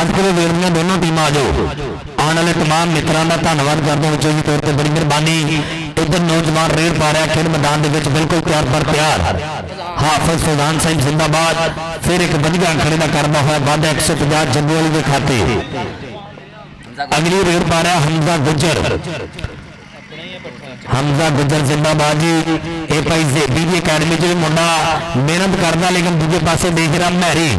60 kilo weight ਦੀਆਂ दोनों टीमां आ जाओ। आने वाले तमाम मित्रों का धन्यवाद करते हैं उच्ची तौर पर, बड़ी मेहरबानी। इधर नौजवान रेड पा रहा खेल मैदान के बिल्कुल तैयार पर तैयार। हाफिज सुल्तान साहिब जिंदाबाद। फिर एक वधिया अंकड़े का करना हुआ वाधा 150 जम्मू वाली के खाते। अगली रेड पा रहा हमजा गुजर। हमजा गुजर जिंदाबाद जी। ये भाई जेबी की अकैडमी च मुंडा मेहनत करता, लेकिन दूजे पासे देख रहा मैरी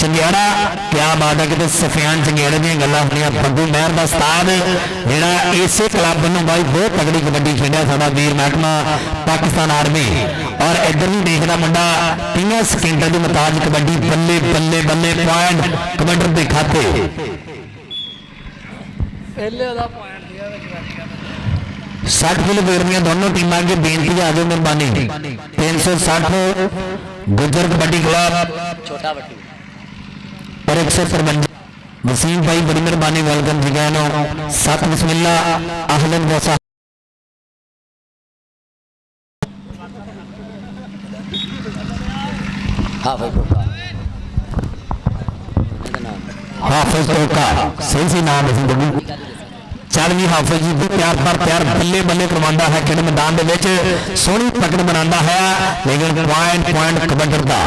चंगियाड़ा। क्या बात है कि सफियान चंगियाड़े दी गल्लां होणियां। बग्गू महर दा उस्ताद जिहड़ा इसे क्लब नूं भाई बहुत तगड़ी कबड्डी खेडिया साडा वीर महकमा पाकिस्तान आर्मी। और इधर भी देखदा मुंडा 30 सेकंड की मुताज कबड्डी बल्ले बल्ले बल्ले पॉइंट कबड्डर के खाते। 60 किलो वेट ਦੀਆਂ दोनों टीमां की बेनती आ जाओ मेहरबानी। 360 गुजर कबड्डी क्लब छोटा बट्टू और 153 वसीम भाई, बड़ी मेहरबानी। वेलकम जी गए 7 बिस्मिल्ला अहलन वसा। हाफिज टोका सही सी नाम है जिंदगी। चल भी हाफिज जी प्यार पर प्यार बल्ले बल्ले करवाता है खेल मैदान के सोहनी पकड़ बना है, लेकिन पॉइंट पॉइंट कबड्डर का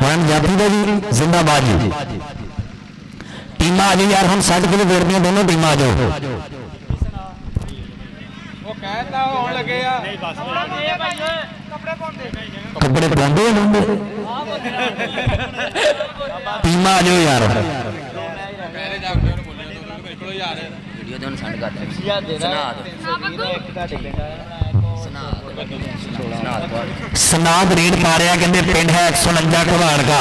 पॉइंट जाती है जी जिंदाबाद जी। टीम आ जाओ यार, हम 60 किलो वेट दी दोनों टीम आ जाओ। कपड़े पाते टीम आ जाओ यार। सनाद रेड पा रहा कहते पिंड है 149 घबाड़ का।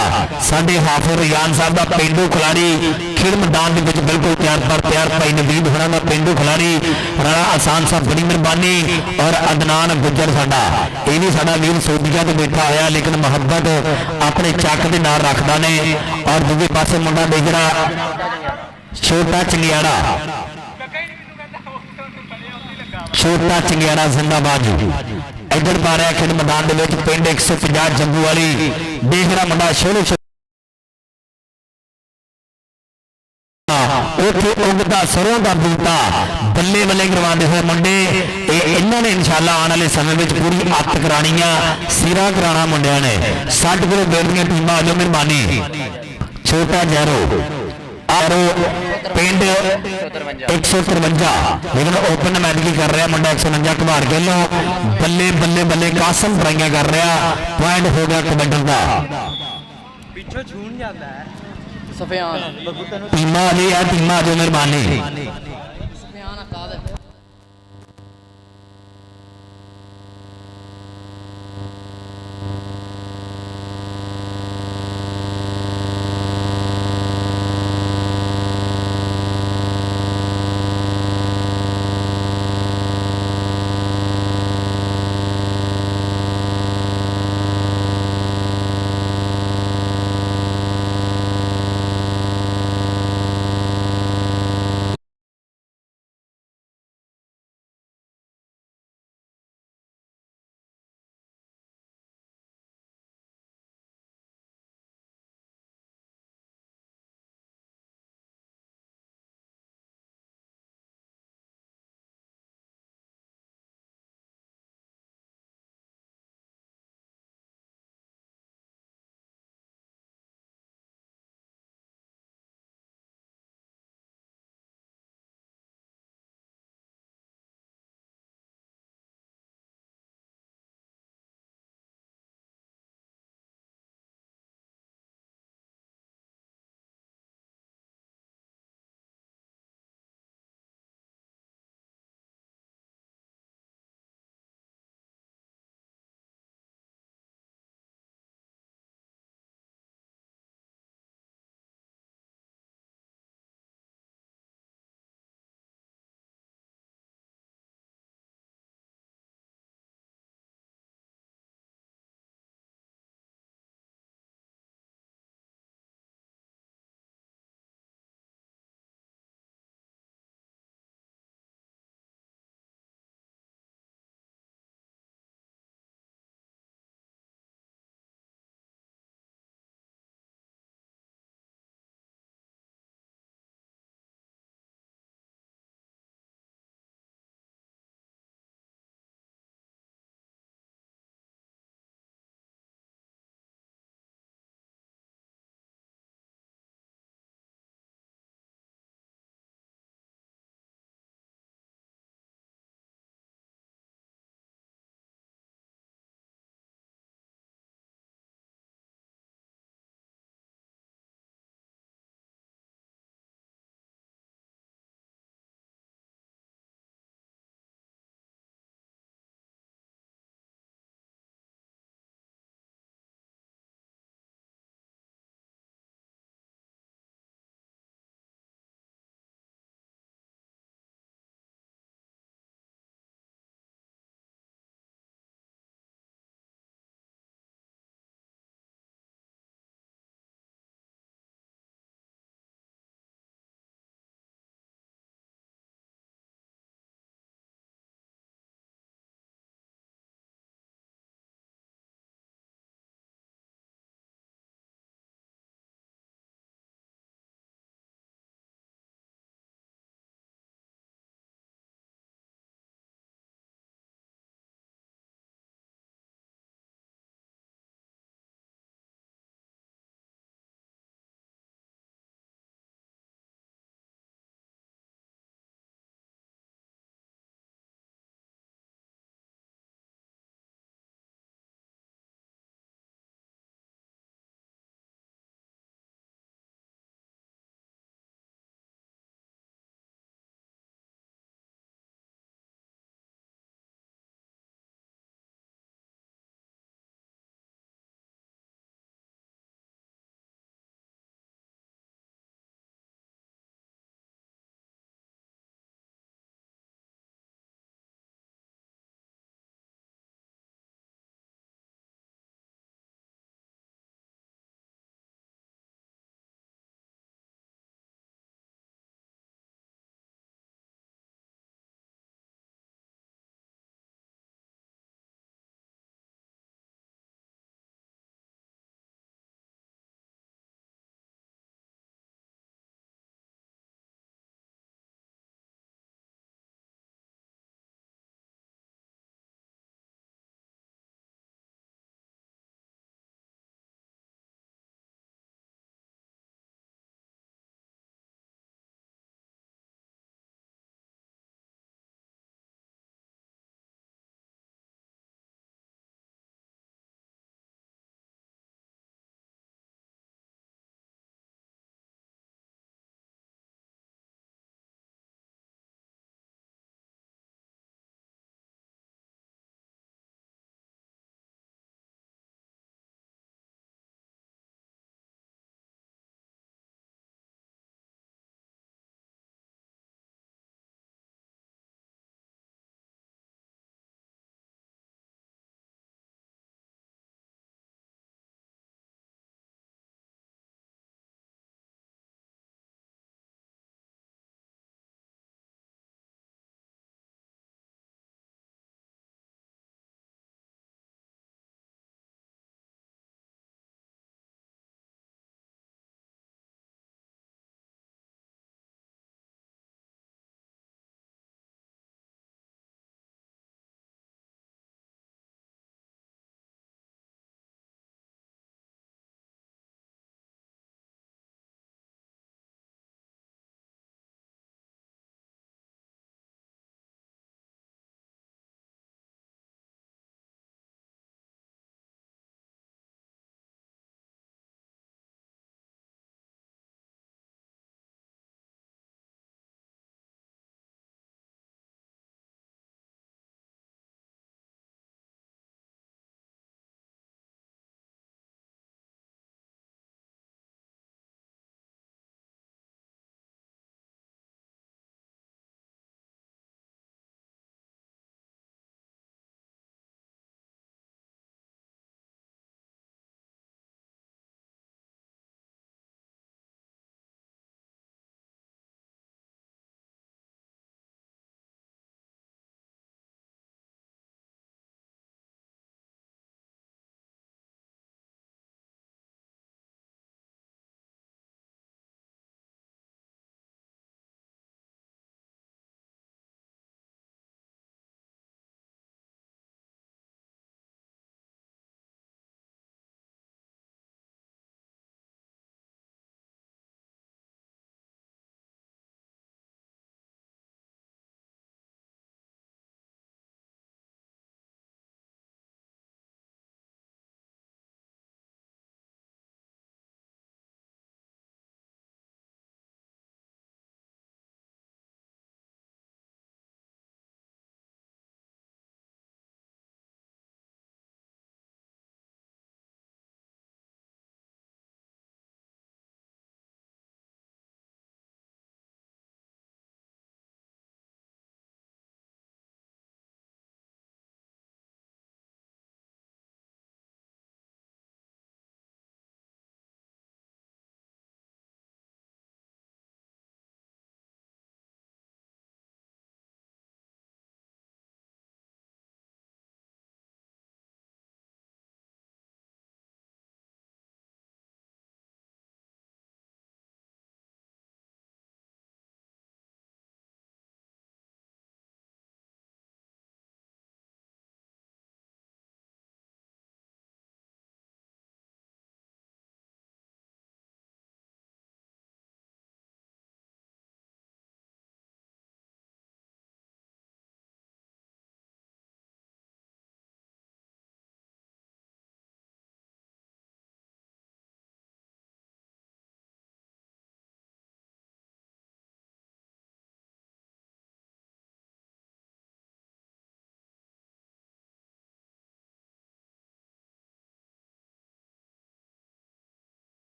साडे हाफिज रियान साहब का पेंडू खिलाड़ी खेल मैदान के बिल्कुल तैयार पर तैयार। भाई नवीद होना का पेंडू खिलाड़ी राणा आसान साहब, बड़ी मेहरबानी। और अदनान गुजर साडा ये भी साडा वीर सोदिया तो बैठा होया, लेकिन मुहब्बत अपने चक के नाल रखदा ने। और दूजे पासे मुंडा देख रहा छोटा चंगियाड़ा, छोटा चंगियाड़ा जिंदाबाद जी। इधर पा रहा खेल मैदान के पिंड 150 जम्मू वाली। देख रहा मुंडा छोटे उगता सरों का बूटा बल्ले बल्ले करवाते हुए मुंडे। इन्होंने इंशाल्लाह आने वाले समय में पूरी अत करानी आ, सिरा कराना मुंडिया ने। 60 किलो वेट दी टीम आ जाओ मेहरबानी। छोटा जैरो आरो पिंड 153, लेकिन ओपन मैच की कर रहा मुंडा 149 घबाड़ के लो। बल्ले बल्ले बल्ले कासम बराइयां कर रहा। पॉइंट हो गया कबड्डर का। टीमा आ गई है, टीमा आ जाओ मेहरबानी।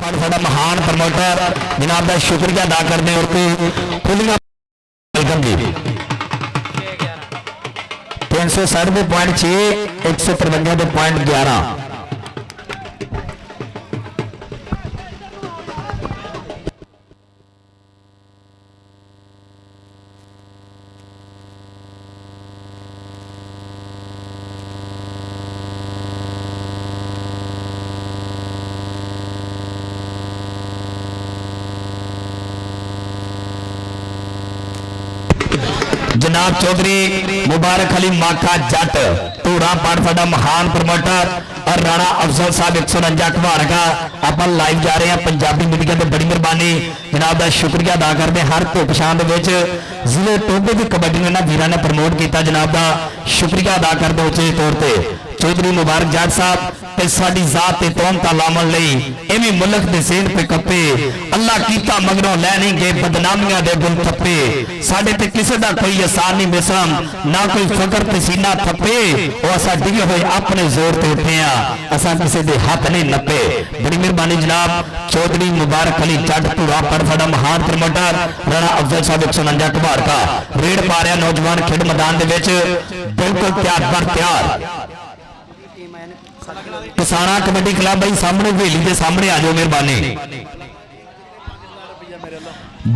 साडा महान प्रमोटर जनाब का शुक्रिया अदा करते हैं और खुलियां वेलकम जी 360.6 153.11 जनाब चौधरी मुबारक अली माखा जट धूरा पाठ साडा महान प्रमोटर और राणा अफजल साहब 149 घबार का आप लाइव जा रहे हैं पंजाबी मीडिया की बड़ी मेहरबानी जनाब का शुक्रिया अदा करते हर धुप छां जिले टोबे की कबड्डी इन्होंने वीरों ने प्रमोट किया जनाब का शुक्रिया अदा करते उचित तौर पर चौधरी मुबारक जट साहब साडी जात ते तौमता लावन लई एवें मुल्क दे सेहत पे कप्पे अल्लाह कीता मगरों लै नहीं गए बदनामियां दे गुल थप्पे साडे ते किसे दा कोई एहसान नहीं मिसम ना कोई फकर ते सीना थप्पे ओ असा डिगे होए अपने जोर ते उठे आ असा किसे दे हाथ नहीं नप्पे बड़ी मेहरबानी जनाब चौधरी मुबारक अली जट धूरा पर साडा महान प्रमोटर राणा अफजल साहब 149 घबार का रेड पा रहा नौजवान खेड मैदान दे विच बिल्कुल तैयार पर तैयार किसाना कबड्डी क्लब भाई सामने हवेली के सामने आ जाओ मेहरबानी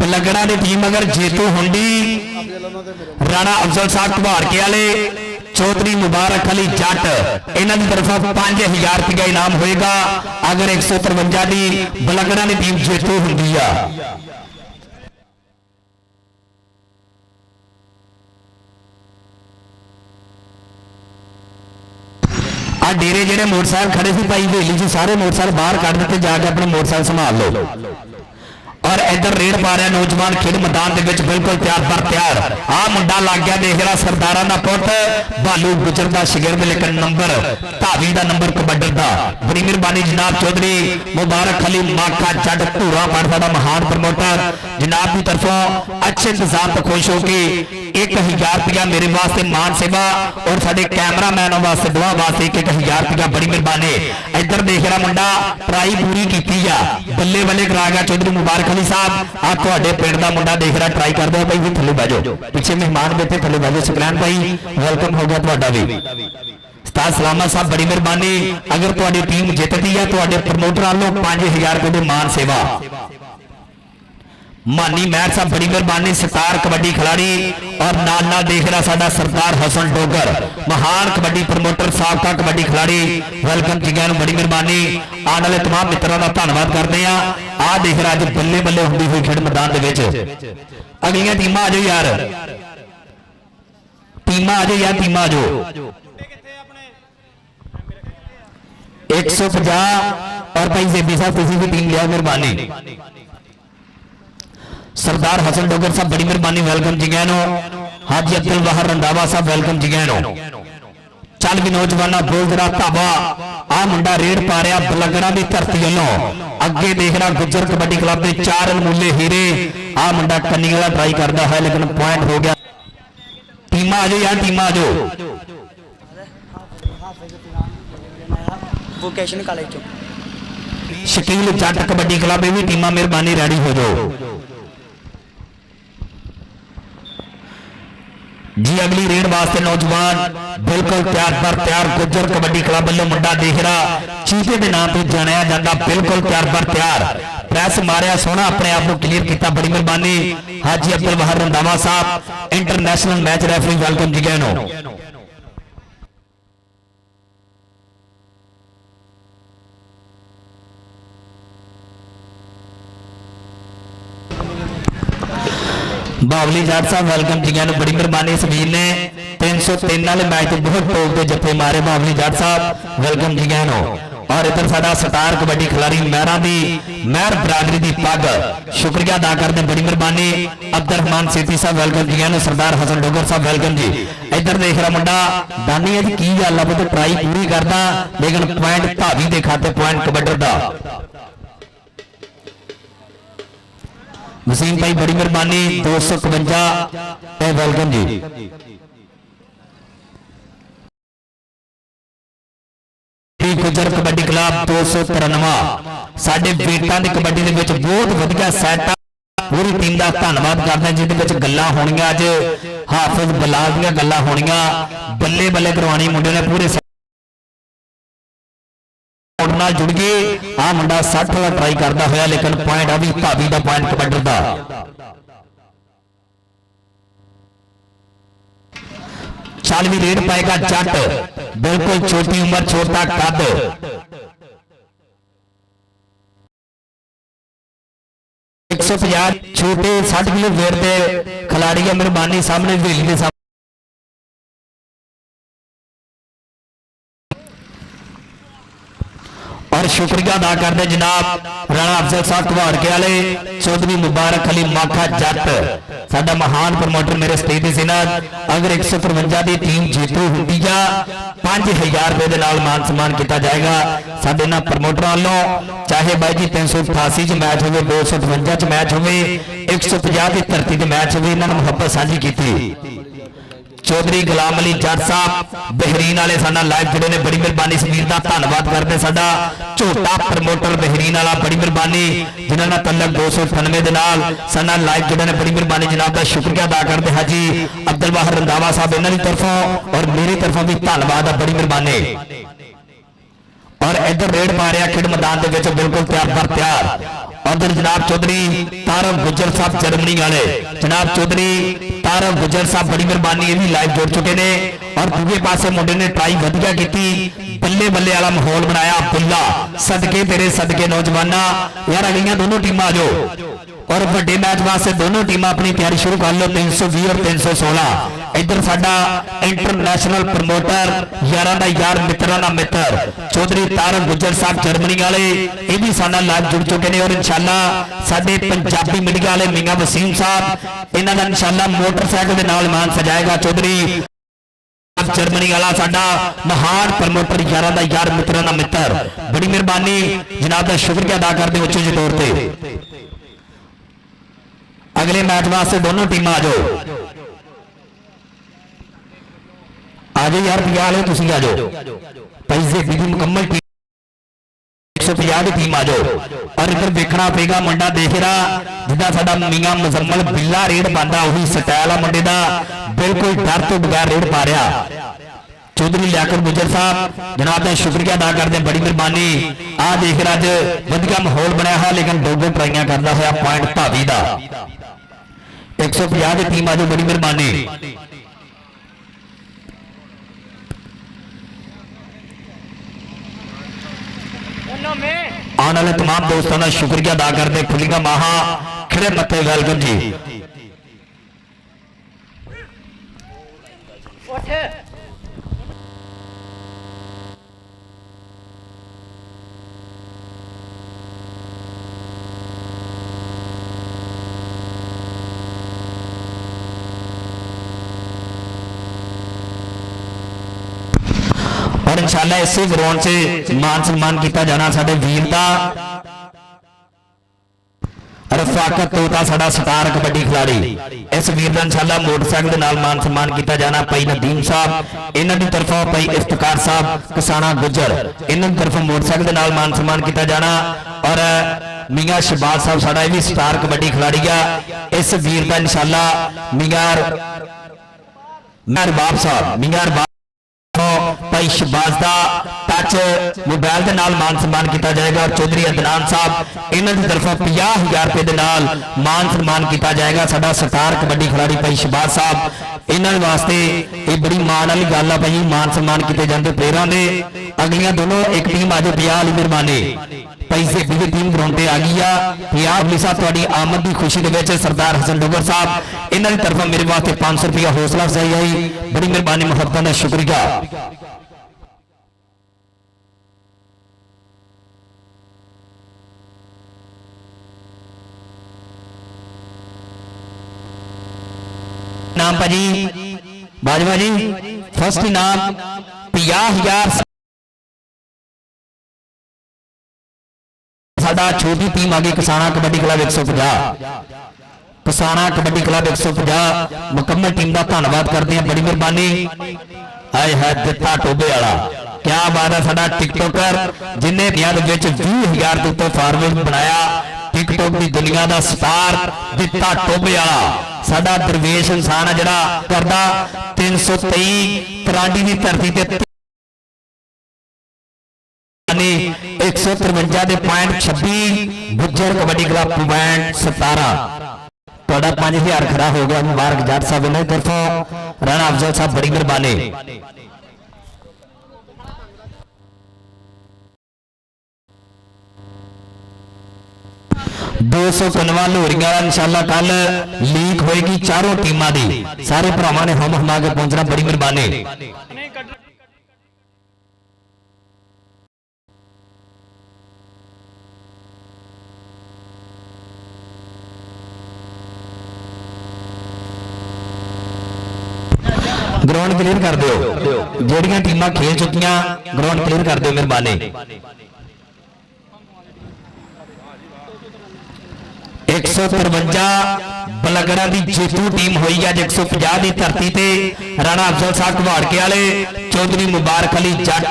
बलगड़ा की टीम अगर जेतू होंगी राणा अफजल साहब घबार के वाले चौधरी मुबारक अली जट इन्हों की तरफों 5000 रुपया इनाम होएगा अगर 153 की बलगड़ा की टीम जेतू होंगी आ डेरे जेडे मोटरसाइकिल खड़े थे भाई हवेली जी सारे मोटरसाइकिल बाहर कट दिते जाके अपने मोटरसाइकिल संभाल लो और इधर रेड पा रहा नौजवान खेड मैदान के बिल्कुल तैयार पर तैयार आ मुंडा लग गया देख रहा सरदारा का पुट भालू गुजर का शिगिरद लेकिन नंबर धावी का नंबर कबड्डर का बड़ी मेहरबानी जनाब चौधरी मुबारक अली माखा जट धूरा पर साडा महान प्रमोटर जनाब की तरफों अच्छे इंतजाम तो खुश हो कि 1000 रुपया मेरे वास्ते मान सेवा और साडे कैमरामैन वास्ते दुआ वास्ते 1000 रुपया बड़ी मेहरबानी इधर देख रहा मुंडा ट्राई पूरी की बल्ले बल्ले करा गया चौधरी मुबारक अली साहब आप पिंड का मुंडा देख रहा ट्राई कर दो भाई थले बह जाओ पिछे मेहमान बैठे थले बह जाओ सकलैन भाई वेलकम हो गया ਤੁਹਾਡਾ भी उस्ताद सलामा साहब बड़ी मेहरबानी अगर ਤੁਹਾਡੀ टीम जितती है ਤੁਹਾਡੇ प्रमोटर वालों 5000 रुपये की मान सेवा मानी महर साहब बड़ी मेहरबानी सितार कबड्डी खिलाड़ी और नाल नाल देख रहा साडा सरदार हसन डोगर महान कबड्डी प्रमोटर साबका कबड्डी खिलाड़ी वेलकम जी गया बड़ी मेहरबानी आने वाले तमाम मित्रों का धन्यवाद करते हैं आ देख रहा अज बल्ले बल्ले होंदी हुई खेड मैदान अगलियां टीमां आ जाओ यार टीमां आ जाओ यार टीमां आ जाओ 150 और भाई जेबी साहब तुसीं भी टीम लिया मेहरबानी सरदार हसन डोगर साहब बड़ी मेहरबानी वेलकम जी गया हाजी अब्दुल वाहर रंधावा साहब वेलकम जी गया चल भी नौजवाना बोल जरा धाबा आ मुंडा रेड पा रहा बलगड़ा की धरती वालों अगे देख रहा गुजर कबड्डी क्लब के 4 अनमूले हीरे आ मुंडा कन्नी वाला ट्राई करता है लेकिन पॉइंट हो गया टीम आ जाओ यार टीम आ जाओ शकील जट कबड्डी क्लब भी टीम मेहरबानी रेडी हो जाओ जी अगली रेड वास्ते नौजवान बिल्कुल तैयार पर तैयार गुजर कबड्डी क्लब वालों मुंडा देख रहा चीते के नाम से जाना जाता बिल्कुल तैयार पर तैयार प्रेस मारिया सोना अपने आप को क्लीयर किया बड़ी मेहरबानी हाजी अब्दुल वाहर रंधावा साहब इंटरनेशनल मैच रेफरी वेलकम जी गए बावली जाट साहब वेलकम जी बड़ी मेहरबानी इस वीर ने 303 वाले मैच बहुत टॉप के जफे मारे बावली जाट साहब वेलकम जी और इधर साडा स्टार कबड्डी खिलाड़ी महरा दी महर बरादरी की पग शुक्रिया अदा करते बड़ी मेहरबानी अब्दुल रहमान सेठी साहब वेलकम जी सरदार हसन डोगर साहब वेलकम जी इधर देख रहा मुंडा दानी है जी की गल है तो ट्राई पूरी करता लेकिन पॉइंट धावी के खाते पॉइंट कबड्डर का वसीम भाई बड़ी मेहरबानी 251 वेलकम जी गुजर कबड्डी क्लब 293 साडे वेटां दी कबड्डी दे विच बहुत वधिया सैट पूरी टीम का धन्नवाद करदा जिहदे विच गल्लां होणीआं अज हाफिज बलाल दीआं गल्लां होणीआं बल्ले बल्ले करवाणी मुंडे ने पूरे नाल जुड़ गए आ मुंडा 60 वाला ट्राई करता होया लेकिन पॉइंट अभी भाभी का पॉइंट कबड्डी का चल भी रेड पाएगा जट बिल्कुल छोटी उम्र छोटा कद 150 छोटे 60 किलो वेट के खिलाड़ी है मेहरबानी सामने हवेली के सामने और शुक्रिया अदा करते जनाब राणा अफजल साहब कुहाड़ के वाले चौधरी मुबारक अली माखा जट साडा महान प्रमोटर मेरे स्टेज से ना अगर 153 की टीम जीतू होती जा 5000 रुपए के मान सम्मान किया जाएगा साडे ना प्रमोटर वालों चाहे बाई जी 388 च मैच हो 258 च मैच हो 150 की धरती के मैच हो इन्होंने मुहब्बत साझी की चौधरी गुलाम अली जट साहब बहरीन वाले साडा लाइव जुड़े ने बड़ी मेहरबानी समीर का धन्नवाद करते साडा झोटा प्रमोटर बहरीन वाला बड़ी मेहरबानी जिन्होंने तलक 298 के नाल साडा लाइव जुड़े ने बड़ी मेहरबानी जनाब का शुक्रिया अदा करते हाजी अब्दुल वाहिद रंधावा साहब इन्हों की तरफों और मेरी तरफों भी धन्नवाद है बड़ी मेहरबानी और इधर रेड पा रहा खेड मैदान के बिल्कुल तैयार पर तैयार उधर जनाब चौधरी तारव गुजर साहब जर्मनी वाले जनाब चौधरी तारव गुजर साहब बड़ी मेहरबानी ये भी लाइव जुड़ चुके हैं और दूसरे पासे मुंडे ने ट्राई वधिया की बल्ले बल्ले वाला माहौल बनाया बुल्ला सदके तेरे सदके नौजवाना यार अगलियां दोनों टीम आ जाओ और बड़े मैच वास्ते दोनों टीम अपनी तैयारी शुरू कर लो 320 और 316 इधर साडा इंटरनेशनल प्रमोटर यारां दा यार मित्रां दा मित्र चौधरी तारव गुजर साहब जर्मनी वाले ये भी साडा लाइव जुड़ चुके हैं और इंशाअल्लाह साडे पंजाबी मीडिया वाले मियां वसीम साहब इन्हां दा इंशाअल्लाह मोटरसाइकिल दे नाल मान सजाएगा चौधरी जर्मनी वाला साडा महान प्रमोटर यारां दा यार मित्रां दा मित्र बड़ी मेहरबानी जनाब दा शुक्रिया अदा करदे उच्चे तौर ते अगले मैच वास्ते दोनों टीम आ जाओ यार 50 तुम आ जाओ पैसे की मुकम्मल टीम 150 की टीम आ जाओ और इधर देखना पेगा मुंडा देख रहा जिदा साडा मियां मुजम्मल बिल्ला रेड पाता वही स्टाइल आ मुंडे दा बिल्कुल डर तो बगैर रेड पा रहा चौधरी लियाकत गुजर साहब जनाब का शुक्रिया अदा करते बड़ी मेहरबानी आ देख रहा अज वधिया माहौल बनया है लेकिन दो ट्राइयां करता हुआ पॉइंट भावी का 150 की टीम आ जाओ बड़ी मेहरबानी आने वाले तमाम दोस्तों का शुक्रिया अदा करते खुलिया माहा खड़े मत्थे वेलकम जी और इंशाल्लाह इसी ग्राउंड से मान सम्मान किया जाना साडे वीर का रफाकत तोता साडा स्टार कबड्डी खिलाड़ी इस वीर का इंशाल्लाह मोटरसाइकिल के नाल मान सम्मान किया जाना भाई नदीम साहब इन्हां दी तरफों भाई इफ्तिकार साहब किसाना गुजर इन्हां दी तरफों मोटरसाइकिल के नाल मान सम्मान किया जाना और मियां शहबाज साहब साडा भी स्टार कबड्डी खिलाड़ी है इस वीर का इंशाल्लाह मियां अरबाब साहब मियां अरबाब भाई शहबाज का टच मोबाइल के नाल मान सम्मान किया जाएगा और चौधरी अदनान साहब इन्हों की तरफों 50,000 रुपए के नाल मान सम्मान किया जाएगा साडा स्टार कबड्डी खिलाड़ी भाई शहबाज साहब इन्होंने वास्ते ये बड़ी मान वाली गल है भाई मान सम्मान किए जाते प्लेयरों के अगलियां दोनों एक टीम आज 50 वाली मेहरबानी पैसे की टीम ग्राउंड पे आ गई है 50 साहब थोड़ी आमद की खुशी के सरदार हसन डोगर साहब इन्हों की तरफों मेरे वास्ते 500 रुपया हौसला अफजाई आई बड़ी मेहरबानी मुहब्बत का शुक्रिया नाम भाजी बाजवा जी फर्स्ट इनाम 50,000 साडा छोटी टीम आ गई किसाना कबड्डी क्लब 150 किसाना कबड्डी क्लब 150 मुकम्मल टीम का धन्यवाद करते हैं बड़ी मेहरबानी आए है दिता टोबे वाला क्या बात है। साडा टिकटॉकर जिन्हें 20,000 तो फॉलोअर्स बनाया, टिकटॉक की दुनिया का स्टार दिता टोबे वाला साडा दरवेश इंसान है जिहड़ा करदा 323 तरांडी की धरती ते 153.26 गुज्जर कबड्डी क्लब पॉइंट 17 थोड़ा 5,000 खड़ा हो गया। मुबारक जट साहब इन्होंने तरफों राणा अफजल साहब बड़ी मेहरबानी। 200 कनवा लोहरिया इंशाअल्लाह कल लीक होएगी चारों टीमां दी। सारे भरावां ने हम हमा के पहुंचना, बड़ी मेहरबानी। ग्राउंड क्लीयर कर दो, जेड़ियां टीमां खेल चुकियां ग्राउंड क्लीयर कर दो मेहरबानी। 153 बलगड़ा की जेतू टीम हुई है। 150 की धरती से राणा अफजल साहब घवाड़के वाले चौधरी मुबारक अली जट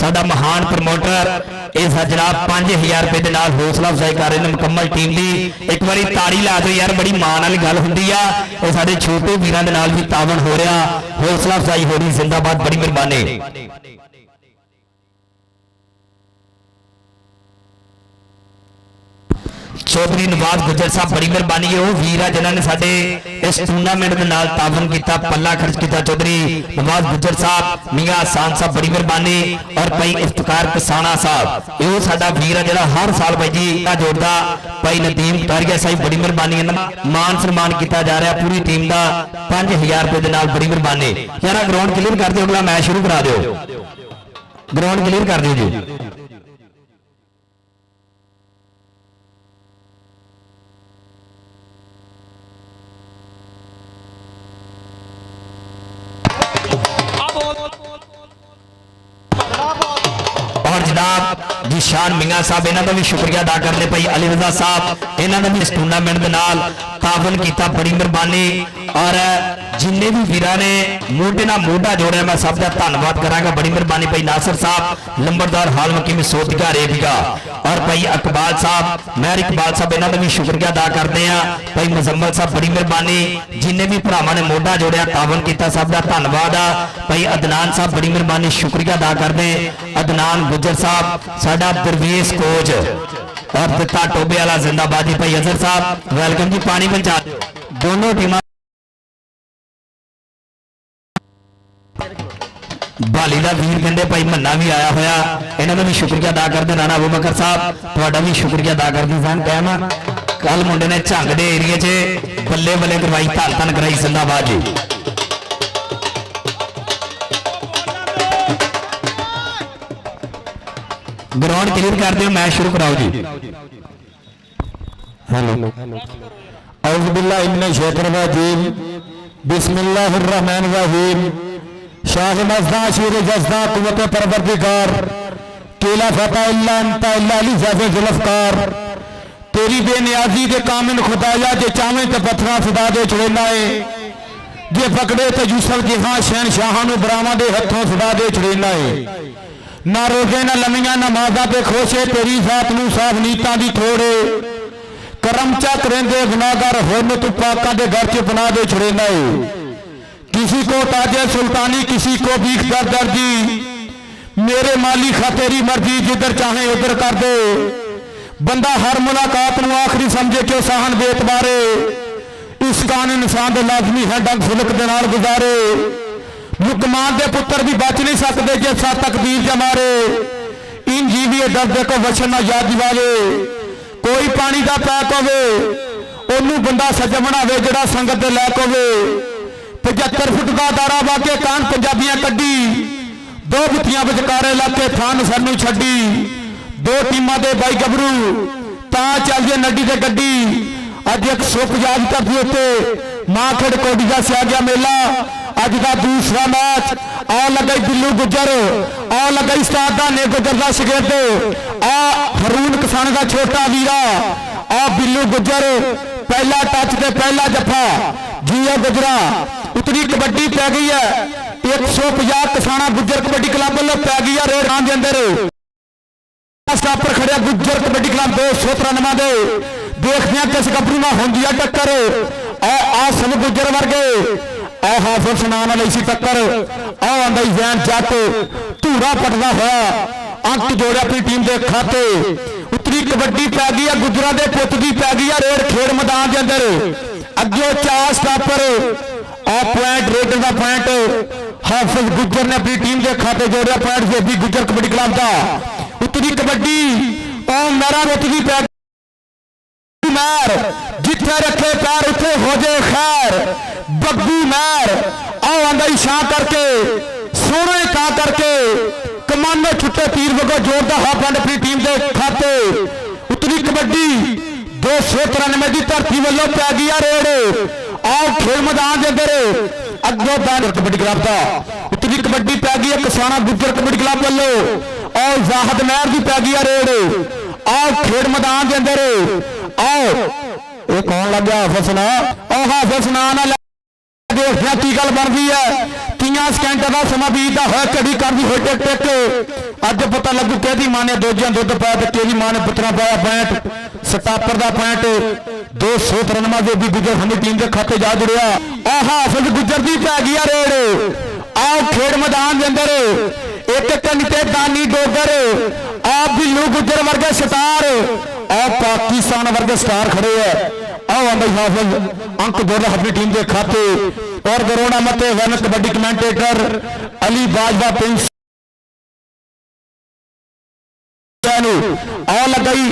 साडा महान प्रमोटर इस जनाब 5,000 रुपए के नाल हौसला अफजाई कर रहे हैं मुकम्मल टीम की। एक बार ताड़ी ला दो यार, बड़ी मान वाली गल हुंदी आ। साडे छोटे वीरां दे नाल भी तावन हो रहा, हौसला अफजाई हो रही। जिंदाबाद, बड़ी मेहरबानी। चौधरी नवाज गुजर साहब बड़ी मेहरबानी है। वो वीर है जिन्होंने साडे इस टूर्नामेंट के नाल तावन किया, पल्ला खर्च किया। चौधरी नवाज गुजर साहब, मियां हसान साहब बड़ी मेहरबानी। और भाई इफ्तिकार कसाना साहब ये साडा वीर है जिहड़ा हर साल भाई जी जोड़दा। भाई नदीम तारिया साहब बड़ी मेहरबानी, मान सम्मान किया जा रहा पूरी टीम का 5,000 रुपए के नाल, बड़ी मेहरबानी। यार ग्राउंड क्लीयर कर दो, अगला मैच शुरू करा दो, ग्राउंड क्लीयर कर दो जी। और जनाब जिशान मियां साहब इन्हों का भी शुक्रिया अदा करते भाई अली रजा साहब, इन्होंने भी इस टूर्नामेंट के नाल तावन किया, बड़ी मेहरबानी। और जिन्ने भी वीरां ने मोढे नाल मोढा जोड़िया मैं सब का धन्यवाद करांगा, बड़ी मेहरबानी। भाई नासिर साहब लंबरदार हाल मकीम सोतिका रेबिका और भाई इकबाल साहब मेहर इकबाल साहब इन्हों का भी शुक्रिया अदा करते हैं। भाई मुजम्मल साहब बड़ी मेहरबानी, जिन्हें भी भरावां ने मोढा जोड़िया तावन किया सब का धन्यवाद आ। भाई अदनान साहब बड़ी मेहरबानी, शुक्रिया अदा करते। अदनान गुजर साहब साडा दरवेश कोच और दिता टोबे वाला जिंदाबाद जी। भाई अजहर साहब वेलकम जी, पानी पहुंचा दोनों टीम। भाली का वीर कहते भाई मन्ना भी आया होया, इन्होंने भी शुक्रिया अदा करते। राणा अबू बकर साहब थोड़ा भी शुक्रिया अदा करते सन। टाइम कल मुंडे ने झंग के एरिए च बल्ले बल्ले करवाई, धन धन कराई, जिंदाबाद जी। ग्राउंड क्लीयर कर दो, मैच शुरू कराओ जी। हेलो औज़ु बिल्लाहि मिनश शैतानिर रजीम, बिस्मिल्लाहिर रहमानिर रहीम। शाह मज़दा शीर जज़दा कुव्वत परवरदिगार केला फता इल्ला अंता इल्ला अली ज़ाफ़े ज़ुल्फ़कार। तेरी बेनियाजी के कामिल खुदाया जे चावें ते पत्थरां फिदा दे चढ़ेना है, जे पकड़े ते यूसुफ जिहां शहनशाहां नूं बरावां दे हत्थों फिदा दे चढ़ेना है। ना रोजे ना लमियां नमाज़ां ते खोशे, तेरी ज़ात नूं साफ नीतां दी थोड़े। करम चा करेंदे गुनाहगार होन तू पाकां दे घर च बना दे छड़ेना है। किसी को ताजे सुल्तानी किसी को भीख दर दर्जी, मेरे माली खा तेरी मर्जी जिधर चाहे उधर कर दे। बंदा हर मुलाकात नूं आखिरी समझे क्यों सहन बेतबारे, इस कान इंसान दे लाजमी है डंग फुलक दे नाल गुजारे। मुकमान दे पुत्र भी बच नहीं सकते जे सा तकदीर जमारे, इन जीविए दर्द को वचन ना याद दिवावे। कोई पानी का पैक होवे ओनू बंदा सज बनावे जड़ा संगत दे लैक होवे। 75 फुट का दारा वाके कान पंजाबियां कड्डी, दो बुतियां विचकारे लाके थान सानू छड्डी। दो टीमां दे बाई गबरू ता चल जे नड्डी ते गड्डी। अज एक सुख याद करदी उत्ते मां खेड़ कोडी दा सिया गया मेला। अज का दूसरा मैच आ लगा बिल्लू गुजर, आ लगा उस्ताद ने गुजर का शिगिर्द, आ हरून किसान का छोटा वीरा, आ बिल्लू गुजर। पहला टच ते पहला जफा जिया गुजरा, उतनी कबड्डी पै गई है। 150 किसाना गुज्जर कबड्डी क्लब वालों पै गई है रेड के अंदर स्टापर खड़े गुज्जर कबड्डी क्लब 293 दे देखते हैं किस गबरू में होंगी है टक्कर आ सब गुज्जर वर्गे आ हाफिज सुनान वाली सी टक्कर आ आंदा जैन जट धूरा पटदा होया अंक जोड़े अपनी टीम के खाते उत्तरी कबड्डी पै गई है गुज्जरां दे पुत दी पै गई है रेड खेड मैदान के अंदर अगे 4 स्टापर आ पॉइंट रेडर का पॉइंट हाफिज गुज्जर ने अपनी टीम के खाते जोड़िया पॉइंट जेबी गुज्जर कबड्डी क्लब का उत्तरी कबड्डी और मेरा उत्तरी मैर जिथे रखे पैर उथे हो जाए खैर बग्गू मैर आओ आंदा शां करके सोने का करके कमानो छुट्टे तीर वगो जोड़ता हाफ एंड अपनी टीम के खाते उत्तरी कबड्डी 293 की धरती वालों पै गई रेड आओ खेल मैदान के अंदर अगो बैन कबड्डी क्लब का उत्तरी कबड्डी पै गई है किसाना गुज्जर कबड्डी क्लब वालों और जाहद महर की पै गई है रेड आओ खेल मैदान के अंदर आओ ये कौन लग गया हाफिज सुना और हाफिज सुना ना देखिए की गल बन गई है 30 सेकंड का समा बीतता है घड़ी कर दी होई टिक टिक अज पता लगू कि मां ने दोजियां दुध पाया तो कि मां ने पुत्रा पाया पैंट स्टापर का पैंट 293 जो भी गुज्जर हमी टीम के खाते जा जुड़िया आ हाफिज गुज्जर की पै गई रेड आओ खेड मैदान के अंदर एक घंटे दानी डोगर आ बिल्लू गुज्जर वर्गे स्टार आ पाकिस्तान वर्गे स्टार खड़े है आओ आंदा हाफिज अंक जोड़ अपनी टीम के खाते और गरोड़ा मते वन कबड्डी कमेंटेटर अली बाजवा प्रिंस आ लगाई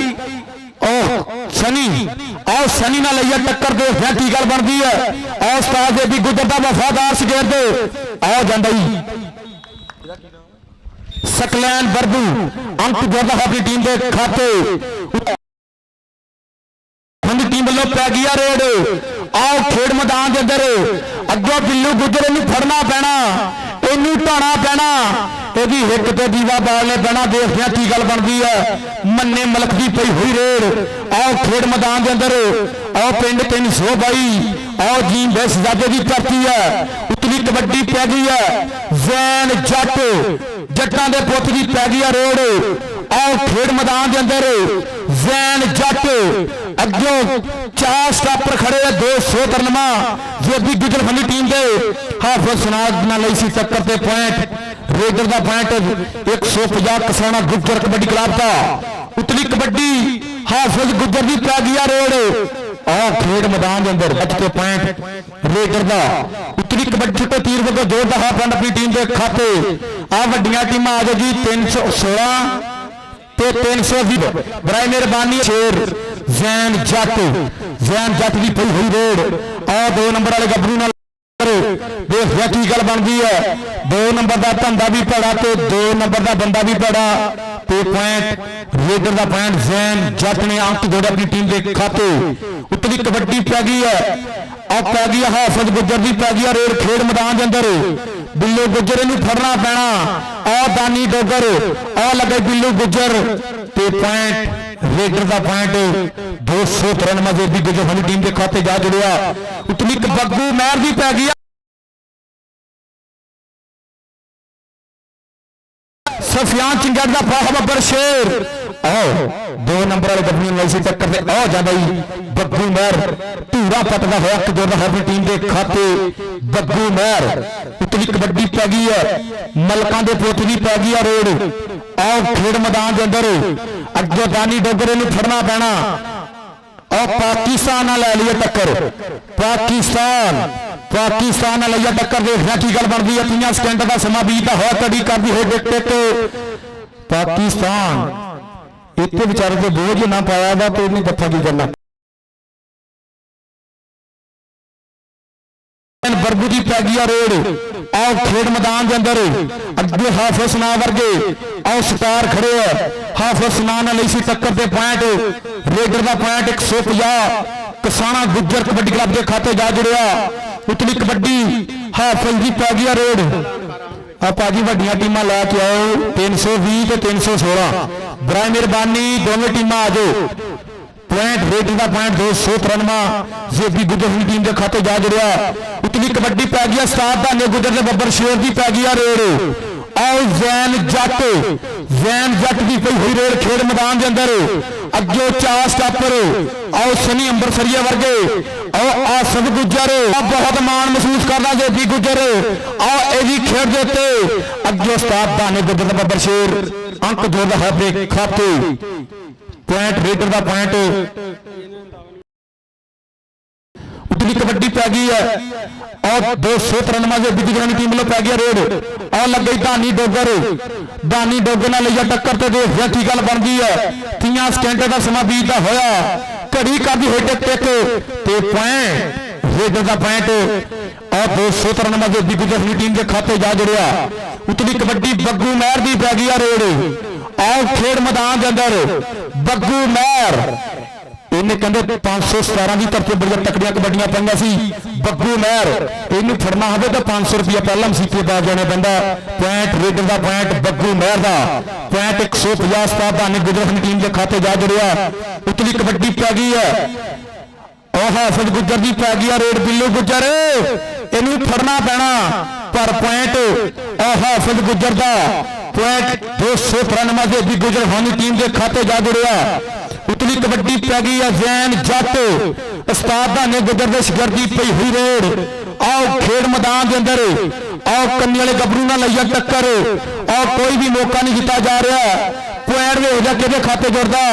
सनी आओ सनी ना लिया टक्कर दे की गल बन गई है आओ उस्ताद बेबी गुज्जर का वफादार शगीर्द आओ जांदा सकलैन बरदू अंक जोड़ा अपनी टीम के खाते टीम वालों पै गई रेड आओ खेड मैदान के अंदर अगो बिल्लू गुज्जर इनू फड़ना पैना इनू ढाना पैना यदि हिक ते दीवा बालने पैना देखते की गल बनती है मन्ने मलक की पई हुई रेड आओ खेड मैदान के अंदर आओ पिंड 322 आओ जी बेस जाजे की धरती है उत्तरी कबड्डी पै गई है जैन जट जट्टां दे पुत की पै गई है रेड आओ खेड मैदान के अंदर जैन जट अगो 4 स्टापर खड़े 293 जो भी गुजर फली टीम के हाफिज सुनाद ना लई सी टक्कर ते पॉइंट रेडर का पॉइंट 150 किसाना गुज्जर कबड्डी क्लब का उत्तरी कबड्डी हाफिज गुज्जर की पै गई रेड आओ खेड मैदान के अंदर बच के पॉइंट रेडर का उत्तरी कबड्डी को तीर वगो जोड़ता हाफ एंड अपनी टीम के खाते आ वड्डियां टीमां आ जाओ जी 316 320 बराए मेहरबानी शेर जैन जट की पई हुई रेड आ 2 नंबर वाले गबरू नाल देखिए की गल बन गई है 2 नंबर का धंधा भी भड़ा तो 2 नंबर का बंदा भी भड़ा तो पॉइंट रेडर का पॉइंट जैन जट ने अंक जोड़े अपनी टीम के खाते उत्तरी कबड्डी पै गई है अब पै गई हाफिज गुज्जर की पै गई रेड खेड मैदान के अंदर बिल्लू गुज्जर इनू फड़ना पैना आ दानी डोगर आ लगे बिल्लू गुज्जर ते पॉइंट रेडर का पॉइंट 293 जो भी गुज्जर वाली टीम के खाते जा जुड़िया उत्तरी बग्गू महर की पै गई सफियान चिंगड़ का बहुत बब्बर शेर आओ 2 नंबर वाले गबरू में टक्कर से आओ जा भाई बग्गू महर धूरा पटदा होया जोड़ा अपनी टीम के खाते बग्गू महर उत्तरी कबड्डी पै गई है मलकां दे पुत की पै गई है रेड आओ खेड मैदान के अंदर अगे दानी डोगर इनू फड़ना पैना और पाकिस्तान ना ले लिया टक्कर पाकिस्तान ना लिया टक्कर देखना की गल बनती है 30 सेकंड का समा बीतता होया कड़ी कर दी हो टिक पाकिस्तान इतने बेचारे को बोझ ना पाया था तो इन्हें दफा की करना बरबू की पै गई रेड आओ खेड मैदान के अंदर अगे हाफिज सुना वर्गे आओ स्टार खड़े है हाफिज सुना ने लई सी टक्कर ते पॉइंट रेडर का पॉइंट 150 किसाना गुज्जर कबड्डी क्लब के खाते जा जुड़िया उत्तरी कबड्डी हाफिज की पै गई रेड आप जी वड्डियां टीमां लैके आओ 320 ते 316 बराए मेहरबानी दोवें टीमां आ जाओ पॉइंट रेडर का पॉइंट 293 जेबी गुज्जर की टीम के खाते जा जुड़िया उत्तरी कबड्डी पै गई उस्ताद धाने गुजर दे बब्बर शेर दी पै गई रेड आओ जैन जट की पई हुई रेड खेड मैदान के अंदर अगे चार स्टापर आओ सनी अंबरसरिया वर्गे आओ आसद गुजर बहुत मान महसूस करता जेपी गुजर आओ यही खेड के उत्ते अगे उस्ताद धाने गुजर दे बब्बर शेर अंक जोड़ता है अपने खाते पॉइंट रेडर का पॉइंट उतनी कबड्डी पै गई है और 293 से गुजरानी टीम लो पै गया रेड और लग गई धानी डोगर ने लिया टक्कर तो देखिए की गल बन गई है 30 सेकंड का समा बीतता होया घड़ी कर दी होई टिक ते पॉइंट रेडर का पॉइंट और 293 से गुजरानी टीम के खाते जा जुड़िया उतनी कबड्डी बग्गू महर की पै गई रेड आओ खेड मैदान के अंदर बग्गू महर इन्हें कहते 517 की धरती बड़िया तकड़िया कबड्डियां पाइया सी बग्गू महर इनू फड़ना हो तो 500 रुपया पहला मसीते पा जाना पैंदा पॉइंट रेडर का पॉइंट बग्गू महर का पॉइंट 150 उस्ताद धाने गुजर टीम के खाते जा जुड़िया उतली कबड्डी पै गई है और हाफिज गुजर की पै गई रेड बिल्लू गुजर इनू फड़ना पैना पर पॉइंट और हाफिज गुजर का पॉइंट 293 से गुजर खानी टीम के खाते जा जुड़िया उतली कबड्डी पै गई है जैन जट उस्ताद धाने गुजर दे शिगर्दी पई हुई रेड आओ खेड मैदान के अंदर आओ कन्नी वाले गबरू ना लइया टक्कर और कोई भी मौका नहीं दिता जा रहा पॉइंट वे हो जा के खाते जुड़दा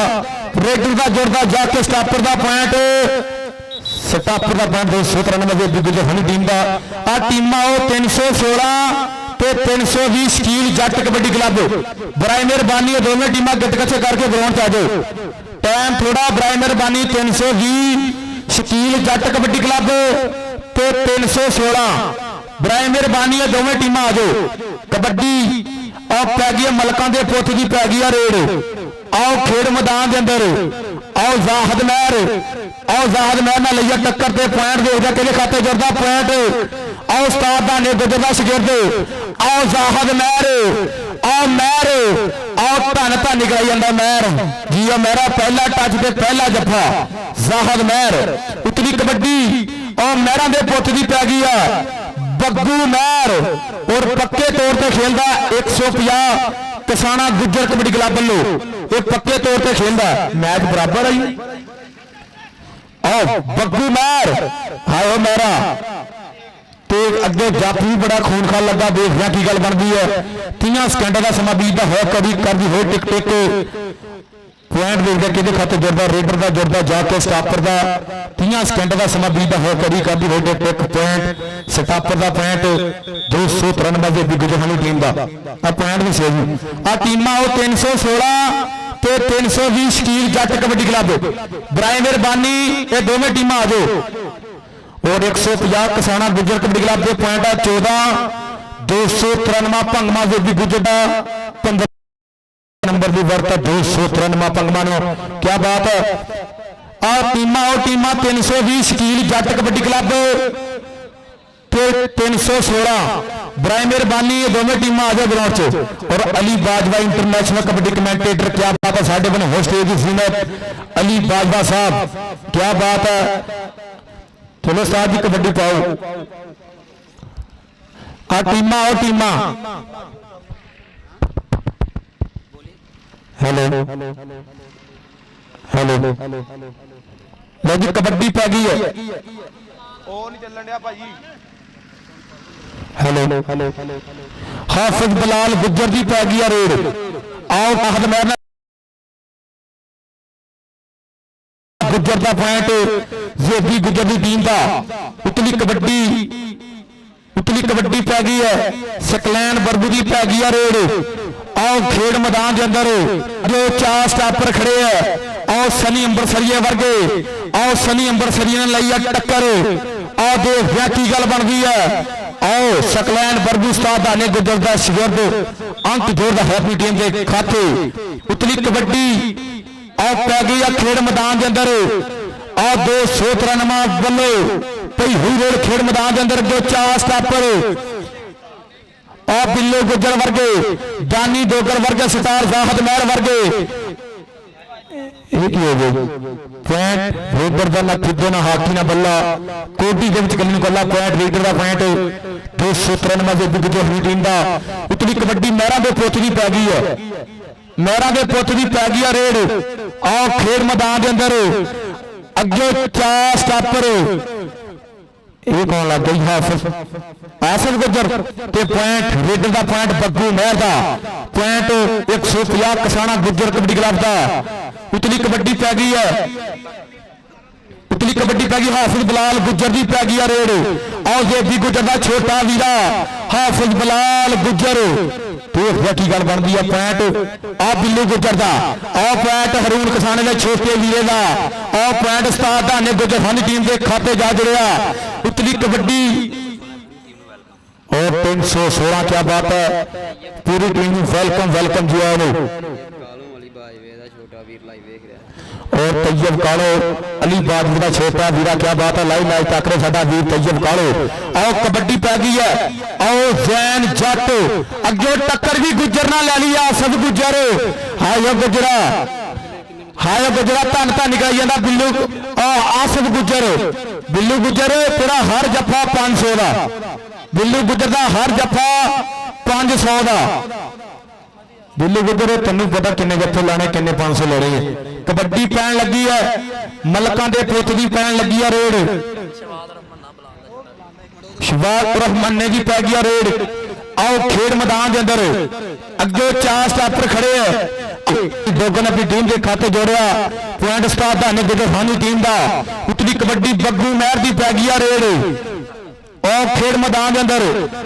रेडर का जुड़दा जाके स्टापर का पॉइंट स्टापर का पॉइंट 293 से गुजर खानी टीम का आ टीमां 316 ਤੇ 320 ਸ਼ਕੀਲ ਜੱਟ कबड्डी क्लब बराए मेहरबानी दोनों टीमां गटकचे करके ग्राउंड च आ जाओ टाइम थोड़ा बराए मेहरबानी 320 शकील जट कबड्डी क्लब ते 316 बराए मेहरबानी दोवें टीमां आ जाओ कबड्डी और पै गई मलकां दे पुत्त की पै गई रेड आओ खेड मैदान के अंदर आओ जाहद महर ना लिया टक्कर ते पॉइंट देखदा किहदे खाते जुड़दा पॉइंट आओ उस्ताद धाने गुजर दा शिगिर्द आओ जाहद महर आओ धन निकल जाता महर जी मेरा पहला टच ते पहला जफा जाहद महर उतली कबड्डी और महर के पुत की पै गई है बग्गू महर और पक्के तौर पर खेलता 150 किसाना गुजर कबड्डी क्लब वालों ये पक्के तौर पर खेलता मैच बराबर आई आओ बग्गू महर हाओ मेरा तो अगे जप भी बड़ा खून खा लगा देखना की गल बनती है 30 सेकंड का समा बीतता हो कभी कर दी हो टिक पॉइंट देखते कि खाते जुड़ता रेडर का जुड़ता जाके स्टापर का 30 सेकंड का समा बीतता हो कभी कर दी हो टिक पॉइंट स्टापर का पॉइंट 293 से गुजरानी टीम का आ पॉइंट भी सही आ टीमां 316 ते 320 शकील जट कबड्डी क्लब बराए मेहरबानी ये दोवें टीमां आ जाओ और 150 किसाना गुजर कबड्डी क्लब के पॉइंट है 14 293 भंगमा जो भी गुजर 15 नंबर की वर्त 293 भंगमा क्या बात है आ टीमां 320 शकील जट कबड्डी क्लब के 316 बराए मेहरबानी दोनों टीमां आ जाए ग्राउंड च और अली बाजवा इंटरनेशनल कबड्डी कमेंटेटर क्या बात है साढ़े बने होस्ट जीनत अली बाजवा साहब क्या बात है चलो साहब जी कबड्डी पाओ आ टीमां आओ टीमां हेलो लो जी कबड्डी पै गई है हेलो हाफिज बलाल गुजर की पै गई रेड आओ आहद महर गुजर का पॉइंट जेबी गुजर की टीम का उतली कबड्डी पै गई है सकलैन बरबू की पै गई है रेड आओ खेड मैदान के अंदर जो 4 स्टापर खड़े है आओ सनी अंबरसरिया वर्गे आओ सनी अंबरसरिया ने लाई टक्कर आओ देखिया की गल बन गई है आओ सकलैन बरबू उस्ताद धाने गुजर का शिगिर्द अंक जोड़ता है अपनी टीम के खाते उतली कबड्डी आओ पै गई है खेड मैदान के अंदर आ 293 वालों पई हुई रेड खेड मैदान के अंदर जो 4 स्टापर आ बिल्लो गुजर वर्गे दानी डोगर वर्गे सितार जाहद महर वर्गे ਇਹ ਕੀ ਹੋ ਗਿਆ ਪੁਆਇੰਟ ਰੇਡਰ ਦਾ ਨਾ ਖੁੱਦੇ ਨਾ ਹਾਕੀ ਨਾ ਬੱਲਾ ਕੋਟੀ ਦੇ ਵਿੱਚ ਕੱਲੀ ਨੂੰ ਕੱਲਾ ਪੁਆਇੰਟ ਰੇਡਰ ਦਾ ਪੁਆਇੰਟ 293 ਦੇ ਬਿਗ ਜੋਹਰੀ ਟੀਮ ਦਾ ਉਤਲੀ ਕਬੱਡੀ ਮਹਿਰਾਂ ਦੇ ਪੁੱਤ ਦੀ ਪੈ ਗਈ ਹੈ ਮਹਿਰਾਂ ਦੇ ਪੁੱਤ ਦੀ ਪੈ ਗਈ ਆ ਰੇਡ ਆਹ ਖੇਡ ਮੈਦਾਨ ਦੇ ਅੰਦਰ ਅੱਗੇ 4 ਸਟਾਪਰ ਇਹ ਕੌਣ ਲੱਗ ਗਈ ਆਸਫ ਗੁੱਜਰ ਤੇ ਪੁਆਇੰਟ ਰੇਡਰ ਦਾ ਪੁਆਇੰਟ ਬੱਗੂ ਮਹਿਰ ਦਾ ਪੁਆਇੰਟ 150 ਕਸਾਣਾ ਗੁੱਜਰ ਕਬੱਡੀ ਕਲੱਬ ਦਾ ਉਤਲੀ ਕਬੱਡੀ ਪੈ ਗਈ ਹੈ ਉਤਲੀ ਕਬੱਡੀ ਪੈ ਗਈ ਹਾਫਿਜ਼ ਬਲਾਲ ਗੁੱਜਰ ਦੀ ਪੈ ਗਈ ਆ ਰੇਡ ਆਓ ਜੇਬੀ ਗੁੱਜਰ ਦਾ ਛੋਟਾ ਵੀਰਾ ਹਾਫਿਜ਼ ਬਲਾਲ ਗੁੱਜਰ ਦੇਖਿਆ ਕੀ ਗੱਲ ਬਣਦੀ ਆ ਪੁਆਇੰਟ ਆ ਬਿੱਲੂ ਗੁੱਜਰ ਦਾ ਆ ਪੁਆਇੰਟ ਹਰੂਨ ਕਸਾਣੇ ਦੇ ਛੋਟੇ ਵੀਰੇ ਦਾ ਆ ਪੁਆਇੰਟ ਉਸਤਾਦ ਧਾਨੇ ਗੁੱਜਰ ਸਾਡੀ ਟੀਮ ਦੇ ਖਾਤੇ ਜਾ ਜੁੜਿਆ ਉਤਲੀ ਕਬੱਡੀ और 316 क्या बात है पूरी टीम वेलकम जी आए और तैयब कालो अली बादल का छोटा वीरा क्या बात है लाइव मैच तक रहे साडा वीर तैयब कालो आओ कबड्डी पै गई है आओ जैन जट अगे टक्कर भी गुजर ना ले लिया सब गुजर हाय गुजरा धन धन निकाई जाता बिल्लू आसफ गुजर तेरा हर जफा 500 का बिल्लू गुजर का हर जफा 500 का बिल्लू गुजर तेन पता किन्ने जफे लाने किन्ने 500 लाने कबड्डी पैन लगी है मलकों के पुत की पैन लगी है रेड शवाद रहमान ने भी पै गया रेड आओ खेड मैदान के अंदर अगे 4 स्टापर खड़े है दोगन अपनी टीम के खाते जोड़िया पॉइंट उस्ताद धाने गुजर सानी टीम का उतली कबड्डी बग्गू महर की पै गई रेड और खेड मैदान के अंदर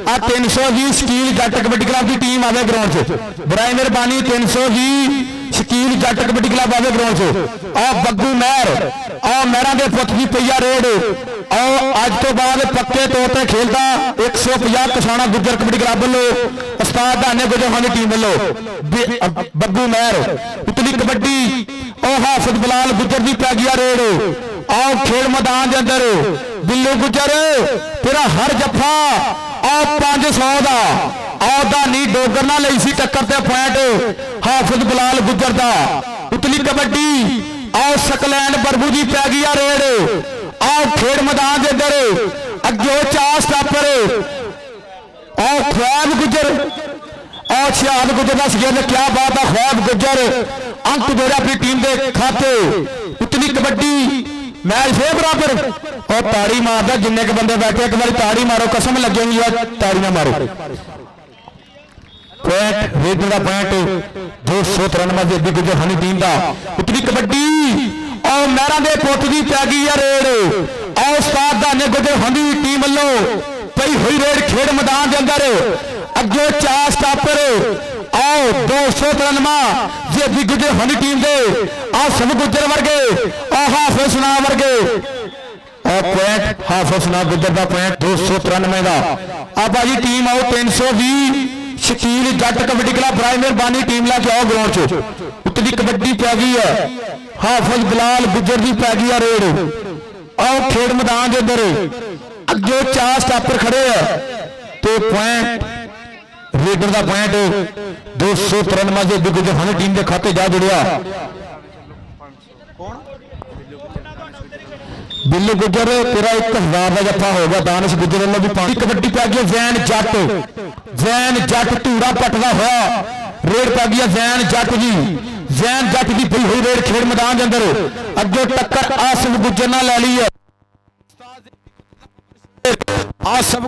आ 320 शकील जट कबड्डी क्लब की टीम आवे ग्राउंड से बराए मेहरबानी 320 शकील जट कबड्डी क्लब आवे ग्राउंड से आ बग्गू महर आ महरा के पुत की पई रेड और अज तो बाद पक्के तौर पर खेलता 150 कसाना गुजर कबड्डी क्लब वालों उस्ताद धाने गुजर सानी टीम वालों बग्गू महर उतली कबड्डी और हाफिज बलाल गुजर की पै गई रेड आओ खेल मैदान के अंदर बिल्लू गुजर तेरा हर जफा आओ 500 का आओ धानी डोगर ना लई सी टक्कर ते पॉइंट हाफिज बलाल गुजर का उतली कबड्डी आओ सकलैन बरबू की पै गई रेड आओ खेल मैदान के अंदर अगे 4 स्टापर आओ ख्वाब गुजर और शहाद गुजर का सगिर क्या बात है ख्वाब गुजर अंक जोड़े अपनी टीम के खाते उतली कबड्डी मैच फिर बराबर और ताड़ी मारदा जिन्ने के बंदे बैठे एक बार ताड़ी मारो कसम लगेगी यार ताड़ी ना मारो पॉइंट रेडर का पॉइंट 293 से अभी गुजर हनी टीम का उतली कबड्डी और महरा के पुत की पै गई है रेड और उस्ताद धाने गुजर हनी टीम वालों पई हुई रेड खेड मैदान के अंदर अगे 4 स्टापर आओ 293 जे भी गुजर हनी टीम दे आ सब गुजर वर्गे आ हाफिज सुना वर्गे और पॉइंट हाफिज सुना गुजर का पॉइंट 293 का आ भाजी टीम आओ 320 शकील जट कबड्डी क्लब बराए मेहरबानी टीम लेके आओ ग्राउंड च उतली कबड्डी पै गई है हाफिज बलाल गुजर की पै गई है रेड आओ खेड मैदान के अंदर अगे 4 स्टापर खड़े है तो पॉइंट रेडर का पॉइंट 293 से गुजर हनी टीम के खाते जा जुड़िया बिल्लू गुजर तेरा 1000 का जफा होगा दानिश गुजर वालों भी पानी कबड्डी पै गई जैन जट धूड़ा पटदा होया रेड पै गई जैन जट की पई हुई रेड खेड मैदान के अंदर अगे टक्कर आसफ गुजर ना ले ली है आसफ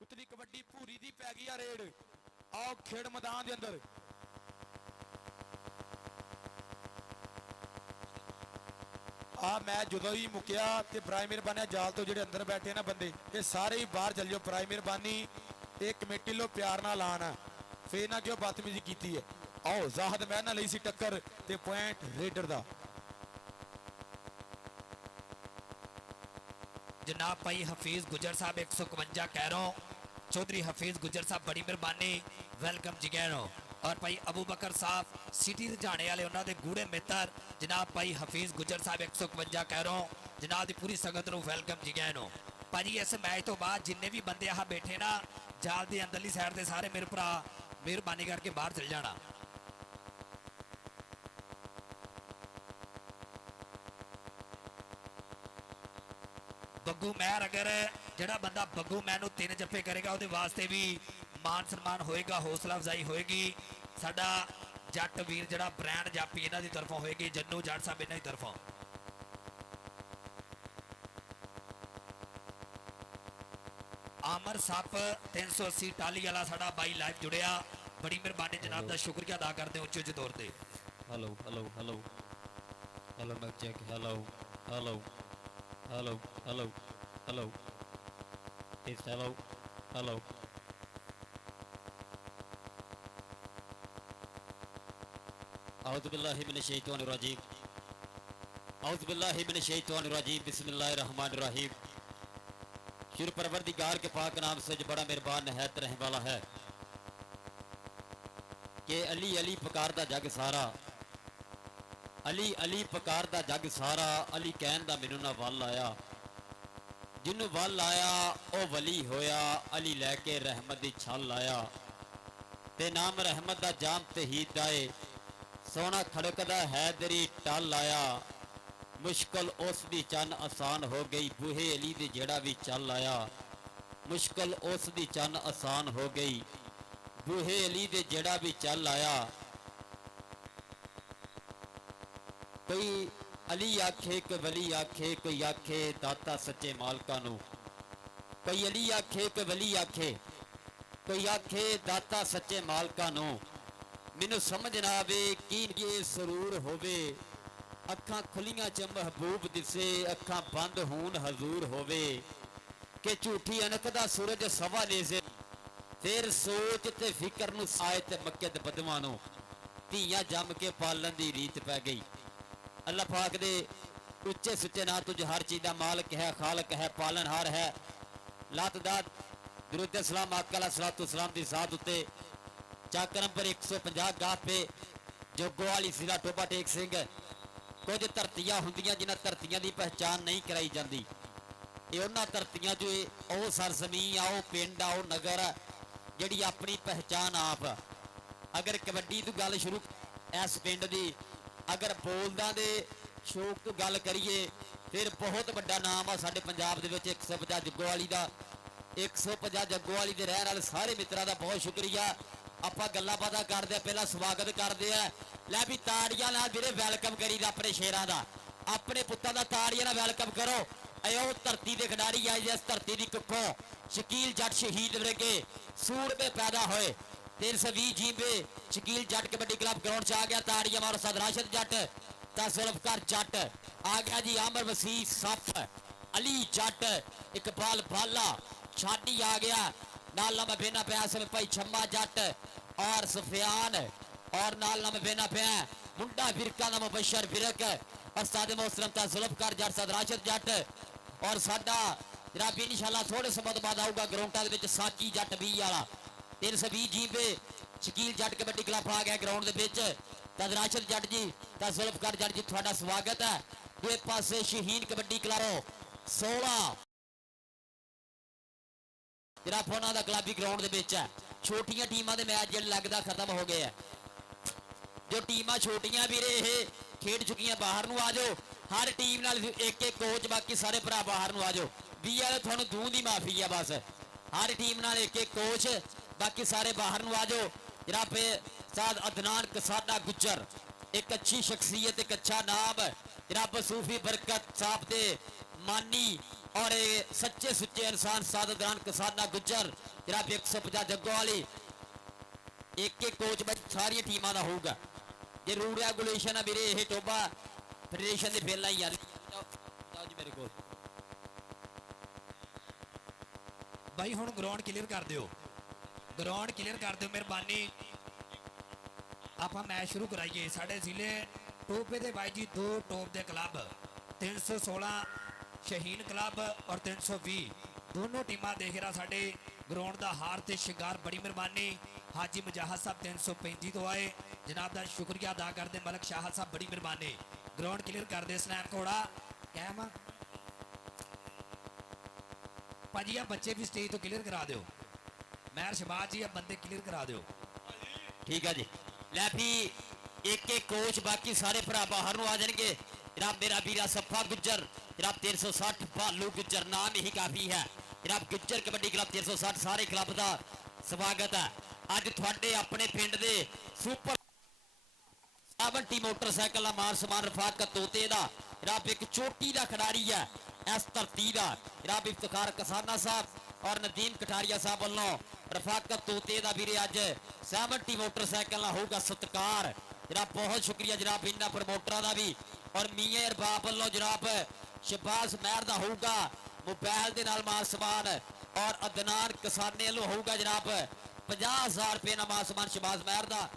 उतली कबड्डी पूरी दी पै गई रेड आओ खेड मैदान के अंदर आ मैच जो ही मुकिया ते बराए मेहरबानी जाल तो जेडे अंदर बैठे ना बंदे ये सारे ही बाहर चल जाओ बराए मेहरबानी एक कमेटी लो प्यार ना लाना फिर ना क्यों बदतमीजी की है आओ जाहद मैं ना लई सी टक्कर ते पॉइंट रेडर दा जनाब भाई हफीज गुजर साहब 151 कैरों चौधरी हफीज गुजर साहब बड़ी मेहरबानी वेलकम जिगैनो और भाई अबू बकर साहब सिटी रजाने वाले उन्होंने गूढ़े मित्र जनाब भाई हफीज गुजर साहब 151 कैरों जनाब की पूरी संगत को वेलकम जिगैनो भाजी इस मैच तो बाद जिन्ने भी बंदे यहाँ बैठे ना ਜਾਲ ਦੀ ਅੰਦਰਲੀ ਸਾਈਡ ਤੇ ਸਾਰੇ ਮੇਰੇ ਭਰਾ ਮਿਹਰਬਾਨੀ ਕਰਕੇ ਬਾਹਰ ਚਲ ਜਾਣਾ। ਬੱਗੂ ਮਹਿਰ ਅਗਰ ਜਿਹੜਾ ਬੰਦਾ ਬੱਗੂ ਮਹਿਰ ਨੂੰ 3 ਜੱਫੇ ਕਰੇਗਾ ਉਹਦੇ ਵਾਸਤੇ ਵੀ ਮਾਨ ਸਨਮਾਨ ਹੋਏਗਾ, ਹੌਸਲਾ ਅਫਜ਼ਾਈ ਹੋਏਗੀ। ਸਾਡਾ ਜੱਟ ਵੀਰ ਜਿਹੜਾ ਬ੍ਰਾਂਡ ਜਾਪੀ ਇਹਨਾਂ ਦੀ ਤਰਫੋਂ ਹੋਏਗੀ, ਜੰਨੂ ਜੱਟ ਸਾਹਿਬ ਇਹਨਾਂ ਦੀ ਤਰਫੋਂ। ਆਮਰ ਸੱਪ 380 ਟਾਲੀ ਵਾਲਾ ਸਾਡਾ ਬਾਈ ਲਾਈਵ ਜੁੜਿਆ, ਬੜੀ ਮਿਹਰਬਾਨੀ ਜਨਾਬ ਦਾ ਸ਼ੁਕਰੀਆ ਅਦਾ ਕਰਦੇ ਉੱਚੇ ਉੱਚੇ ਤੌਰ ਤੇ। Hello hello hello hello mic check hello hello hello hello hello ਇਸ ਹੈਲੋ ਹੈਲੋ أعوذ بالله من الشيطان الرجيم أعوذ بالله من الشيطان الرجيم بسم الله الرحمن الرحيم शुरू परवरदिगार के पाक नाम से जो बड़ा मेहरबान नहायत रहने वाला है कि अली अली पुकारदा जग सारा अली अली पुकारदा जग सारा अली कहन दा मैनू ना वल आया जिन्नू वल आया ओ वली होया अली लैके रहमत दी छल आया ते नाम रहमत दा जाम तहीद आए सोना खड़कदा हैदरी टल आया मुश्किल उस दी चन आसान हो गई बूहे अली दे जेड़ा भी चल आया मुश्किल उस दी चन आसान हो गई बूहे अली दे जेड़ा भी चल आया कोई अली आखे कोई वली आखे कोई आखे दाता सच्चे मालका नू कोई अली आखे कोई वली आखे कोई आखे दाता सच्चे मालका नू मैनू समझ ना आवे की ये सरूर होवे अखां खुलियां च महबूब दिसे अखां बंद होन हजूर होवे कि झूठी अनक दा सूरज सवा नेज़े फिर सोच ते फिकर नू साए ते मक्यद बदवां नू धीयां जम के पालन दी रीत पै गई। अल्लाह पाक दे उच्चे सुच्चे ना तुझ हर चीज़ दा मालिक है खालक है पालनहार है लातदार दुरूद सलाम आका अलैहि सलाम दी ज़ात उत्ते चक नंबर 150 गाह पे जोगो वाली सिरा टोबा टेक सिंह कुछ धरतियां हुंदियां जिन्हां धरतियां दी पहचान नहीं कराई जाती ये उन्हां धरतियां जो ओ सरजमीं आओ पिंड आओ नगर जिहड़ी अपनी पहचान आप अगर कबड्डी तो गल शुरू इस पिंड दी अगर बोलदा दे शौक तो गल करिए फिर बहुत वड्डा नाम आ साडे पंजाब दे विच 150 जग्गोवाली दा 150 जग्गोवाली दे रहण वाले सारे मित्रां दा बहुत शुक्रिया। ਆਪਾਂ ਗੱਲਾਂ ਬਾਤਾਂ ਕਰਦੇ ਆ ਪਹਿਲਾਂ ਸਵਾਗਤ ਕਰਦੇ ਆ ਲੈ ਵੀ ਤਾੜੀਆਂ ਨਾਲ ਵੀਰੇ ਵੈਲਕਮ ਕਰੀਦਾ ਆਪਣੇ ਸ਼ੇਰਾਂ ਦਾ ਆਪਣੇ ਪੁੱਤਾਂ ਦਾ ਤਾੜੀਆਂ ਨਾਲ ਵੈਲਕਮ ਕਰੋ ਆਇਓ ਧਰਤੀ ਦੇ ਖਿਡਾਰੀ ਆਏ ਜਿਸ ਧਰਤੀ ਦੀ ਕੁੱਖੋਂ ਸ਼ਕੀਲ ਜੱਟ ਸ਼ਹੀਦ ਵਰਗੇ ਸੂਰਮੇ ਪੈਦਾ ਹੋਏ 320 ਜੀਵੇ ਸ਼ਕੀਲ ਜੱਟ ਕਬੱਡੀ ਕਲੱਬ ਗਰਾਊਂਡ 'ਚ ਆ ਗਿਆ ਤਾੜੀਆਂ ਮਾਰੋ ਸਦਰਾਸ਼ਦ ਜੱਟ ਤਾਂ ਜ਼ੁਲਫਕਾਰ ਜੱਟ ਆ ਗਿਆ ਜੀ ਆਮਰ ਵਸੀ ਸੱਪ ਅਲੀ ਜੱਟ ਇਕਬਾਲ ਬਾਲਾ ਛਾਡੀ आ गया नाल नाम बेना पे आसम भाई छम्मा जट और सफियान और नाल नाम बेना पे मुंडा फिरका नाम मुबशर फिरक और सादे मोहतरम ता जुल्फकार जट सदराशद जट और साडा जनाब इंशाल्लाह थोड़े समय बाद आऊगा ग्राउंडा दे विच साची जट 20 वाला 320 जीबे शकील जट कबड्डी क्लब आ गया ग्राउंड दे विच सदराशद जट जी ता जुल्फकार जट जी तुहाडा स्वागत है। दे पासे शहीन कबड्डी क्लब 16 ਜਿਹੜਾ ਫੋਨਾਂ ਦਾ ਕਲੱਬੀ ਗਰਾਊਂਡ ਦੇ ਵਿੱਚ ਹੈ ਛੋਟੀਆਂ ਟੀਮਾਂ ਦੇ ਮੈਚ ਜਿਹੜੇ ਲੱਗਦਾ ਖਤਮ ਹੋ ਗਏ ਆ ਜੋ ਟੀਮਾਂ ਛੋਟੀਆਂ ਵੀਰੇ ਇਹ ਖੇਡ ਚੁੱਕੀਆਂ ਬਾਹਰ ਨੂੰ ਆ ਜਾਓ ਹਰ ਟੀਮ ਨਾਲ ਇੱਕ ਇੱਕ ਕੋਚ ਬਾਕੀ ਸਾਰੇ ਭਰਾ ਬਾਹਰ ਨੂੰ ਆ ਜਾਓ 20 ਵਾਲੇ ਤੁਹਾਨੂੰ ਦੂੰ ਦੀ ਮਾਫੀ ਆ ਬਸ ਹਰ ਟੀਮ ਨਾਲ ਇੱਕ ਇੱਕ ਕੋਚ ਬਾਕੀ ਸਾਰੇ ਬਾਹਰ ਨੂੰ ਆ ਜਾਓ जनाब साद अदनान कसादा गुज्जर एक अच्छी शख्सियत एक अच्छा नाम जनाब सूफी बरकत साहब दे मानी और सच्चे सुच्चे इंसान साद अदनान कसादा गुज्जर जनाब 150 जग्गों वाली एक एक कोच में सारी टीमां दा होगा ये रूल रेगुलेशन है मेरे ये टोबा फेडरेशन दे बेला ही यार जी मेरे को भाई हुण ग्राउंड क्लीयर कर दियो ग्राउंड क्लीयर कर दियो मेहरबानी आप मैच शुरू कराइए साढ़े जिले टोपे दे भाई जी दो टॉप दे क्लब 316 शहीन क्लब और 320 दोनों टीमां देख रहा साढ़े ग्राउंड का हार ते शिंगार बड़ी मेहरबानी हाजी मुजाहिद साहब 335 तो आए जनाब का शुक्रिया अदा करते मलक शाह साहब बड़ी मेहरबानी ग्राउंड क्लीयर कर दे स्नैप घोड़ा कैम भाजी आ बच्चे भी स्टेज तो क्लीयर करा दो ਮਹਿਰ ਸ਼ਬਾਜ ਜੀ ਇਹ ਬੰਦੇ ਕਲੀਅਰ ਕਰਾ ਦਿਓ ਠੀਕ ਹੈ ਜੀ ਲੈ ਵੀ ਇੱਕ ਇੱਕ ਕੋਚ ਬਾਕੀ ਸਾਰੇ ਭਰਾ ਬਾਹਰ ਨੂੰ ਆ ਜਾਣਗੇ ਜਨਾਬ ਮੇਰਾ ਵੀਰਾ ਸੱਫਾ ਗੁੱਜਰ ਜਨਾਬ 360 ਭਾਲੂ ਗੁੱਜਰ ਨਾਮ ਹੀ ਕਾਫੀ ਹੈ ਜਨਾਬ ਗੁੱਜਰ ਕਬੱਡੀ ਕਲੱਬ 360 ਸਾਰੇ ਕਲੱਬ ਦਾ ਸਵਾਗਤ ਹੈ ਅੱਜ ਤੁਹਾਡੇ ਆਪਣੇ ਪਿੰਡ ਦੇ ਸੁਪਰ 70 ਮੋਟਰਸਾਈਕਲ ਦਾ ਮਾਨ ਸਮਾਨ ਰਫਾਕਤ ਤੋਤੇ ਦਾ ਜਨਾਬ ਇੱਕ ਚੋਟੀ ਦਾ ਖਿਡਾਰੀ ਹੈ ਇਸ ਧਰਤੀ ਦਾ ਜਨਾਬ ਇਫਤਖਾਰ ਕਸਾਨਾ ਸਾਹਿਬ ਔਰ ਨਦੀਮ ਕਠਾਰੀਆ ਸਾਹਿਬ ਵੱਲੋਂ ਰਫਾਕਤ ਤੋਤੇ ਦਾ ਵੀਰੇ ਅੱਜ 70 ਮੋਟਰਸਾਈਕਲ ਨਾਲ ਹੋਊਗਾ ਸਤਿਕਾਰ ਜਨਾਬ ਬਹੁਤ ਸ਼ੁਕਰੀਆ ਜਨਾਬ ਇਹਨਾਂ ਪ੍ਰਮੋਟਰਾਂ ਦਾ ਵੀ ਔਰ ਮੀਆਂ ਅਰਬਾਬ ਵੱਲੋਂ ਜਨਾਬ ਸ਼ਬਾਜ਼ ਮਹਿਰ ਦਾ ਹੋਊਗਾ ਮੋਬਾਈਲ ਦੇ ਨਾਲ ਮਾਨ ਸਮਾਨ ਔਰ ਅਦਨਾਨ ਕਿਸਾਨੇ ਵੱਲੋਂ ਹੋਊਗਾ ਜਨਾਬ 50,000 ਰੁਪਏ ਦਾ ਮਾਨ ਸਮਾਨ ਸ਼ਬਾਜ਼ ਮਹਿਰ ਦਾ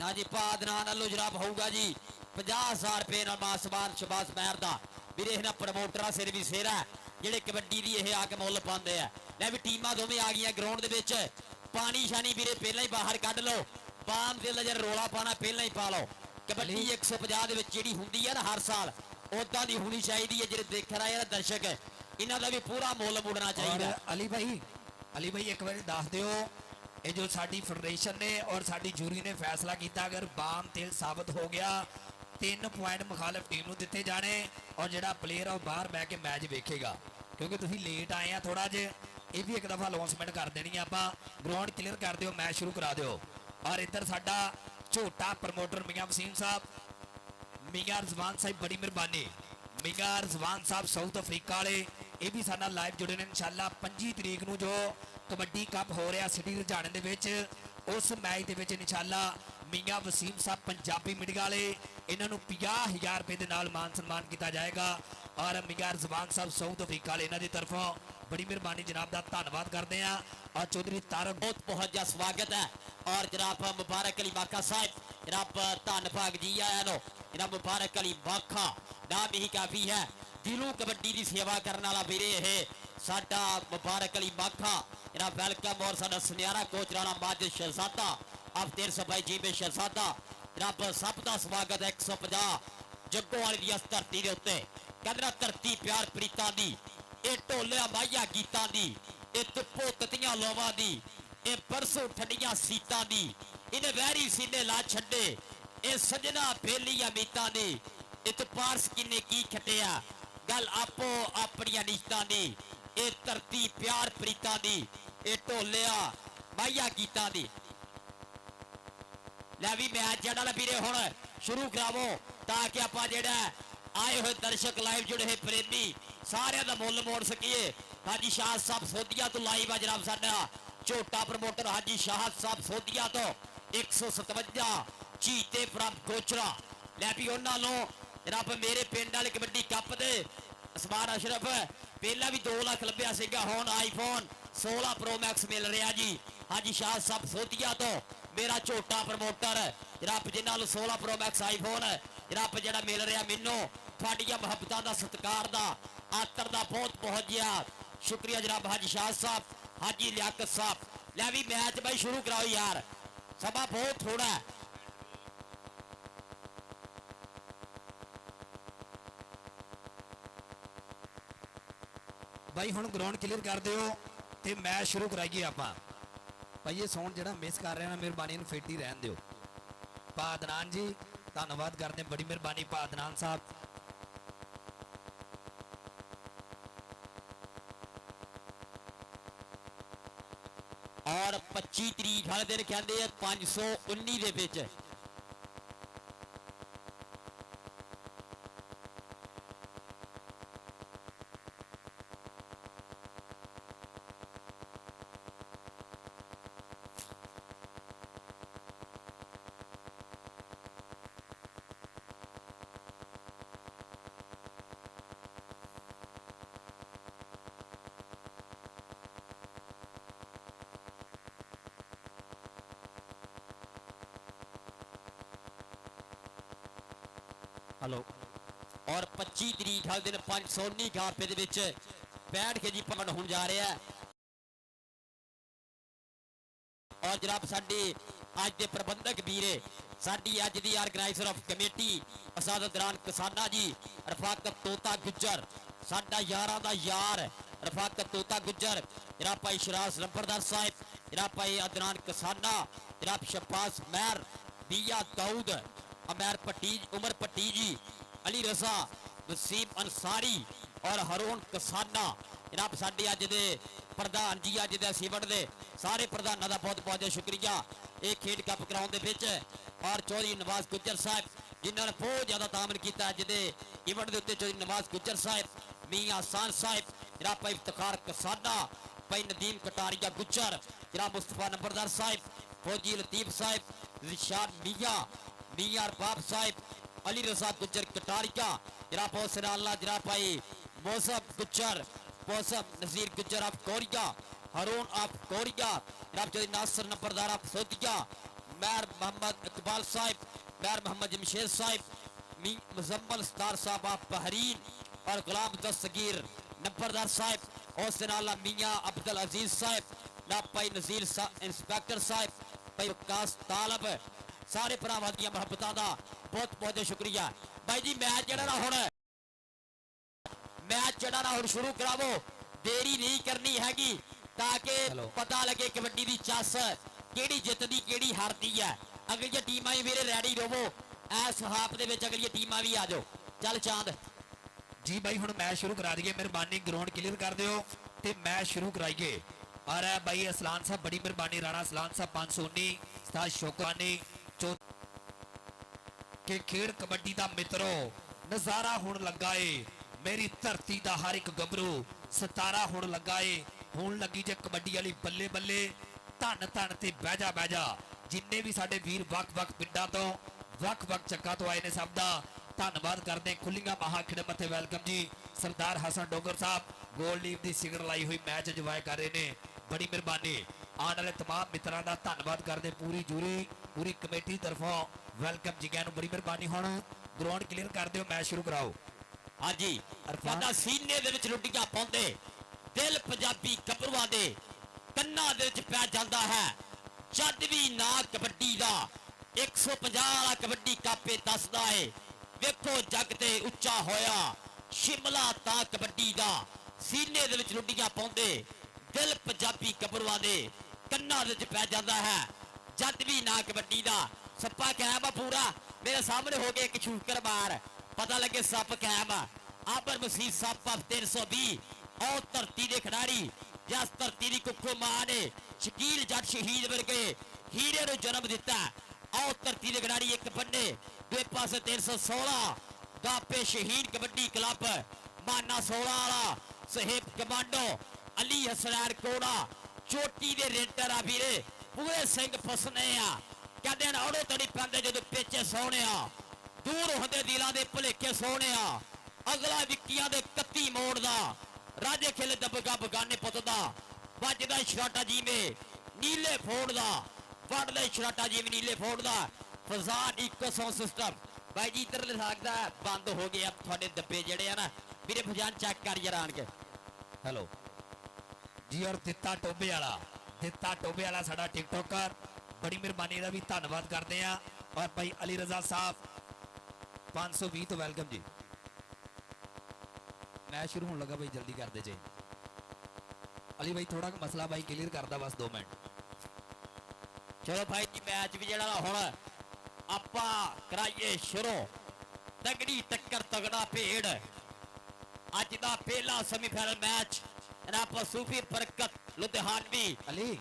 ਨਾ ਜੀ ਅਦਨਾਨ ਵੱਲੋਂ ਜਨਾਬ ਹੋਊਗਾ ਜੀ 50,000 ਰੁਪਏ ਦਾ ਮਾਨ ਸਮਾਨ ਸ਼ਬਾਜ਼ ਮਹਿਰ ਦਾ ਵੀਰੇ ਇਹਨਾਂ ਪ੍ਰਮੋਟਰਾਂ ਸਿਰ ਵੀ ਸਿਹਰਾ ਜਿਹੜੇ ਕਬੱਡੀ ਦੀ ਇਹ ਆ ਕੇ ਮੁੱਲ ਪਾਉਂਦੇ ਆ ਲੈ ਵੀ ਟੀਮਾਂ ਦੋਵੇਂ ਆ ਗਈਆਂ ਗਰਾਊਂਡ ਦੇ ਵਿੱਚ ਪਾਣੀ ਸ਼ਾਨੀ ਵੀਰੇ ਪਹਿਲਾਂ ਹੀ ਬਾਹਰ ਕੱਢ ਲਓ ਬਾਮ ਦੇ ਲਜਰ ਰੋਲਾ ਪਾਣਾ ਪਹਿਲਾਂ ਹੀ ਪਾ ਲਓ ਕਬੱਡੀ 150 ਦੇ ਵਿੱਚ ਜਿਹੜੀ ਹੁੰਦੀ ਹੈ ਨਾ ਹਰ ਸਾਲ ਉਦਾਂ ਦੀ ਹੋਣੀ ਚਾਹੀਦੀ ਹੈ ਜਿਹੜੇ ਦੇਖ ਰਹੇ ਆ ਦਰਸ਼ਕ ਇਹਨਾਂ ਦਾ ਵੀ ਪੂਰਾ ਮੁੱਲ ਮੁੜਨਾ ਔਰ ਚਾਹੀਦਾ ਅਲੀ ਭਾਈ ਇੱਕ ਵਾਰੀ ਦੱਸ ਦਿਓ ਇਹ ਜੋ ਸਾਡੀ ਫੈਡਰੇਸ਼ਨ ਨੇ ਔਰ ਸਾਡੀ ਜੂਰੀ ਨੇ ਫੈਸਲਾ ਕੀਤਾ ਅਗਰ ਬਾਮ ਤੇਲ ਸਾਬਤ ਹੋ ਗਿਆ 3 ਪੁਆਇੰਟ ਮੁਖਾਲਫ ਟੀਮ ਨੂੰ ਦਿੱਤੇ ਜਾਣੇ ਔਰ ਜਿਹੜਾ ਪਲੇਅਰ ਆ ਉਹ ਬਾਹਰ ਬਹਿ ਕੇ ਮੈਚ ਵੇਖੇਗਾ ਕਿਉਂਕਿ ਤੁਸੀਂ ਲੇਟ ਆਏ ਆ ਥੋੜਾ ਜਿਹਾ ਇਹ ਵੀ ਇੱਕ ਦਫਾ ਅਨਾਉਂਸਮੈਂਟ ਕਰ ਦੇਣੀ ਆ ਆਪਾਂ ਗਰਾਊਂਡ ਕਲੀਅਰ ਕਰ ਦਿਓ ਮੈਚ ਸ਼ੁਰੂ ਕਰਾ ਦਿਓ ਔਰ ਇੱਧਰ ਸਾਡਾ ਝੋਟਾ ਪ੍ਰਮੋਟਰ ਮੀਆਂ ਵਸੀਮ ਸਾਹਿਬ ਮੀਆਂ ਰਜ਼ਵਾਨ ਸਾਹਿਬ ਬੜੀ ਮਿਹਰਬਾਨੀ ਮੀਆਂ ਰਜ਼ਵਾਨ ਸਾਹਿਬ ਸਾਊਥ ਅਫਰੀਕਾ ਵਾਲੇ ਇਹ ਵੀ ਸਾਡੇ ਨਾਲ ਲਾਈਵ ਜੁੜੇ ਨੇ ਇਨਸ਼ਾਅੱਲਾ 25 ਤਰੀਕ ਨੂੰ ਜੋ ਕਬੱਡੀ ਕੱਪ ਹੋ ਰਿਹਾ ਸਿਟੀ ਰੁਝਾਣੇ ਦੇ ਵਿੱਚ ਉਸ ਮੈਚ ਦੇ ਵਿੱਚ ਇਨਸ਼ਾਅੱਲਾ ਮੀਆਂ ਵਸੀਮ ਸਾਹਿਬ ਪੰਜਾਬੀ ਮੀਡੀਆ ਵਾਲੇ ਇਹਨਾਂ ਨੂੰ 50,000 ਰੁਪਏ ਦੇ ਨਾਲ ਮਾਨ ਸਨਮਾਨ ਕੀਤਾ ਜਾਏਗਾ ਔਰ ਮੀਆਂ ਰਜ਼ਵਾਨ ਸਾਹਿਬ ਸਾਊਥ ਅਫਰੀਕਾ ਵਾਲੇ ਇਹਨਾਂ ਦੀ ਤਰਫੋਂ ਬੜੀ ਮਿਹਰਬਾਨੀ ਜਨਾਬ ਦਾ ਧੰਨਵਾਦ ਕਰਦੇ ਆ ਔਰ ਚੌਧਰੀ ਤਾਰਕ बहुत जिया स्वागत है और जनाब मुबारक अली बाखा साहब जनाब धन भाग जी आया नो जनाब मुबारक अली बाखा नाम ही काफी है दिलों कबड्डी की सेवा करने वाला वीरे है साडा मुबारक अली बाखा जनाब वेलकम और साडा सुनियारा कोच राणा माजिद शहजादा अब 300 भाई जी में शहजादा जनाब सब का स्वागत है 150 जग्गों वाली दी धरती के उत्ते कहना धरती प्यार प्रीतां दी ਇਹ ਢੋਲਿਆ ਮਾਈਆ ਗੀਤਾਂ ਦੀ ਇਹ ਤੁੱਪੋ ਤਤੀਆਂ ਲੋਵਾਂ ਦੀ ਇਹ ਪਰਸੋਂ ਠੰਡੀਆਂ ਸੀਤਾਂ ਦੀ ਇਹਨੇ ਵਹਿਰੀ ਸੀਨੇ ਲਾ ਛੱਡੇ ਇਹ ਸਜਣਾ ਫੇਲੀਆਂ ਮੀਤਾਂ ਦੀ ਇਹ ਤੇ ਪਾਰਸ ਕਿਨੇ ਕੀ ਖਟਿਆ ਗੱਲ ਆਪੋ ਆਪਣੀਆਂ ਨਿਸ਼ਤਾਂ ਦੀ ਇਹ ਧਰਤੀ ਪਿਆਰ ਪ੍ਰੀਤਾਂ ਦੀ ਇਹ ਢੋਲਿਆ ਮਾਈਆ ਗੀਤਾਂ ਦੀ ਲੈ ਵੀ ਮੈਚ ਜਿਹੜਾ ਵੀਰੇ ਹੁਣ ਸ਼ੁਰੂ ਕਰਾਵੋ ਤਾਂ ਕਿ ਆਪਾਂ ਜਿਹੜਾ ਆਏ ਹੋਏ ਦਰਸ਼ਕ ਲਾਈਵ ਜੁੜੇ ਹੋਏ ਪ੍ਰੇਮੀ ਸਾਰਿਆਂ ਦਾ ਮੁੱਲ ਮੋੜ ਸਕੀਏ ਹਾਜੀ ਸ਼ਾਹ ਸਾਹਿਬ ਸੋਧੀਆ ਤੋਂ ਲਾਈਵ ਆ ਜਨਾਬ ਸਾਡਾ ਝੋਟਾ ਪ੍ਰਮੋਟਰ ਹਾਜੀ ਸ਼ਾਹ ਸਾਹਿਬ ਸੋਧੀਆ ਤੋਂ 157 ਚੀਤੇ ਫਰਮ ਕੋਚਰਾ ਲੈ ਵੀ ਉਹਨਾਂ ਨੂੰ ਜਨਾਬ ਮੇਰੇ ਪਿੰਡ ਵਾਲੇ ਕਬੱਡੀ ਕੱਪ ਦੇ ਅਸਮਾਨ ਅਸ਼ਰਫ ਪਹਿਲਾਂ ਵੀ 2 ਲੱਖ ਲੱਭਿਆ ਸੀਗਾ ਹੁਣ ਆਈਫੋਨ 16 ਪ੍ਰੋ ਮੈਕਸ ਮਿਲ ਰਿਹਾ ਜੀ ਹਾਜੀ ਸ਼ਾਹ ਸਾਹਿਬ ਸੋਧੀਆ ਤੋਂ ਮੇਰਾ ਝੋਟਾ ਪ੍ਰਮੋਟਰ ਜਨਾਬ ਜਿਨ੍ਹਾਂ ਨੂੰ 16 ਪ੍ਰੋ ਮੈਕਸ ਆਈਫੋਨ ਜਨਾਬ ਜਿਹੜਾ ਮਿਲ ਰਿਹਾ ਮੈਨੂੰ ਤੁਹਾਡੀਆਂ ਮੁਹੱਬਤਾਂ ਦਾ ਸਤਿਕਾਰ ਦਾ ਆਤਰ ਦਾ ਬਹੁਤ ਬਹੁਤ ਜਿਆ ਸ਼ੁਕਰੀਆ ਜਨਾਬ ਹਾਜੀ ਸ਼ਾਹ ਸਾਹਿਬ ਹਾਜੀ ਲਿਆਕਤ ਸਾਹਿਬ ਲੈ ਵੀ ਮੈਚ ਬਾਈ ਸ਼ੁਰੂ ਕਰਾਓ ਯਾਰ ਸਮਾਂ ਬਹੁਤ ਥੋੜਾ ਹੈ ਭਾਈ ਹੁਣ ਗਰਾਊਂਡ ਕਲੀਅਰ ਕਰ ਦਿਓ ਤੇ ਮੈਚ ਸ਼ੁਰੂ ਕਰਾਈਏ ਆਪਾਂ ਭਾਈ ਇਹ ਸਾਊਂਡ ਜਿਹੜਾ ਮਿਸ ਕਰ ਰਿਹਾ ਨਾ ਮਿਹਰਬਾਨੀ ਨੂੰ ਫਿੱਟ ਹੀ ਰਹਿਣ ਦਿਓ ਭਾ ਅਦਨਾਨ ਜੀ ਧੰਨਵਾਦ ਕਰਦੇ ਬੜੀ ਮਿਹਰਬਾਨੀ ਭਾ ਅਦਨਾਨ ਸਾਹਿਬ ਔਰ 25 ਤਰੀਕ ਵਾਲੇ ਦਿਨ ਕਹਿੰਦੇ ਆ 519 ਦੇ ਵਿੱਚ ਹਲੋ ਔਰ 25 ਤਰੀਕ ਵਾਲੇ ਦਿਨ 519 ਗਾਪੇ ਦੇ ਵਿੱਚ ਬੈਠ ਕੇ ਜੀ ਪਵਨ ਹੋਣ ਜਾ ਰਿਹਾ ਹੈ ਔਰ ਜਨਾਬ ਸਾਡੇ ਅੱਜ ਦੇ ਪ੍ਰਬੰਧਕ ਵੀਰੇ ਸਾਡੀ ਅੱਜ ਦੀ ਆਰਗੇਨਾਈਜ਼ਰ ਆਫ ਕਮੇਟੀ ਅਸਾਦ ਦੌਰਾਨ ਕਿਸਾਨਾ ਜੀ ਰਫਾਕਤ ਤੋਤਾ ਗੁੱਜਰ ਸਾਡਾ ਯਾਰਾਂ ਦਾ ਯਾਰ ਰਫਾਕਤ ਤੋਤਾ ਗੁੱਜਰ ਜਨਾਬ ਭਾਈ ਸ਼ਰਾਸ ਨੰਬਰਦਾਰ ਸਾਹਿਬ जनाब भाई अदनान कसाना, जनाब शब्बास मैर, बिया दाऊद, अमैर पटीज, उमर पटीजी, अली रजा, वसीम अंसारी और हरून कसाना। जनाब साडे अज दे प्रधान जी, अज दे सीवट दे सारे प्रधानों का बहुत बहुत शुक्रिया ये खेड कप कराउन दे विच। और चौधरी नवाज गुज्जर साहब जिन्होंने बहुत ज़्यादा तामन किया अज दे इवेंट के उत्ते, चौधरी नवाज गुज्जर साहब, मियाँ आसान साहब, जनाब भाई इफ्तिखार कसाना, भाई नदीम कटारिया गुज्जर, जनाब मुस्तफा नंबरदार साहब, फौजी लतीफ साहब, रिशाद मियाँ, मियाँ अरबाब साहब, अली रजा गुज्जर कटारिया, जनाब हौसला अल्लाह, जनाब भाई मौसम गुज्जर, मौसम नज़ीर गुज्जर आप कोरिया, हरून आप कोरिया, जनाब चौधरी नासिर नंबरदार आप सोदिया, मैर मोहम्मद इकबाल साहब, मैर मोहम्मद जमशेद साहब, मुजम्मल स्टार साहब आप बहरीन और गुलाम दस्तगीर नंबरदार साहब, हौसला अल्लाह मियाँ अब्दुल अजीज साहब, जनाब भाई नज़ीर इंस्पेक्टर साहब, भाई वकास तालब, सारे भरावां दी मुहब्बतां दा बहुत बहुत शुक्रिया। भाई जी मैच जड़ा ना हुण मैच जड़ा ना हुण शुरू करावो, देरी नहीं करनी हैगी ताकि पता लगे कबड्डी दी चस केड़ी जितदी केड़ी हारदी है। अगलियां टीमां भी मेरे रैडी रहो, इस हाफ दे विच अगलियां टीमां भी आ जाओ। चल चांद जी भाई हुण मैच शुरू करा दईए, मेहरबानी ग्राउंड क्लीयर कर दिओ ते मैच शुरू कराइए। और भाई असलान साहब बड़ी मेहरबानी, राणा असलान साहब 519, उस्ताद शौकानी के खेड कबड्डी दा मित्रो नज़ारा हुण लगा है, मेरी धरती दा हर एक गबरू सतारा हुण लगा है। हुण लगी जे कबड्डी वाली बल्ले बल्ले, धन धन ते बह जा जिन्ने भी साडे वीर वख-वख पिंडां तो वख-वख चक्का तो आए ने, सब दा धन्नवाद करते हैं। खुलियां बाहां खिड़े मत्थे वेलकम जी। सरदार हसन डोगर साहब गोल्ड लीव की सिगर लाई हुई मैच इंजॉय कर रहे हैं, बड़ी मेहरबानी। आने वाले तमाम मित्रों का धन्नवाद करते पूरी जूरी पूरी कमेटी तरफों वेलकम जी गया, बड़ी मेहरबानी। हुण ग्राउंड क्लीयर कर दिओ, मैच शुरू कराओ। हाँ जी अरफादा सीने दे विच लुटियां पाउंदे दिल पंजाबी गबरूआं दे कन्नां दे विच पै जांदा है जद भी ना कबड्डी दा 150 वाला कबड्डी कापे दसदा है। वेखो जग ते उच्चा होया शिमला ता कबड्डी दा, सीने दे विच लुटियां पाउंदे दिल पंजाबी गबरूआं दे कन्नां दे विच पै जांदा है जद भी ना कबड्डी दा। सप्पा कायम आ पूरा मेरे सामने हो गए एक शूकर बार, पता लगे सप कायम आबर मसीह सप 320 और धरती के खिडारी जिस धरती की कुखों मां ने शकील जट शहीद वर्गे हीरे को जन्म दिता। और धरती के खिडारी एक बन्ने दूए पासे 316 गापे शहीद कबड्डी क्लब माना 16 वाला सहेब कमांडो अली हसनैन कोड़ा चोटी के रेडर आ वीरे पूरे सिंह फसने आ कहते हैं औड़ो तड़ी पैंदे जो पेचे सोने दूर होंदे दिलों के भुलेखे सोने अगला विक्कियां दे 31 मोड़ दा राजे खेले दबगा बगाने पुत दा वजदा शराटा जी में नीले फोड़ दा वड़दा शराटा जी में नीले फोड़ दा फजान इको साउंड सिस्टम। भाई जी इधर लगदा बंद हो गया थोड़े डब्बे जड़े है ना मेरे फजान चेक कर जरा आन के। हेलो जी। और दिता टोबे वाला साडा टिकटॉकर, बड़ी मेहरबानी का भी धन्नवाद करते हैं। और भाई अली रजा साहब 520 तो वेलकम जी। मैच शुरू होने लगा भाई, जल्दी कर दे जे अली भाई, थोड़ा मसला भाई क्लियर करदा बस 2 मिनट। चलो भाई जी मैच भी जड़ा हुण आपां कराइए शुरू, तगड़ी टक्कर तगड़ा भेड़। अज दा पहला सेमीफाइनल मैच जनाब सूफी बरकत लुधियानवी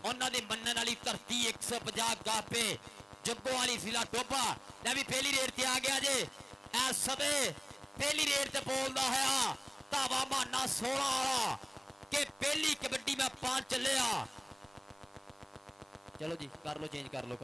उन्हां दी मन्नण वाली धरती 150 गापे जग्गों वाली जिला टोबा मैं भी पहली रेड ते आ गया जे। इस समय पहली रेड ते बोलदा है धावा माना 16 वाला के पहली कबड्डी में 5 चले आ। चलो जी कर लो चेंज कर लो।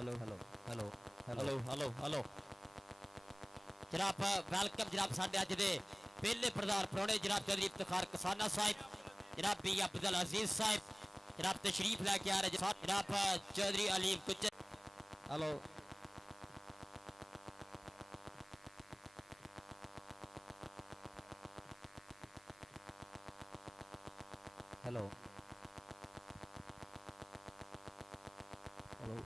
Hello hello hello hello hello hello जनाब वेलकम जनाब साडे अज दे पहले प्रधान परौणे जनाब चौधरी इफ्तिखार कसाना साहिब जनाब बी अब्दुल अजीज साहिब जनाब तशरीफ लेके आ रहे जनाब Chaudhary Aleem Gujjar hello hello hello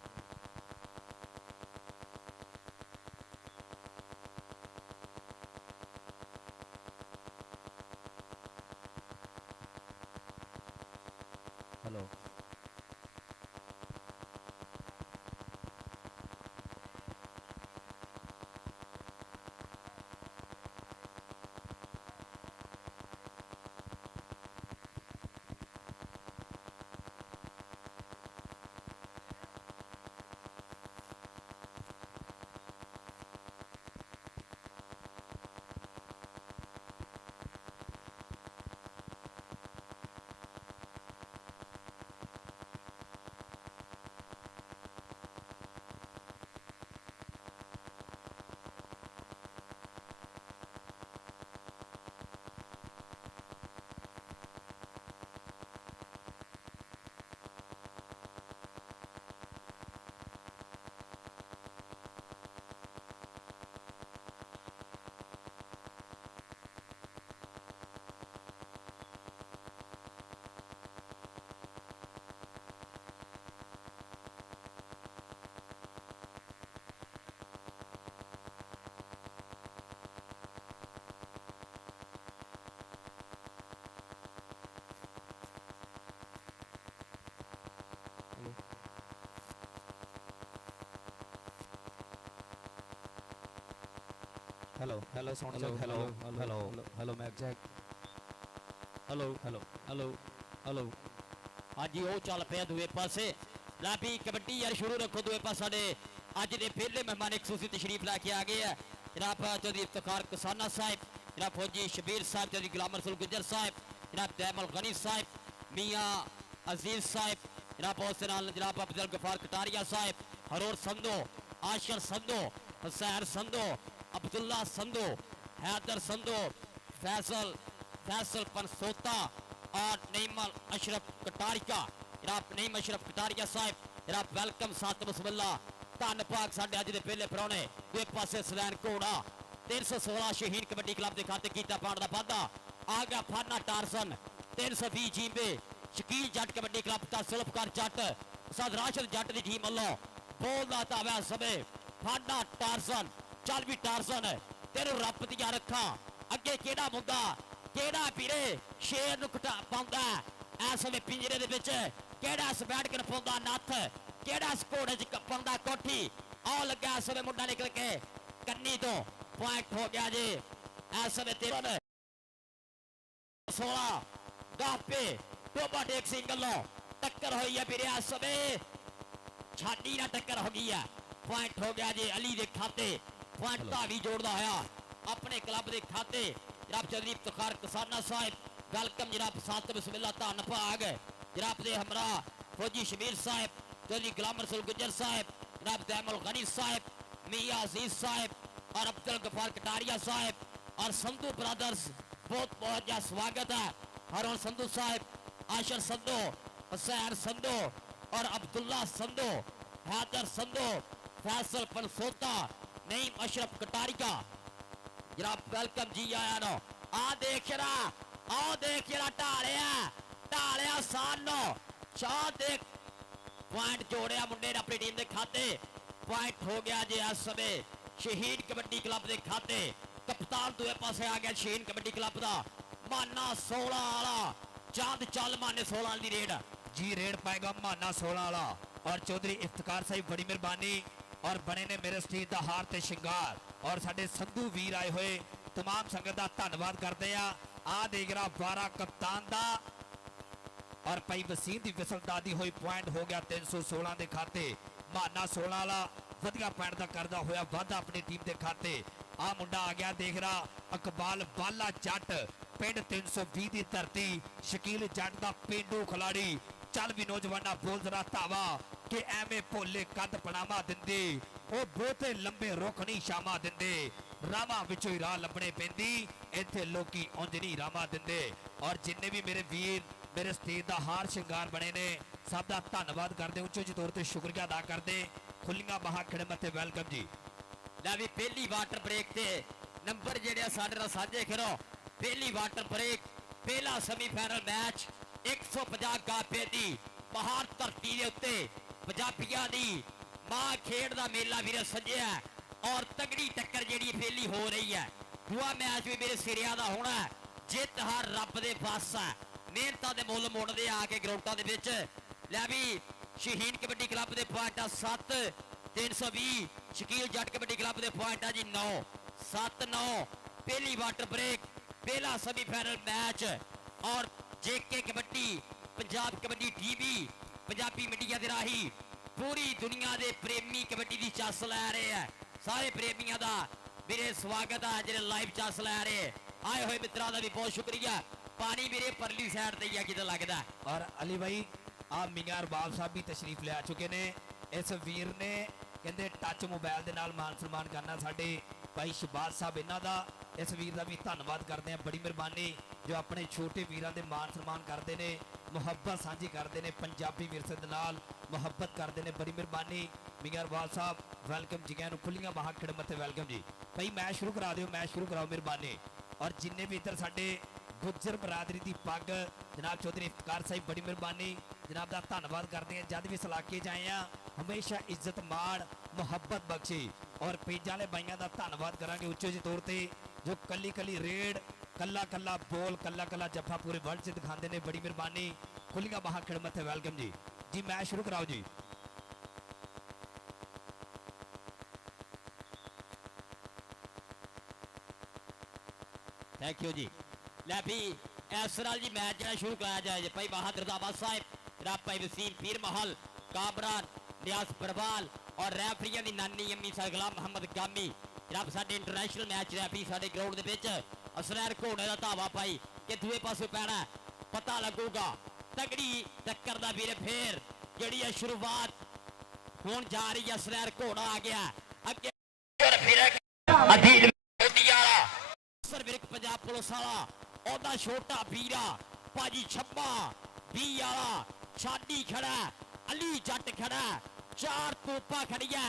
hello hello hello sound check hello hello hello mic check hello hello hello hello हाँ जी वो चल पे दुए पासे ला भी कबड्डी यार शुरू रखो दुए पास साडे अज दे पहले मेहमान एक सूसी तशरीफ लेके आ गए हैं जनाब चौधरी इफ्तिखार कसाना साहिब जनाब फौजी शबीर साहब चौधरी गुलाम रसूल गुज्जर साहब जनाब तैमुल गनी साहब मियाँ अजीज साहब जनाब उसके नाल जनाब अब्दुल गफार कटारिया साहब हरोर संधो आशर संधो हुसैन संधो अब्दुल्ला संधो हैदर संधो फैसल फैसल पनसोता और नईमल अशरफ कटारिया जनाब नईम अशरफ कटारिया साहब जनाब वेलकम साथ बिस्मिल्ला धन भाग साडे अज दे पहले परौणे एक पासे सलैन घोड़ा 316 शहीन कबड्डी क्लब के खाते कीता पाण दा वाधा आ गया फाना टारसन 320 जींबे शकील जट कबड्डी क्लब का सुल्फकार जट उस्ताद राशिद जट की टीम वालों बोल दा तावा समय फाना टारसन चल भी टारसन तेरे रब दिया रखा अगे केड़ा मुंडा केड़ा पीरे शेर नु कटा पाउंदा ऐस वे पिंजरे दे विच केड़ा इस बैठ के पाउंदा नथ केड़ा इस घोड़े च पाउंदा कोठी आ लगा इस वे मुंडा निकल के कन्नी तो पॉइंट हो गया जी ऐस वे 16 गापे टोबा टेक सिंगलों टक्कर हुई है पीरे इस वे छाती ना टक्कर हो गई है पॉइंट हो गया जी अली दे खाते पॉइंट धावी जोड़दा होया अपने क्लब के खाते जनाब चौधरी इफ्तिखार कसाना साहिब वेलकम जनाब साथ बिस्मिल्ला धन भाग जनाब दे हमरा फौजी शबीर साहब चौधरी गुलाम रसूल गुज्जर साहब जनाब तैमुल गनी साहब मियाँ अजीज साहब और अब्दुल गफार कटारिया साहब और संधू ब्रदर्स बहुत बहुत ज्यादा स्वागत है हरोन संधू साहब आशर संधू हुसैन संधू और अब्दुल्ला संधू हैदर संधू फैसल पनसोता नईम अशरफ कटारिया जनाब वेलकम जी आया नो आ देख जरा ढालिया सानो शाह देख पॉइंट जोड़िया मुंडे ने अपनी टीम के खाते पॉइंट हो गया जी इस समय शहीद कबड्डी क्लब के खाते कप्तान दूए पासे आ गया शहीद कबड्डी क्लब का माना 16 वाला चांद चल माने 16 वाली रेड जी रेड पाएगा माना 16 वाला और चौधरी इफ्तिखार साहिब बड़ी मेहरबानी और बने ने मेरे स्टेज का हार ते शिंगार और साडे संधू वीर आए हुए तमाम संगत का धन्यवाद करते हैं आ देगरा 12 कप्तान का और भाई वसीम की विसल दादी हुई पॉइंट हो गया 316 के खाते माना 16 वाला वधिया पॉइंट का करता होया वाधा अपनी टीम के खाते आ मुंडा आ गया देख रहा अकबाल बाला जट पिंड 320 की धरती शकील जट का पेंडू खिलाड़ी चल भी नौजवाना बोल जरा धावा ਕਿ ਐਵੇਂ ਭੋਲੇ ਕੱਦ ਪਨਾਮਾ ਦਿੰਦੇ ਉਹ ਬਹੁਤੇ ਲੰਬੇ ਰੁੱਖ ਨਹੀਂ ਛਾਵਾਂ ਦਿੰਦੇ ਰਾਵਾਂ ਵਿੱਚੋਂ ਹੀ ਰਾਹ ਲੱਭਣੇ ਪੈਂਦੀ ਇੱਥੇ ਲੋਕੀ ਉਂਝ ਨਹੀਂ ਰਾਵਾਂ ਦਿੰਦੇ। ਔਰ ਜਿੰਨੇ ਵੀ ਮੇਰੇ ਵੀਰ ਮੇਰੇ ਸਟੇਜ ਦਾ ਹਾਰ ਸ਼ਿੰਗਾਰ ਬਣੇ ਨੇ ਸਭ ਦਾ ਧੰਨਵਾਦ ਕਰਦੇ ਉੱਚੇ ਤੌਰ ਤੇ ਸ਼ੁਕਰੀਆ ਅਦਾ ਕਰਦੇ ਖੁੱਲੀਆਂ ਬਾਹਾਂ ਖਿੜੇ ਮੱਥੇ ਵੈਲਕਮ ਜੀ। ਲੈ ਵੀ ਪਹਿਲੀ ਵਾਟਰ ਬ੍ਰੇਕ ਤੇ ਨੰਬਰ ਜਿਹੜੇ ਆ ਸਾਡੇ ਨਾਲ ਸਾਂਝੇ ਕਰੋ। ਪਹਿਲੀ ਵਾਟਰ ਬ੍ਰੇਕ ਪਹਿਲਾ ਸੈਮੀਫਾਈਨਲ ਮੈਚ 150 ਗਾਪੇ ਦੀ ਪਹਾੜ ਧਰਤੀ ਦੇ ਉੱਤੇ ਪੰਜਾਬੀਆਂ ਦੀ ਮਾਂ ਖੇਡ ਦਾ ਮੇਲਾ ਵੀਰੇ ਸੱਜਿਆ ਔਰ ਤਗੜੀ ਟੱਕਰ ਜਿਹੜੀ ਪਹਿਲੀ ਹੋ ਰਹੀ ਹੈ। ਦੂਆ ਮੈਚ ਵੀ ਮੇਰੇ ਸਿਰਿਆਂ ਦਾ ਹੋਣਾ ਹੈ। ਜਿੱਤ ਹਾਰ ਰੱਬ ਦੇ ਪਾਸ ਹੈ। ਮਿਹਨਤਾਂ ਦੇ ਮੁੱਲ ਮੁੜਦੇ ਆ ਕੇ ਗਰਾਊਂਡਾਂ ਦੇ ਵਿੱਚ। ਲੈ ਵੀ ਸ਼ਹੀਨ ਕਬੱਡੀ ਕਲੱਬ ਦੇ ਪੁਆਇੰਟ ਆ 7 320 ਸ਼ਕੀਲ ਜੱਟ ਕਬੱਡੀ ਕਲੱਬ ਦੇ ਪੁਆਇੰਟ ਆ ਜੀ 9 7-9। ਪਹਿਲੀ ਵਾਟਰ ਬ੍ਰੇਕ ਪਹਿਲਾ ਸੈਮੀਫਾਈਨਲ ਮੈਚ ਔਰ JK kabaddi Punjab kabaddi TV Punjabi media ਦੇ ਰਾਹੀਂ ਪੂਰੀ ਦੁਨੀਆ ਦੇ ਪ੍ਰੇਮੀ ਕਬੱਡੀ ਦੀ ਚੱਸ ਲੈ ਰਹੇ ਆ। ਸਾਰੇ ਪ੍ਰੇਮੀਆਂ ਦਾ ਵੀਰੇ ਸਵਾਗਤ ਆ ਜਿਹੜੇ ਲਾਈਵ ਚੱਸ ਲੈ ਰਹੇ ਆਏ ਹੋਏ ਮਿੱਤਰਾਂ ਦਾ ਵੀ ਬਹੁਤ ਸ਼ੁਕਰੀਆ। ਪਾਣੀ ਵੀਰੇ ਪਰਲੀ ਸਾਈਡ ਤੇ ਹੀ ਆ ਕਿਤੇ ਲੱਗਦਾ। ਔਰ ਅਲੀ ਭਾਈ ਆ ਮੀਆਂ ਅਰਬਾਬ ਸਾਹਿਬ ਵੀ ਤਸ਼ਰੀਫ ਲਿਆ ਚੁੱਕੇ ਨੇ। ਇਸ ਵੀਰ ਨੇ ਕਹਿੰਦੇ ਟੱਚ ਮੋਬਾਈਲ ਦੇ ਨਾਲ ਮਾਨ ਸਨਮਾਨ ਕਰਨਾ ਸਾਡੇ ਭਾਈ ਸ਼ਬਾਜ਼ ਸਾਹਿਬ ਇਹਨਾਂ ਦਾ। ਇਸ ਵੀਰ ਦਾ ਵੀ ਧੰਨਵਾਦ ਕਰਦੇ ਆ ਬੜੀ ਮਿਹਰਬਾਨੀ ਜੋ ਆਪਣੇ ਛੋਟੇ ਵੀਰਾਂ ਦੇ ਮਾਨ ਸਨਮਾਨ ਕਰਦੇ ਨੇ ਮੁਹੱਬਤ ਸਾਂਝੀ ਕਰਦੇ ਨੇ ਪੰਜਾਬੀ ਵਿਰਸੇ ਦੇ ਨਾਲ ਮੁਹੱਬਤ ਕਰਦੇ ਨੇ ਬੜੀ ਮਿਹਰਬਾਨੀ ਮੀਆਂ ਅਰਬਾਬ ਸਾਹਿਬ ਵੈਲਕਮ ਜੀ ਨੂੰ ਖੁੱਲੀਆਂ ਬਾਹਾਂ ਖਿੜੇ ਮੱਥੇ ਵੈਲਕਮ ਜੀ। ਭਾਈ ਮੈਚ ਸ਼ੁਰੂ ਕਰਾ ਦਿਓ ਮੈਚ ਸ਼ੁਰੂ ਕਰਾਓ ਮਿਹਰਬਾਨੀ। ਔਰ ਜਿੰਨੇ ਵੀ ਇੱਧਰ ਸਾਡੇ ਗੁੱਜਰ ਬਰਾਦਰੀ ਦੀ ਪੱਗ ਜਨਾਬ ਚੌਧਰੀ ਇਫਤਕਾਰ ਸਾਹਿਬ ਬੜੀ ਮਿਹਰਬਾਨੀ ਜਨਾਬ ਦਾ ਧੰਨਵਾਦ ਕਰਦੇ ਆ। ਜਦ ਵੀ ਇਸ ਇਲਾਕੇ 'ਚ ਆਏ ਆ ਹਮੇਸ਼ਾ ਇੱਜ਼ਤ ਮਾਣ ਮੁਹੱਬਤ ਬਖਸ਼ੀ ਔਰ ਪੇਜਾਂ ਵਾਲੇ ਬਾਈਆਂ ਦਾ ਧੰਨਵਾਦ ਕਰਾਂਗੇ ਉੱਚੇ ਜਿਹੇ ਤੌਰ ਤੇ ਜੋ ਕੱਲੀ ਕੱਲੀ ਰੇਡ ਕੱਲਾ ਕੱਲਾ ਬੋਲ ਕੱਲਾ ਕੱਲਾ ਜੱਫਾ ਪੂਰੇ ਵਰਲਡ 'ਚ ਦਿਖਾਉਂਦੇ ਨੇ ਬੜੀ ਮਿਹਰਬਾਨੀ ਖੁੱਲੀਆਂ ਬਾਹਾਂ ਖਿੜੇ ਮੱਥੇ ਵੈਲਕਮ ਜੀ। ਜੀ ਮੈਚ ਸ਼ੁਰੂ ਕਰਾਓ ਜੀ। ਥੈਂਕ ਯੂ ਜੀ। ਲੈ ਵੀ ਇਸ ਨਾਲ ਜੀ ਮੈਚ ਜਿਹੜਾ ਸ਼ੁਰੂ ਕਰਾਇਆ ਜਾਏ ਭਾਈ ਬਹਾਦਰ ਦਾਬਾਦ ਸਾਹਿਬ ਜਨਾਬ ਭਾਈ ਵਸੀਮ ਪੀਰ महल ਕਾਮਰਾਨ ਨਿਆਜ਼ ਪਰਵਾਲ ਔਰ ਰੈਫਰੀਆਂ ਦੀ ਨਾਨੀ ਅੰਮੀ ਸਰਗਲਾ ਮੁਹੰਮਦ ਗਾਮੀ ਜਨਾਬ ਸਾਡੇ ਇੰਟਰਨੈਸ਼ਨਲ ਮੈਚ ਰੈਫਰੀ ਸਾਡੇ ਗਰਾਊਂਡ ਦੇ ਵਿੱਚ ਅਸਰੈਰ ਘੋੜੇ ਦਾ ਧਾਵਾ ਪਾਈ ਕਿ ਦੂਏ ਪਾਸੇ ਪੈਣਾ ਪਤਾ ਲੱਗੂਗਾ। ਤਗੜੀ ਟੱਕਰ ਦਾ ਵੀਰੇ ਫੇਰ ਜਿਹੜੀ ਹੈ ਸ਼ੁਰੂਆਤ ਹੋਣ ਜਾ ਰਹੀ ਹੈ। ਅਸਰੈਰ ਘੋੜਾ ਆ ਗਿਆ ਅੱਗੇ ਅਧੀਨ ਵਾਲਾ ਸਰਵਿਰਕ ਪੰਜਾਬ ਪੁਲਿਸ ਵਾਲਾ ਉਹਦਾ ਛੋਟਾ ਵੀਰਾ ਭਾਜੀ ਛੱਬਾ 20 ਵਾਲਾ ਛਾਡੀ ਖੜਾ ਅਲੀ ਜੱਟ ਖੜਾ ਚਾਰ ਤੋਪਾਂ ਖੜੀਆਂ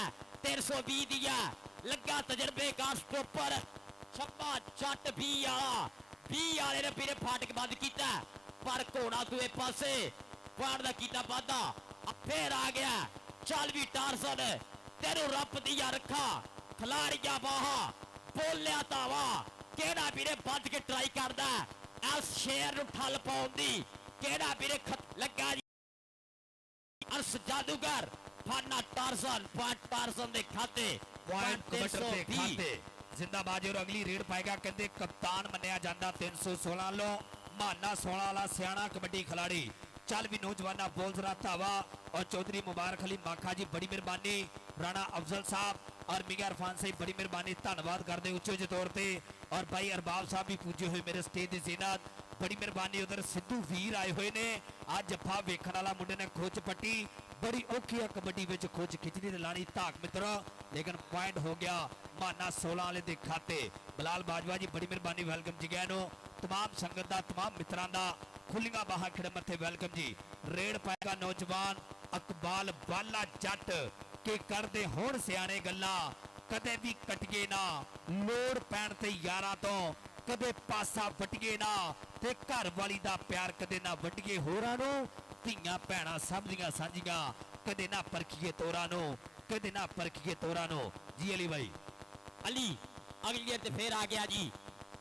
320 ਦੀਆਂ ਲੱਗਾ ਤਜਰਬੇਕਾਰ ਸਟੋਪਰ ਛੱਬਾ ਜੱਟ 20 ਵਾਲਾ 20 ਵਾਲੇ ਨੇ ਵੀਰੇ ਫਾਟਕ ਬੰਦ ਕੀਤਾ ਪਰ ਘੋੜਾ ਦੂਏ ਪਾਸੇ ਪਾੜ ਦਾ ਕੀਤਾ ਵਾਧਾ ਫੇਰ ਆ ਗਿਆ ਚੱਲ ਵੀ ਟਾਰਸਨ ਤੈਨੂੰ ਰੱਬ ਦੀਆਂ ਰੱਖਾ ਖਿਲਾੜੀਆਂ ਬਾਹਾਂ ਬੋਲਿਆ ਤਾਵਾ ਕਿਹੜਾ ਵੀਰੇ ਵੱਧ ਕੇ ਟਰਾਈ ਕਰਦਾ ਇਸ ਸ਼ੇਰ ਨੂੰ ਠੱਲ ਪਾਉਣ ਦੀ ਕਿਹੜਾ ਵੀਰੇ ਲੱਗਾ ਜੀ ਅਰਸ ਜਾਦੂਗਰ ਫਾਨਾ ਟਾਰਸਨ ਟਾਰਸਨ ਦੇ ਖਾਤੇ ਪੁਆਇੰਟ ਕਬੱਟਰ ਦੇ ਖਾਤੇ ਜ਼ਿੰਦਾਬਾਦ ਔਰ ਅਗਲੀ ਰੇਡ ਪਾਏਗਾ ਕਹਿੰਦੇ ਕਪਤਾਨ ਮੰਨਿਆ ਜਾਂਦਾ 316 ਲੋ ਮਾਨਾ 16 ਵਾਲਾ ਸਿਆਣਾ ਕਬੱਡੀ ਖਿਲਾੜੀ ਚੱਲ ਵੀ ਨੌਜਵਾਨਾ ਬੋਲਜ਼ਰਾ ਧਾਵਾ और चौधरी मुबारक अली माखा जी बड़ी मेहरबानी राणा अफजल साहब और मियां इरफान साहब बड़ी मेहरबानी धन्यवाद करते उच्चे उच्चे तौर पर और भाई अरबाब साहब भी पूजे हुए मेरे स्टेज की ज़ीनत बड़ी मेहरबानी उधर सिद्धू वीर आए हुए ने आज जफा वेखण वाला मुंडे ने खोज पट्टी बड़ी औखी है कबड्डी में खोज खिचड़ी ने लानी धाक मित्र लेकिन पॉइंट हो गया माना 16 वाले के खाते बिलाल बाजवा जी बड़ी मेहरबानी वेलकम जी गया तमाम संगत का तमाम मित्रों का खुलियां बाहां खिड़े मत्थे वेलकम जी रेड पाएगा नौजवान अकबाल बाला जट के करदे होण सियाणे गल्लां कदे भी कटिए ना लोड़ पैण ते यारां तो कदे पासा वटिए ना ते घर वाली दा प्यार कदे ना वटिए होरां नूं धीआं भैणां सब दियां सांझियां कदे ना परखीए तोरां नूं कदे ना परखीए तोरां नूं जी अली भाई अली अगली ते फिर आ गया जी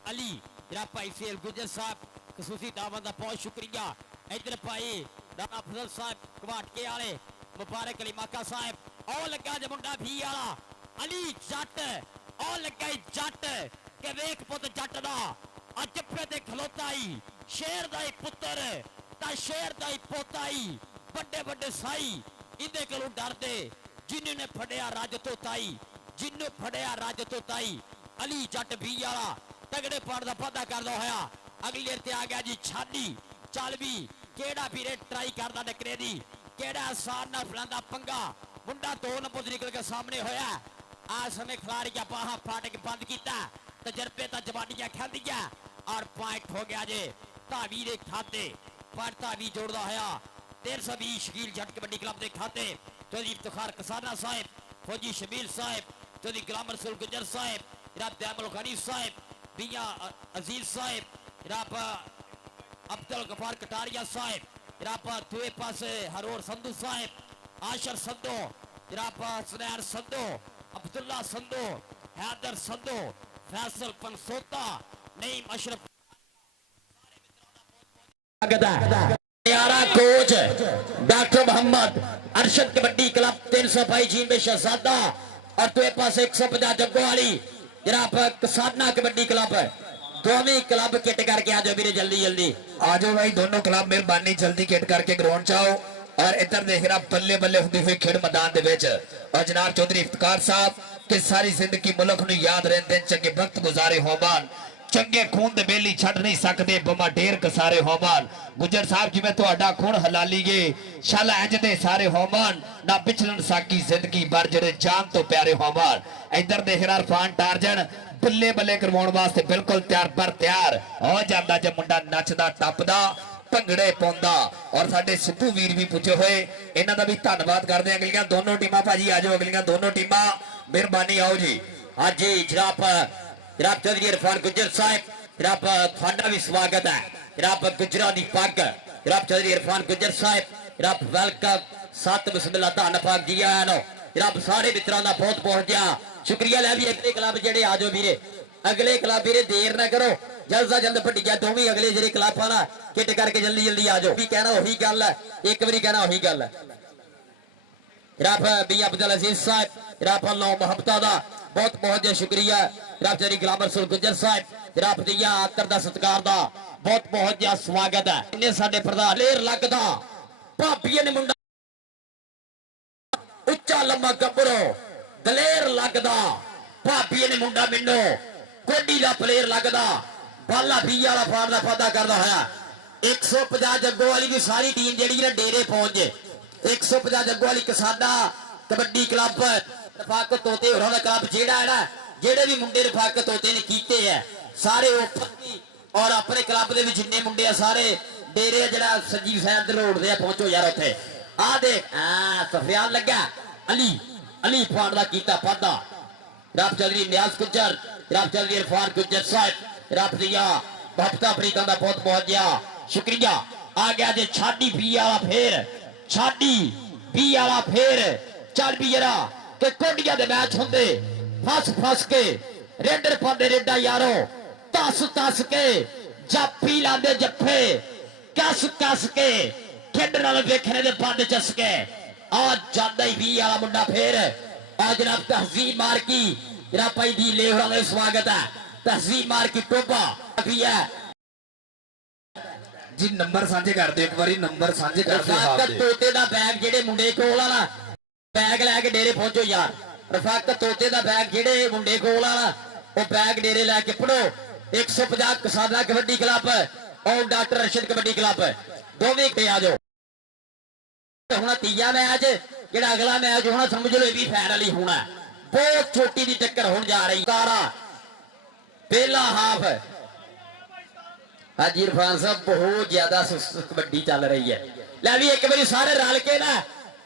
अली जरा भाई सेल गुजर साहब खसूसी दावत का बहुत शुक्रिया इधर भाई राणा अफजल साहब घवाटके वाले मुबारक अली माका साहब और लगा जो मुंडा भी वाला अली जट और लगा जट के वेख पुत जट दा अजपे ते खलोता ही शेर दा ही पुत्र ता शेर दा ही पोता ही बड़े बड़े साई इहदे कोलों डरदे जिन्हों ने फड़िया रज तो ताई जिन्हों फड़िया रज तो ताई अली जट भी वाला तगड़े पाड़ दा वादा करदा होया अगली ते आ गया जी छाडी चल भी केड़ा पीरे ट्राई करदा नकरे दी ਕਿਹੜਾ ਆਸਾਨ ਨਾਲ ਫਲਾਂਦਾ ਪੰਗਾ ਮੁੰਡਾ 2 ਨੰਬਰ ਤੋਂ ਨਿਕਲ ਕੇ ਸਾਹਮਣੇ ਹੋਇਆ ਆ ਸਮੇਂ ਖਿਲਾੜੀਆਂ ਬਾਹਾਂ ਫਾਟ ਕੇ ਬੰਦ ਕੀਤਾ ਤਜਰਬੇ ਤਾਂ ਜਵਾਨੀਆਂ ਖਾਂਦੀਆਂ ਔਰ ਪੁਆਇੰਟ ਹੋ ਗਿਆ ਜੇ ਧਾਵੀ ਦੇ ਖਾਤੇ ਪਰ ਧਾਵੀ ਜੋੜਦਾ ਹੋਇਆ 320 ਸ਼ਕੀਲ ਜੱਟ ਕਬੱਡੀ ਕਲੱਬ ਦੇ ਖਾਤੇ ਚੌਧਰੀ ਇਫਤਖਾਰ ਕਸਾਨਾ ਸਾਹਿਬ ਫੌਜੀ ਸ਼ਬੀਰ ਸਾਹਿਬ ਚੌਧਰੀ ਗੁਲਾਮ ਰਸੂਲ ਗੁਜਰ ਸਾਹਿਬ ਰੱਬ ਦੈਮਲ ਖਾਨੀ ਸਾਹਿਬ बीया अजीज साहब रापा अब्दुल गफार कटारिया साहब रापा दुए पासे हरोर संधू साहब आशर संधू रापा सुनैर संधू अब्दुल्ला संधू हैदर संधू फैसल पंसोता नईम अशरफ प्यारा coach doctor Mohammad Arshad kabaddi club 322 जीन में शहजादा और दुए पासे 150 जग्गों वाली जनाब कसाना कबड्डी क्लब दोवें क्लब किट करके आ जाओ वीरे जल्दी जल्दी आ जाओ भाई दोनों क्लब मेहरबानी जल्दी किट करके ग्राउंड च आओ और इधर देख रहा बल्ले बल्ले होती हुई खेड मैदान दे विच और जनाब चौधरी इफ्तिखार साहब के सारी जिंदगी मुल्क नूं याद रहंदे चंगे वक्त गुजारे होवन चंगे खून दे बेली छड़ नहीं सकते बमा ढेर कसारे होवन गुजर साहब जिवें तुहाडा खून हलाली गे शाला इंज दे सारे होवन ना पिछलन साकी जिंदगी भर जेड़े जान तो प्यारे होवन इधर देख रहा इरफान टारजन बल्ले बल्ले करवाउण वास्ते बिल्कुल तैयार पर तैयार हो जांदा जे मुंडा नचदा टपदा भंगड़े पाउंदा और साडे सिद्धू वीर भी पुजे होए इन्हां दा भी धन्नवाद करदे हां अगलियां दोनों टीमां भाजी आ जाओ अगलियां दोनों टीमां मेहरबानी आओ जी हाँ जी जनाब जनाब चौधरी इरफान गुजर साहब जनाब थाना भी स्वागत है जनाब गुजरा दी पग जनाब चौधरी इरफान गुजर साहब जनाब वेलकम सत बिस्मिल्लाह धन पाक जी आया नो जनाब सारे मित्रों का बहुत बहुत जा शुक्रिया लै भी अगले क्लब जेडे आ जाओ वीरे अगले क्लब वीरे देर ना करो जल्द से जल्द भटिया दोवें अगले जेडे क्लब आ ना किट करके जल्दी जल्दी आ जाओ भी कहना वही गल है एक बारी कहना वही गल है जनाब बी अब्दुल अजीज साहब जनाब लो मोहब्बत का बहुत बहुत शुक्रिया जनाब चौधरी गुलाम रसूल गुजर साहब जनाब दिया आकर दा सत्कार दा बहुत बहुत जा स्वागत है इन्ने साडे प्रधान लेर लगदा भाभीए ने मुंडा उच्चा लम्मा गब्बरो दलेर लगदा भाभीए ने मुंडा मिन्नो कोडी दा प्लेयर लगदा बाला भी वाला फाड़ दा फादा करदा होया 150 जग्गों वाली की सारी टीम जेड़ी ना डेरे पहुंच जे 150 जग्गों वाली कसाना कबड्डी क्लब रफाकत तोते होरां दा क्लब जेड़ा है ना जेड़े भी मुंडे रफाकत तोते ने कीते है सारे ओपन और अपने क्लब दे विच जिन्ने मुंडे आ सारे डेरे जेड़ा सजी साइड दे रोड दे पहुंचो यार उत्थे आ देख सफियान लगा अली अली फाड़ दा कीता फादा राब चौधरी न्याज गुज्जर राब चौधरी इरफान गुज्जर साहब राब दिया भक्ता प्रीतम दा बहुत बहुत जा शुक्रिया आ गया जे छाडी बी वाला फेर छाडी बी वाला फेर चल भी जरा के कोडिया दे मैच होंदे फस फस के रेडर पांदे रेडा यारो तस तस के जापी लांदे जफ्फे कस कस के खेड नाल वेखने दे बंद चसके आज जांदा ही 20 वाला मुंडा फेर आज जनाब तहजीब मार की जनाब भाई दी लेवड़ा में स्वागत है तहजीब मार की टोपा भी है जी नंबर साझे कर दो एक बारी नंबर साझे कर दो रफाकत तोते दा बैग जेड़े मुंडे कोल आ ना बैग लेके डेरे पहुंचो यार रफाकत तोते दा बैग जेड़े मुंडे कोल आ ना वो बैग डेरे लेके पढ़ो 150 कसाना कबड्डी क्लब और डॉक्टर अरशद कबड्डी क्लब दोवें पे आ जाओ होना तीजा मैच जेड़ा अगला मैच होना समझ लो ये भी फाइनल ही होना बहुत छोटी दी टक्कर होने जा रही तारा पहला हाफ हाजी इरफान साहब बहुत ज्यादा कबड्डी चल रही है लै भी एक बारी सारे रल के ना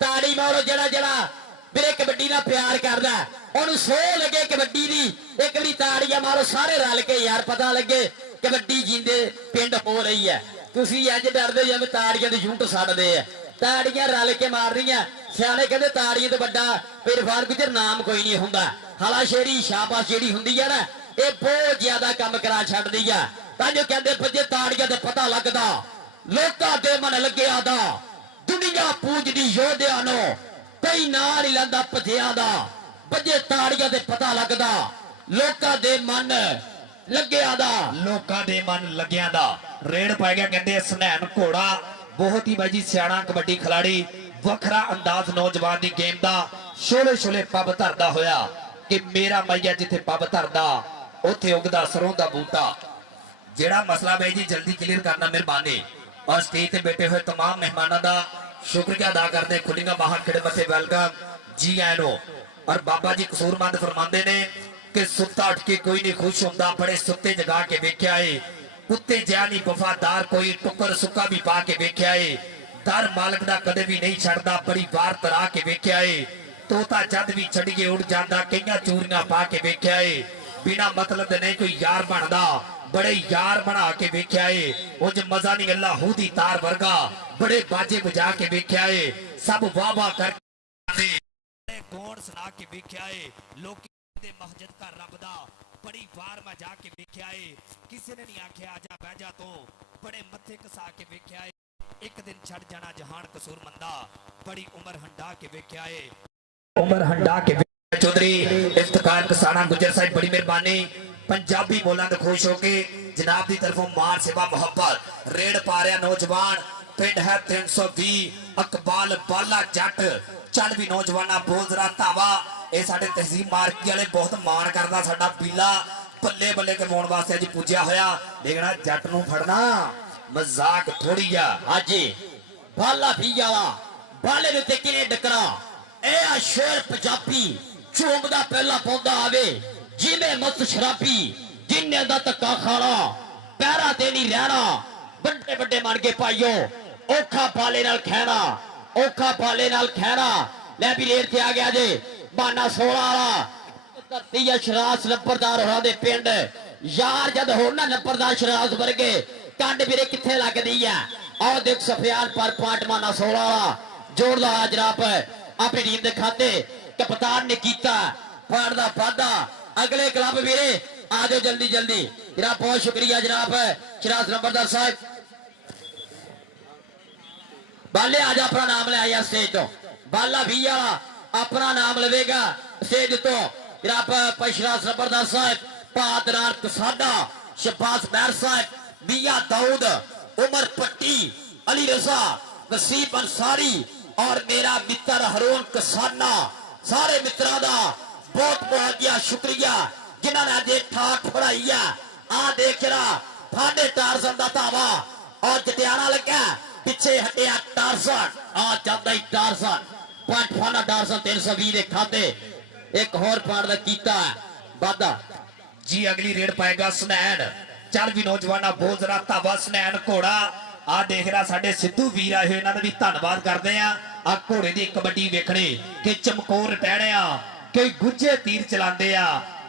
ताड़ी मारो जड़ा जड़ा मेरे कबड्डी ना प्यार करदा ओनू सो लगे कबड्डी दी एक बारी ताड़ियां मारो सारे रल के यार पता लगे कबड्डी जींदे पिंड हो रही है तुसी इंज डरदे जिवें ताड़ियां दी झूठ सड़दे आ ताड़ियां रल के मार रही सियाने कहते ताड़ियां तो बड़ा इरफान गुजर नाम कोई नहीं हुंदा हला शेरी शाबाश जेड़ी हुंदी है ना ये बहुत ज्यादा काम करा छड्डदी है तां कहते बजे ताड़ियां ते पता लगदा लोकां दे मन लगे आदा दुनिया पूजदी योधियां नो कई ना नहीं लैंदा भजियां दा बजे ताड़ियां ते पता लगदा लोकां दे मन लगे आदा लोकां दे मन लग्यां दा रेड पै गया कहंदे सनैन घोड़ा बहुत ही भाई जी सियाणा कबड्डी खिलाड़ी वखरा अंदाज नौजवान दी गेम दा शोले शोले पब धरदा होया कि मेरा मैया जिथे पब धरदा उथे उगदा सरों दा बूटा जेड़ा मसला भाई जी जल्दी क्लियर करना मेहरबानी और स्टेज ते बैठे हुए तमाम मेहमानों का शुक्रिया अदा करते खुलियां बाहर खड़े मथे वेलकम जी आए नो। और बाबा जी कसूरमंद फरमाते ने कि सुत्ता उठ के कोई नहीं खुश होंदा, बड़े सुत्ते जगा के वेख्या है। कुत्ते जिहा नहीं वफादार कोई, टुकर सुक्का भी पा के वेख्या है। दर मालक दा कदे भी नहीं छड़दा, बड़ी वार तरा के वेख्या है। तोता जद भी छड़िए उड़ जाता, कई चूरियां पा के वेख्या है। बिना मतलब दे नहीं कोई यार बनदा, बड़े यार बना के वेख्या है। उंज मजा नहीं अल्लाह हूदी तार वर्गा, बड़े बाजे बजा के वेख्या है। सब वाह वाह करके कौन सुना के वेख्या है। लोकी दे मस्जिद का रब दा बड़ी वार में जाके वेख्या है। किसी ने नहीं आख्या आजा बह जा, तो बड़े मथे कसा के वेख्या है। एक दिन छड़ जाना जहान कसूरमंदा, बड़ी उम्र हंडा के वेख्या है। उम्र हंडा के चौधरी इफ्तिखार कसाना गुजर साहिब बड़ी मेहरबानी। पंजाबी बोलां तो खुश होके जनाब की तरफों मार सेवा मोहब्बत रेड पा रहा नौजवान। पिंड है 320 अकबाल बाला जट चल भी नौजवाना बोल जरा धावा। ये साडे तहसील मार्की वाले बहुत मान करदा, साडा पीला पल्ले बल्ले करवाउण वास्ते अज पूजिया होया। देखना जट नूं फड़ना मजाक थोड़ी आ। हाँ जी, बाला भी वाला बाले ने किने डकरा ए शेर पंजाबी चोमदा पहला पौधा आवे जिमें मस्त शराबी जिन्ने दा धक्का खाना पैरा ते नहीं रहना। बड़े बड़े मन के भाइयों औखा पाले नाल खैना, औखा पाले नाल खैना। मैं भी रेड ते आ गया जे बाना 16 वाला धरती है शरास लंबरदार होना दे पिंड यार जद हो ना लंबरदार शरास वर्गे कंड ਵੀਰੇ किथे लगदी है। आओ देख सफियान पर पॉइंट माना 16 वाला जोरदार जनाब अपनी टीम के खाते कप्तान ने किया पार दा वादा। अगले क्लब वीरे आ जाओ जल्दी जल्दी जनाब, बहुत शुक्रिया जनाब शरास नंबरदार साहब। बाले आज अपना नाम ले आया स्टेज तो, बाला भी वाला अपना नाम लवेगा स्टेज तो जनाब शरास नंबरदार साहब, पादरार कसादा शबास बैर साहब, मियां दाऊद, उमर पट्टी, अली रजा, नसीब अंसारी और मेरा मित्र हरून कसाना। सारे मित्रों का बहुत बहुत शुक्रिया जिन्होंने अज ठाठ पढ़ाई है। आ देख रहा फाडे टारसन का धावा और जटियाना लगा पिछे हटिया टारसन आ जाता ही टारसन पॉइंट फाना टारसन 320 के खाते एक होर पॉइंट किया वादा जी। अगली रेड पाएगा स्नैन चल भी नौजवाना बहुत जरा धावा स्नैन घोड़ा। आ देख रहा साडे सिद्धू वीर आए हुए, इन्होंने भी धन्यवाद करते हैं। आ घोड़े की कबड्डी वेखने कि चमकोर टहने आ कि गुज्जे तीर चलाते आ,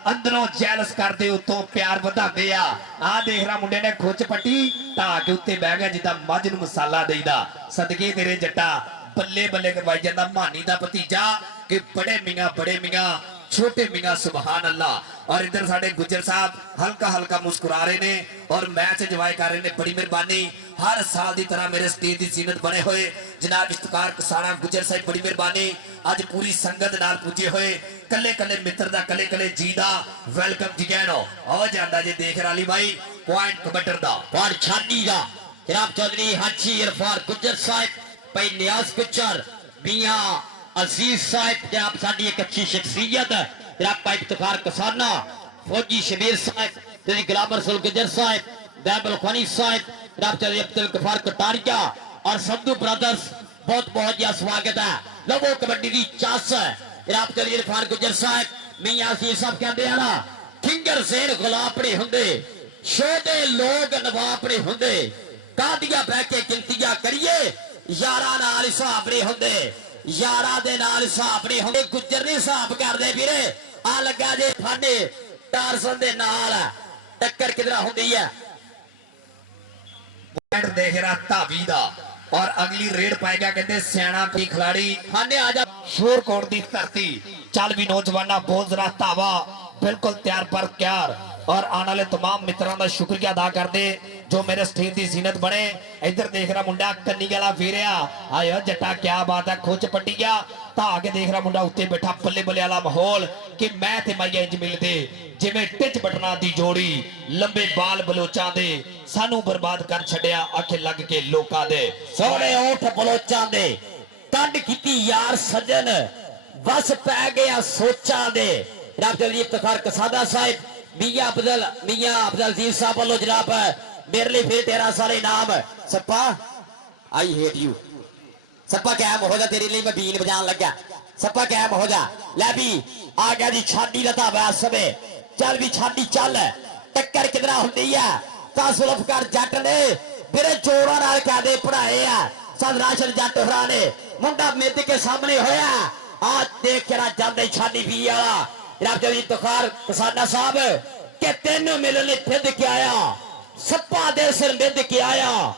अंदरों जैलस करते उतों प्यार वधाते आ। आ देख रहा मुंडे ने खुच पट्टी ढा के उत्ते बह गया जिदा मझ नूं मसाला देईदा। सदके तेरे जट्टा बल्ले बल्ले करवाई जांदा मानी दा भतीजा कि बड़े मियां छोटे मियां सुभान अल्लाह। और इधर साडे गुज्जर साहब हल्का हल्का मुस्कुरा रहे ने और मैच इंजॉय कर रहे ने, बड़ी मेहरबानी। हर साल की तरह मेरे स्टेज की जीनत बने हुए जनाब इफ्तिखार कसाना गुज्जर साहब बड़ी मेहरबानी। अज पूरी संगत नाल पूजे हुए कले कले मित्र दा कले कले जी दा वेलकम जी कहनो हो जांदा जे। देख रहा अली भाई पॉइंट कबड्डर दा पॉइंट छानी दा जनाब चौधरी हाजी इरफान गुज्जर साहब, भाई नियाज गुज्जर, मियां अजीज साहब जनाब साडी एक अच्छी शख्सियत जनाब भाई इफ्तिखार कसाना, फौजी शबीर साहब, तेरी गुलाम रसूल गुज्जर साहब, बैबल खनी साहब, जनाब चौधरी अब्दुल गफार कटारिया और संधू ब्रदर्स बहुत बहुत स्वागत है। लवो कबड्डी की चास जनाब चौधरी इरफान गुज्जर साहब, मियां अजीज साहब कहते हैं ना फिंगर सेन गुलाबड़े होंगे शोदे लोग नवाबड़े होंगे कादिया बह के गिनतियां करिए यारा नाल हिसाब नहीं होंगे, यारा दे नाल हिसाब नहीं होंगे। गुज्जर नहीं हिसाब करते वीरे आ लगा जे फाने टारसन दे नाल टक्कर किधर होंदी है। पॉइंट देख रहा धावी दा और अगली रेड पाएगा कहते सियाना की खिलाड़ी फाने आ जा शोरकोट की धरती चल भी नौजवाना बहुत जरा धावा बिल्कुल तैयार पर तैयार। और आने वाले तमाम मित्रों का शुक्रिया अदा करते जो मेरे स्टेज की जीनत बने। इधर देख रहा मुंडा कन्नी वाला वीरिया आयो जट्टा क्या बात है खोच पट्टी गया धा के देख रहा मुंडा उत्ते बैठा पल्ले बल्ले वाला माहौल कि मैं ते माइया इंज मिलते जिवें टिच बटना दी जोड़ी लंबे बाल बलोचां दे सानू बर्बाद कर छड़िया अख लग के लोकां दे सोने ओठ बलोचां दे कंड कीती यार सजन बस पै गया सोचां दे। जनाब चौधरी इफ्तिखार कसादा साहब, मियां अफजल अजीज साहब वालों जनाब मेरे लिए फिर 13 साल इनाम सपा आई हेट यू सप्पा कैम हो जा, तेरे लिए मैं बीन बजान लगा। सप्पा कैम हो जा, लै भी आ गया जी छाडी लता वैस समय। चल भी छाडी चल, टक्कर कितना होती है ਤਾਂ ਸੁਲਫਕਾਰ ਜੱਟ ਨੇ ਵੀਰੇ ਜੋਰਾਂ ਨਾਲ ਕਾਦੇ ਪੜਾਏ ਆ। ਸਦ ਰਾਸ਼ਨ ਜੱਟ ਹੋਰਾਂ ਨੇ ਮੁੰਡਾ ਮਿੱਧ ਕੇ ਸਾਹਮਣੇ ਹੋਇਆ। ਆ ਦੇਖ ਕੇ ਨਾ ਜਾਂਦੇ ਛਾਡੀ ਵੀ ਵਾਲਾ ਰੱਬ ਜੀ ਤੁਖਾਰ ਕਿਸਾਨਾ ਸਾਹਿਬ ਕਿ ਤੈਨੂੰ ਮਿਲਣ ਲਈ ਫਿੱਦ ਕੇ ਆਇਆ, ਸੱਪਾ ਦੇ ਸਿਰ ਮਿੱਧ ਕੇ ਆਇਆ।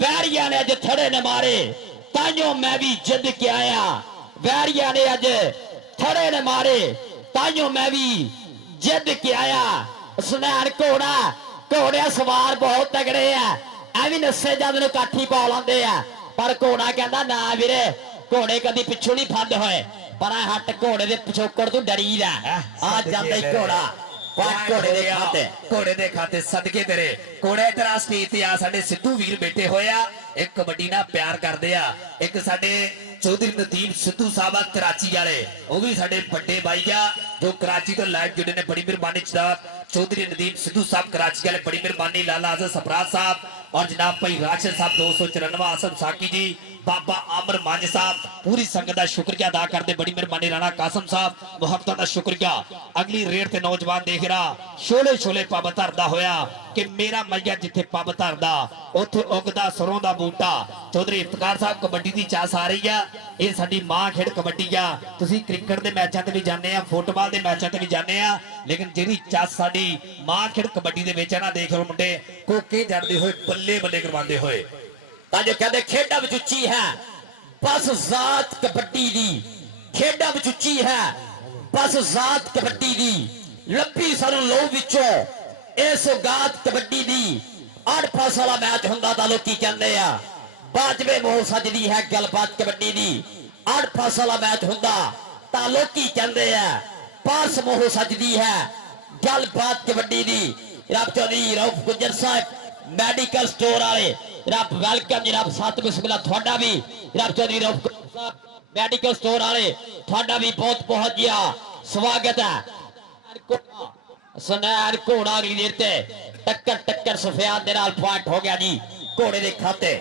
ਵੈਰੀਆਂ ਨੇ ਅੱਜ ਥੜੇ ਨੇ ਮਾਰੇ, ਤਾਈਓ ਮੈਂ ਵੀ ਜਿੱਦ ਕੇ ਆਇਆ। ਵੈਰੀਆਂ ਨੇ ਅੱਜ ਥੜੇ ਨੇ ਮਾਰੇ, ਤਾਈਓ ਮੈਂ ਵੀ ਜਿੱਦ ਕੇ ਆਇਆ। ਸੁਨੈਣ ਘੋੜਾ ਘੋੜਿਆ ਸਵਾਰ ਬਹੁਤ ਤਗੜੇ ਆ, ਐਵੇਂ ਨੱਸੇ ਜਦ ਨੂੰ ਕਾਠੀ ਪਾ ਲਾਉਂਦੇ ਆ। ਪਰ ਘੋੜਾ ਕਹਿੰਦਾ ਨਾ ਵੀਰੇ, ਘੋੜੇ ਕਦੀ ਪਿੱਛੋਂ ਨਹੀਂ ਫੰਦ ਹੋਏ, ਪਰ ਆ ਹੱਟ ਘੋੜੇ ਦੇ ਪਿਛੋਕੜ ਤੋਂ ਡਰੀਦਾ। ਆ ਜਾਂਦਾ ਹੀ ਘੋੜਾ ਘੋੜੇ ਦੇ ਖਾਤੇ, ਘੋੜੇ ਦੇ ਖਾਤੇ ਸਦਕੇ ਤੇਰੇ। ਘੋੜੇ ਤੇਰਾ ਸਟੇਜ ਤੇ ਆ ਸਾਡੇ ਸਿੱਧੂ ਵੀਰ ਬੈਠੇ ਹੋਏ ਆ, ਇੱਕ ਕਬੱਡੀ ਨਾਲ ਪਿਆਰ ਕਰਦੇ ਆ। ਇੱਕ ਸਾਡੇ ਚੌਧਰੀ ਨਦੀਮ ਸਿੱਧੂ ਸਾਹਿਬ ਆ ਕਰਾਚੀ ਵਾਲੇ, ਉਹ ਵੀ ਸਾਡੇ ਵੱਡੇ ਬਾਈ ਆ ਜੋ ਕਰਾਚੀ ਤੋਂ ਲਾਈਵ ਜੁੜੇ ਨੇ। ਬੜੀ ਮਿਹਰਬਾਨੀ ਜਨਾਬ ਚੌਧਰੀ ਨਦੀਮ ਸਿੱਧੂ ਸਾਹਿਬ ਕਰਾਚੀ वाले, बड़ी मेहरबानी लाला आजम सफराज साहब और जनाब भाई राशिद साहब 294 आसम साकी जी, बाबा आमर मांझ साहब, पूरी संगत का शुक्रिया अदा करते। बड़ी मेहरबानी राणा कासम साहब, मुहब्बत का शुक्रिया। अगली रेड ते नौजवान देख रहा छोले छोले पब धरदा होया कि मेरा मैया जिथे पब धरदा उथे उगदा सरों का बूटा। चौधरी इफ्तिकार साहब कबड्डी की चास आ रही है, ये साडी मां खेड कबड्डी आ। तुसीं क्रिकेट के मैचों से भी जाने आ, फुटबॉल के मैचों से भी जाने आ, लेकिन जिहड़ी चास साडी मां खेड कबड्डी दे विच है ना, देख लो मुंडे कोके जड़दे होए बल्ले बल्ले करवांदे होए। ਤਾਂ ਜੋ ਕਹਿੰਦੇ ਖੇਡਾਂ ਵਿੱਚ ਉੱਚੀ ਹੈ ਬਸ ਜ਼ਾਤ ਕਬੱਡੀ ਦੀ। ਖੇਡਾਂ ਵਿੱਚ ਉੱਚੀ ਹੈ ਬਸ ਜ਼ਾਤ ਕਬੱਡੀ ਦੀ। ਲੱਭੀ ਸਾਨੂੰ ਲੋ ਵਿੱਚੋਂ ਇਹ ਸੌਗਾਤ ਕਬੱਡੀ ਦੀ। 8 ਪਾਸ ਵਾਲਾ ਮੈਚ ਹੁੰਦਾ ਤਾਂ ਲੋਕੀ ਕਹਿੰਦੇ ਆ ਬਾਜਵੇ ਮੋਹ ਸਜਦੀ ਹੈ ਗੱਲਬਾਤ ਕਬੱਡੀ ਦੀ। 8 ਪਾਸ ਵਾਲਾ ਮੈਚ ਹੁੰਦਾ ਤਾਂ ਲੋਕੀ ਕਹਿੰਦੇ ਆ ਪਾਸ ਮੋਹ ਸਜਦੀ ਹੈ ਗੱਲਬਾਤ ਕਬੱਡੀ ਦੀ। ਰੱਬ ਚੌਧਰੀ ਰਊਫ ਗੁੱਜਰ ਸਾਹਿਬ ਮੈਡੀਕਲ ਸਟੋਰ ਵਾਲੇ रब वेलकम जनाब, सत बिस्मिल्लाह थोड़ा भी रब चौधरी रऊफ साहब मेडिकल स्टोर वाले थोड़ा भी बहुत बहुत जिया स्वागत है। सुनैर घोड़ा अगली देर ते टक्कर टक्कर सफियान दे नाल पॉइंट हो गया जी घोड़े दे खाते,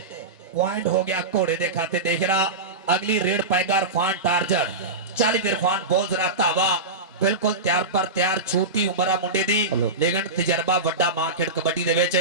पॉइंट हो गया घोड़े दे खाते। देख रहा अगली रेड पाएगा इरफान टार्जन। चल इरफान बहुत जरा धावा बिल्कुल तैयार पर तैयार। छोटी उम्र आ मुंडे दी लेकिन तजर्बा वड्डा मां खेड कबड्डी दे विच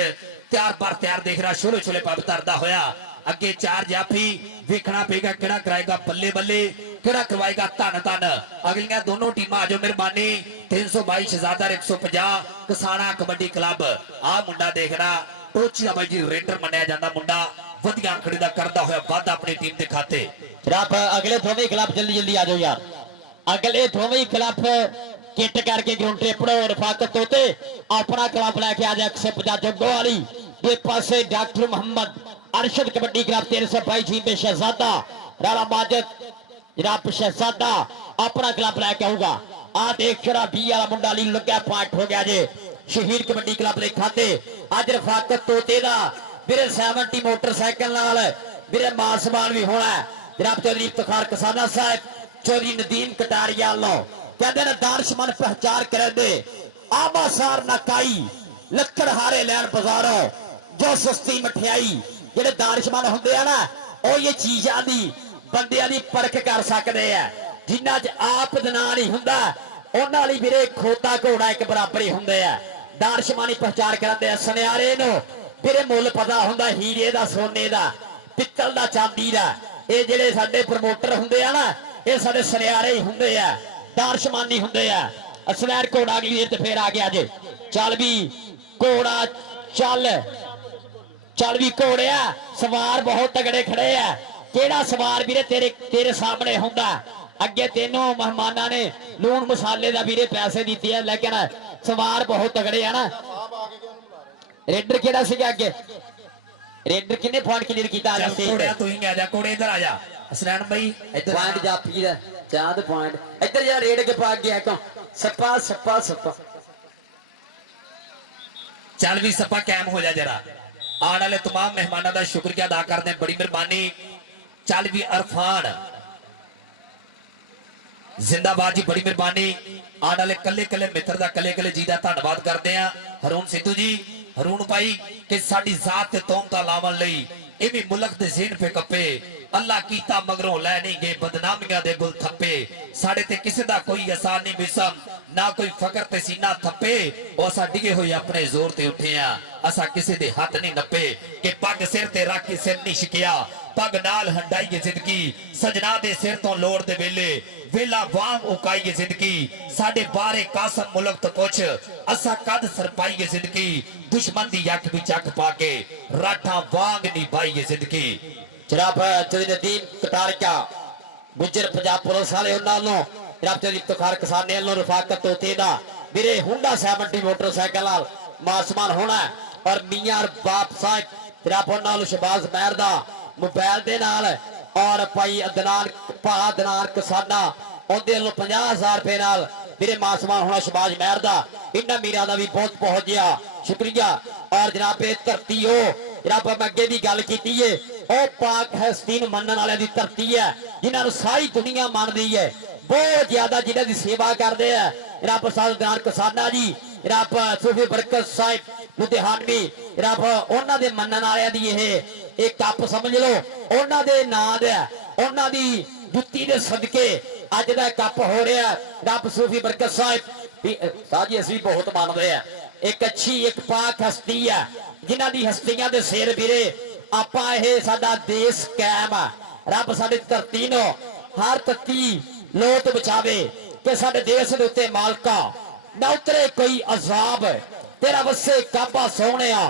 तैयार पर तैयार। देख रहा छोले छोले पब धरदा होया। अगे 4 जाफी वेखना पेगा किहड़ा कराएगा बल्ले बल्ले, किहड़ा करवाएगा धन धन। अगलियां दोनों टीमां आजो मेहरबानी। 322 शहजादा 150 किसाना कबड्डी क्लब। आ मुंडा देख रहा टोची बाई जी रेडर मन्निया जांदा मुंडा, वधिया अंकड़ी दा करदा होया वाधा अपनी टीम दे खाते। रब अगले दोवें खिलाफ जल्दी जल्दी आ जाओ यार, अगले दोवें खिलाफ किट करके ग्राउंड ते पड़ो। रफाकत तोते अपना खिलाफ लैके आ जाए 150 जग्गो वाली दे पासे। डॉक्टर मोहम्मद अरशद कबड्डी क्लब 322 जी में शहजादा राणा माजिद जनाब शहजादा अपना खिलाफ लैके आऊगा। आ देख रहा 20 वाला मुंडा ली लग्या पॉइंट हो गया जे शहीद कबड्डी क्लब दे खाते। अज रफाकत तोते दा मेरे 70 मोटरसाइकिल नाल मेरे मान सम्मान भी होना है। जनाब चौधरी इफ्तिखार किसाना साहब चौधरी नदीम कटारिया लो कहते ने दानशमंद पहचान कर दे आबासार नकाई लक्कड़ हारे लैन बाजारों जो सस्ती मठियाई। जेडे दानशमंद होंदे आ ना ਉਹ ਇਹ ਚੀਜ਼ਾਂ ਦੀ ਬੰਦਿਆਂ ਦੀ ਪਰਖ ਕਰ ਸਕਦੇ ਆ। ਜਿਨ੍ਹਾਂ 'ਚ ਆਪ ਦਾ ਨਾਂ ਨਹੀਂ ਹੁੰਦਾ ਉਹਨਾਂ ਲਈ ਵੀਰੇ ਖੋਤਾ ਘੋੜਾ ਇੱਕ ਬਰਾਬਰ ਹੀ ਹੁੰਦੇ ਆ। ਦਾਨਸ਼ਮਾਨੀ ਪਛਾਣ ਕਰਦੇ ਆ। ਸੁਨਿਆਰੇ ਨੂੰ ਵੀਰੇ ਮੁੱਲ ਪਤਾ ਹੁੰਦਾ ਹੀਰੇ ਦਾ, ਸੋਨੇ ਦਾ, ਪਿੱਤਲ ਦਾ, ਚਾਂਦੀ ਦਾ। ਇਹ ਜਿਹੜੇ ਸਾਡੇ ਪ੍ਰਮੋਟਰ ਹੁੰਦੇ ਆ ਨਾ ਇਹ ਸਾਡੇ ਸੁਨਿਆਰੇ ਹੀ ਹੁੰਦੇ ਆ, ਦਾਨਸ਼ਮਾਨੀ ਹੁੰਦੇ ਆ। ਅਸਲੈਰ ਘੋੜਾ ਅਗਲੀ ਦੇਰ ਤੇ ਫੇਰ ਆ ਗਿਆ ਜੇ। ਚੱਲ ਵੀ ਘੋੜਾ ਚੱਲ चल भी घोड़िया सवार बहुत तगड़े खड़े है। केड़ा सवार वीरे तेरे सामने होंदा। अगे तेनों मेहमाना ने लूण मसाले दा वीरे पैसे दिते है लेकिन सवार बहुत तगड़े है ना। रेडर केड़ा सीगा अगे? रेडर किन्ने पॉइंट क्लियर कीता? घोड़िया तू ही आ जा, घोड़े इधर आ जा। हसनैन भाई इधर पॉइंट जाफी दा चांद पॉइंट इधर यार रेड के पाग गया क्यों? सप्पा सप्पा सप्पा चल भी सप्पा कैम हो जा जरा। आने वाले तमाम मेहमानों का शुक्रिया अदा करते हैं, बड़ी मेहरबानी। चल भी इरफान जिंदाबाद जी, बड़ी मेहरबानी। आने वाले कले कले मित्र का कले कले जी का धन्यवाद करते हैं। हरून सिद्धू जी, हरून भाई कि साडी जात ते तौम दा लावन लई ਇਹ ਵੀ ਮੁਲਕ ਦੇ ਜ਼ੇਨ पे कपे ਅੱਲਾ ਕੀਤਾ ਮਗਰੋਂ ਲੈ ਨਹੀਂ ਗਏ ਬਦਨਾਮੀਆਂ ਦੇ ਗੁਲ ਥੱਪੇ ਸਾਡੇ ਤੇ ਕਿਸੇ ਦਾ ਕੋਈ ਅਸਾਰ ਨਹੀਂ ਬਿਸਮ ਨਾ ਕੋਈ ਫਕਰ ਤੇ ਸੀਨਾ ਥੱਪੇ ਉਹ ਅਸਾਂ ਡਿਗੇ ਹੋਏ ਆਪਣੇ ਜ਼ੋਰ ਤੇ ਉੱਠੇ ਆ ਅਸਾਂ ਕਿਸੇ ਦੇ ਹੱਥ ਨਹੀਂ ਨੱਪੇ ਕਿ ਪੱਗ ਸਿਰ ਤੇ ਰੱਖ ਕੇ ਸਿਰ ਨਹੀਂ ਛਕਿਆ ਪੱਗ ਨਾਲ ਹੰਡਾਈਏ ਜ਼ਿੰਦਗੀ ਸਜਣਾ ਦੇ ਸਿਰ ਤੋਂ ਲੋੜ ਦੇ ਵੇਲੇ ਵੇਲਾ ਵਾਂਗ ਉਕਾਈਏ ਜ਼ਿੰਦਗੀ ਸਾਡੇ ਬਾਰੇ ਕਾਸਮ ਮੁਲਕ ਤੋਂ ਪੁੱਛ ਅਸਾਂ ਕਦ ਸਰਪਾਈਏ ਜ਼ਿੰਦਗੀ ਦੁਸ਼ਮਣ ਦੀ ਅੱਖ ਵਿੱਚ ਅੱਖ ਪਾ ਕੇ ਰਾਠਾਂ ਵਾਂਗ ਨਿਭਾਈਏ ਜ਼ਿੰਦਗੀ ਜਨਾਬ ਨਦੀਮ ਕਟਾਰੀਆ ਗੁੱਜਰ ਪੰਜਾਬ ਪੁਲਿਸ ਵਾਲੇ ਉਹਨਾਂ ਨੂੰ ਜਨਾਬ ਚੌਧਰੀ ਇਫਤਖਾਰ ਕਿਸਾਨੇ ਵੱਲੋਂ ਰਫਾਕਤ ਤੋਤੇ ਦਾ ਵੀਰੇ ਹੁੰਡਾ 70 ਮੋਟਰਸਾਈਕਲ ਨਾਲ ਮਾਸਮਾਨ ਹੋਣਾ ਔਰ ਮੀਆਂ ਬਾਪ ਸਾਹਿਬ ਜਨਾਬ ਉਹਨਾਂ ਨੂੰ ਸ਼ਬਾਜ਼ ਮਹਿਰ ਦਾ ਮੋਬਾਈਲ ਦੇ ਨਾਲ ਔਰ ਭਾਈ ਅਦਨਾਨ ਕਿਸਾਨਾ ਉਹਦੇ ਵੱਲੋਂ 50,000 ਰੁਪਏ ਨਾਲ ਵੀਰੇ ਮਾਸਮਾਨ ਹੋਣਾ ਸ਼ਬਾਜ਼ ਮਹਿਰ ਦਾ ਇਹਨਾਂ ਮੀਰਾਂ ਦਾ ਵੀ ਬਹੁਤ ਬਹੁਤ ਜਿਆ ਸ਼ੁਕਰੀਆ ਔਰ ਜਨਾਬ ਇਹ ਧਰਤੀ ਉਹ जनाब मैं अगे भी गल की पाक हस्ती मनने वाले की धरती है जिन्होंने सारी दुनिया मानती है बहुत ज्यादा जिन्हों की सेवा करते हैं जनाब सरदार किसाना जी जनाब सूफी बरकत साहिब लुधियानवी जनाब उन्होंने मनने वाले की कप समझ लो उन्होंने नां उन्होंने जुत्ती के सदके अज का कप हो रहा है जनाब सूफी बरकत साहिब साजी असी बहुत मानते हैं एक अच्छी एक पाक हस्ती है जिन्हां दी हस्तियां दे सिर वीरे आपां इह साडा देश कायम आ रब साडी धरती नूं हर तत्ती लोट बचावे कि साडे देश दे उत्ते मालका ना उतरे कोई अजाब तेरा वसे काबा सोहणिया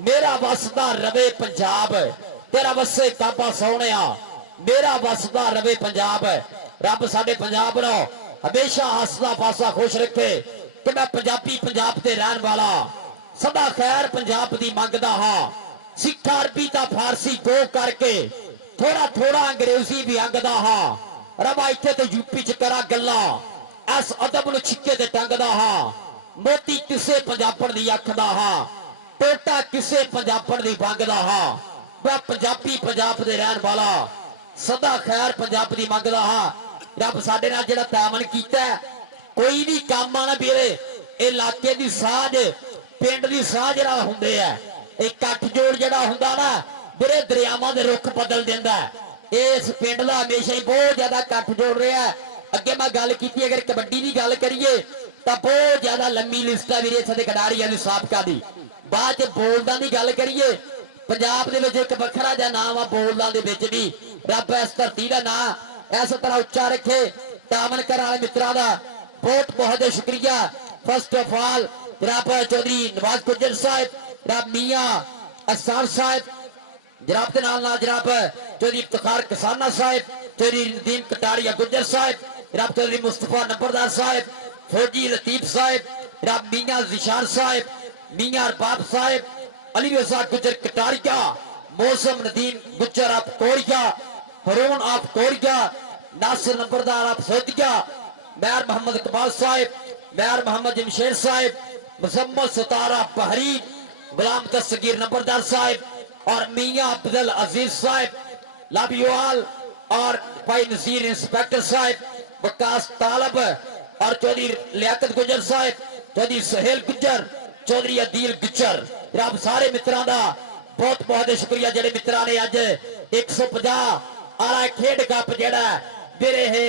मेरा वसदा रवे पंजाब तेरा वसे काबा सोहणिया मेरा वसदा रवे पंजाब रब साडे पंजाब नूं हमेशा हसदा पासा खुश रखे कि मैं पंजाबी पंजाब ते रहन वाला सदा खैर पंजाब दी मंगदा हां सिख अरबी ता फारसी गो करके थोड़ा थोड़ा अंग्रेजी भी अंगदा हां रबा इत्थे ते यूपी च करा गल्ला इस अदब नु छिक्के ते टंगदा हां मोती किसे पंजाबण दी अख दा हां टोटा किसे पंजाबण दी वंगदा हां मैं पंजाबी पंजाब दे रहन वाला सदा खैर पंजाब दी मंगदा हां रब साडे नाल जेड़ा तामन कीता कोई भी काम आना वीरे इलाके दी साज पिंड दी साह जिहड़ा हुंदे है एक कठ जोड़ जिहड़ा हुंदा ना वीरे दरियावां दे रुख बदल दिंदा इस पिंड दा हमेशा ही बहुत ज्यादा कठ जोड़ रहा है अगे मैं गल कीती अगर कबड्डी दी गल करिए तां बहुत ज्यादा लंबी लिस्ट है वीरे इत्थे दे खिडारीआं दी साबका दी बाद च बोलदां दी गल करिए पंजाब दे विच एक वखरा जिहा नाम आ बोलदां दे विच भी रब इस धरती दा नाम इस तरह उच्चा रखे तामन करन वाले मित्रां दा बहुत बहुत शुक्रिया फर्स्ट ऑफ ऑल जनाब चौधरी नवाज गुज्जर साहब जनाब मियां असार साहब जनाब के नाल जनाब चौधरी इफ्तिखार किसाना साहब चौधरी नदीम कटारिया गुज्जर साहब जनाब चौधरी मुस्तफा नंबरदार साहब फौजी लतीफ साहब जनाब मियां जिशान साहब मियां अरबाब साहब अली रजा गुज्जर कटारिया मौसम नदीम गुज्जर आप कोरिया हरून आप कोरिया नासिर नंबरदार आप सौदिया मैर मोहम्मद इकबाल साहब मैर मोहम्मद जमशेद साहब मुजम्मल सतारा बहरी गुलाम दस्तगीर नंबरदार साहब और मियां अब्दुल अजीज साहब लव यू ऑल और भाई नसीर इंस्पेक्टर साहब वकास तालब और चौधरी लियाकत गुजर साहब चौधरी सुहेल गुजर चौधरी अदील गुजर जनाब सारे मित्रां दा बहुत बहुत शुक्रिया जेडे मित्रां ने अज 150 आला खेड कप जेड़ा वीरे है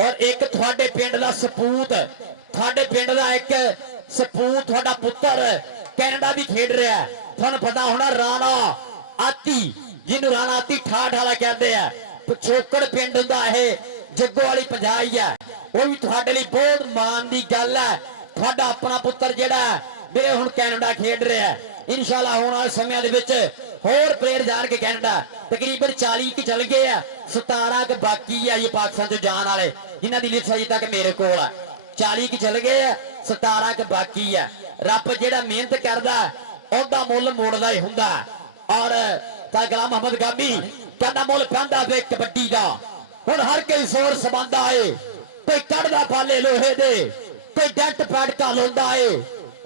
और एक थोड़े पिंड का सपूत थोड़े पिंड का एक सपूत थोड़ा पुत्र कैनेडा भी खेड रहा है थानू पता होना राणा आती जिन्हों राणा आती ठाठ वाला कहते हैं पिछोकड़ पिंड हुंदा है जग्गो वाली पंजाई है वो भी थोड़े लिए बहुत मान की गल है थोड़ा अपना पुत्र जेड़ा मेरे हुण कैनेडा खेड रहा है इंशाल्लाह होने वाले समय दे विच होर प्लेयर जान के कैनेडा तकरीबन 40 के चल गए हैं 17 के बाकी है ये पाकिस्तान जो जान वाले जिन्हां दी लिस्ट अजे तक मेरे कोल है 40 के चल गए हैं 17 के बाकी है रब जेड़ा मेहनत करदा ओदा मुल मोड़दा ही हुंदा और गुलाम मोहम्मद गामी कहंदा मुल पैंदा वे कबड्डी दा हुण हर कोई जोर सबांदा है कोई कढ़दा पाले लोहे दे कोई डंट पैडका लाउंदा है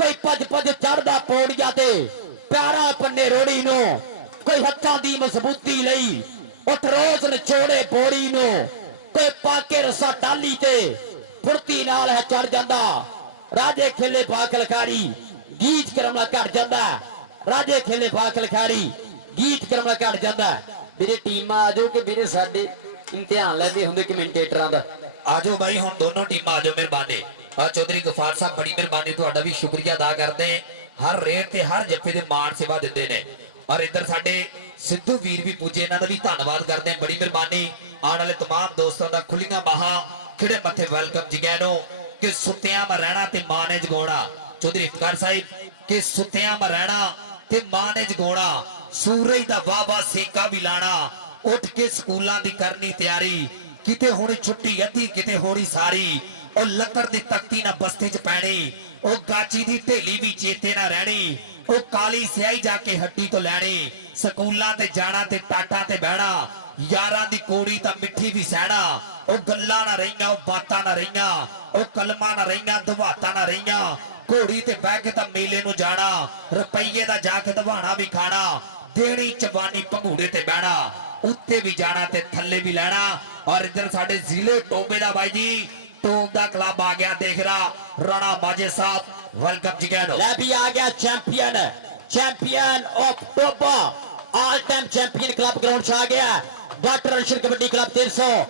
कोई भज भज चढ़दा पौड़ियां ते प्यारा पन्ने रोड़ी नो कोई हत्थां दी मजबूती लई उठ रोज नचोड़े बोड़ी नो कोई पाके रसा टाली ते फुर्ती नाल है चढ़ जांदा राजे खेले बाखलखारी गीत करमला घट जांदा राजे खेले बाखलखारी गीत करमला घट जांदा ਵੀਰੇ ਟੀਮਾਂ ਆ ਜਾਓ ਕਿ ਵੀਰੇ ਸਾਡੇ ਇਮਤਿਹਾਨ ਲੈਂਦੇ ਹੁੰਦੇ ਕਮੈਂਟੇਟਰਾਂ ਦਾ। ਆਜੋ ਬਾਈ ਹੁਣ ਦੋਨੋਂ ਟੀਮਾਂ ਆਜੋ, ਮਿਹਰਬਾਨੀ। ਆ ਚੌਧਰੀ ਗਫਾਰ ਸਾਹਿਬ ਬੜੀ ਮਿਹਰਬਾਨੀ, ਤੁਹਾਡਾ ਵੀ ਸ਼ੁਕਰੀਆ ਅਦਾ ਕਰਦੇ। ਹਰ ਰੇਟ ਤੇ ਹਰ ਜੱਫੇ ਦੇ ਮਾਣ ਸੇਵਾ ਦਿੰਦੇ ਨੇ। ਔਰ ਇੱਧਰ ਸਾਡੇ ਸਿੱਧੂ ਵੀਰ ਵੀ ਪੁੱਜੇ, ਇਹਨਾਂ ਦਾ ਵੀ ਧੰਨਵਾਦ ਕਰਦੇ ਹਾਂ, ਬੜੀ ਮਿਹਰਬਾਨੀ। ਆਉਣ ਵਾਲੇ तमाम ਦੋਸਤਾਂ ਦਾ ਖੁੱਲੀਆਂ ਬਾਹਾਂ ਖਿੜੇ ਮੱਥੇ ਵੈਲਕਮ ਜਗੈਨੋ ਕਿ ਸੁੱਤਿਆਂ ਮੈਂ ਰਹਿਣਾ ਤੇ ਮਾਂ ਨੇ ਜਗਾਉਣਾ। ਚੌਧਰੀ ਇਫਤਖਾਰ ਸਾਹਿਬ ਕਿ ਸੁੱਤਿਆਂ ਮੈਂ ਰਹਿਣਾ ਤੇ ਮਾਂ ਨੇ ਜਗਾਉਣਾ, ਸੂਰਜ ਦਾ ਵਾਵਾ ਸੇਕਾ ਵੀ ਲਾਣਾ, ਉੱਠ ਕੇ ਸਕੂਲਾਂ ਦੀ ਕਰਨੀ ਤਿਆਰੀ, ਕਿਤੇ ਹੁਣ ਛੁੱਟੀ ਅੱਧੀ ਕਿਤੇ ਹੋਣੀ ਸਾਰੀ, ਉਹ ਲੱਕੜ ਦੀ ਤਖਤੀ ਨਾ ਬਸਤੇ 'ਚ ਪੈਣੀ, ਉਹ ਗਾਚੀ ਦੀ ਢੇਲੀ ਵੀ ਚੇਤੇ ਨਾ ਰਹਿਣੀ, ਉਹ ਕਾਲੀ ਸਿਆਹੀ ਜਾ ਕੇ ਹੱਟੀ ਤੋਂ ਲੈਣੀ, ਸਕੂਲਾਂ ਤੇ ਜਾਣਾ ਤੇ ਟਾਟਾਂ ਤੇ ਬਹਿਣਾ, ਯਾਰਾਂ ਦੀ ਕੋੜੀ ਤਾਂ ਮਿੱਠੀ ਵੀ ਸਹਿਣਾ, ਉਹ ਗੱਲਾਂ ਨਾ ਰਹੀਆਂ ਉਹ ਬਾਤਾਂ ਨਾ ਰਹੀਆਂ, ਉਹ ਕਲਮਾਂ ਨਾ ਰਹੀਆਂ ਦਵਾਤਾਂ ਨਾ ਰਹੀਆਂ, ਘੋੜੀ ਤੇ ਬਹਿ ਕੇ ਤਾਂ ਮੇਲੇ ਨੂੰ ਜਾਣਾ, ਰੁਪਈਏ ਦਾ ਜਾ ਕੇ ਦਵਾਣਾ ਵੀ ਖਾਣਾ, ਦੇਣੀ ਚਬਾਨੀ ਭੰਗੂੜੇ ਤੇ ਬਹਿਣਾ, ਉੱਤੇ ਵੀ ਜਾਣਾ ਤੇ ਥੱਲੇ ਵੀ ਲੈਣਾ। ਔਰ ਇੱਧਰ ਸਾਡੇ ਜ਼ਿਲ੍ਹੇ ਟੋਬੇ ਦਾ ਬਾਈ ਜੀ ਟੋਬ ਦਾ ਕਲੱਬ ਆ ਗਿਆ, ਦੇਖ ਰਾ ਰਾਣਾ ਮਾਝੇ ਸਾਹਿਬ, ਵੈਲਕਮ ਜੀ ਕਹਿ ਲੈ ਵੀ ਆ ਗਿਆ champion, champion of Toba, all time champion club ground 'ਚ ਆ ਗਿਆ। ਡਾਕਟਰ ਅਰਸ਼ਦ ਕਬੱਡੀ ਕਲੱਬ 300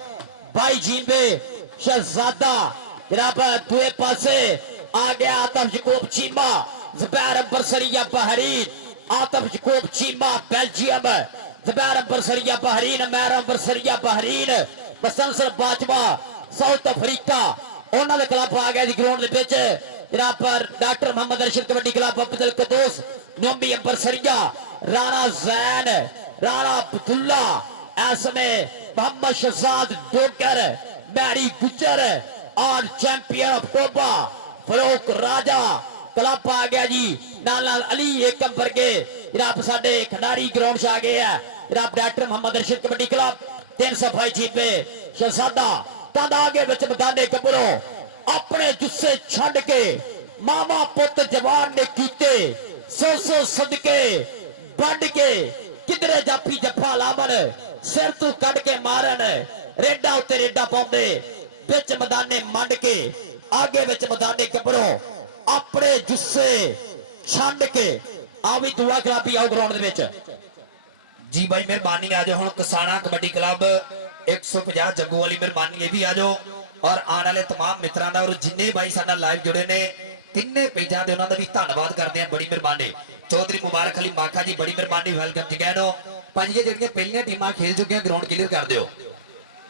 ਬਾਈ ਜੀਂਬੇ ਸ਼ਹਿਜ਼ਾਦਾ ਜਨਾਬ, ਦੂਏ ਪਾਸੇ ਆ ਗਿਆ ਆਤਮ ਯਕੂਬ ਚੀਮਾ, ਜ਼ਬੈਰ ਅੰਬਰਸਰੀਆ ਬਹਰੀਨ, ਆਤਮ ਯਕੂਬ ਚੀਮਾ बेल्जियम, ਜ਼ਬੈਰ ਅੰਬਰਸਰੀਆ ਬਹਰੀਨ, ਮੈਰ ਅੰਬਰਸਰੀਆ ਬਹਰੀਨ, ਬਸੰਸਰ ਬਾਜਵਾ ਸਾਊਥ ਅਫਰੀਕਾ, ਉਹਨਾਂ ਦੇ ਕਲੱਬ ਆ ਗਿਆ ਜੀ ਗਰਾਊਂਡ ਦੇ ਵਿੱਚ ਜਨਾਬ। ਡਾਕਟਰ ਮੁਹੰਮਦ ਅਰਸ਼ਦ ਕਬੱਡੀ ਕਲੱਬ ਅਬਦੁਲ ਕਦੂਸ ਨੋਮੀ ਅੰਬਰਸਰੀਆ, ਰਾਣਾ ਜ਼ੈਨ, ਰਾਣਾ ਅਬਦੁੱਲਾ, ਇਸ ਸਮੇਂ मोहम्मद शहजाद डोगर, मैरी गुजर और champion of Toba Farooq Raja club आ गया जी। नाल नाल अली एकम वर्गे जनाब साडे खिडारी ग्राउंड च आ गए हैं जनाब। डॉक्टर मोहम्मद अरशद कबड्डी क्लब 305 जीपे शहजादा तद आगे विच मैदाने कबरों अपने जुस्से छड़ के मामा पुत जवान ने कीते सौ सदके बड़ के किधरे जाफी जफा लावन सिर तू कट के मारन रेडा उत्ते रेडा पाउंदे विच मैदाने मंड के आगे विच मैदाने कबरों अपने जुस्से छंड के आ भी दुआ खिलाफी आओ ग्राउंड दे विच जी भाई मेहरबानी आ जाओ। हुण किसाना कबड्डी क्लब 150 जग्गू वाली मेहरबानी ये भी आ जाओ और आने वाले तमाम मित्रां दा और जिन्ने भाई साडा लाइव जुड़े ने तिन्ने पेजां दे उन्हां दा भी धन्नवाद करदे हैं, बड़ी मेहरबानी। चौधरी मुबारक अली माखा जी बड़ी मेहरबानी, वेलकम जी कहनो। भाजी ਜਿਹੜੀਆਂ ਪਹਿਲੀਆਂ ਟੀਮਾਂ ਖੇਲ ਚੁੱਕੀਆਂ ਗਰਾਊਂਡ ਕਲੀਅਰ ਕਰ ਦਿਓ,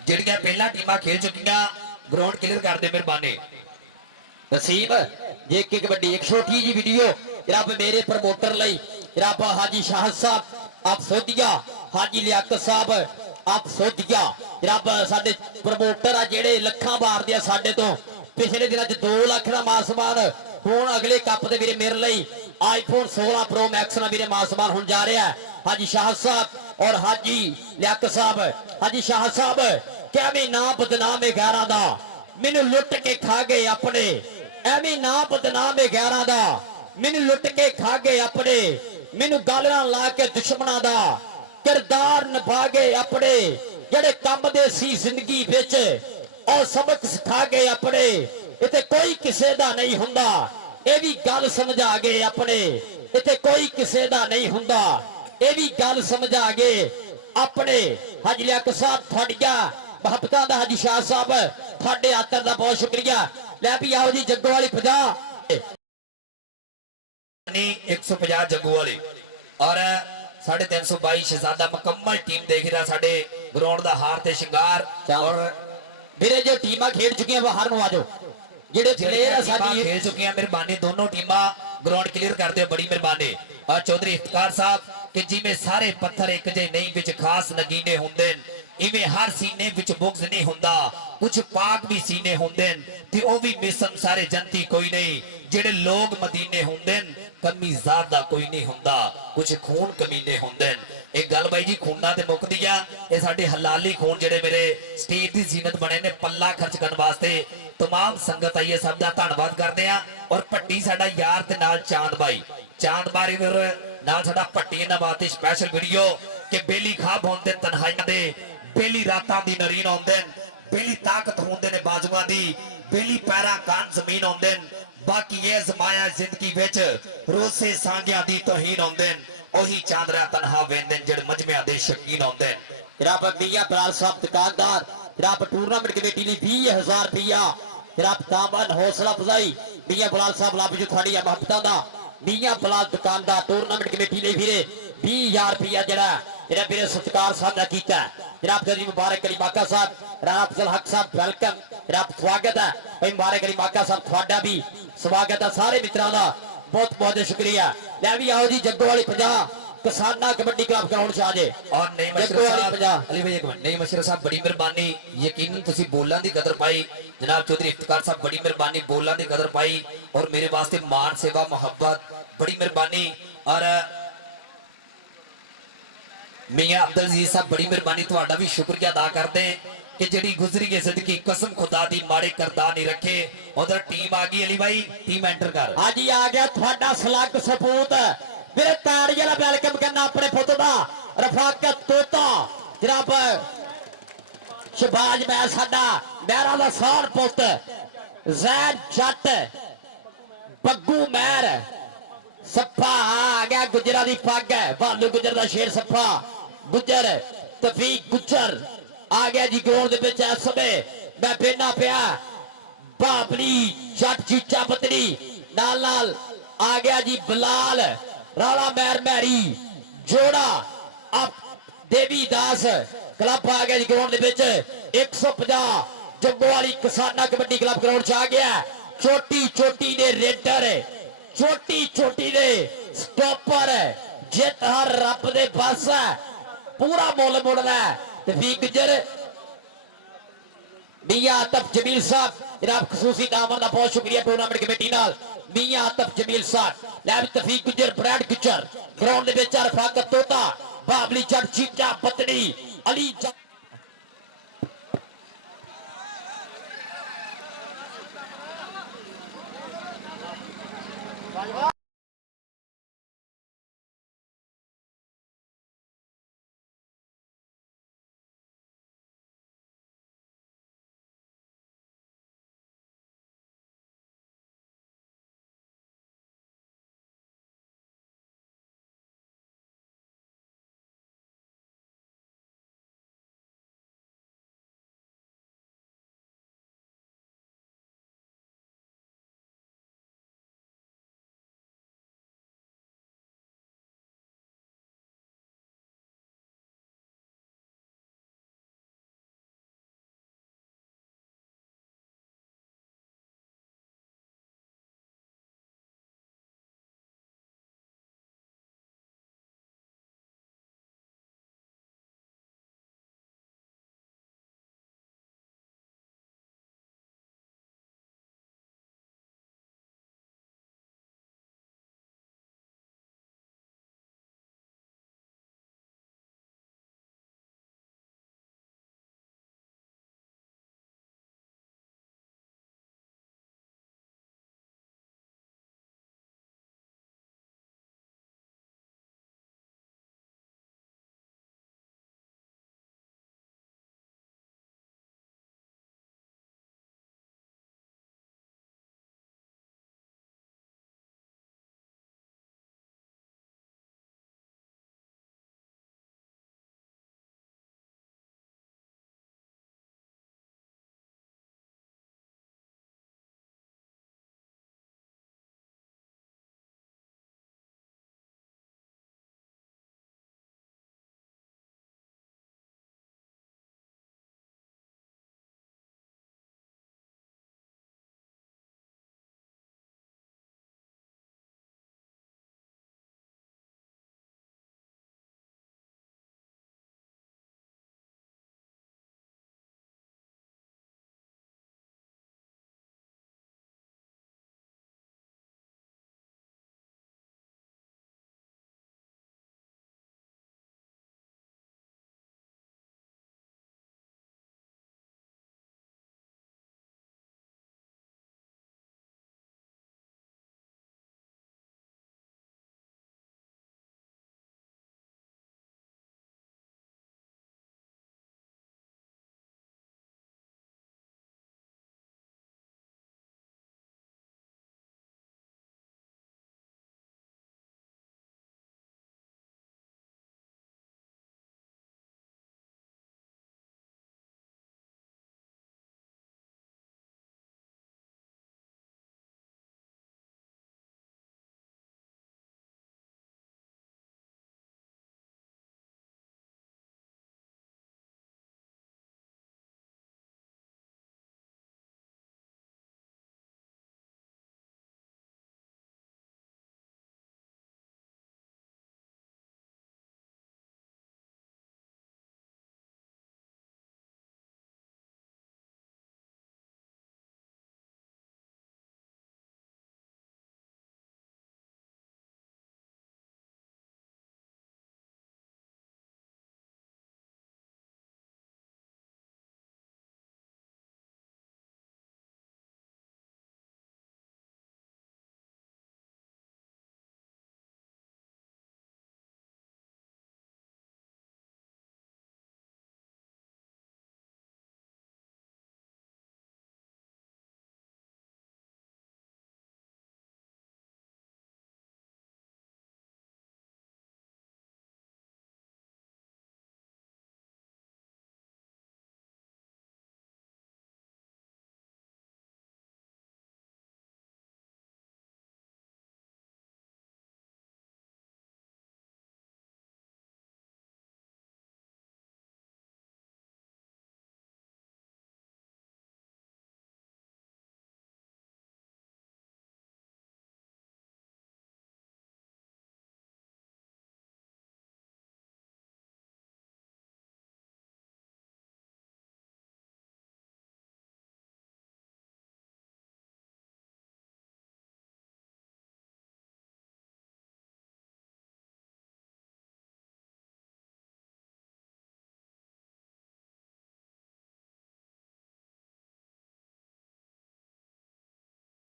ਜਿਹੜੀਆਂ ਪਹਿਲਾਂ ਟੀਮਾਂ ਖੇਲ ਚੁੱਕੀਆਂ ਗਰਾਊਂਡ ਕਲੀਅਰ ਕਰ ਦਿਓ मेहरबानी। नसीब जे के कबड्डी एक छोटी जी वीडियो जनाब मेरे प्रमोटर लई जनाब हाजी शाह साहब आप सोधिया, हाजी लियाकत साहब आप सोधिया जनाब साडे प्रमोटर आ जेड़े लखां मारदे आ साडे तो पिछले दिनां च 2 लाख दा मान सम्मान, हुण अगले कप दे वीरे मेरे लई आईफोन 16 प्रो मैक्स ना वीरे मान सम्मान हुण जा रहा है। हाजी शाह साहब और हाजी लियाकत साहब, हाजी शाह साहब क्या भी ना बदनाम है गैरां दा, मैनू लुट के खा गए अपने, एवं ना बदनाम है गैरां दा, मैनू लुट के खा गए अपने, मैनू गालना ला के दुश्मनां दा किरदार निभा गए अपने, जेड़े कम दे सी जिंदगी विच और सबक सिखा गए अपने, इत्थे कोई किसे दा नहीं हुंदा, ये भी गल समझा गए अपने, इत्थे कोई किसे दा नहीं हुंदा, ये भी गल समझा गए अपने। हाजी लियाकत साहब तुहाडियां मुहब्बतां दा, हाजी शाह साहब तुहाडे आतर दा बहुत शुक्रिया। लै भी आओ जी जग्गू वाली 50 150 जग्गू वाले और 322 शहजादा मुकम्मल टीम देख रहा साडे ग्राउंड दा हार ते शिंगार। और मेरे जो टीमां खेल चुकियां बाहर नु आ जाओ, जेड़े प्लेयर आ साडी खेल चुकियां मेहरबानी, दोनों टीमां ग्राउंड क्लियर कर दियो, बड़ी मेहरबानी। और चौधरी इफ्तिखार साहब कि जिवें सारे पत्थर एक जे नहीं विच खास नगीने हुंदे इवें हर सीने विच बुग्ज नहीं हुंदा, कुछ पाक भी सीने हुंदे ते ओ भी मिसम सारे जनती कोई नहीं, जेड़े लोग मदीने हुंदे कमी ज़ात दा कोई नहीं हुंदा, कुछ खून कमीने हुंदे। एक गल भाई जी खूना ते मुकदी आ, ये साडे हलाली खून जेड़े मेरे स्टेज दी जीनत बने ने पल्ला खर्च करन वास्ते तमाम संगत आई है, सब दा धन्नवाद करदे आ। और भट्टी साडा यार ते नाल चांद भाई, चांद बारी नाल साडा भट्टी इन्हां वास्ते स्पैशल वीडियो कि बेली खाब होंदे तन्हाइयां दे, बेली रातां दी नरीन होंदे, बेली ताकत होंदे ने बाजुआं दी, बेली पैरां कान जमीन होंदे, बाकी ये जमाया जिंदगी विच रोसे सांगियां दी तौहीन होंदे। ਉਹੀ ਚਾਂਦਰਾ ਤਨਹਾ ਵੇਂਦੇ ਜਿਹੜੇ ਮਜਮਿਆਂ ਦੇ ਸ਼ਕੀਨ ਹੁੰਦੇ ਨੇ। जनाब मियां बलाल साहब दुकानदार जनाब टूर्नामेंट कमेटी लिए 20,000 रुपया जनाब दामन हौसला अफजाई मियां बलाल साहब लाभ जो थोड़ी मोहब्बतां दा मियां बलाल दुकानदार टूर्नामेंट कमेटी लिए फिरे 20,000 रुपया जरा जरा मेरे सत्कार साहब ने कीता जनाब जी मुबारक अली माका साहब राणा अफजल हक साहब वेलकम जनाब स्वागत है भाई मुबारक अली माका साहब थोड़ा भी स्वागत है सारे मित्रों का बहुत बहुत शुक्रिया। लै भी आओ जी जग्गो वाली 50 किसाना कबड्डी क्लब ग्राउंड से आजे और नहीं जग्गो वाली 50 अली भाई एक मिनट नहीं मशर साहब बड़ी मेहरबानी यकीनन तुसी बोलां दी कदर पाई जनाब चौधरी इफ्तिकार साहब बड़ी मेहरबानी बोलां दी कदर पाई और मेरे वास्ते मान सेवा मोहब्बत बड़ी मेहरबानी और मियां अब्दुल अजीज साहब बड़ी मेहरबानी तुहाडा भी शुक्रिया अदा करते हैं कि जड़ी गुजरी है जिंदगी कसम खुदा दी माड़े करदा नहीं रखे। उधर टीम आ गई अली भाई टीम एंटर कर हाँ जी आ गया थोड़ा सलग सपूत मेरे ताड़ी वाला वेलकम करना अपने पुत दा रफाकत तोता जनाब शबाज मैं साडा मेरा दा सार पुत जैन जट बग्गू महर सप्पा आ गया गुजरा दी पग है भालू गुजर दा शेर सप्पा गुजर तफीक गुजर आ गया जी ग्राउंड दे विच इस समय मैं बेना पिया बाबली जट चीचा पतनी नाल नाल आ गया जी बलाल राणा मैर मैरी जोड़ा अब देवी दास क्लब आ गया जी ग्राउंड दे विच 150 जंगो वाली किसाना कबड्डी क्लब ग्राउंड च आ गया चोटी चोटी दे रेडर चोटी चोटी दे स्टॉपर जित हर रब दे पास है पूरा मुल मुड़ना है तफीक गुजर मियां आतफ जमील साहब जनाब खसूसी दामन का बहुत शुक्रिया टूर्नामेंट कमेटी नाल मियां आतफ जमील साहब लैब तफीक गुजर ब्रैड गुजर ग्राउंड दे विच रफाकत तोता बाबली जट चीचा पतनी अली जट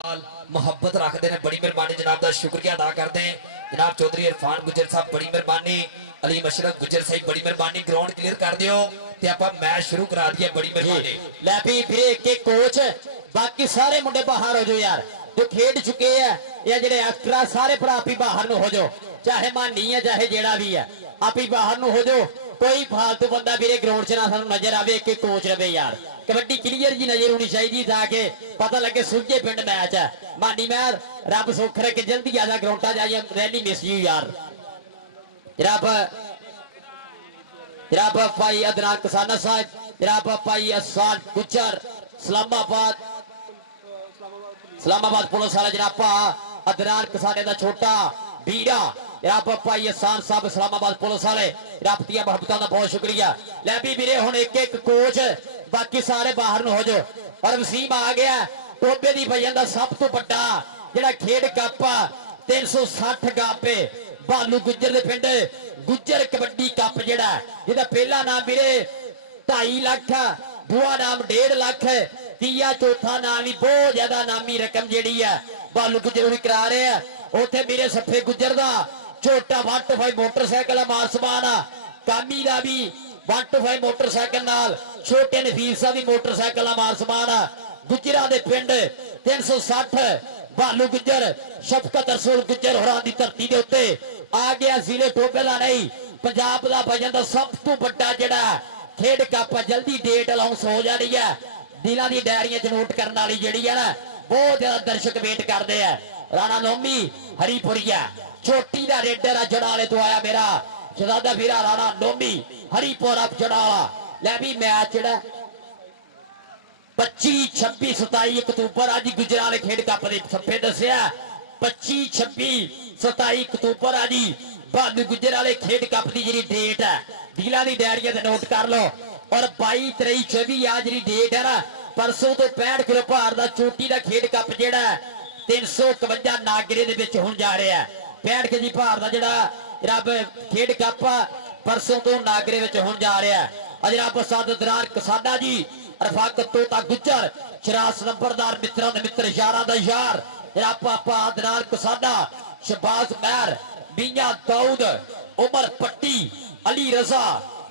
ਨਾਲ ਮੁਹੱਬਤ ਰੱਖਦੇ ਨੇ, ਬੜੀ ਮਿਹਰਬਾਨੀ ਜਨਾਬ ਦਾ ਸ਼ੁਕਰੀਆ ਅਦਾ ਕਰਦੇ ਹਾਂ। ਜਨਾਬ ਚੌਧਰੀ ਇਰਫਾਨ ਗੁੱਜਰ ਸਾਹਿਬ ਬੜੀ ਮਿਹਰਬਾਨੀ, ਅਲੀ ਮਸ਼ਰਕ ਗੁੱਜਰ ਸਾਹਿਬ ਬੜੀ ਮਿਹਰਬਾਨੀ, ਗਰਾਊਂਡ ਕਲੀਅਰ ਕਰ ਦਿਓ ਤੇ ਆਪਾਂ ਮੈਚ ਸ਼ੁਰੂ ਕਰਾ ਦਈਏ, ਬੜੀ ਮਿਹਰਬਾਨੀ। ਲੈ ਵੀ ਵੀਰੇ ਇੱਕ ਕੋਚ, ਬਾਕੀ ਸਾਰੇ ਮੁੰਡੇ ਬਾਹਰ ਹੋ ਜਾਓ ਯਾਰ, ਜੋ ਖੇਡ ਚੁੱਕੇ ਆ ਇਹ ਜਿਹੜੇ ਐਕਸਟਰਾ ਸਾਰੇ ਭਰਾ ਆਪੀ ਬਾਹਰ ਨੂੰ ਹੋ ਜਾਓ, ਚਾਹੇ ਮਾਨੀ ਹੈ ਚਾਹੇ ਜਿਹੜਾ ਵੀ ਹੈ, ਆਪੀ ਬਾਹਰ ਨੂੰ ਹੋ ਜਾਓ। ਕੋਈ ਫਾਲਤੂ ਬੰਦਾ ਵੀਰੇ ਗਰਾਊਂਡ 'ਚ ਨਾ ਸਾਨੂੰ ਨਜ਼ਰ ਆਵੇ, ਇੱਕ ਕੋਚ ਰਵੇ ਯਾਰ। ਕਬੱਡੀ ਕਲੀਅਰ ਜੀ ਨਜ਼ਰ ਹੋਣੀ ਚਾਹੀਦੀ ਤਾਂ ਕਿ ਪਤਾ ਲੱਗੇ ਸੁੱਜੇ ਪਿੰਡ ਮੈਚ ਹੈ। ਮਾਨੀ ਮੈਂ ਰੱਬ ਸੁੱਖ ਰੱਖੇ ਜਲਦੀ ਆ ਜਾ ਗਰਾਊਂਡਾਂ 'ਚ ਆਈਏ, ਰੈਲੀ ਮਿਸ ਯੂ ਯਾਰ। जनाब भाई अदनान कसाना साहब, जनाब भाई अहसान गुज्जर इस्लामाबाद पुलिस वाला जनाब अदनान कसाने का छोटा वीरा, जनाब भाई अहसान साहब इस्लामाबाद पुलिस वाले, रब दी मोहब्बतां दा बहुत शुक्रिया। लै भी वीरे हुण एक एक कोच, बाकी सारे बाहर हो जाओ। और वसीम आ गया टोबे दी भजन दा सब तो बड़ा जिहड़ा खेड कप 360 गापे भालू गुज्जर दे पिंड गुज्जर कबड्डी कप जिहड़ा जिहदा पहला नाम वीरे 2.5 लाख, दूआ नाम 1.5 लाख, तीया चौथा नाम भी बहुत ज्यादा नामी रकम जिहड़ी है भालू गुज्जर भी करा रहे हैं। उत्थे वीरे सफे गुज्जर दा छोटा 125 मोटरसाइकिल मार समान, कामी दा भी 125 मोटरसाइकिल नाल, छोटे नफीस दा भी मोटरसाइकिल मार समान। गुज्जरा दे पिंड 360 भालू गुज्जर शफकत रसूल गुज्जर होरां दी धरती दे उत्ते आ गया जिले टोबे दा नहीं पंजाब दा भजन दा सब तो बड़ा जिहड़ा खेड कप जल्दी डेट अनाउंस हो जानी है। दिलां दी डायरियां च नोट करने वाली जिहड़ी है ना बहुत ज्यादा दर्शक वेट करते हैं। राणा नोमी हरीपुरिया चोटी दा रेडर जड़ाले तो आया मेरा शहजादा वीरा राणा नोमी हरीपुर अप जड़ाला। लै भी मैच जिहड़ा 25 26 27 अक्तूबर आज गुजराले खेड कप दे सफे दसिया 25 26 27 अक्तूबर आज भालू गुजराले खेड कप की जी डेट है, दिलों की डायरिया से नोट कर लो। और 22 23 24 आज जी डेट है ना, परसों तो 65 किलो भार का चोटी का खेड कप जिहड़ा 351 नागरे दे विच होण जा रहा है। 65 केजी भार का जिहड़ा जनाब खेड कप परसों तो नागरे विच होण जा रहा है। जनाब साद दरार कसाना जी रफाकत तोता गुज्जर शरास नंबरदार मित्रों ने मित्र यारा दा यार जनाब पापा अदनान कसाना शहबाज महर मियां दाऊद उमर पट्टी अली रजा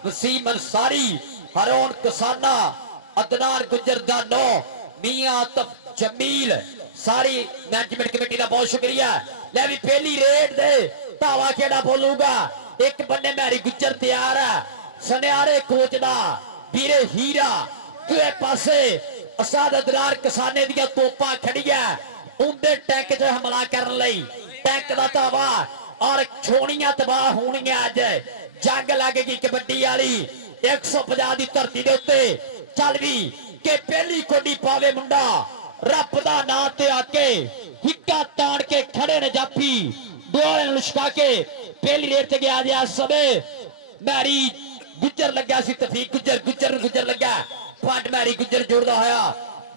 वसीम अंसारी हरोन कसाना अदनान गुज्जर दा नो मियां आतफ जमील सारी मैनेजमेंट कमेटी का बहुत शुक्रिया। ले भी पहली रेड दे धावा केड़ा बोलूगा, एक बन्ने मैरी गुज्जर तैयार है सनियारे कोच दा वीरे हीरा, दूए पासे असाद अदनान कसाने दियां तोपां खड़ियां उनके टैंक च हमला करने लई टैंक दा धावा और छोड़ियां तबाह होनियां। अज जंग लगेगी कबड्डी वाली 150 की धरती के उत्ते चल भी के पहली कोडी पावे मुंडा रब दा नां ते आके हिक्का ताण के खड़े ने जाफी दोले लुशका के पहली रेड ते गया जा सबे मैरी गुज्जर लग्या सी तफीक गुज्जर गुज्जर गुज्जर लग्या पंज मैरी गुज्जर जुड़दा होया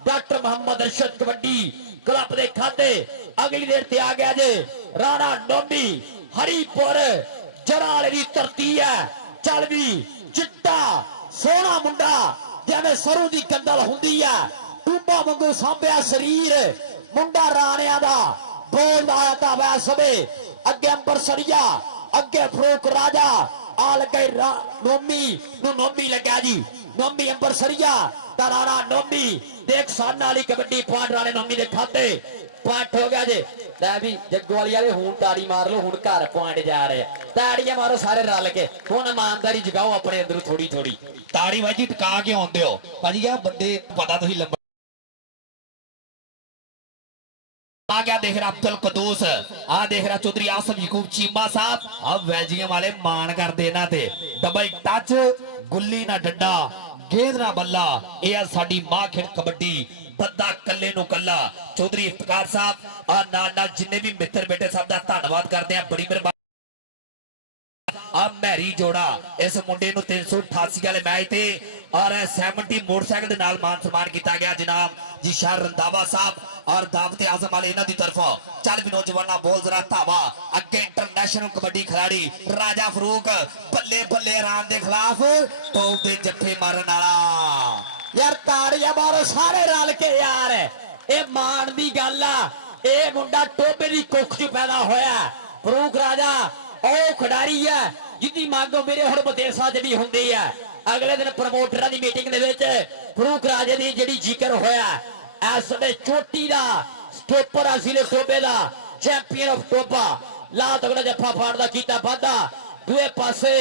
डॉक्टर मोहम्मद अरशद कबड्डी क्लब दे खाते अगली रेड ते आ गया जे राणा नोमी हरीपुर जराले दी धरती है। चल भी चिट्टा सोहना मुंडा जिवें सरू दी कंदल हुंदी है टूबा वांगू सांभिया शरीर मुंडा राणिया दा बोल आया था वै सबे अगे अंबरसरिया अगे फरूक राजा आ लगे नोमी नू नोमी लग्या जी नोमी अंबरसरिया ता राणा नोमी देख सामने वाली कबड्डी पॉइंट राणे नोमी दे खाते पॉइंट हो गया जे। लै भी जग्गू वाली वाले हुण ताड़ी मार लो हुण घर पॉइंट जा रहे ताड़ियां मारो सारे रल के हुण ईमानदारी जगाओ अपने अंदर थोड़ी थोड़ी ਤਾੜੀ ਵਾਜੀ ਟਕਾ ਕੇ ਆਉਂਦੇ ਹੋ ਭਾਜੀ ਆ ਬੰਦੇ ਪਤਾ ਤੁਸੀਂ ਲੰਬਾ आ गया देख रहा अब्दुल कदूस आ देख रहा चौधरी आसम यकूब चीमा साहब अब वैजियम वाले मान कर देना थे डबल टच गुल्ली ना डंडा गेंद ना बल्ला ये साडी मां खेड कबड्डी बंदा कल्ले नु कल्ला चौधरी इफ्तिकार साहब और नाल जिन्ने भी मित्र बेटे साहब दा धन्नवाद करते हैं बड़ी मेहरबानी। अब मैरी जोड़ा इस मुंडे नु 388 वाले मैच ते और 70 मोटरसाइकिल दे नाल मान सम्मान किया गया जनाब जी शाह रंधावा साहब और दावत आजम वाले इन्हां दी तरफों। चल भी नौजवाना बोल जरा धावा अगे इंटरनेशनल कबड्डी खिलाड़ी राजा फरूक बल्ले बल्ले राम दे खिलाफ टॉप दे जफ्फे मारन वाला यार ताड़ियां मारो सारे रल के यार ਇਹ ਮਾਣ ਦੀ ਗੱਲ ਆ। ਇਹ ਮੁੰਡਾ ਟੋਬੇ ਦੀ ਕੁੱਖ 'ਚ ਪੈਦਾ ਹੋਇਆ। ਫਰੂਕ ਰਾਜਾ ਉਹ ਖਿਡਾਰੀ ਆ ਜਿਹਦੀ ਮੰਗ ਮੇਰੇ ਹੁਣ ਵਿਦੇਸ਼ਾਂ 'ਚ ਵੀ ਹੁੰਦੀ ਆ। ਅਗਲੇ ਦਿਨ ਪ੍ਰਮੋਟਰਾਂ ਦੀ ਮੀਟਿੰਗ ਦੇ ਵਿੱਚ ਫਰੂਕ ਰਾਜੇ ਦੀ ਜਿਹੜੀ ਜ਼ਿਕਰ ਹੋਇਆ, ਇਸ ਵੇਲੇ ਚੋਟੀ ਦਾ ਸਟੋਪਰ ਆ ਜ਼ਿਲ੍ਹੇ ਟੋਬੇ ਦਾ, ਚੈਂਪੀਅਨ ਆਫ ਟੋਬਾ, ਲਾ ਤਗੜਾ ਜੱਫਾ ਫਾੜ ਦਾ ਕੀਤਾ ਵਾਧਾ। ਦੂਏ ਪਾਸੇ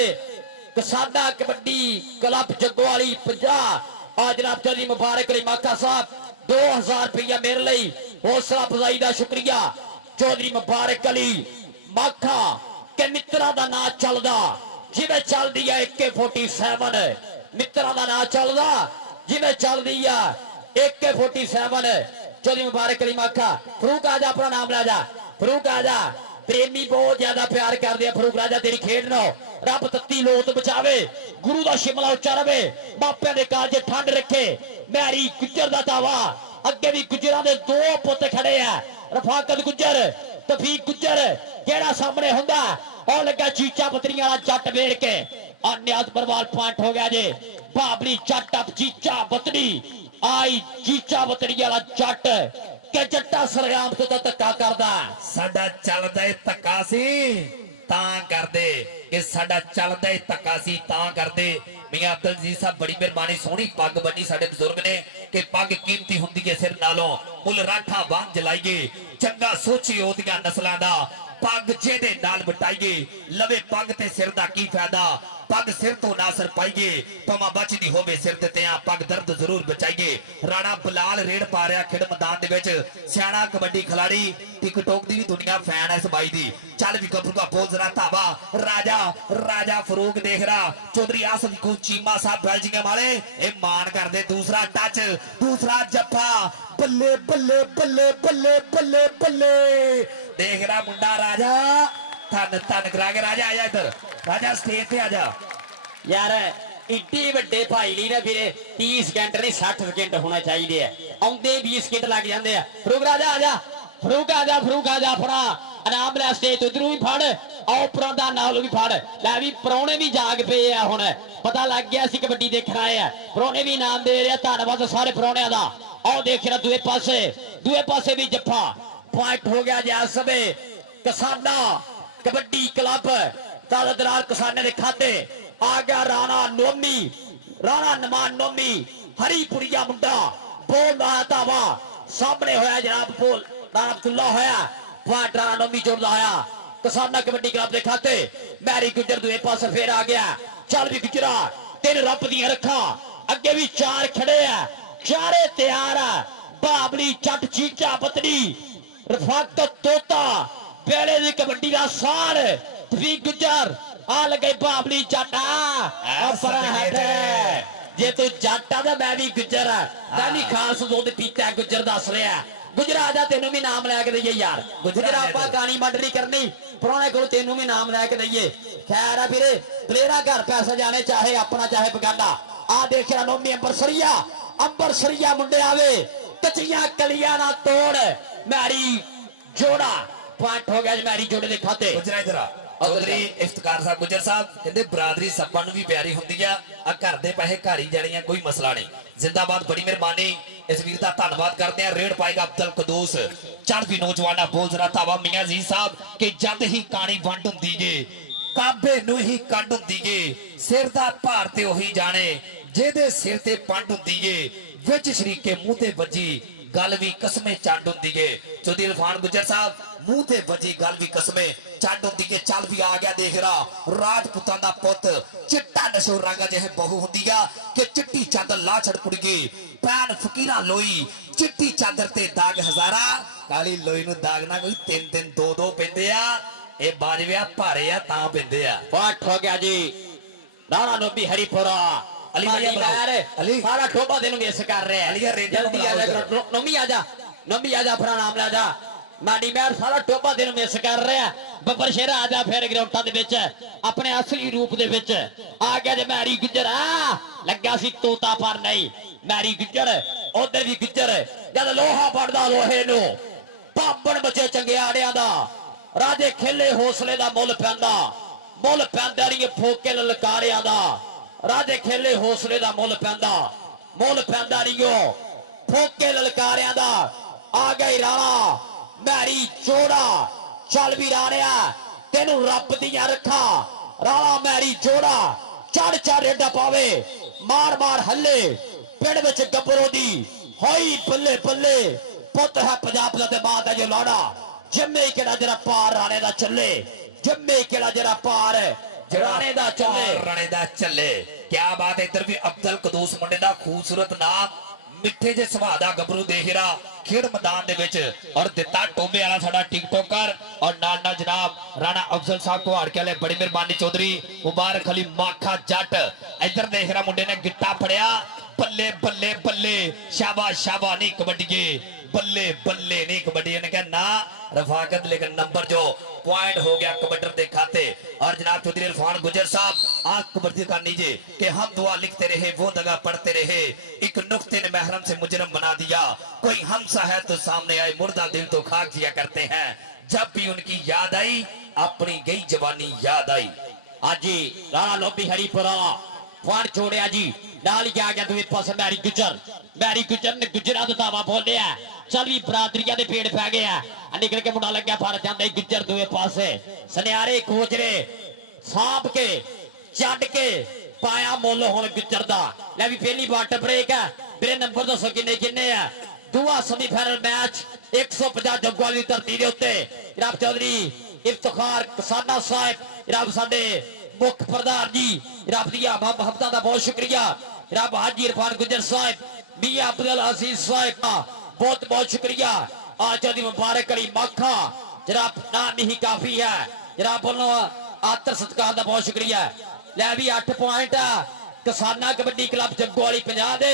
ਕਸਾਡਾ ਕਬੱਡੀ ਕਲੱਬ ਜੱਗੋਵਾਲੀ 50 ਆ ਜਨਾਬ ਚੌਧਰੀ ਮੁਬਾਰਕ ਅਲੀ ਮਾਖਾ ਸਾਹਿਬ 2000 ਰੁਪਇਆ ਮੇਰੇ ਲਈ ਹੌਸਲਾ ਅਫਜ਼ਾਈ ਦਾ ਸ਼ੁਕਰੀਆ। ਚੌਧਰੀ ਮੁਬਾਰਕ ਅਲੀ ਮਾਖਾ ਕਿ ਮਿੱਤਰਾਂ ਦਾ ਨਾਂ ਚੱਲਦਾ ਜਿਵੇਂ ਚੱਲਦੀ ਆ AK-47, ਮਿੱਤਰਾਂ ਦਾ ਨਾਂ ਚੱਲਦਾ ਜਿਵੇਂ ਚੱਲਦੀ ਆ AK-47। ਚੌਧਰੀ ਮੁਬਾਰਕ ਅਲੀ ਮਾਖਾ। ਫਰੂਕ ਆਜਾ, ਆਪਣਾ ਨਾਮ ਲੈ ਜਾ। ਫਰੂਕ ਆਜਾ, ਪ੍ਰੇਮੀ ਬਹੁਤ ਜ਼ਿਆਦਾ ਪਿਆਰ ਕਰਦੇ ਆ। ਫਰੂਕ ਰਾਜਾ ਤੇਰੀ ਖੇਡ ਨੂੰ ਰੱਬ ਤੱਤੀ ਲੋਤ ਬਚਾਵੇ, ਗੁਰੂ ਦਾ ਸ਼ਿਮਲਾ ਉੱਚਾ ਰਵੇ, ਬਾਪਿਆਂ ਦੇ ਕਾਲਜੇ ਠੰਡ ਰੱਖੇ। ਮੈਰੀ ਗੁੱਜਰ ਦਾ ਦਾਵਾ, ਅੱਗੇ ਵੀ ਗੁੱਜਰਾਂ ਦੇ 2 ਪੁੱਤ ਖੜੇ ਆ, ਰਫਾਕਤ ਗੁੱਜਰ, ਤਫੀਕ ਗੁੱਜਰ। ਕਿਹੜਾ ਸਾਹਮਣੇ ਹੁੰਦਾ, ਉਹ ਲੱਗਾ ਚੀਚਾ ਬਤਰੀਆਂ ਵਾਲਾ ਜੱਟ ਵੇੜ ਕੇ ਅਨਿਆਦ ਬਰਵਾਲ ਪੁਆਇੰਟ ਹੋ ਗਿਆ ਜੇ। ਬਾਬਲੀ ਜੱਟ ਅਪ ਚੀਚਾ ਬਤਰੀ ਆਈ, ਚੀਚਾ ਬਤਰੀ ਵਾਲਾ ਜੱਟ ਕਿ ਜੱਟਾ ਸਰਗਾਮ ਤੋਂ ਧੱਕਾ ਕਰਦਾ। ਸਾਡਾ ਚੱਲਦਾ ਏ ਧੱਕਾ ਸੀ ਤਾਂ ਕਰਦੇ, ਕਿ ਸਾਡਾ ਚੱਲਦਾ ਏ ਧੱਕਾ ਸੀ ਤਾਂ ਕਰਦੇ। ਮੀਆਂ ਅਬਦੁਲ ਅਜ਼ੀਜ਼ ਸਾਹਿਬ ਬੜੀ ਮਿਹਰਬਾਨੀ, ਸੋਹਣੀ ਪੱਗ ਬੰਨੀ ਸਾਡੇ ਬਜ਼ੁਰਗ ਨੇ ਕਿ ਪੱਗ ਕੀਮਤੀ ਹੁੰਦੀ ਏ ਸਿਰ ਨਾਲੋਂ, ਮੁੱਲ ਰਾਠਾ ਵਾਂਗ ਜਲਾਈਏ, ਚੰਗਾ ਸੋਚੀ ਉਹਦੀਆਂ ਨਸਲਾਂ ਦਾ, ਪੱਗ ਜਿਹਦੇ ਨਾਲ ਬਟਾਈਏ, ਲਵੇ ਪੱਗ ਤੇ ਸਿਰ ਦਾ ਕੀ ਫਾਇਦਾ, ਪੱਗ ਸਿਰ ਤੋਂ ਨਾ ਸਰ ਪਾਈਏ, ਭਾਵੇਂ ਬਚਦੀ ਹੋਵੇ ਸਿਰ ਤੇ ਤਿਆਂ ਪੱਗ ਦਰਦ ਜ਼ਰੂਰ ਬਚਾਈਏ। ਰਾਣਾ ਬਲਾਲ ਰੇਡ ਪਾ ਰਿਹਾ ਖੇਡ ਮੈਦਾਨ ਦੇ ਵਿੱਚ, ਸਿਆਣਾ ਕਬੱਡੀ ਖਿਲਾੜੀ, ਟਿਕਟੋਕ ਦੀ ਵੀ ਦੁਨੀਆ ਫੈਨ ਹੈ ਇਸ ਬਾਈ ਦੀ। ਚੱਲ ਵੀ ਗੱਭਰੂ ਦਾ ਬੋਲ ਜ਼ਰਾ ਧਾਵਾ, ਰਾਜਾ ਫਰੂਕ ਦੇਖ ਰਹਾ, ਚੌਧਰੀ ਆਸਫ ਕੋ ਚੀਮਾ ਸਾਹਿਬ ਬੈਲਜੀਅਮ ਵਾਲੇ ਇਹ ਮਾਣ ਕਰਦੇ। ਦੂਸਰਾ ਟੱਚ, ਦੂਸਰਾ ਜੱਫਾ, ਬੱਲੇ ਬੱਲੇ ਬੱਲੇ ਬੱਲੇ ਬੱਲੇ ਬੱਲੇ। ਦੇਖ ਰਹਾ ਮੁੰਡਾ ਰਾਜਾ, ਧੰਨ ਧੰਨ ਕਰਾ ਕੇ। ਰਾਜਾ ਆਜਾ ਇੱਧਰ, ਰਾਜਾ ਸਟੇਜ ਤੇ ਆਜਾ। ਯਾਰ ਇੱਡੇ ਵੱਡੇ ਭਾਈ ਲਈ ਨਾ ਵੀਰੇ 30 ਸਕਿੰਟ ਨਹੀਂ 60 ਸਕਿੰਟ ਹੋਣਾ ਚਾਹੀਦੇ ਆ, ਆਉਂਦੇ 20 ਸਕਿੰਟ ਲੱਗ ਜਾਂਦੇ ਆ। ਫਰੂਕ ਰਾਜਾ ਆਜਾ, ਫਰੂਕ ਆਜਾ, ਫਰੂਕ ਆਜਾ, ਆਪਣਾ ਇਨਾਮ ਲੈ ਸਟੇਜ ਉਧਰੋਂ ਵੀ ਫੜ, ਆਓ ਪਰਾਂ ਦਾ ਨਾਲ ਵੀ ਫੜ ਲੈ। ਵੀ ਪਰੌਣੇ ਵੀ ਜਾਗ ਪਏ ਆ, ਹੁਣ ਪਤਾ ਲੱਗ ਗਿਆ ਸੀ ਕਬੱਡੀ ਦੇਖਣ ਆਏ ਆ, ਪਰੌਣੇ ਵੀ ਇਨਾਮ ਦੇ ਰਿਹਾ। ਧੰਨਵਾਦ ਸਾਰੇ ਪਰੌਣਿਆਂ ਦਾ। ਆਓ ਦੇਖ ਰਿਹਾ ਦੂਏ ਪਾਸੇ ਵੀ ਜੱਫਾ ਪੁਆਇੰਟ ਹੋ ਗਿਆ ਜੀ। ਇਸ ਸਮੇਂ ਕਸਾਨਾ ਕਬੱਡੀ ਕਲੱਬ ਤਾਲਾ ਦਰਾਰ ਕਸਾਨੇ ਦੇ ਖਾਤੇ ਆ ਗਿਆ ਰਾਣਾ ਨੋਮੀ, ਰਾਣਾ ਨਮਾਨ ਨੋਮੀ, ਹਰੀਪੁਰੀਆ ਮੁੰਡਾ, ਬੋਲ ਦਾ ਧਾਵਾ ਸਾਹਮਣੇ ਹੋਇਆ ਜਨਾਬ, ਬੋਲ ਰਾਣਾ ਅਬਦੁੱਲਾ ਹੋਇਆ, ਪੁਆਇੰਟ ਰਾਣਾ ਨੋਮੀ ਜੋੜਦਾ ਹੋਇਆ ਕਸਾਨਾ ਕਬੱਡੀ ਕਲੱਬ ਦੇ ਖਾਤੇ। ਮੈਰੀ ਗੁੱਜਰ ਦੂਏ ਪਾਸੇ ਫੇਰ ਆ ਗਿਆ। ਚੱਲ ਵੀ ਗੁਜਰਾ, ਤਿੰਨ ਰੱਬ ਦੀਆਂ ਰੱਖਾਂ, ਅੱਗੇ ਵੀ 4 ਖੜੇ ਆ, ਚਾਰੇ ਤਿਆਰ ਆ। ਬਾਬਲੀ ਚੱਟ ਚੀਚਾ ਬਤੜੀ, ਰਫਾਕਤ ਤੋਤਾ, ਪੇਲੇ ਦੀ ਕਬੱਡੀ ਦਾ ਸਾਰ, ਤਫੀਕ ਗੁੱਜਰ ਆ ਲੱਗੇ ਬਾਬਲੀ ਜੱਟਾ ਆਪਣਾ ਹੈ। ਜੇ ਤੂੰ ਜੱਟਾ ਤਾਂ ਮੈਂ ਵੀ ਗੁੱਜਰ ਆ, ਮੈਂ ਵੀ ਖਾਸ ਦੁੱਧ ਪੀਤਾ ਗੁੱਜਰ ਦੱਸ ਰਿਹਾ। ਗੁਜਰਾ ਆਜਾ, ਤੈਨੂੰ ਵੀ ਨਾਮ ਲੈ ਕੇ ਦਈਏ ਯਾਰ। ਗੁਜਰਾ ਆਪਾਂ ਗਾਣੀ ਮੰਡਲੀ ਕਰਨੀ, ਪਰੌਣੇ ਕੋਲ ਤੈਨੂੰ ਵੀ ਨਾਮ ਲੈ ਕੇ ਦਈਏ। ਖੈਰ ਆ ਵੀਰੇ, ਪਲੇਰਾ ਘਰ ਪੈਸਾ ਜਾਣੇ, ਚਾਹੇ ਆਪਣਾ ਚਾਹੇ ਬਗਾਨਾ। ਆ ਦੇਖ ਰਿਹਾ ਨੋਮੀ ਅੰਬਰਸਰੀਆ ਮੁੰਡੇ ਆਵੇ, ਕੱਚੀਆਂ ਕਲੀਆਂ ਨਾ ਤੋੜ। ਮੈਰੀ ਜੋੜਾ ਪੁਆਇੰਟ ਹੋ ਗਿਆ ਜੀ ਮੈਰੀ ਜੋੜੇ ਦੇ ਖਾਤੇ। ਗੁਜਰਾ ਇਧਰ ਆ। ਚੌਧਰੀ ਇਫਤਕਾਰ ਸਾਹਿਬ ਗੁਜਰ ਸਾਹਿਬ ਕਹਿੰਦੇ ਬਰਾਦਰੀ ਸੱਪਾਂ ਨੂੰ ਵੀ ਪਿਆਰੀ ਹੁੰਦੀ ਆ ਘਰ ਦੇ ਪੈਸੇ ਘਰ ਹੀ ਜਾਣੀਆਂ, ਕੋਈ ਮਸਲਾ ਨਹੀਂ। ਜ਼ਿੰਦਾਬਾਦ, ਬੜੀ ਮਿਹਰਬਾਨੀ। ਇਸ ਵੀਰ ਦਾ ਧੰਨਵਾਦ ਕਰਦੇ ਆ। ਰੇਡ ਪਾਏਗਾ ਅਬਦੁਲ ਕਦੂਸ, ਚੜ੍ਹਦੀ ਨੌਜਵਾਨਾ ਬੋਲ ਜ਼ਰਾ ਧਾਵਾ ਮੀਆਂ ਅਜ਼ੀਜ਼ ਸਾਹਿਬ ਕਿ ਜਦ ਹੀ ਕਾਣੀ ਵੰਡ ਹੁੰਦੀ ਜੇ, ਕਾਬੇ ਨੂੰ ਹੀ ਕੰਡ ਹੁੰਦੀ ਜੇ, ਸਿਰ ਦਾ ਭਾਰ ਤੇ ਉਹੀ ਜਾਣੇ ਜਿਹਦੇ ਸਿਰ ਤੇ ਪੰਡ ਹੁੰਦੀ ਜੇ, ਵਿੱਚ ਸ਼ਰੀਕੇ ਮੂੰਹ ਤੇ ਵੱਜੀ ਗੱਲ ਵੀ ਕਸਮੇ ਚੰਡ ਹੁੰਦੀ ਏ। ਚੌਧਰੀ ਇਰਫਾਨ ਗੁੱਜਰ ਸਾਹਿਬ ਮੂੰਹ ਤੇ ਵੱਜੀ ਗੱਲ ਵੀ ਕਸਮੇ ਚੰਡ ਹੁੰਦੀ ਏ। ਚੱਲ ਵੀ ਆ ਗਿਆ ਦੇਖ ਰਾ, ਰਾਜਪੂਤਾਂ ਦਾ ਪੁੱਤ, ਚਿੱਟਾ ਨਸ਼ੋ ਰੰਗ ਜਿਹੇ ਬਹੂ ਹੁੰਦੀ ਆ ਕਿ ਚਿੱਟੀ ਚਾਦਰ ਲਾ ਛੜ ਕੁੜੀਏ, ਪੈਨ ਫਕੀਰਾਂ ਲੋਈ, ਚਿੱਟੀ ਚਾਦਰ ਤੇ ਦਾਗ ਹਜ਼ਾਰਾ, ਕਾਲੀ ਲੋਈ ਨੂੰ ਦਾਗ ਨਾ ਕੋਈ 3 2 ਪੈਂਦੇ ਆ। ਇਹ ਬਾਜਵਿਆ ਭਾਰੇ ਆ ਤਾਂ ਪੈਂਦੇ ਆ। ਪਾਠ ਹੋ ਗਿਆ ਜੀ ਰਾਣਾ ਨੋਬੀ ਹਰੀਪੁਰਾ ਅਲੀ ਅਲੀ ਸਾਰਾ ਠੋਬਾ ਤੈਨੂੰ ਮਿਸ ਕਰ ਰਿਹਾ। ਅਲੀ ਜਲਦੀ ਆ ਜਾ, ਨੋਮੀ ਆ ਜਾ, ਆਪਣਾ ਨਾਮ ਲੈ ਜਾ। ਮਾਡੀ ਮੈਰ ਸਾਰਾ ਟੋਬਾ ਤੈਨੂੰ ਮਿਸ ਕਰ ਰਿਹਾ। ਬੱਬਰ ਸ਼ੇਰਾ ਆ ਜਾ ਫਿਰ ਗਰਾਊਂਡਾਂ ਦੇ ਵਿੱਚ ਆਪਣੇ ਅਸਲੀ ਰੂਪ ਦੇ ਵਿੱਚ ਆ ਗਿਆ ਜੇ ਮੈਰੀ ਗੁੱਜਰ। ਆ ਲੱਗਾ ਸੀ ਤੋਤਾ ਪਰ ਨਹੀਂ, ਮੈਰੀ ਗੁੱਜਰ ਉਧਰ ਵੀ ਗੁੱਜਰ। ਜਦ ਲੋਹਾ ਪੜਦਾ ਲੋਹੇ ਨੂੰ, ਭਾਂਬਣ ਬੱਚੇ ਚੰਗਿਆੜਿਆਂ ਦਾ, ਰਾਜੇ ਖੇਲੇ ਹੌਸਲੇ ਦਾ ਮੁੱਲ ਪੈਂਦਾ ਨਹੀਂ ਫੋਕੇ ਲਲਕਾਰਿਆਂ ਦਾ। ਰਾਜੇ ਖੇਲੇ ਹੌਸਲੇ ਦਾ ਮੁੱਲ ਪੈਂਦਾ ਨਹੀਂ ਫੋਕੇ ਲਲਕਾਰਿਆਂ ਦਾ। ਆ ਗਈ ਰਾਣਾ ਮੈਰੀ ਜੋੜਾ ਚੱਲ ਵੀ ਰਾਣਿਆ ਤੈਨੂੰ ਰੱਬ ਦੀਆਂ ਰੱਖਾਂ ਰਾਣਾ ਮੈਰੀ ਜੋੜਾ ਚੜ ਚੜ ਰੇਡਾ ਪਾਵੇ ਮਾਰ ਮਾਰ ਹੱਲੇ ਪਿੰਡ ਵਿੱਚ ਗੱਭਰੂ ਦੀ ਹੋਈ ਬੱਲੇ ਬੱਲੇ ਪੁੱਤ ਹੈ ਪੰਜਾਬ ਦਾ ਤੇ ਮਾਂ ਦਾ ਜੋ ਲਾੜਾ ਜੰਮੇ ਕਿਹੜਾ ਜਰਾ ਪਾਰ ਰਾਣੇ ਦਾ ਚੱਲੇ ਜੰਮੇ ਕਿਹੜਾ ਜਰਾ ਪਾਰ ਰਾਣੇ ਦਾ ਚੱਲੇ ਰਾਣੇ ਦਾ ਚੱਲੇ ਕਿਆ ਬਾਤ ਹੈ। ਇੱਧਰ ਵੀ ਅਬਦੁਲ ਕਦੂਸ ਮੁੰਡੇ ਦਾ ਖੂਬਸੂਰਤ ਨਾਮ ਮਿੱਠੇ ਜੇ ਸੁਭਾਅ ਦਾ ਗੱਭਰੂ ਦੇਹਰਾ ਖੇਡ ਮੈਦਾਨ ਦੇ ਵਿੱਚ ਔਰ ਦਿੱਤਾ ਟੋਬੇ ਵਾਲਾ ਸਾਡਾ ਟਿਕਟੋਕਰ ਔਰ ਨਾਲ ਜਨਾਬ ਰਾਣਾ ਅਫਜ਼ਲ ਸਾਹਿਬ ਕੁਹਾੜਕੇ ਵਾਲੇ ਬੜੀ ਮਿਹਰਬਾਨੀ ਚੌਧਰੀ ਮੁਬਾਰਕ ਅਲੀ ਮਾਖਾ ਜੱਟ ਇੱਧਰ ਦੇਹਰਾ ਮੁੰਡੇ ਨੇ ਗਿੱਟਾ ਫੜਿਆ ਬੱਲੇ ਬੱਲੇ ਬੱਲੇ ਸ਼ਾਬਾਸ਼ ਸ਼ਾਬਾਸ਼ ਨਹੀਂ ਕਬੱਡੀਏ ਬੱਲੇ ਬੱਲੇ नहीं कबड्डी ने कहा ना रफाकत लेकिन नंबर जो पॉइंट हो गया कबड्डर के खाते और जनाब चौधरी इरफान गुजर साहब आंख कबड्डी का नीचे कि हम दुआ लिखते रहे वो दगा पढ़ते रहे एक नुक्ते ने महरम से मुजरम बना दिया कोई हमसा है तो सामने आए मुर्दा दिल तो खाक जिया करते हैं जब भी उनकी याद आई अपनी गई जवानी याद आई आज जी राणा लोबी हरीपुरा फड़ छोड़िया जी नाल ही आ गया दूसरे पासे मैरी गुजर ने गुजरा तो दावा बोलिया चल भी बरादरिया के पेड़ पै गया निकल के मुंडा लग्या फर जाता गुजर दूसरे पासे सनियारे कोचरे सांप के चढ़ के पाया मुल हुण गुजर दा लै भी पहली वाट ब्रेक है मेरे नंबर दसो किन्ने किन्ने है दूआ सेमीफाइनल मैच 150 जंगवाल की धरती के उत्ते जनाब चौधरी इफ्तिखार कसाना साहब जनाब साडे मुख प्रधान जी जनाब दिया मोहब्बत का बहुत शुक्रिया जनाब हाजी इरफान गुजर साहब मियां अब्दुल अजीज साहब का बहुत बहुत शुक्रिया आज दी मुबारक अली माखा जनाब नाम ही काफी है जनाब बोलो आतर सत्कार का बहुत शुक्रिया लै भी 8 पॉइंट किसाना कबड्डी क्लब जंगोवाली 50 दे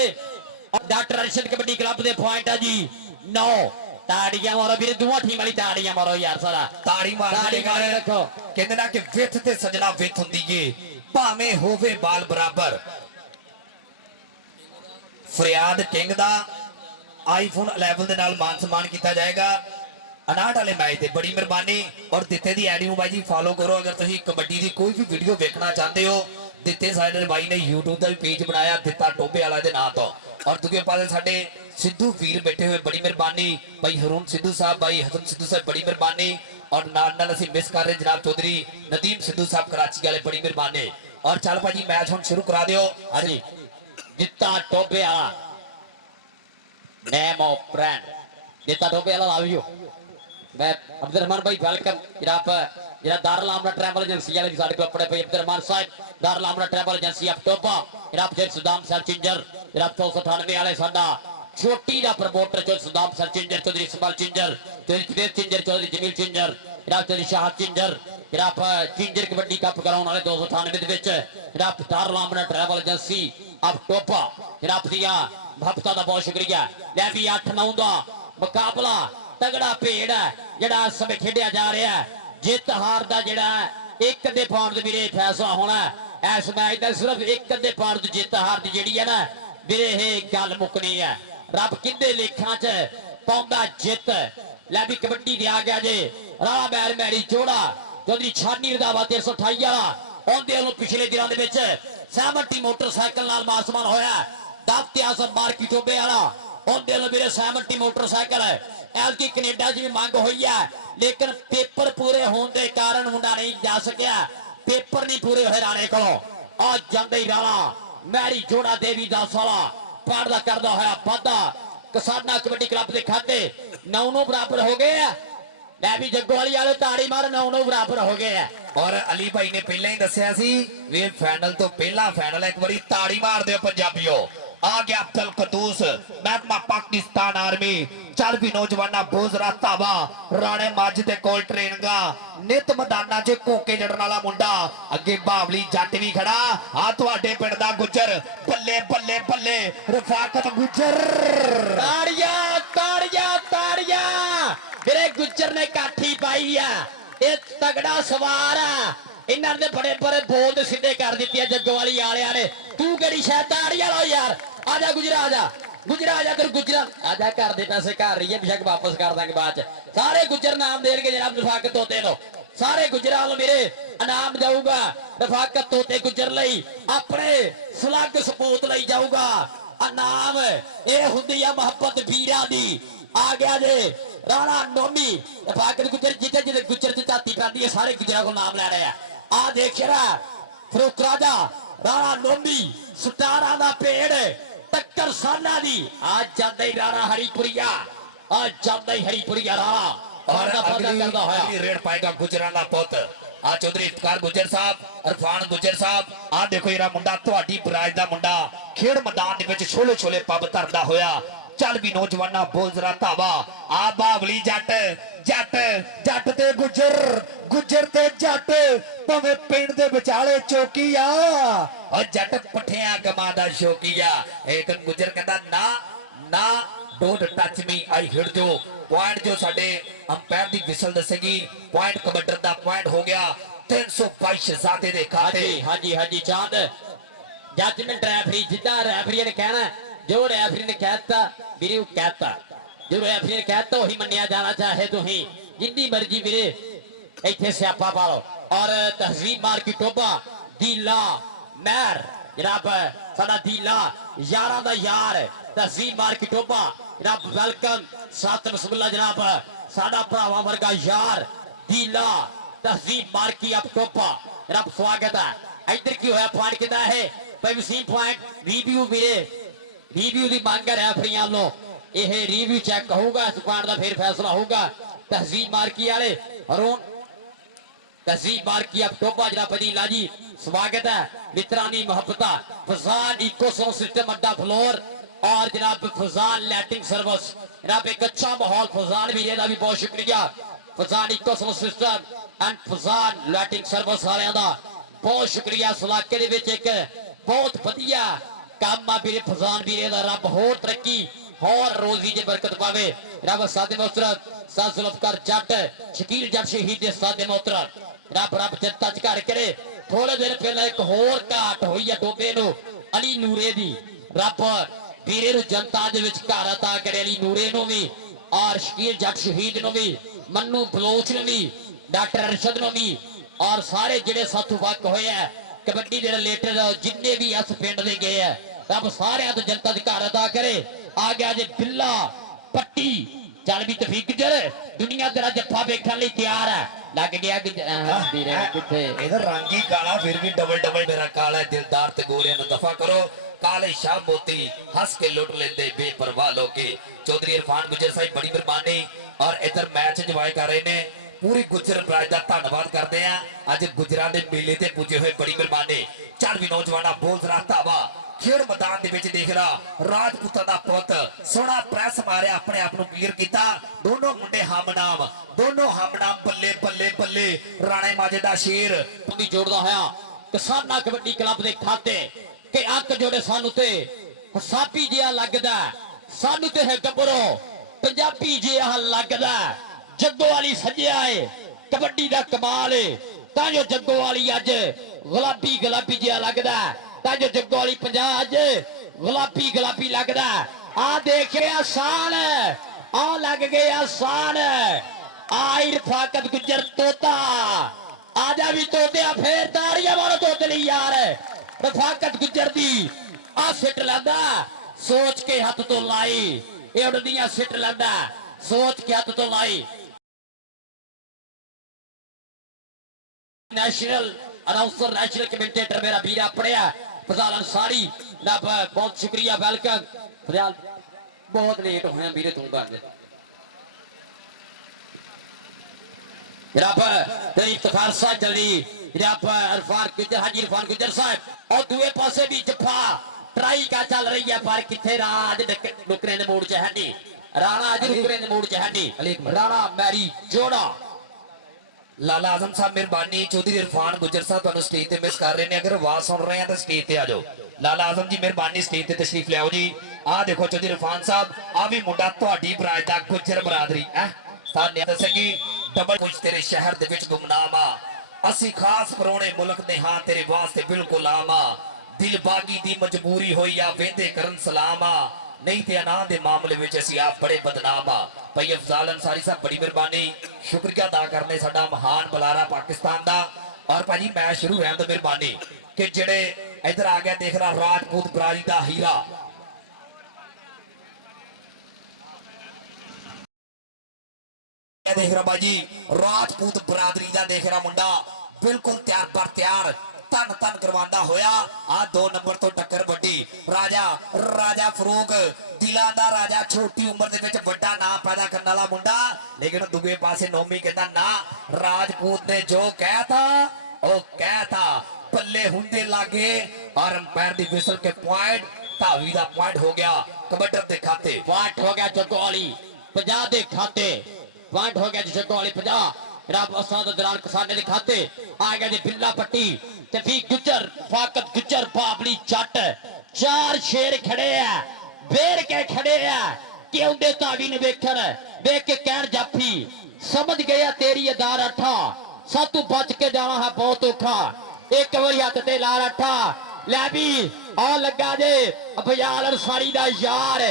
डॉक्टर अर्शद कबड्डी क्लब दे पॉइंट है जी 9 ताड़ियां मारो ਵੀਰੇ ਦੋਵਾਂ ਟੀਮਾਂ ਲਈ ਤਾੜੀਆਂ ਮਾਰੋ ਯਾਰ ਸਾਰਾ ਤਾੜੀ ਮਾਰ ਰੱਖੋ ਕਹਿੰਦੇ ਨਾ ਕਿ ਵਿੱਥ ਤੇ ਸਜਣਾ ਵਿੱਥ ਹੁੰਦੀ ਏ ਭਾਵੇਂ ਹੋਵੇ ਬਾਲ ਬਰਾਬਰ ਫਰਿਆਦ ਕਿੰਗ ਦਾ ਆਈਫੋਨ 11 ਦੇ ਨਾਲ ਮਾਨ ਸਨਮਾਨ ਕੀਤਾ ਜਾਏਗਾ 59 ਵਾਲੇ ਮੈਚ ਤੇ ਬੜੀ ਮਿਹਰਬਾਨੀ ਔਰ ਦਿੱਤੇ ਦੀ ਆਈਡੀ ਨੂੰ ਬਾਈ ਜੀ ਫਾਲੋ ਕਰੋ ਅਗਰ ਤੁਸੀਂ ਕਬੱਡੀ ਦੀ ਕੋਈ ਵੀ ਵੀਡੀਓ ਵੇਖਣਾ ਚਾਹੁੰਦੇ ਹੋ ਦਿੱਤੇ ਸਾਡੇ ਬਾਈ ਨੇ YouTube ਦਾ ਵੀ ਪੇਜ ਬਣਾਇਆ ਦਿੱਤਾ ਟੋਬੇ ਵਾਲਾ ਦੇ ਨਾਂ ਤੋਂ और दूसरे पास साडे सिद्धू वीर बैठे हुए बड़ी मेहरबानी भाई हरून सिद्धू साहब भाई हसन सिद्धू साहब बड़ी मेहरबानी और नाल असीं मिस कर रहे जनाब चौधरी नदीम सिद्धू साहब कराची वाले बड़ी मेहरबानी और चल भाजी मैच हुण शुरू करा दिओ हाँ जी जिता टोबे वाला नेम ऑफ ब्रांड जिता टोबे वाला लव यू मैं अब्दुल रहमान भाई वेलकम जनाब जरा दारुल आमना ट्रैवल एजेंसी वाले भी साडे कोल पड़े पे अब्दुल रहमान साहब दारुल आमना ट्रैवल एजेंसी ऑफ टोबा जनाब फिर सदाम सर चिंजर जनाब 398 वाले साडा छोटी दा प्रमोटर जो सदाम सर चिंजर चौधरी इस्माइल चिंजर चौधरी चिंजर चौधरी जमील चिंजर जनाब चौधरी शाह चिंजर जनाब चिंजर कबड्डी कप कराने वाले 298 दे विच जनाब दारुल आमना ट्रैवल एजेंसी ऑफ टोबा जनाब दिया भक्तां दा बहुत शुक्रिया लै भी 8-9 दा मुकाबला तगड़ा भेड़ है जिहड़ा इस समय खेडिया जा रहा है जित हार का जिहड़ा एक अद्धे पॉइंट वीरे फैसला होना है इस मैच का सिर्फ एक अद्धे पॉइंट जित हार की जिहड़ी है ना वीरे ये गल मुकनी है रब किंदे लेखा च पाउंदा जित लै भी कबड्डी दे आ गया जे राणा मैर मैरी जोड़ा चौधरी छानी रंधावा 328 वाला आउंदे वालों पिछले दिनों दे विच सहमति मोटरसाइकिल नाल मासमान होया दावते आसम मार्की टोबे वाला आउंदे वालों वीरे सहमति मोटरसाइकिल एलजी कनेडा च भी मांग हुई है लेकिन पेपर पूरे होने के कारण मुंडा नहीं जा सकिया पेपर नहीं पूरे हुए राणे को आज जांदे ही राणा मैरी जोड़ा देवी दास वाला पढ़दा करदा होया वाधा किसाना कबड्डी क्लब के खाते 9 बराबर हो गए हैं लै भी जग्गोवाली वाले ताड़ी मार 9 बराबर हो गए हैं और अली भाई ने पहले ही दसिया सी वे फाइनल तो पहला फाइनल एक बारी ताड़ी मार दिओ पंजाबियों आ गया अब्दुल कदूस महकमा पाकिस्तान आर्मी चल भी नौजवाना बोजरा धावा राणे मज दे कोल ट्रेनिंगा नित मैदाना च कोके जड़न वाला मुंडा अगे बावली जट भी खड़ा आ तुहाडे पिंड दा गुजर बल्ले बल्ले बल्ले रफाकत गुजर ताड़ियां ताड़ियां ताड़ियां मेरे गुजर ने काठी पाई है ये तगड़ा सवार है इन्हां दे बड़े बड़े बोल सीधे कर दित्ती है जग्गोवाली वालियां ने तू केड़ी शायद ताड़ियां लो यार आजा गुजरा आजा कर गुजरा आजा कर दे पैसे घर रही है बेशक वापस कर देंगे बाद सारे गुजर नाम देंगे जनाब रफाकत तोते नो सारे गुजरा मेरे इनाम जाऊगा रफाकत तोते गुजर लई अपने स्लग सपूत लई जाऊगा इनाम ये हुंदी है मोहब्बत वीरां दी आ गया जे राणा नोमी फाकत गुजर जिते जिते गुजर च झाती पैंदी है सारे गुजरा को नाम ले रहे हैं आ देख रहा फरूक राजा राणा नोमी 17 दा पेड़ टक्कर साना दी आज जांदा ही राणा हरीपुरिया आज जांदा ही हरीपुरिया राणा और करदा होया अगली रेड पाएगा गुजरां दा पुੱਤ आ चौधरी इफ्तिखार गुजर साहब इरफान गुजर साहब आ देखो येरा मुंडा ਤੁਹਾਡੀ ਬਰਾਜ ਦਾ ਮੁੰਡਾ ਖੇਡ ਮੈਦਾਨ ਦੇ ਵਿੱਚ ਛੋਲੇ ਛੋਲੇ ਪੱਬ ਧਰਦਾ ਹੋਇਆ ਚੱਲ ਵੀ ਨੌਜਵਾਨਾ ਬੋਲ ਜ਼ਰਾ ਧਾਵਾ ਆ ਬਾਵਲੀ ਜੱਟ ਜੱਟ ਜੱਟ ਤੇ ਗੁਜਰ ਗੁਜਰ ਤੇ ਜੱਟ ਭਾਵੇਂ ਪਿੰਡ ਦੇ ਵਿਚਾਲੇ ਚੌਕੀ ਆ ਓ ਜੱਟ ਪੱਠਿਆਂ ਕਮਾਂ ਦਾ ਸ਼ੌਕੀ ਆ ਇੱਕ ਗੁਜਰ ਕਹਿੰਦਾ ਨਾ ਨਾ don't touch me I hit जो पॉइंट जो साडे अंपायर दी विसल दसेगी पॉइंट कबड्डर दा पॉइंट हो गया 322 शहजादे दे खाते हाँ जी चांद जजमेंट रेफरी जिदा रेफरी ने कहना जो रेफरी ने कहता वीरे कहता जो रेफरी ने कहता वही मन्निया जाना चाहे तुही जिन्नी मर्जी वीरे इत्थे स्यापा पा लो और तहजीब मार की टोबा दीला महर जनाब साडा दीला यारां दा यार तहजीब मार की टोबा जनाब वेलकम सात बिस्मिल्लाह जनाब साडा भरावां वर्गा यार दीला तहजीब मार की अब टोपा जनाब स्वागत है इधर की होया पॉइंट कितना है भाई वसीम पॉइंट रिव्यू मेरे रिव्यू दी मांग है रेफरियां लो यह रिव्यू चेक होगा इस पॉइंट का फिर फैसला होगा तहजीब मार की वाले हरून तहजीब मार की अब टोपा जनाब अदीला जी स्वागत है मित्रानी मोहब्बता फजान इकोसोम सिस्टम अड्डा फ्लोर और जनाब फजान लैटिंग सर्विस जनाब एक अच्छा माहौल फजान भी का भी बहुत शुक्रिया Fazan इकोसोम system and Fazan letting service वाले का बहुत शुक्रिया इस इलाके दे विच एक बहुत वधिया काम आ वीरे फजान वीरे दा रब होर तरक्की होर रोजी च बरकत पावे रब सादे मोहतरम साद जुल्फकार जट शकील जट शहीद दे सादे मोहतरम रब रब जनता च घर करे थोड़े दिन पहले एक होर घाट हुई है डोबे नु अली नूरे दी रब वीरे नु जनता दे विच घर अता करे अली नूरे नु भी और शकील जट शहीद नु भी मन्नू बलोच नु भी डॉक्टर अरशद नु भी और सारे जिहड़े साथू वक होए है कबड्डी दे रिलेटेड जिन्ने भी इस पिंड दे गए है रब सारे तो जनता दे घर अता करे आ गया जे बिल्ला पट्टी चल भी तफीक गुजर दुनिया तेरा जफ्फा देखने लई तैयार है लग गया किथे इधर रंगी काला फिर भी डबल डबल मेरा काला दिलदार ते गोरियां नु दफा करो काले शाह मोती हंस के लुट लेंदे बेपरवाह लोके चौधरी इरफान गुजर साहब बड़ी मेहरबानी और इधर मैच इंजॉय कर रहे ने पूरी गुजर बराज का धन्यवाद करते हैं अज गुजरां दे मेले ते पुजे हुए बड़ी मेहरबानी चल भी नौजवाना बोल जरा धावा खेड मैदान दे विच देख रहा राजपूतां दा पुੱਤ सोहना प्रेस मारिया अपने आप नूं क्लीयर कीता दोनों मुंडे हमनाम बल्ले बल्ले बल्ले राणे माजे दा शेर पूरी जोड़दा होया किसाना कबड्डी क्लब दे खाते के अंक जोड़े सानू ते हिसाबी जिहा लगदा सानू ते है गबरो पंजाबी जिहा लगदा जग्गो वाली सजिया है कबड्डी दा कमाल है तां जो जग्गो वाली अज गुलाबी जिहा लगदा जो जग्गो वाली पंजाब गुलाबी लगदा आ देख आसान आ लग गए आसान आई रफाकत गुजर तोता आजा भी तोते फिर ताड़ियां मारो तोते ली यार रफाकत गुजर दी आ सिट लैंदा सोच के हथ तो लाई ये उड़दियां सिट लैंदा सोच के हथ तो लाई नेशनल अनाउंसर नेशनल कमेंटेटर मेरा वीर पढ़िया फजाल अंसारी बहुत शुक्रिया वेलकम फजाल बहुत लेट होया वीरे तू इफ्तिखार साहब जल्दी इरफान गुजर हाजी इरफान गुजर साहब और दूसरे पासे भी जफा ट्राई का चल रही है पर किथे राज नुकरे ने मोड़ च है नहीं राणा अज नुकरे ने मोड़ च है नहीं राणा मैरी जोड़ा लाला आजम साहब मेहरबानी चौधरी इरफान गुजर साहब तुहानू स्टेज ते मिस कर रहे हैं अगर आवाज सुन रहे हैं तो स्टेज ते आ जाओ लाला आजम जी मेहरबानी स्टेज ते तशरीफ ले आओ जी आ देखो चौधरी इरफान साहब आ भी मुंडा तुहाडी बराज दा गुजर बरादरी सानू दसेगी डबल कुछ तेरे शहर दे विच गुमनाम आ असी खास परोने मुल्क दे हां तेरे वास्ते बिल्कुल आम आ दिल बागी दी मजबूरी होई आ वेंदे करन सलाम आ नहीं ते अना दे मामले विच असी आप बड़े बदनाम आ भाई अफजाल अंसारी साहब बड़ी मेहरबानी शुक्रिया अदा करने साडा महान बुलारा पाकिस्तान दा और भाजी मैच शुरू रहन तो मेहरबानी कि जेड़े इधर आ गया देख रहा राजपूत बरादरी दा हीरा देख रहा बाजी राजपूत बरादरी का देख रहा मुंडा बिल्कुल तैयार पर तैयार तन तन करवांदा होया आ 2 नंबर तो टक्कर वड्डी राजा राजा फरूक दिलां दा राजा छोटी उम्र दे विच वड्डा नाम पैदा करने वाला मुंडा लेकिन दूजे पासे नौमी कहता ना राजपूत ने जो कहता ओ कहता पल्ले हुंदे लागे और अंपायर दी विसल के पॉइंट धावी दा पॉइंट हो गया कबड्डर दे खाते पॉइंट हो गया जग्गो वाली 50 दे खाते पॉइंट हो गया जी जग्गो वाली 50 रब असाद दलाल किसाने दे खाते आ गया जी बिल्ला पट्टी तफीक गुजर फाकत गुजर बाबली जट 4 शेर खड़े है बेर के खड़े है कि उनके तावी ने वेखण वेख के कहण जाफी समझ गया तेरी अदार अठा सब तू बच के जाना है बहुत औखा एक बारी हथ ते ला अठा लै भी आ लगा जे अभयाल अंसारी दा यार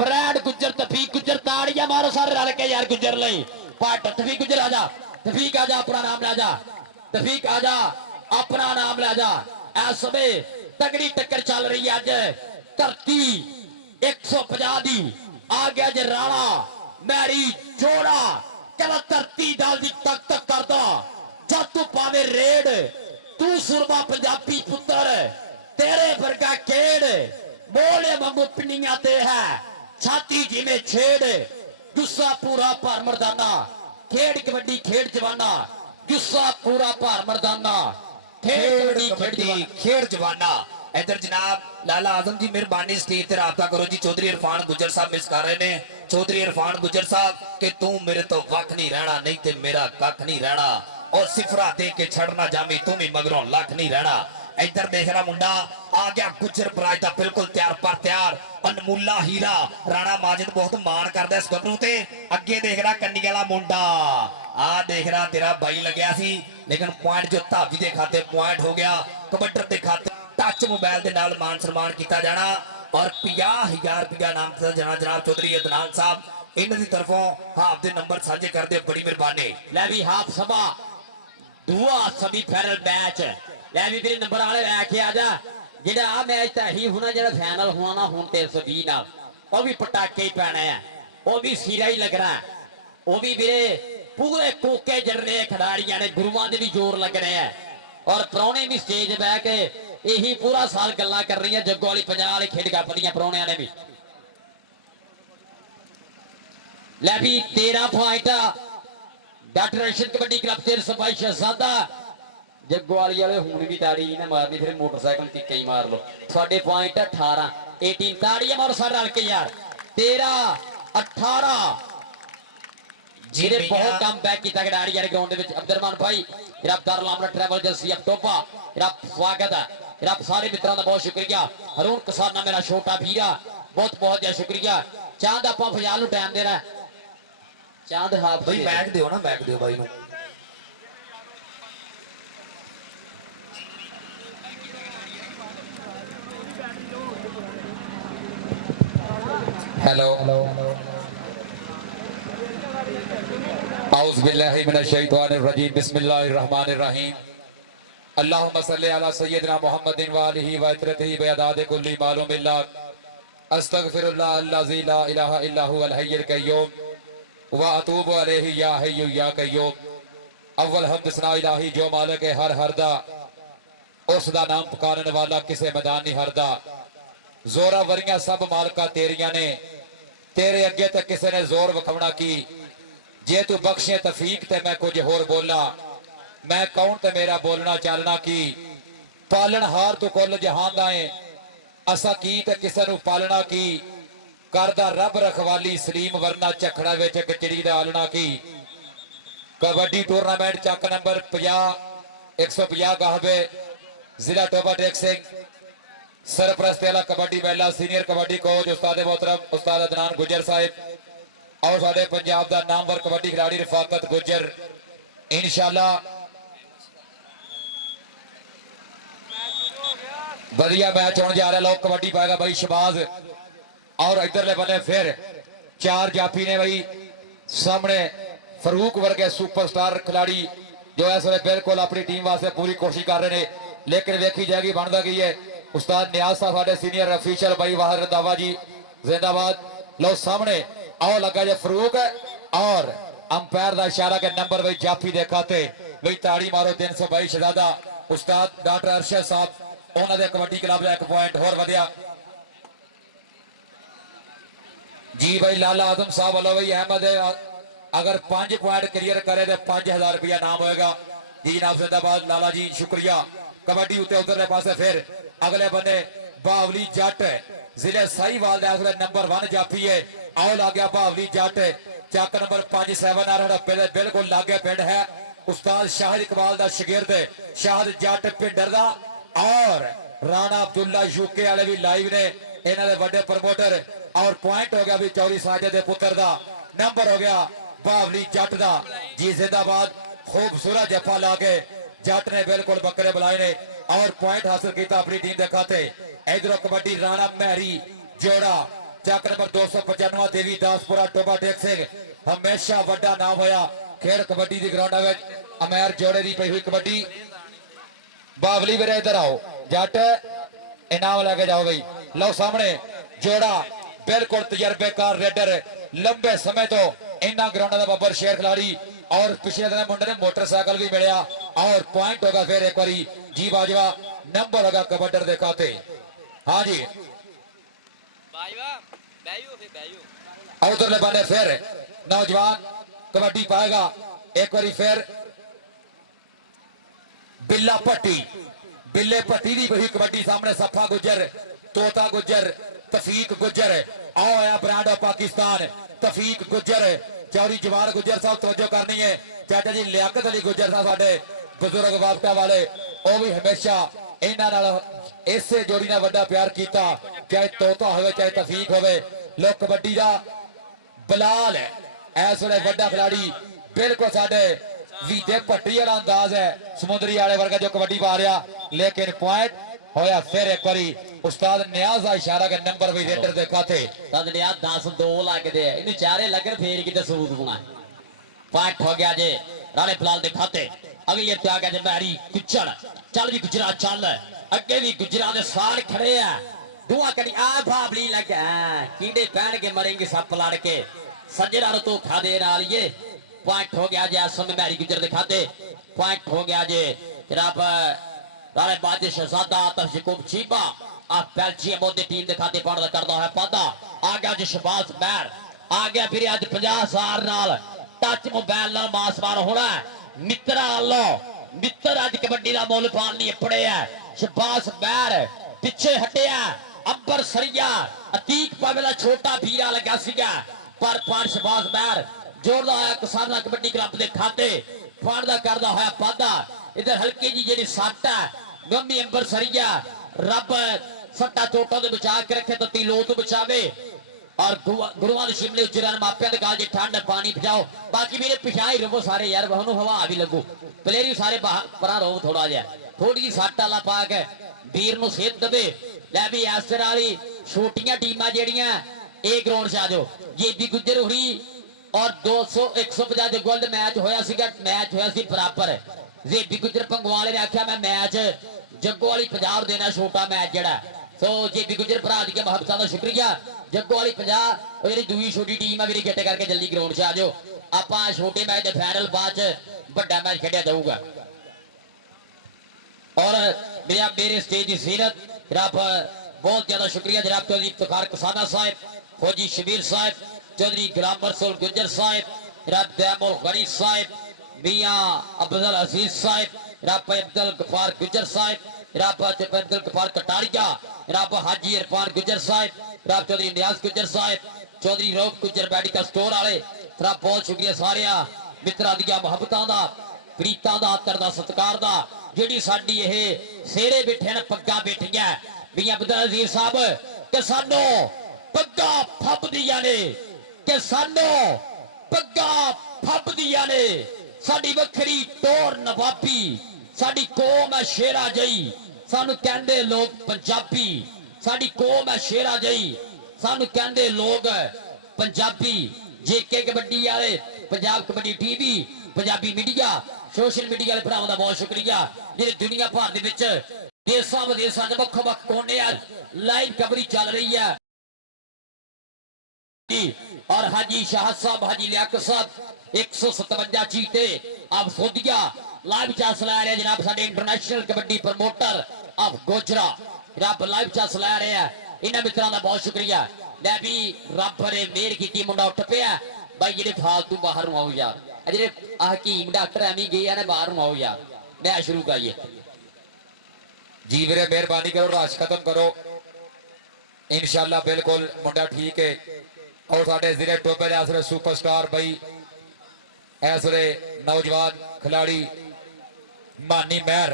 ब्रैड गुजर तफीक गुजर ताड़ियां मारो सारे रल के यार गुजर लई पाट तफीक गुजर आजा तफीक आजा अपना नाम ला जा तफीक आजा अपना नाम ला जा इस समय तगड़ी टक्कर चल रही है अज धरती 150 दी आ गया जे राणा मैरी जोड़ा कहला धरती दल दी तक तक करदा जद तू पावे रेड तू सुरमा पंजाबी पुत्र तेरे वर्गा खेड़ बोले वांगू पिंडियां ते है छाती जिवें छेड़ गुस्सा पूरा भर मर्दाना खेड़ कबड्डी खेड़ जवाना गुस्सा पूरा भर मर्दाना खेड़ कबड्डी खेड़ जवाना इधर जनाब लाला आजम जी मेहरबानी स्टेज ते राबता करो जी चौधरी इरफान गुजर साहब मिस कर रहे ने चौधरी इरफान गुजर साहब कि तू मेरे तो वख नहीं रहना नहीं ते मेरा कख नहीं रहना और सिफरा दे के छड़ना जामी तू भी मगरों लख नहीं रहना इधर देख रहा मुंडा आ गया गुजर बराज दा बिल्कुल तैयार पर तैयार अनमुल्ला हीरा राणा माजिद बहुत मान करदा इस गबरू ते अगे देख रहा कन्नी वाला मुंडा आ देख रहा तेरा बाई लगया सी लेकिन पॉइंट जो धावी दे खाते पॉइंट हो गया कबड्डर दे खाते टच मोबाइल दे नाल मान सम्मान किया जाना और 50,000 रुपया नाम दिता जाना जनाब चौधरी अदनान साहब इन्हां दी तरफों हाफ दे नंबर साझे कर दे बड़ी मेहरबानी ले भी हाफ सभा दुआ सेमीफाइनल मैच ले भी तेरे नंबर वाले लैके आ जा जेड़ा आ मैच तो ही होना जेड़ा फाइनल होना ना हुन 320 नाल वो भी पटाके ही पैने हैं वो भी सिरा ही लगना है वो भी वीरे पूरे कोके जड़ने खिडारियां ने गुरुआं दे भी जोर लगने हैं और परौने भी स्टेज बह के यही पूरा साल गल्लां कर रही है जग्गो वाली 50 वाली खेड गपदियां परौणियां ने भी ले भी 13 point doctor Rashid kabaddi club तेर सफाई शहजादा जग्गो वाली वाले हुण भी ताड़ी ना मारनी फिर मोटरसाइकिल टिक्के ही मार लो साडे पॉइंट 18 18 ताड़ियां मारो सारे रल के यार 13 18 जिहदे बहुत कम बैक किया खिडारी यार ग्राउंड दे विच अब्दुलरहमान भाई रब दारुल ट्रैवल एजेंसी अब टोपा रब स्वागत है रब सारे मित्रों का बहुत शुक्रिया हरून किसाना मेरा छोटा भीरा बहुत बहुत ज्यादा शुक्रिया चांद आपां फजाल नूं टाइम देना चांद हाफ भाई बैग दियो ना बैग दियो भाई नूं हेलो औज़ बिल्लाहि मिनश शैतानिर रजीम बिस्मिल्लाहिर रहमानिर रहीम अल्लाहुम्मा सल्लि अला सय्यिदिना मुहम्मदिन व आलिहि व इत्रतिहि बिअदाद कुल्ली मालूम बिल्लाह अस्तगफिरुल्लाह अल्लज़ी ला इलाहा इल्ला हुवल हय्युल कय्यूम व अतूबु अलैहि या हय्यु या कय्यूम अव्वल हम्द सना इलाही जो मालिक हर हरदा उस दा नाम पुकारने वाला किसे मैदान नहीं हरदा जोरा वरियां सब मालका तेरिया ने तेरे अगे तक किसी ने जोर विखावना की जे तू बख्शे तफीक ते मैं कुछ होर बोला मैं कौन ते मेरा बोलना चलना की पालन हार तू कुल जहान दा है असा की ते किसे नू पालना की करदा रब रखवाली सलीम वरना झखड़ा विच एक चिड़ी दा आलना की कबड्डी टूर्नामेंट चक नंबर 50 150 गाहबे जिला टोबा टेक सिंह सरप्रस्त वाला कबड्डी महिला सीनियर कबड्डी कोच उस्ताद मोहतरम उस्ताद अदनान गुजर साहिब और साडे पंजाब दा नामवर कबड्डी खिलाड़ी रफाकत गुजर इंशाअल्लाह बढ़िया मैच होने जा रहा है। लोग कबड्डी पाएगा भाई शबाज और इधरले बने फिर 4 जाफी ने भाई सामने फरूक वर्गे सुपरस्टार खिलाड़ी जो इस वे बिल्कुल अपनी टीम वास्ते पूरी कोशिश कर रहे हैं लेकिन वेखी जाएगी बनता की है उस्ताद न्याज साहब साडे सीनियर ऑफिशियल भाई वाहिद रंधावा जी जिंदाबाद। लो सामने आओ लगा जे फरूक और अंपायर का इशारा के नंबर भाई जाफी दे खाते भाई ताड़ी मारो 322 शहजादा उस्ताद डॉक्टर अरशद साहब उन्होंने कबड्डी क्लब का 1 पॉइंट होर वधिया जी भाई लाला आदम साहब वालों भाई अहमद अगर 5 पॉइंट क्लियर करे तो 5000 रुपया नाम होएगा जी जनाब जिंदाबाद लाला जी शुक्रिया कबड्डी उत्ते उधरले पासे फिर अगले बंदे बावली जट जिले साहिवाल का नंबर 1 जाफी है आओ ला गया बावली जट चक नंबर 5 7 बिल्कुल लागे पिंड है उस्ताद शाहिद इकबाल का शगिर्द शाहिद जट पिंडर का और राणा अब्दुल्ला यूके वाले भी लाइव ने इन्हों के बड़े प्रमोटर और पॉइंट हो गया भी चौरी साजे के पुत्र का नंबर हो गया बावली जट का जी जिंदाबाद खूबसूरत जफा ला के जट ने बिल्कुल बकरे बुलाए ने और पॉइंट हासिल किया अपनी टीम के खाते इधरों कबड्डी राणा महरी जोड़ा चक नंबर 295 देवी दासपुरा टोबा टेक सिंह हमेशा बड़ा नाम होया खेल कबड्डी की ग्राउंड में अमैर जोड़े की पई हुई कबड्डी बावली वीरे इधर आओ जट इनाम लेके जाओ भाई लो सामने जोड़ा बिल्कुल तजर्बेकार रेडर लंबे समय तो इन्ना ग्राउंड का बब्बर शेर खिलाड़ी और पिछले दिन मुंडे ने मोटरसाइकिल भी मिलया और पॉइंट होगा फिर एक बारी जी बाजवा नंबर होगा कबड्डर दे खाते हाँ जी उधरले बने फिर नौजवान कबड्डी पाएगा एक बारी फिर बिल्ला पट्टी बिल्ले पट्टी की वही कबड्डी सामने सफा गुजर तोता गुजर तफीक गुजर आओ आया ब्रांड ऑफ पाकिस्तान तफीक गुजर चौरी जवार गुजर साहब तवज्जो करनी है चाचा जी लियाकत अली गुजर साहब साडे बुजुर्ग वापटा वाले वो भी हमेशा इन्हां नाल इसे जोड़ी नाल वड्डा प्यार कीता चाहे तोता होवे चाहे तफीक होवे लोग कबड्डी दा बलाल है इस वेले वड्डा खिलाड़ी बिल्कुल साडे वीदे पट्टी वाला अंदाज है समुद्री वाले वर्गा जो कबड्डी पा रहा लेकिन पॉइंट होया फिर एक बारी उस्ताद न्याज का इशारा के नंबर भी रेडर दे खाते तद लिया 10-2 लगते हैं इन चारे लगन फेर की सबूत होना पॉइंट हो गया जे राणे फिलहाल दे खाते अभी ये आ गया जे मैरी गुजर चल भी गुजरा चल अगे भी गुजरा दे सार खड़े हैं दुआ करी आ भाबली लगा कीड़े पहन के मरेंगे सप लड़ के सजरा तो खा दे नाल ये पॉइंट हो गया जे समय मैरी गुजर दे खाते पॉइंट हो गया जे जनाब राणे बादे शहजादा तफजीकुब चीबा आप बेल्जियम मोदी टीम दे खाते पड़दा करदा है पादा आ गया जी शबाज मैर आ गया फिर आज 50,000 नाल टच मोबाइल नाल मासवार होना मित्रा लो मित्र आज कबड्डी दा मुल पाल नहीं पड़े है शबाज मैर पीछे हटिया अंबर सरिया अतीक पावेला छोटा भीरा लगा सीगा पर पार शबाज मैर जोड़दा है किसाना कबड्डी क्लब दे खाते पड़दा करदा है पादा इधर हल्की जी जेडी सट है गंभी अंबर सरिया रब सट्टा चोटों से बचा के रखे तो तीलो तो बचावे और गुरुआ शिमले उचरन मापिया ने कहा जी ठंड पानी पिजाओ बाकी मेरे पिछा ही रहो सारे यार बहु हवा भी लगू प्लेयर भी सारे परा रहो थोड़ा जहा थोड़ी जी सट आला पा के वीर नु सेहत दे लै भी इस तरह वाली छोटियां टीमां जेड़ियां ए ग्राउंड से आ जाओ ये भी गुजर हुई और 200-150 ਦੇ ਗੋਲਡ मैच होया ਸੀਗਾ मैच होया सी बराबर जेबी गुजर पंगवाले ने आख्या मैं मैच जग्गो वाली 50 देना छोटा मैच जड़ा सो जेबी गुजर भरा दी मोहब्बत का शुक्रिया जग्गो वाली 50 और जी दूसरी छोटी टीम है मेरी गेटे करके जल्दी ग्राउंड से आ जाओ आप छोटे मैच के फाइनल बाद बड़ा मैच खेड़ा जाऊगा और मेरे स्टेज की सीरत जनाब बहुत ज्यादा शुक्रिया जनाब चौधरी इफ्तिखार कसाना साहब फौजी शबीर साहब चौधरी गुलाम रसूल गुजर साहब जनाब दैमुल गनी साहब मियां अब्दुल अजीज साहब जनाब अब्दुल गफार गुजर साहब जनाब अब्दुल गफार कटारिया जनाब हाजी इरफान गुजर साहब जनाब चौधरी नियाज गुजर साहब चौधरी रोक गुजर मेडिकल स्टोर वाले जनाब बहुत शुक्रिया सारिया मित्रा दिया मोहब्बतां दा प्रीतां दा आदर दा सत्कार दा जेड़ी साडी ये सेरे बैठे ने पग्गा बैठियां मियां अब्दुल अजीज साहब कि सानू पग्गा फबदियां ने कि सानू पग्गा फबदियां ने साडी वखरी टोर नवाबी साडी कौम है शेरा जई सानू कहंदे लोग पंजाबी साडी कौम है शेरा जई सानू कहंदे लोग पंजाबी जेके कबड्डी वाले Punjab kabaddi TV Punjabi media social media वाले भरावां दा बहुत शुक्रिया जेडे दुनिया भर दे विच देशां विदेशां दे वक्ख वक्ख कोने लाइव कवरेज चल रही है और हाजी शाह साहब हाजी लियाकत साहब 157 चीते अब सोदिया लाइव चांस लै रहे जनाब साडे इंटरनेशनल कबड्डी प्रमोटर अब गोजरा जनाब लाइव चांस लै रहे हैं इन्हां मित्रां दा बहुत शुक्रिया लै भी रब ने मेहर कीती मुंडा उठ पिया भाई जेडे फालतू बाहर आओ यार जेडे हकीम डॉक्टर एवं गए ने बाहर आओ यार मैच शुरू करिए जी वीरे मेहरबानी करो राश खत्म करो इंशाल्लाह बिल्कुल मुंडा ठीक है और साडे जिले टोबे दे असले सुपरस्टार भाई इस वे नौजवान खिलाड़ी मानी महर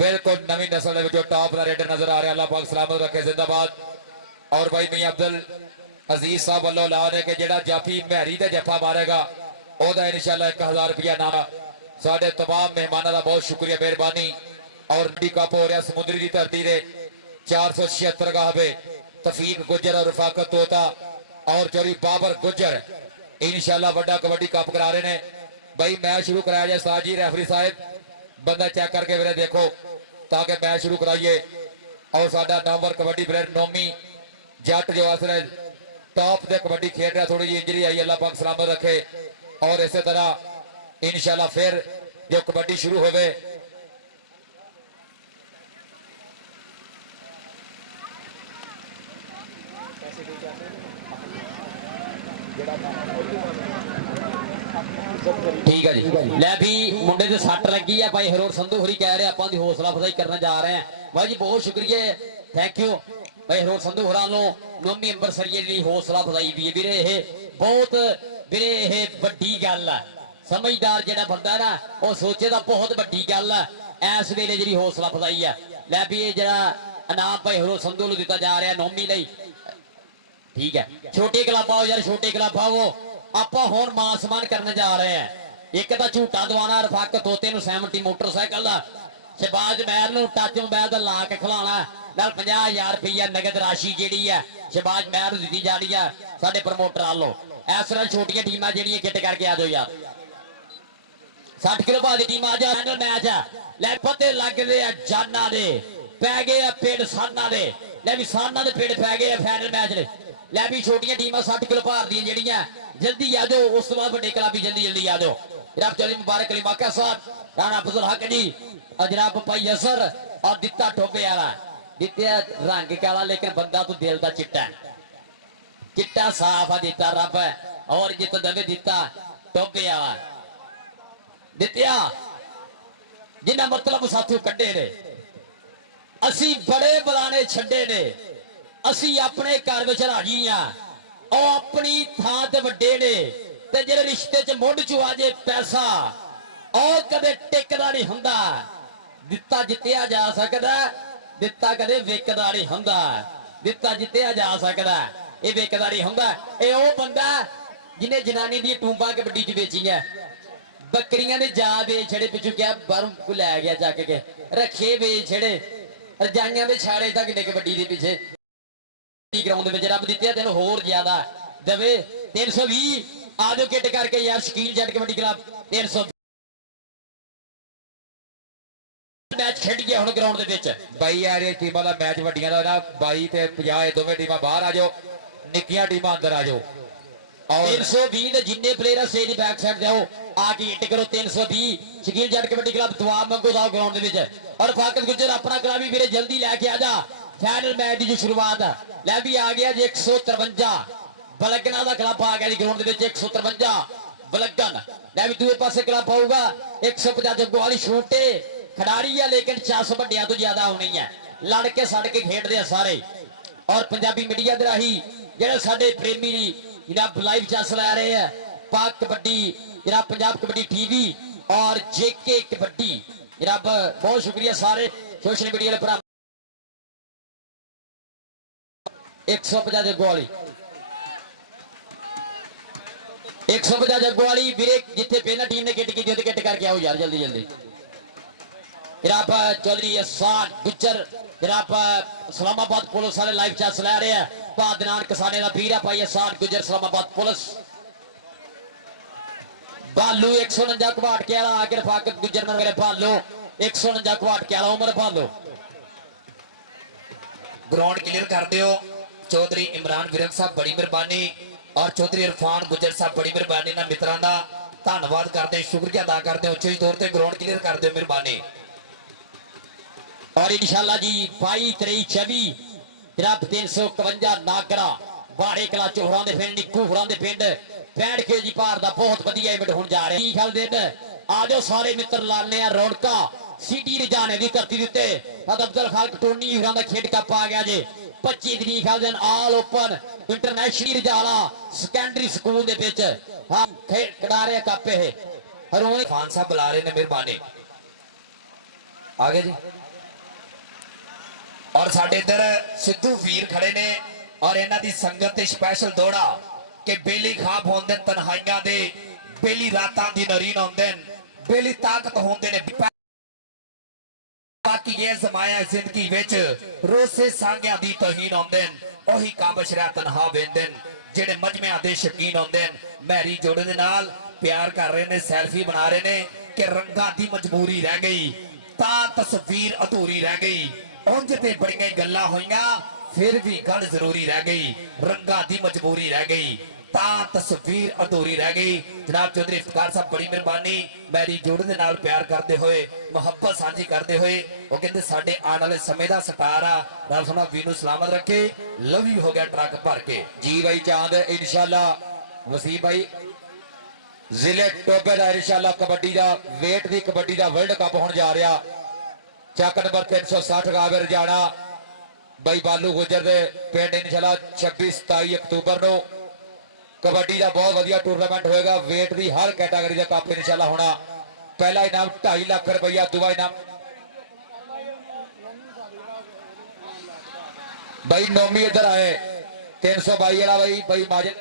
बिल्कुल नवी नस्ल के टॉप का रेडर नजर आ रहा अल्लाह पाक सलामत रखे जिंदाबाद और भाई मियां अब्दुल अजीज साहब वालों ला रहे कि जेड़ा जाफी महरी ते जफा मारेगा ओदा इंशाल्लाह 1000 रुपया नाम साडे तमाम मेहमानों का बहुत शुक्रिया मेहरबानी और डी कप हो रहा समुद्री की धरती से 476 गाहबे तफीक गुजर और रफाकत तोता और चौरी बाबर गुजर इंशाल्लाह बड़ा कबड्डी कप करा रहे हैं भाई मैच शुरू कराया जाए साजी रेफरी साहब बंदा चेक करके मेरे देखो ताकि मैच शुरू कराइए और साडा नंबर कबड्डी प्लेयर नोमी जट जो असले टॉप दे कबड्डी खेल रहा थोड़ी जी इंजरी आई अल्लाह पाक सलामत रखे और इस तरह इंशाल्लाह फिर जो कबड्डी शुरू होवे ठीक है जी लै भी मुंडे ते सट लगी है भाई हरोर संधू होरी कह रहे आपां दी हौसला अफजाई करने जा रहे हैं भाई जी बहुत शुक्रिया थैंक यू भाई हरोर संधू होरां नो नोमी अंबरसरिये दी हौसला अफजाई भी वीरे ये बहुत वीरे ये बड़ी गल है समझदार जेड़ा बंदा ना वो सोचे दा बहुत बड़ी गल है इस वेले जी हौसला अफजाई है लै भी ये जेड़ा इनाम भाई हरोर संधू नूं दिता जा रहा नोमी लई ठीक है छोटे क्लब आओ यार छोटे क्लब आओ ਆਪਾਂ ਹੁਣ ਮਾਨ ਸਨਮਾਨ ਕਰਨ ਜਾ ਰਹੇ ਹਾਂ ਇੱਕ ਤਾਂ ਝੂਟਾ ਦਵਾਣਾ ਰਫਾਕ ਤੋਤੇ ਨੂੰ 70 ਮੋਟਰਸਾਈਕਲ ਦਾ ਸ਼ਬਾਜ਼ ਮਹਿਰ ਨੂੰ ਟੱਚ ਮੋਬਾਈਲ ਦਾ ਲਾ ਕੇ ਖਿਲਾਉਣਾ ਨਾਲ 50000 ਰੁਪਇਆ ਨਗਦ ਰਾਸ਼ੀ ਜਿਹੜੀ ਹੈ ਸ਼ਬਾਜ਼ ਮਹਿਰ ਨੂੰ ਦਿੱਤੀ ਜਾਣੀ ਹੈ ਸਾਡੇ ਪ੍ਰਮੋਟਰ ਵੱਲੋਂ ਇਸ ਤਰ੍ਹਾਂ ਛੋਟੀਆਂ ਟੀਮਾਂ ਜਿਹੜੀਆਂ ਕਿੱਟ ਕਰਕੇ ਆ ਜਾਓ ਯਾਰ 60 ਕਿਲੋ ਬਾਅਦ ਦੀ ਟੀਮ ਆ ਜਾ ਫਾਈਨਲ ਮੈਚ ਹੈ ਲੈ ਪੱਤੇ ਲੱਗਦੇ ਆ ਜਾਨਾਂ ਦੇ ਪੈ ਗਏ ਆ ਪੇੜ ਸਾਨਾਂ ਦੇ ਲੈ ਵੀ ਸਾਨਾਂ ਦੇ ਪੇੜ ਪੈ ਗਏ ਆ ਫਾਈਨਲ ਮੈਚ ਦੇ ਲੈ ਵੀ ਛੋਟੀਆਂ ਟੀਮਾਂ 60 ਕਿਲੋ ਭਾਰ ਦੀਆਂ ਜਿਹੜੀਆਂ जल्दी आ जाओ उस तो बाद बड़े कलाबी जल्दी जल्दी आ जाओ जनाब चौधरी मुबारक अली माका साहब राणा फजल हक जी जनाब भाई असर और दिता टोबे वाला दित्या रंग काला लेकिन बंदा तो दिल दा चिट्टा चिट्टा साफ आ दिता रब है और जित दवे दिता टोबे वाला दित्या जिन्ना मतलब साथियों कड्डे ने असी बड़े बुलाने छड्डे ने असी अपने घर विच राजी हां ਉਹ ਆਪਣੀ ਥਾਂ ਤੇ ਵੱਡੇ ਨੇ ਤੇ ਜਿਹੜੇ ਰਿਸ਼ਤੇ 'ਚ ਮੁੱਢ 'ਚ ਆ ਜੇ ਪੈਸਾ ਉਹ ਕਦੇ ਟਿਕਦਾ ਨਹੀਂ ਹੁੰਦਾ ਦਿੱਤਾ ਜਿੱਤਿਆ ਜਾ ਸਕਦਾ ਦਿੱਤਾ ਕਦੇ ਵਿਕਦਾ ਨਹੀਂ ਹੁੰਦਾ ਦਿੱਤਾ ਜਿੱਤਿਆ ਜਾ ਸਕਦਾ ਇਹ ਵਿਕਦਾ ਨਹੀਂ ਹੁੰਦਾ ਇਹ ਉਹ ਬੰਦਾ ਜਿਹਨੇ ਜਨਾਨੀ ਦੀ ਟੂੰਬਾਂ ਕਬੱਡੀ 'ਚ ਵੇਚੀਆਂ ਬੱਕਰੀਆਂ ਦੇ ਜਾ ਵੇਚ ਛੜੇ ਪਿੱਛੋਂ ਕਿਹਾ ਬਾਹਰੋਂ ਕੋ ਲੈ ਗਿਆ ਚੱਕ ਕੇ ਰੱਖੇ ਵੇਚ ਛੜੇ ਰਜਾਈਆਂ ਦੇ ਛਾੜੇ ਤੱਕ ਨੇ ਕਬੱਡੀ ਦੇ ਪਿੱਛੇ ग्राउंड में रब दिते तेन होर ज्यादा दवे 320 आजो किट करके यार शकील जट कबड्डी क्लब 320 मैच खेड गया हुण ग्राउंड दे विच भाई यार ये टीमां दा मैच वड्डियां दा ना 22 ते 50 दोवें टीमां बाहर आ जाओ निक्कियां टीमां अंदर आ जाओ और 320 दे जिन्ने प्लेयर स्टेज बैक साइड जाओ आके हिट करो 320 शकील जट कबड्डी क्लब दवाब मंगो जाओ ग्राउंड दे विच और फाकत गुजर अपना क्लब भी मेरे जल्दी लेके आ जा फाइनल मैच की जो शुरुआत है लै भी आ गया जी 153 बलगना का क्लब आ गया जी ग्राउंड 153 बलगन लै भी दूसरे पासे क्लब आऊगा 150 जग्गों वाली छोटे खिडारी है लेकिन 400 ਵੱਡਿਆਂ तो ज्यादा होनी है लड़ के सड़ के खेडते हैं सारे और पंजाबी मीडिया के राही जो साडे प्रेमी जनाब लाइव चांस लै रहे हैं पाक कबड्डी जनाब पंजाब कबड्डी टीवी और जेके कबड्डी जनाब बहुत शुक्रिया सारे सोशल मीडिया के भरा 150 जग्गों वाली 150 जग्गों वाली वीरे जिथे पहला टीम ने किट की किट करके आओ यार जल्दी जल्दी जनाब चौधरी अहसान गुज्जर जनाब इस्लामाबाद पुलिस वाले लाइव चांस लै रहे हैं भादनान किसाने का वीर है भाई अहसान गुज्जर इस्लामाबाद पुलिस भालू 149 घवाट के आला आके रफाकत गुज्जर ने भालू 149 घवाट के आला उमर भालू ग्राउंड क्लियर कर दियो चौधरी इमरान विरंग साहब बड़ी मेहरबानी और चौधरी इरफान गुजर साहब बड़ी मेहरबानी ना मित्रां दा ਧੰਨਵਾਦ ਕਰਦੇ, ਸ਼ੁਕਰੀਆ ਅਦਾ ਕਰਦੇ, ਉੱਚੇ ਤੌਰ ਤੇ ਗਰਾਊਂਡ ਕਲੀਅਰ ਕਰ ਦਿਓ ਮਿਹਰਬਾਨੀ। और इंशाल्लाह जी 22 23 24 जनाब 351 नागरा बाड़े कला चोहरां दे पिंड निक्कू होरां दे पिंड 65 केजी भार दा बहुत वधिया इवेंट होण जा रहा है। खेल दिन आ जाओ सारे मित्र लाने रौनका सिटी रजाने की धरती उत्ते अब्दुल खालक टोनी होरां दा खेड कप आ गया जे 25 तरीक खेल दिन all open international Rajala secondary school दे विच हां खेड खड़ा रहा कप ये हरोनी खान साहब बुला रहे ने मिहरबानी आगे जी। और साडे इधर सिद्धू वीर खड़े ने और इन्हां दी संगत ते स्पेशल दौड़ा कि बेली खाब होंदे तन्हाइयां दे बेली रातां दी नरीन होंदे बेली ताकत होंदे ने बाकी ये जमाया जिंदगी विच रोसे सांगियां दी तहीन होंदे ओही काबश रह तन्हा वेंदे जेड़े मजमियां दे शकीन होंदे मैरी जोड़े दे नाल प्यार कर रहे ने सेल्फी बना रहे ने कि रंगां दी मजबूरी रह गई तां तस्वीर अधूरी रह गई उंज ते बड़ियां गल्लां होईयां फिर भी गल जरूरी रह गई रंगां दी मजबूरी रह गई तां तस्वीर अधूरी रह गई। जनाब चौधरी इफ्तिखार साहब बड़ी मेहरबानी मैरी जोड़ दे नाल प्यार करते हुए मुहब्बत साझी करते हुए वो कहते साडे आने वाले समय दा स्टार आ रब सोना वीर नूं सलामत रखे लव यू हो गया ट्रक भर के जी भाई चांद इंशाल्लाह वसीम भाई जिले टोबे दा इंशाल्लाह कबड्डी दा वेट दी कबड्डी दा वर्ल्ड कप होने जा रहा ਚੱਕ नंबर 360 ਗਾਵੇ ਰਜਾਣਾ ਬਾਈ ਬਾਲੂ ਗੁੱਜਰ ਦੇ ਪਿੰਡ ਇਨਸ਼ਾਅੱਲਾ 26 27 ਅਕਤੂਬਰ ਨੂੰ ਕਬੱਡੀ ਦਾ ਬਹੁਤ ਵਧੀਆ ਟੂਰਨਾਮੈਂਟ ਹੋਏਗਾ weight ਦੀ ਹਰ ਕੈਟਾਗਰੀ ਦਾ ਕੱਪ ਇਨਸ਼ਾਅੱਲਾ ਹੋਣਾ। ਪਹਿਲਾ ਇਨਾਮ 2.5 ਲੱਖ ਰੁਪਇਆ ਦੂਆ ਇਨਾਮ ਬਾਈ ਨੌਮੀ ਇੱਧਰ ਆਏ 322 ਵਾਲਾ ਬਾਈ ਮਾਜਨ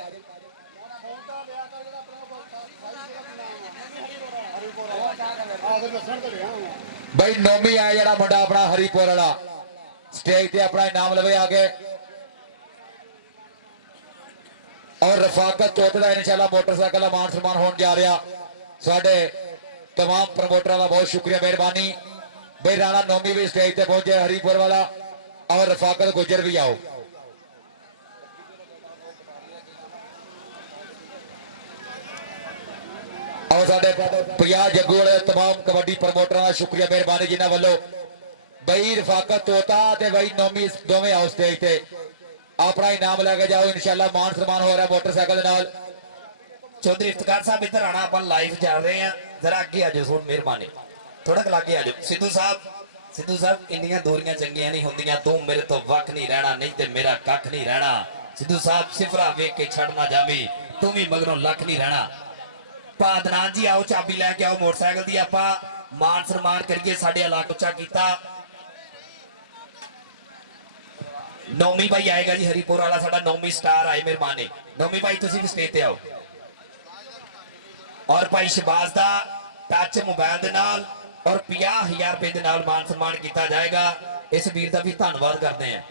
भाई नौमी आया जरा मुंडा अपना हरीपुर वाला स्टेज ते अपना इनाम लवे आगे और रफाकत चौथे का इंशाल्लाह मोटरसाइकिल का मान सम्मान होने जा रहा साडे तमाम प्रमोटर का बहुत शुक्रिया मेहरबानी भाई राणा नौमी भी स्टेज ते पहुंचे हरीपुर वाला और रफाकत गुजर भी आओ और साडे प्रिया जग्गू वाले तमाम कबड्डी प्रमोटरां दा शुक्रिया मेहरबानी जिन्हां वल्लों बई रफाकत तोता ते बई नौमी दोवें आओ स्टेज ते अपना इनाम लेके जाओ इंशाल्लाह मान सम्मान हो रहा है मोटरसाइकिल दे नाल। चौधरी इफ्तिखार साहब इधर आना अपन लाइव चल रहे हैं जरा आगे आ जाओ सुन मेहरबानी थोड़ा आगे आ जाओ। सिद्धू साहब इंनियां दूरियां चंगियां नहीं होंदियां तू मेरे तो वक नहीं रहना नहीं ते मेरा कख नहीं रहना। सिद्धू साहब सिफरा वेख के छड़ ना जावी तू भी मगरों लख नहीं रहना। पादनान जी आओ चाबी लैके आओ मोटरसाइकिल दी आपां मान सम्मान करिए साडे इलाके उच्चा कीता। नौमी भाई आएगा जी हरीपुर वाला साडा नौमी स्टार आए मेहरबानी नौमी भाई तुसीं भी स्टेज ते आओ और भाई शहबाज दा टच मोबाइल दे नाल और 50,000 रुपए दे नाल मान सम्मान किया जाएगा। इस वीर दा भी धन्नवाद करते हैं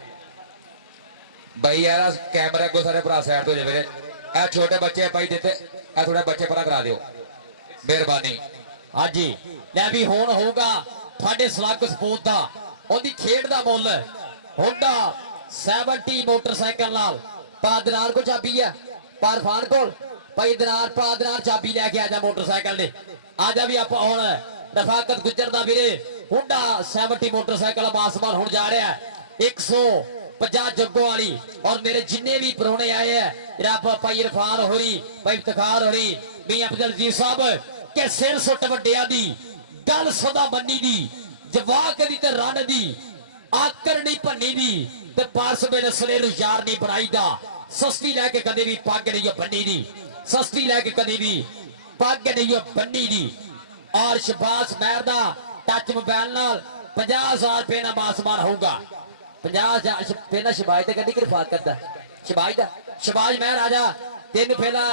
भाई यार कैमरा को सारे भरा साइड तो जावे ए छोटे बच्चे भाई देते ए थोड़े बच्चे परा करा दियो मेहरबानी। हाँ जी लै भी हुण होगा तुहाडे सलग सपूत दा ओदी खेड दा मुੱਲ होंडा 70 मोटरसाइकिल नाल पादनार को चाबी है पारफान कोल भाई दनार पादनार चाबी लैके आजा मोटरसाइकिल ने आजा भी आप हुण रफाकत गुजर दा वीरे होंडा 70 मोटरसाइकिल मासमान होने जा रहा है 150 जग्गों वाली और मेरे जिन्ने भी परौने आए हैं भाई इरफान होरी भाई इफ्तिखार होरी मियां अब्दुल अजीज साहब के सिर सुट वड्डिया दी गल सदा बन्नी दी जवाक दी ते रन दी आकर नहीं भन्नी दी ते पास मेरे सले नूं यार नहीं बनाई दा सस्ती लैके कदे भी पग नहीं बन्नी दी सस्ती लैके कदे भी पग नहीं बन्नी दी। और शहबाज महर दा टच मोबाइल नाल 50,000 रुपए ना मासमान होगा 50,000 पहला शहबाज ते कदी किरफात करदा शहबाज महर आजा तेन पहला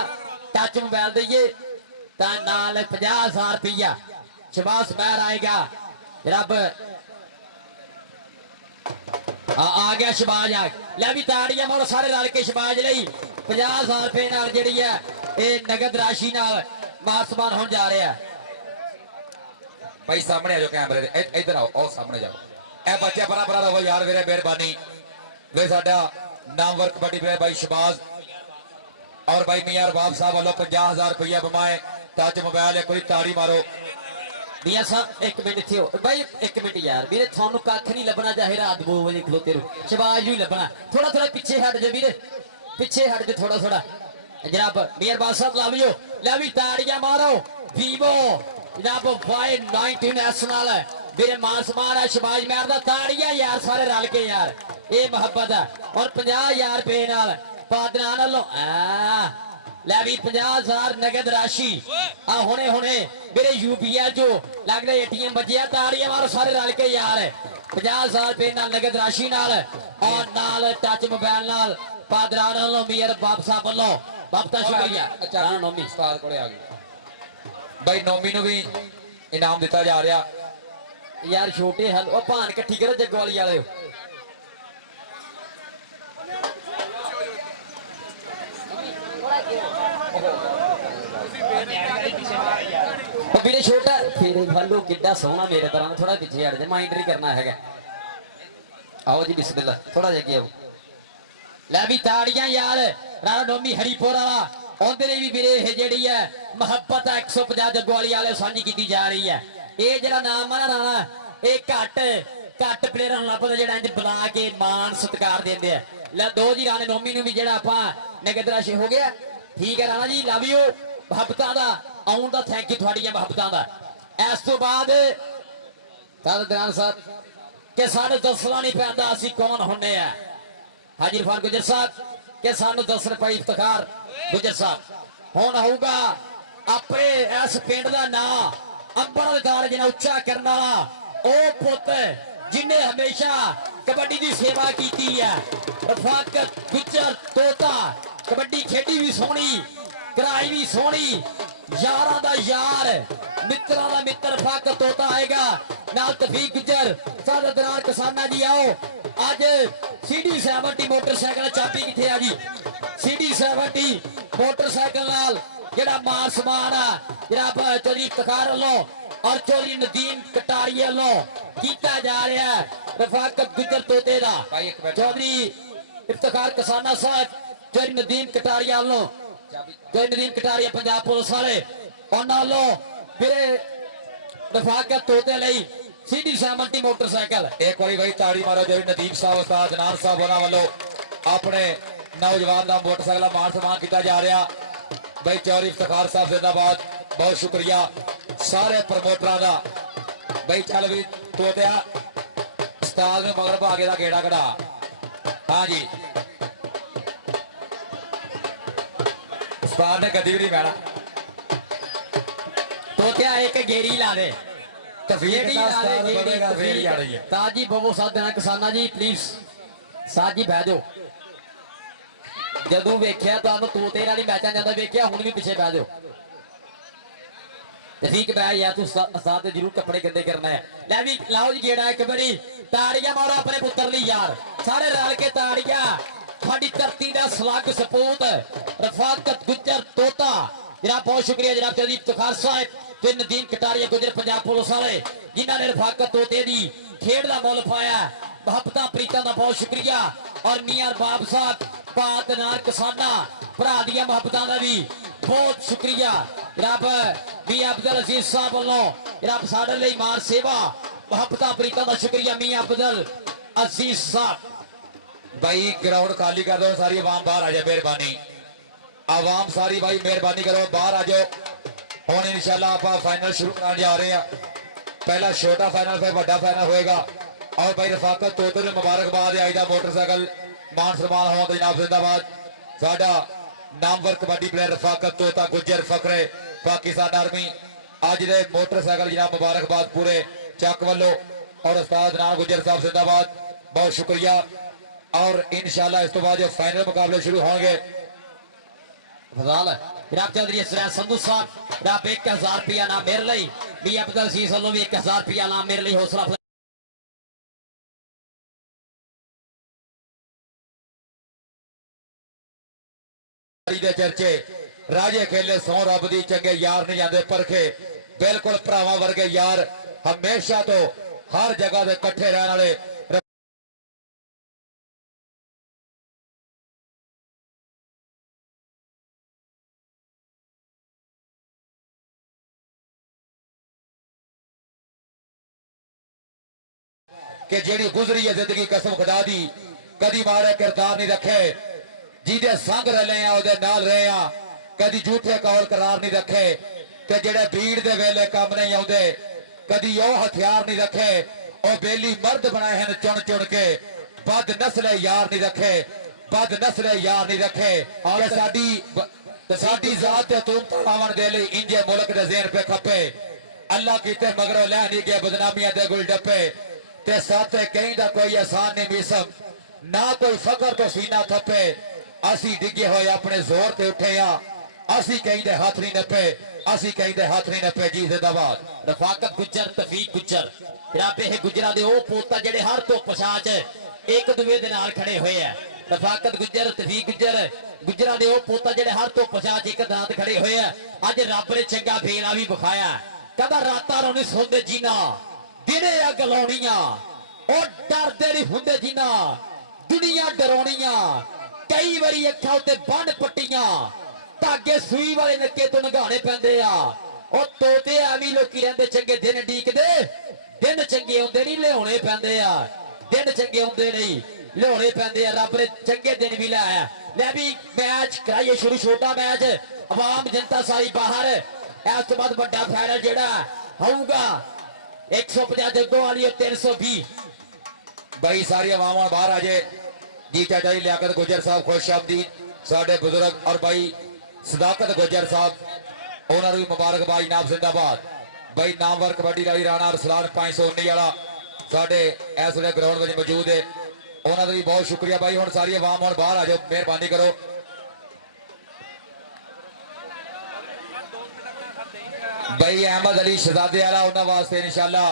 टच मोबाइल दईए ता नाल 50,000 रुपया शहबाज महर आएगा रब आ गया शहबाज आ लै भी ताड़ियां मोड़ सारे रल के शहबाज लई 50,000 रुपए नाल जिहड़ी है ये नगद राशि नाल मासमान होने जा रहा है। भाई सामने आ जाओ कैमरे दे इधर आओ और सामने जाओ ए बच्चे परा परा रहो यार मेरे मेहरबानी वे साडा नामवर कबड्डी प्लेयर भाई शहबाज और भाई मियां अरबाब साहब वालों 50,000 रुपया बमाए ਟੱਚ ਮੋਬਾਈਲ ਇੱਕ ਵਾਰੀ ਤਾੜੀ ਮਾਰੋ ਮੀਆਂ ਸਾਹਿਬ ਇੱਕ ਮਿੰਟ ਇੱਥੇ ਹੋ ਬਾਈ ਇੱਕ ਮਿੰਟ ਯਾਰ ਵੀਰੇ ਤੁਹਾਨੂੰ ਕੱਖ ਨਹੀਂ ਲੱਭਣਾ ਚਾਹੇ ਰਾਤ 2 ਵਜੇ ਖਲੋਤੇ ਰਹੋ ਸ਼ਬਾਜ ਨੂੰ ਲੱਭਣਾ ਥੋੜਾ ਥੋੜਾ ਪਿੱਛੇ ਹਟ ਜਾ ਵੀਰੇ ਪਿੱਛੇ ਹਟ ਜਾ ਥੋੜਾ ਥੋੜਾ ਜਨਾਬ ਮੀਰਬਾਨ ਸਾਹਿਬ ਲਾ ਲਿਓ ਲੈ ਵੀ ਤਾੜੀਆਂ ਮਾਰੋ ਵੀਵੋ ਜਨਾਬ Y19 ਨੈਸ਼ਨਲ ਵੀਰੇ ਮਾਨ ਸਮਾਨ ਹੈ ਸ਼ਬਾਜ ਮਹਿਰ ਦਾ ਤਾੜੀਆਂ ਯਾਰ ਸਾਰੇ ਰਲ ਕੇ ਯਾਰ ਇਹ ਮੁਹੱਬਤ ਹੈ ਔਰ 50000 ਰੁਪਏ ਨਾਲ ਪਾਦਰਾਂ ਨਾਲੋਂ ਲੈ ਵੀ 50,000 ਨਗਦ ਰਾਸ਼ੀ ਆ ਹੁਣੇ ਹੁਣੇ ਵੀਰੇ UPL ਜੋ ਲੱਗਦਾ ATM ਵੱਜਿਆ ਤਾੜੀਆਂ ਮਾਰੋ ਸਾਰੇ ਰਲ ਕੇ ਯਾਰ 50,000 ਰੁਪਏ ਨਾਲ ਨਗਦ ਰਾਸ਼ੀ ਨਾਲ ਔਰ ਨਾਲ ਟੱਚ ਮੋਬਾਈਲ ਨਾਲ ਪਾਦਰਾਂ ਨਾਲੋਂ ਮੀਰ ਬਾਪ ਸਾਹਿਬ ਵੱਲੋਂ ਬਾਪ ਦਾ ਸ਼ੁਕਰੀਆ ਅੱਛਾ ਨੋਮੀ ਉਸਤਾਦ ਕੋਲੇ ਆ ਗਏ ਬਾਈ ਨੋਮੀ ਨੂੰ ਵੀ ਇਨਾਮ ਦਿੱਤਾ ਜਾ ਰਿਹਾ ਯਾਰ ਛੋਟੇ ਹਲ ਉਹ ਭਾਨ ਇਕੱਠੀ ਕਰੋ ਜੱਗਵਾਲੀ ਵਾਲਿਓ ਉਹ ਵੀਰੇ ਛੋਟਾ ਫੇਰੇ ਭਾਲੋ ਕਿੱਡਾ ਸੋਹਣਾ ਮੇਰੇ ਤਰ੍ਹਾਂ ਥੋੜਾ ਪਿੱਛੇ ਹਟ ਜਾ ਮਾਈਂਡ ਨਹੀਂ ਕਰਨਾ ਹੈਗਾ ਆਓ ਜੀ ਬਿਸਮਿਲ੍ਲਾ ਥੋੜਾ ਜਿਹਾ ਅੱਗੇ ਆਓ ਲੈ ਵੀ ਤਾੜੀਆਂ ਯਾਰ ਰਾਣਾ ਨੋਮੀ ਹਰੀਪੁਰ ਵਾਲਾ ਉਹਦੇ ਲਈ ਵੀ ਵੀਰੇ ਇਹ ਜਿਹੜੀ ਹੈ ਮੁਹੱਬਤ 150 ਜੱਗਵਾਲੀ ਵਾਲੇ ਸਾਂਝੀ ਕੀਤੀ ਜਾ ਰਹੀ ਹੈ ਇਹ ਜਿਹੜਾ ਨਾਮ ਆ ਨਾ ਰਾਣਾ ਇਹ ਘੱਟ ਪਲੇਅਰਾਂ ਨੂੰ ਲੱਭਦਾ ਜਿਹੜਾ ਇੰਜ ਬੁਲਾ ਕੇ ਮਾਣ ਸਤਿਕਾਰ ਦਿੰਦੇ ਆ ਲੈ ਦੋ ਜੀ ਰਾਣੇ ਨੋਮੀ ਨੂੰ ਵੀ ਜਿਹੜਾ ਆਪਾਂ ਨਗਦ ਰਾਸ਼ੀ ਹੋ ਗਿਆ ਠੀਕ ਹੈ ਰਾਣਾ ਜੀ ਲਵ ਯੂ ਮੁਹੱਬਤਾਂ ਦਾ ਆਉਣ ਦਾ ਥੈਂਕ ਯੂ ਤੁਹਾਡੀਆਂ ਮੁਹੱਬਤਾਂ ਦਾ ਇਸ ਤੋਂ ਬਾਅਦ ਦਰਾਂ ਸਾਹਿਬ ਕਿ ਸਾਨੂੰ ਦੱਸਣਾ ਨਹੀਂ ਪੈਂਦਾ ਅਸੀਂ ਕੌਣ ਹੁੰਨੇ ਆ ਹਾਜੀ ਇਰਫਾਨ ਗੁੱਜਰ ਸਾਹਿਬ ਕਿ ਸਾਨੂੰ ਦੱਸਣ ਪਈ ਇਫਤਖਾਰ ਗੁੱਜਰ ਸਾਹਿਬ ਹੁਣ ਹੋਊਗਾ ਆਪਣੇ ਇਸ ਪਿੰਡ ਦਾ ਨਾਂ ਅੰਬਰਾਂ ਦੇ ਤਾਰੇ ਜਿਹਨਾਂ ਉੱਚਾ ਕਰਨ ਵਾਲਾ ਉਹ ਪੁੱਤ ਜਿਨੇ ਹਮੇਸ਼ਾ ਕਬੱਡੀ ਦੀ ਸੇਵਾ ਕੀਤੀ ਹੈ ਰਫਾਕਤ ਗੁੱਜਰ ਤੋਤਾ ਕਬੱਡੀ ਖੇਡੀ ਵੀ ਸੋਹਣੀ ਕਰਾਈ ਵੀ ਸੋਹਣੀ ਯਾਰਾਂ ਦਾ ਯਾਰ ਮਿੱਤਰਾਂ ਦਾ ਮਿੱਤਰ ਰਫਾਕਤ ਤੋਤਾ ਆਏਗਾ ਨਾਲ ਤਫੀਕ ਗੁੱਜਰ ਸਾਡੇ ਦਰਾਂ ਕਿਸਾਨਾਂ ਜੀ ਆਓ ਅੱਜ CD70 ਮੋਟਰਸਾਈਕਲ ਚਾਬੀ ਕਿੱਥੇ ਆ ਜੀ CD70 ਮੋਟਰਸਾਈਕਲ ਨਾਲ ਜਿਹੜਾ ਮਾਨ ਸਮਾਨ ਆ ਜਿਹੜਾ ਚੌਧਰੀ ਇਫਤਖਾਰ ਵੱਲੋਂ ਔਰ ਚੌਧਰੀ ਨਦੀਮ ਕਟਾਰੀਆ ਵੱਲੋਂ ਕੀਤਾ ਜਾ ਰਿਹਾ ਰਫਾਕਤ ਗੁੱਜਰ ਤੋਤੇ ਦਾ ਚੌਧਰੀ ਇਫਤਖਾਰ ਕਿਸਾਨਾ ਸਾਹਿਬ ਚੌਧਰੀ ਨਦੀਮ ਕਟਾਰੀਆ ਵੱਲੋਂ ਚੌਧਰੀ ਨਦੀਮ ਕਟਾਰੀਆ ਪੰਜਾਬ ਪੁਲਿਸ ਵਾਲੇ ਉਹਨਾਂ ਵੱਲੋਂ ਵੀਰੇ ਰਫਾਕਤ ਤੋਤੇ ਲਈ CD70 ਮੋਟਰਸਾਈਕਲ ਇੱਕ ਵਾਰੀ ਬਾਈ ਤਾੜੀ ਮਾਰੋ ਜਿਹੜੀ ਨਦੀਪ ਸਾਹਿਬ ਉਸਤਾਦ ਜਨਾਨ ਸਾਹਿਬ ਉਹਨਾਂ ਵੱਲੋਂ ਆਪਣੇ ਨੌਜਵਾਨ ਦਾ ਮੋਟਰਸਾਈਕਲ ਦਾ ਮਾਣ ਸਨਮਾਨ ਕੀਤਾ ਜਾ ਰਿਹਾ ਬਾਈ ਚੌਧਰੀ ਇਫਤਖਾਰ ਸਾਹਿਬ ਜ਼ਿੰਦਾਬਾਦ ਬਹੁਤ ਸ਼ੁਕਰੀਆ ਸਾਰੇ ਪ੍ਰਮੋਟਰਾਂ ਦਾ ਬਾਈ ਚੱਲ ਵੀ ਤੋਤਿਆ ਉਸਤਾਦ ਨੂੰ ਮਗਰ ਭਾਗੇ ਦਾ ਗੇੜਾ ਕਢਾ ਹਾਂਜੀ ਉਸਤਾਦ ਨੇ ਕਦੀ ਵੀ ਨਹੀਂ ਬਹਿਣਾ ਤੋਤਿਆ ਇੱਕ ਗੇੜੀ ਲਾ ਦੇ ਤਸਵੀਰ ਦਾ ਉਸਤਾਦ ਬਣੇਗਾ ਫੇਰ ਹੀ ਆ ਰਹੀ ਹੈ ਤਾਜੀ ਬਬੋ ਸਾਧ ਦੇਣਾ ਕਿਸਾਨਾਂ ਜੀ ਪਲੀਜ਼ ਸਾਜੀ ਬਹਿ ਜਾਓ ਜਦੋਂ ਵੇਖਿਆ ਤੁਹਾਨੂੰ ਤੋਤੇ ਵਾਲੀ ਮੈਚਾਂ ਜਾਂਦਾ ਵੇਖਿਆ ਹੁਣ ਵੀ ਪਿੱਛੇ ਬਹਿ ਜਾਓ ਠੀਕ ਬਹਿ ਯਾਰ ਤੂੰ ਸਾਥ ਤੇ ਜ਼ਰੂਰ ਕੱਪੜੇ ਗੰਦੇ ਕਰਨਾ ਹੈ ਲੈ ਵੀ ਲਾਓ ਜੀ ਗੇੜਾ ਇੱਕ ਵਾਰੀ ਤਾੜੀਆਂ ਮਾਰੋ ਆਪਣੇ ਪੁੱਤਰ ਲਈ ਯਾਰ ਸਾਰੇ ਰਲ ਕੇ ਤਾੜੀਆਂ ਤੁਹਾਡੀ ਧਰਤੀ ਦਾ ਸਲੱਗ ਸਪੂਤ ਰਫਾਕਤ ਗੁੱਜਰ ਤੋਤਾ ਜਨਾਬ ਬਹੁਤ ਸ਼ੁਕਰੀਆ ਜਨਾਬ ਚੌਧਰੀ ਇਫਤਖਾਰ ਸਾਹਿਬ ਤੇ ਨਦੀਮ ਕਟਾਰੀਆ ਗੁੱਜਰ ਪੰਜਾਬ ਪੁਲਿਸ ਵਾਲੇ ਜਿਨ੍ਹਾਂ ਨੇ ਰਫਾਕਤ ਤੋਤੇ ਦੀ ਖੇਡ ਦਾ ਮੁੱਲ ਪਾਇਆ ਮੁਹੱਬਤਾਂ ਪ੍ਰੀਤਾਂ ਦਾ ਬਹੁਤ ਸ਼ੁਕਰੀਆ ਔਰ ਮੀਆਂ ਬਾਬ ਸਾਹਿਬ ਪਾਤ ਨਾਲ ਕਿਸਾਨਾਂ ਭਰਾ ਦੀਆਂ ਮੁਹੱਬਤਾਂ ਦਾ ਵੀ ਬਹੁਤ ਸ਼ੁਕਰੀਆ ਜਨਾਬ ਮੀਆਂ ਅਬਦੁਲ ਅਜ਼ੀਜ਼ ਸਾਹਿਬ ਵੱਲੋਂ ਜਨਾਬ ਸਾਡੇ ਲਈ ਮਾਰ ਸੇਵਾ ਮੁਹੱਬਤਾਂ ਪ੍ਰੀਤਾਂ ਦਾ ਸ਼ੁਕਰੀਆ ਮੀਆਂ ਅਬਦੁਲ ਅਜ਼ੀਜ਼ ਸਾਹਿਬ भाई ग्राउंड खाली कर दो सारी आवाम बाहर आ जाए मेहरबानी आवाम सारी भाई मेहरबानी करो बाहर आ जाओ हुण इंशाल्लाह आप फाइनल शुरू करने जा रहे हैं पहला छोटा फाइनल फिर बड़ा फाइनल होएगा और भाई रफाकत तोते ने मुबारकबाद आई दा मोटरसाइकिल मान सम्मान होने तो जनाब जिंदाबाद साडा नामवर कबड्डी प्लेयर रफाकत तोता गुज्जर फकरे पाकिस्तान आर्मी अज दे मोटरसाइकिल जनाब मुबारकबाद पूरे चक वालों और उस्ताद जनाब गुज्जर साहब जिंदाबाद बहुत शुक्रिया और इंशाल्लाह इस तो बाद जो फाइनल मुकाबले शुरू होंगे फजाल जनाब चौधरी इसराइल संधू साहब जनाब 1000 रुपया नाम मेरे लिए भी अब्दुल अजीज वालों भी 1000 रुपया नाम मेरे लिए हौसला दे चर्चे राजे खेले सौ रब दी चंगे यार नहीं जाते परखे बिल्कुल भरावां वर्गे यार हमेशा तो हर जगह दे इकट्ठे रहने वाले कि जेड़ी गुजरी है जिंदगी कसम खुदा दी कदी माड़े किरदार नहीं रखे जिहदे संग रले आ उहदे नाल रहे आ कदी झूठे कौल करार नहीं रखे ते जेड़े भीड़ दे वेले काम नहीं आउंदे कदी ओह हथियार नहीं रखे ओ बेली मर्द बनाए हैं चुन चुन के बद नस्ले यार नहीं रखे बद नस्ले यार नहीं रखे और साडी जात ते तुम पावन दे लई इंजे मुल्क दे ज़हन पे खपे अल्लाह कीते मगरों लै नहीं गए बदनामियां दे गुल डप्पे ते साथे कहीं दा कोई एहसान नहीं मिसम ना कोई फकर तो सीना थपे असी डिगे होए अपने जोर ते उठे आ असी कहीं दे हाथ नहीं नपे असी कहीं दे हाथ नहीं नपे जी जिंदाबाद रफाकत गुज्जर तफीक गुज्जर राबे है गुजरा दे ओ पोता जेड़े हर तो पछाच एक दूए दे नाल खड़े होए है रफाकत गुज्जर तफीक गुज्जर गुजरा दे ओ पोता जेड़े हर तो पछाच एक दांत खड़े होए है अज रब ने चंगा फेला भी विखाया कहदा रातां नहीं सोंदे जीना दिने अग लाउणियां ओ डरदे नहीं हुंदे जीना दुनिया डराउणियां कई बारी अखां उत्ते बंद पट्टियां धागे सूई वाले नक्के तो नगाने पैंदे आ ओ तोते एवी लोकी रहंदे चंगे दिन ढीकदे दिन चंगे हुंदे नहीं लियाउणे पैंदे आ दिन चंगे हुंदे नहीं लियाउणे पैंदे आ रब ने चंगे दिन भी लाया ले भी मैच कराइए शुरू छोटा मैच आवाम जनता सारी बाहर इस तो बाद बड़ा फाइनल जेड़ा होगा 150 जग्गों वाली 320 भाई सारी अवाम बाहर आ जाए जी चाचा जी लियाकत गुजर साहब खुश आमदीद साडे बुजुर्ग और भाई सदाकत गुजर साहब उन्होंने भी मुबारकबाद इनाम जिंदाबाद भाई नामवर कबड्डी वाली राणा अरसलान 519 वाला साडे इस वे ग्राउंड में मौजूद है उन्होंने भी बहुत शुक्रिया भाई हुण सारी अवाम हुण बाहर आ जाओ मेहरबानी करो भाई अहमद अली शहजादे वाला उन्होंने वास्ते इंशाल्लाह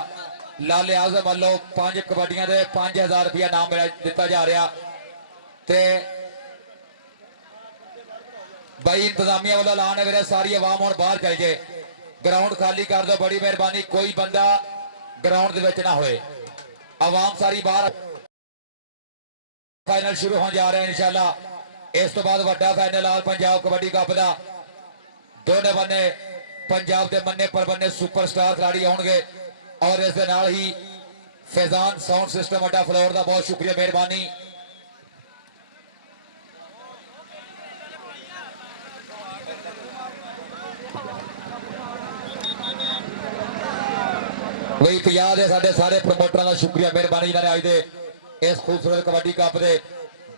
लाले आजम वालों 5 कबड्डियां दे 5000 रुपया नाम दिता जा रहा ते भाई इंतजामिया वाला ऐलान है मेरे सारी अवाम हुण बाहर चल जाए ग्राउंड खाली कर दो बड़ी मेहरबानी कोई बंदा ग्राउंड दे विच ना होए अवाम सारी बाहर फाइनल शुरू होने जा रहे हैं इंशाल्लाह इस तो बाद वड्डा फाइनल आल पंजाब कबड्डी कप दा दोनों बन्ने पंजाब के मन्ने पर बन्ने सुपरस्टार खिलाड़ी आउणगे और इस दे नाल ही फैजान साउंड सिस्टम अड्डा फ्लोर का बहुत शुक्रिया मेहरबानी वही याद है साडे सारे प्रमोटरां का शुक्रिया मेहरबानी जिन्होंने अज दे इस खूबसूरत कबड्डी कप के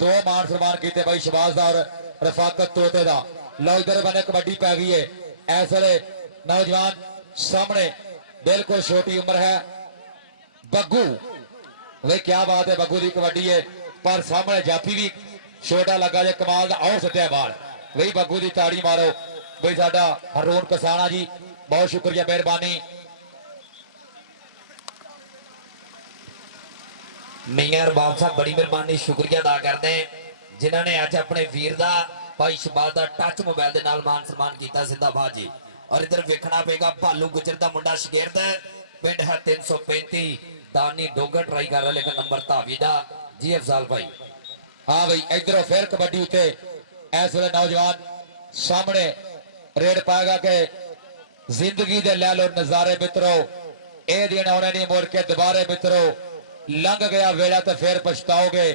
2 मान सम्मान किए भाई शबाज दा और रफाकत तोते दा लो इधर बने कबड्डी पै गई है इस वे नौजवान सामने बिल्कुल छोटी उम्र है बग्गू वे क्या बात है बग्गू की कबड्डी है पर सामने जाफी भी छोटा लगा जे कमाल का और सत्या बार वही बग्गू की ताड़ी मारो भाई साडा हरून कसाना जी बहुत शुक्रिया मेहरबानी मियां रबाब साहब बड़ी मेहरबानी शुक्रिया अदा करते हैं जिन्होंने अज अपने वीर का भाई शबाज का टच मोबाइल के नाल मान सम्मान किया जिंदाबाद जी और इधर वेखना पेगा भालू गुजर का मुंडा शगेरद पिंड है 335 दानी डोगर ट्राई कर रहा लेकिन नंबर धावी का जी अफजाल भाई हाँ भाई इधरों फिर कबड्डी उत्ते इस वे नौजवान सामने रेड पाएगा कि जिंदगी दे लै लो नजारे मित्रों ए दिन आने नहीं मुड़ के दोबारे मित्रों लंघ गया वेला तो फिर पछताओगे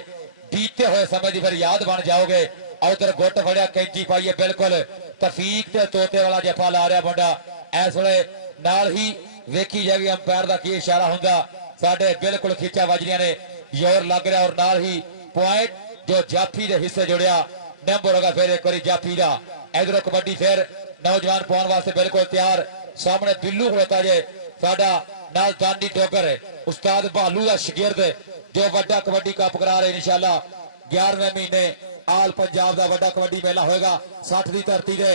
बीते हुए समय की फिर याद बन जाओगे और उधर गुट फड़िया कैंची पाइए बिल्कुल तफीक ते तोते वाला जफा ला रहा मुंडा इस वे नाल ही वेखी जाएगी अंपायर का की इशारा होंगे साडे बिल्कुल खिंचा वजनिया ने जोर लग रहा और नाल ही पॉइंट जो जाफी के हिस्से जुड़िया नंबर होगा फिर एक बार जाफी का इधरों कबड्डी फिर नौजवान पाने वास्ते बिल्कुल तैयार सामने बिल्लू खड़ोता जे साडा नाल दानी डोगर उस्ताद भालू का शगिर्द जो वड्डा कबड्डी कप करा रहे इंशाल्लाह 11वें महीने आल पंजाब का वड्डा कबड्डी मेला होएगा 60 की धरती से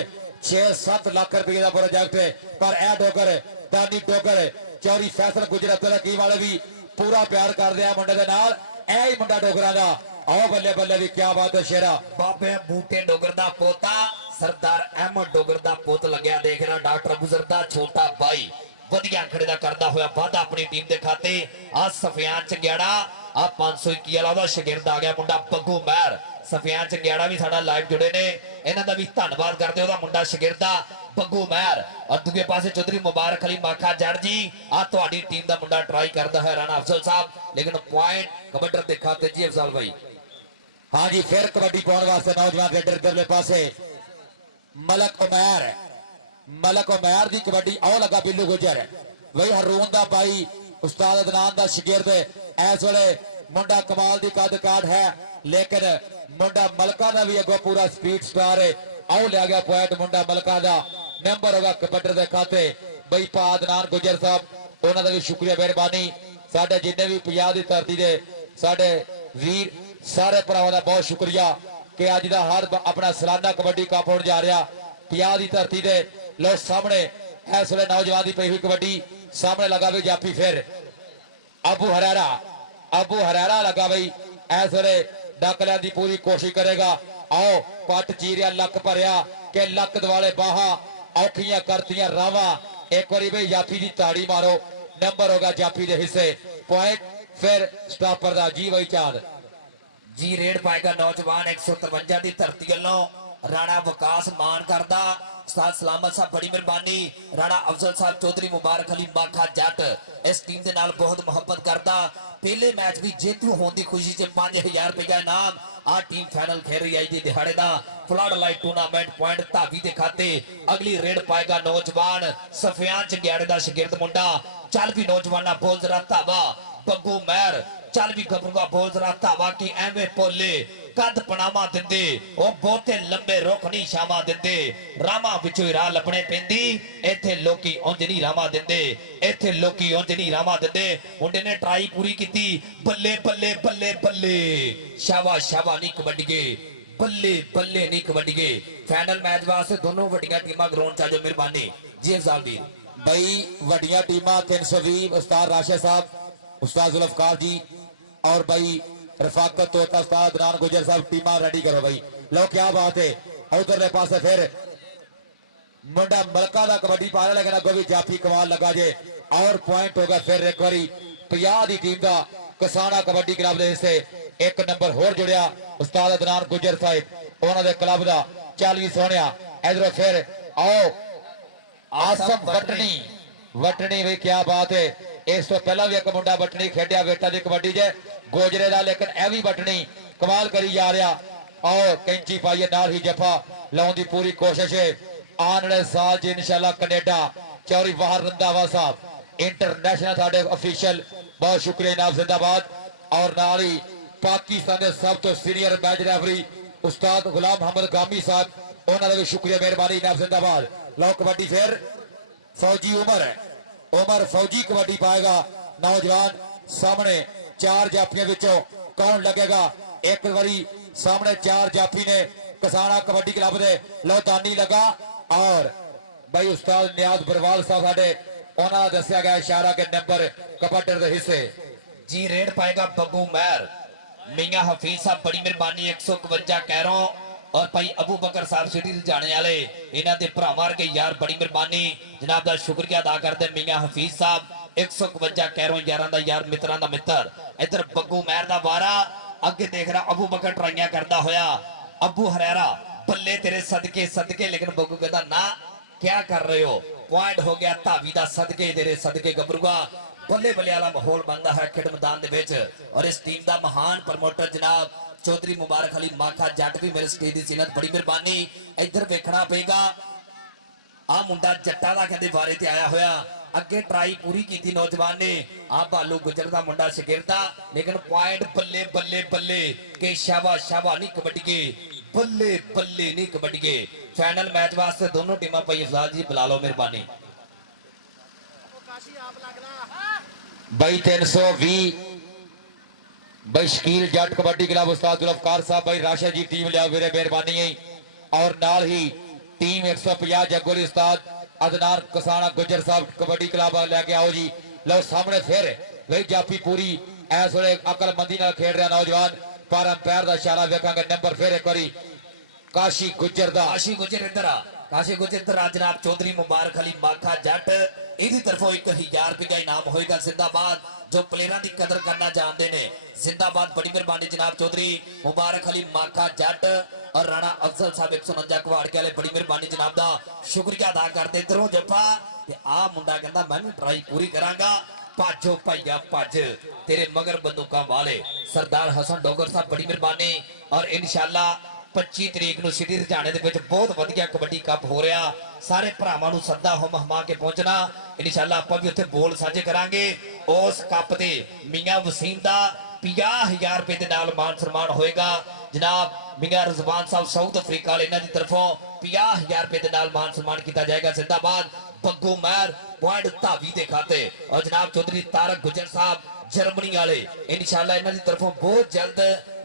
6-7 लाख रुपए का प्रोजेक्ट है पर यह डोगर दानी डोगर चौरी फैसल गुजर अब्दुल हकीम वाले भी पूरा प्यार कर रहे मुंडे के नाल ऐ ही मुंडा डोगरा का आओ बल्ले बल्ले भी क्या बात है शेरा बाबे बूटे डोगर का पोता सरदार अहमद डोगर का पुत लग्या देख रहा डॉक्टर गुजर दा छोटा भाई वधिया खड़े दा करदा होया वादा अपनी टीम दे खाते आ सफियान चंगियाड़ा आ 521 वाला दा शागिर्द आ गया मुंडा बग्गू महर सफियान चंगियाड़ा भी साडा लाइव जुड़े ने इन्हां दा भी धन्नवाद करदे ओदा मुंडा शागिर्द दा ਬੱਗੂ ਮਹਿਰ ਔਰ ਦੂਜੇ ਪਾਸੇ ਚੌਧਰੀ ਮੁਬਾਰਕ ਅਲੀ ਮਾਖਾ ਜੜ ਜੀ ਆ ਤੁਹਾਡੀ ਟੀਮ ਦਾ ਮੁੰਡਾ ਟਰਾਈ ਕਰਦਾ ਹੈ ਰਾਣਾ ਅਫਜ਼ਲ ਸਾਹਿਬ ਲੇਕਿਨ ਪੁਆਇੰਟ ਕਬੱਡਰ ਦੇ ਖਾਤੇ ਜੀ ਅਫਜ਼ਲ ਭਾਈ। हाँ जी फिर कबड्डी पाने वास्ते नौजवान रेडर इधरले पासे मलक उमैर दी कबड्डी आओ लगा बिल्लू गुजर वही हरून दा भाई उस्ताद अदनान दा शागिर्द इस वेले मुंडा कमाल दी कद काठ है लेकिन मुंडा मलका दा भी अगो पूरा स्पीड स्टार है आओ लिया गया पॉइंट मुंडा मलका दा नंबर होगा कबड्डर दे खाते बई पा अदनान गुजर साहब उन्हां दा भी शुक्रिया मेहरबानी साडे जिन्ने भी पंजाब दी धरती दे साडे वीर सारे भरावां दा बहुत शुक्रिया कि अज दा हर अपना सालाना कबड्डी कप होने जा रहा पंजाब दी धरती दे लो सामने इस वेले नौजवान दी पई हुई कबड्डी सामने लगा भी जापी फिर अबू हरारा लगा बई इस वेले डक लैन दी पूरी कोशिश करेगा आओ पट चीरिया लक भरिया के लक दवाले बाहा औखियां करतियां रावा एक बारी बई जापी दी ताड़ी मारो नंबर होगा जापी दे हिस्से पॉइंट फिर स्टॉपर दा जी वही चांद जी रेड पाएगा नौजवान 153 की धरती वालों राणा विकास मान करदा उस्ताद सलामत साहब बड़ी मेहरबानी राणा अफजल साहब चौधरी मुबारक अली माखा जट इस टीम के नाल बहुत मुहब्बत करदा पहले मैच भी जेतू होने की खुशी से 5000 रुपया इनाम आ टीम फाइनल खेल रही है जी दिहाड़े दा फ्लड लाइट टूर्नामेंट पॉइंट धावी के खाते अगली रेड पाएगा नौजवान सफियान चंगियाड़े का शागिर्द मुंडा चल भी नौजवाना बोल जरा धावा बग्गू महर चल भी गबरूआ बोल जरा धावा की एवें पोले कद पनामा दिंदे ओ बहुते लंबे रुख नहीं छावा दिंदे रामा विचों राह लभणे पैंदी इत्थे लोकी उंज नहीं रामा दिंदे इत्थे लोकी उंज नहीं रामा दिंदे मुंडे ने ट्राई पूरी कीती बल्ले बल्ले बल्ले बल्ले शाबाश शाबाश नहीं कबड्डीए बल्ले बल्ले नहीं कबड्डीए फाइनल मैच वास्ते दोनों वड्डियां टीमां ग्राउंड च आ जाओ मेहरबानी जी अफजाल वीर बई वड्डियां टीमां 320 उस्ताद राशिद साहब उस्ताद जुल्फकार जी और भाई रफाकत तोता उस्ताद अदनान गुजर साहब टीमा रेडी करो भाई लो क्या बात है उधरले पासे फिर मुंडा मलका दा कबड्डी पा रहा लेकिन अगो भी जाफी कमाल लगा जे और पॉइंट होगा फिर एक बारी 50 दी टीम दा कसाना कबड्डी क्लब दे हिस्से एक नंबर होर जुड़िया उस्ताद अदनान गुजर साहब उन्हां दे क्लब दा चल भी सोहणिया इधरों फिर आओ आसम वटनी भी क्या बात है इस तो पहला भी एक मुंडा वटनी खेडिया बेटा दी कबड्डी च गोजरे दा लेकिन ए भी वटनी कमाल करी जा रहा और कैंची पाइए नाल ही जफा लाउण दी पूरी कोशिश है आने वाले साल च इंशाल्लाह कनेडा चौरी वाहर रंधावा साहब इंटरनेशनल साडे ऑफिशियल बहुत शुक्रिया इनाम जिंदाबाद और नाल ही पाकिस्तान के सब तो senior match referee Ustad Ghulam Mohammad गामी साहब उन्होंने भी शुक्रिया मेहरबानी इनाम जिंदाबाद लो कबड्डी फिर फौजी उमर फौजी कबड्डी पाएगा नौजवान सामने चार जाफियों विचों कौन लगेगा एक बारी सामने चार जाफी ने कसाना कबड्डी क्लब दे लौदानी लगा और भाई उस्ताद नियाज बरवाल साहब साडे उन्होंने दसिया गया इशारा के नंबर कबड्डर दे हिस्से जी रेड पाएगा बग्गू महर मियां हफीज साहब बड़ी मेहरबानी 151 कैरों और भाई अबू बकर साहब सिटी जाने वाले इन्हां दे भरावां वर्गे यार बड़ी मेहरबानी जनाब दा शुक्रिया अदा करते मियां हफीज साहब 151 कैरों यारां दा यार मित्रां दा मित्र इधर बग्गू महर दा वारा अगे देख रहा अबू बकर ट्राइयां करदा होया अबू हरेरा बल्ले तेरे सदके सदके लेकिन बग्गू कहता ना क्या कर रहे हो पॉइंट हो गया धावी दा सदके तेरे सदके गबरूआ बल्ले बल्ले वाला माहौल बनता है खेड मैदान दे विच और इस टीम दा महान प्रमोटर जनाब चौधरी मुबारक अली माखा जट भी मेरे स्टेज की सीनत बड़ी मेहरबानी इधर वेखना पेगा आ मुंडा जट्टा दा कहंदे बारे ते आया होया अगे ट्राई पूरी की नौजवान ने आ बालू गुजर दा मुंडा शागिर्दा लेकिन पॉइंट बल्ले बल्ले बल्ले के शाबाश शाबाश नहीं कबड्डी बल्ले बल्ले नहीं कबड्डी फाइनल मैच वास्ते दोनों टीमां भाई अफजाल जी बुला लो मेहरबानी भाई 320 भाई शकील जट कबड्डी क्लब उस्ताद जुल्फकार साहब भाई राशिद जी टीम लिया मेरे मेहरबानी है और नाल ही टीम 150 जगोरी उस्ताद अदनान कसाना गुजर साहब कबड्डी क्लब लेके आओ जी लो सामने फिर भाई जाफी पूरी इस वे अकलमंदी नाल खेड रहा नौजवान पर अंपायर का इशारा वेखांगे नंबर फिर एक बारी काशी गुजर दा काशी गुजर इधर आ काशी गुजर इधर आ जनाब चौधरी मुबारक अली माखा जट इहदी तरफों 1000 रुपया इनाम होएगा जिंदाबाद जो प्लेयरां दी कदर करना जानते ने जिंदाबाद बड़ी मेहरबानी जनाब चौधरी मुबारक अली माखा जट और राणा अफजल साहब 149 कवाड़ के वाले बड़ी मेहरबानी जनाब दा शुक्रिया अदा करते। इधरों जफा ते आ मुंडा कहंदा मैं भी ट्राई पूरी करांगा। भाजो भाइया भज तेरे मगर बंदूकां वाले सरदार हसन डोगर साहब बड़ी मेहरबानी। और इंशाअल्लाह 25 तरीक ਨੂੰ ਸਿਟੀ ਰਜਾਣੇ ਦੇ ਵਿੱਚ ਬਹੁਤ ਵਧੀਆ ਕਬੱਡੀ ਕੱਪ ਹੋ ਰਿਹਾ। ਸਾਰੇ ਭਰਾਵਾਂ ਨੂੰ ਸੱਦਾ ਹਮ ਹਮਾ ਕੇ ਪਹੁੰਚਣਾ। ਇਨਸ਼ਾਅੱਲਾ ਆਪਾਂ ਵੀ ਉੱਥੇ ਬੋਲ ਸਾਂਝੇ ਕਰਾਂਗੇ। ਉਸ ਕੱਪ ਤੇ ਮੀਆਂ ਵਸੀਮ ਦਾ 50,000 ਰੁਪਏ ਦੇ ਨਾਲ ਮਾਨ ਸਨਮਾਨ ਹੋਏਗਾ। ਜਨਾਬ ਮੀਆਂ ਰਜ਼ਵਾਨ ਸਾਹਿਬ ਸਾਊਥ ਅਫਰੀਕਾ ਵਾਲੇ ਇਹਨਾਂ ਦੀ ਤਰਫੋਂ 50,000 ਰੁਪਏ ਦੇ ਨਾਲ ਮਾਨ ਸਨਮਾਨ ਕੀਤਾ ਜਾਏਗਾ। ਜ਼ਿੰਦਾਬਾਦ ਬੱਗੂ ਮਹਿਰ ਪੁਆਇੰਟ ਧਾਵੀ ਦੇ ਖਾਤੇ। और जनाब चौधरी तारक गुजर साहब जर्मनी वाले इंशाअल्लाह इन्हां दी तरफों बहुत जल्द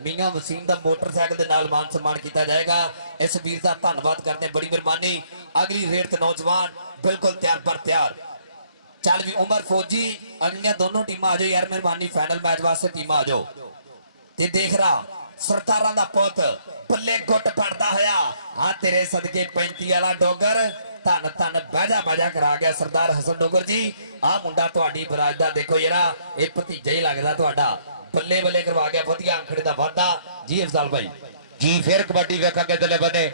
मियां वसीम दा मोटरसाइकिल दे नाल मान सम्मान किया जाएगा। इस वीर दा धन्नवाद करते हैं, बड़ी मेहरबानी। अगली रेड ते नौजवान बिल्कुल तैयार पर तैयार। चल भी उमर फौजी अगलियां दोनों टीमां आ जाओ यार, मेहरबानी फाइनल मैच वास्ते टीमां आ जाओ। ते देख रहा सरदारां दा पुत पल्ले गुट फड़दा होया हां तेरे सदके 35 वाला डोगर धन धन बहजा बहजा करा गया सरदार हसन डोगर जी। आ मुंडा तुहाडी बराज दा देखो यारा ये भतीजा ही लगदा तुहाडा, बल्ले बल्ले करवा गया वधिया अंकड़े दा वादा जी। अफजल भाई जी फिर कबड्डी वेखांगे दले बने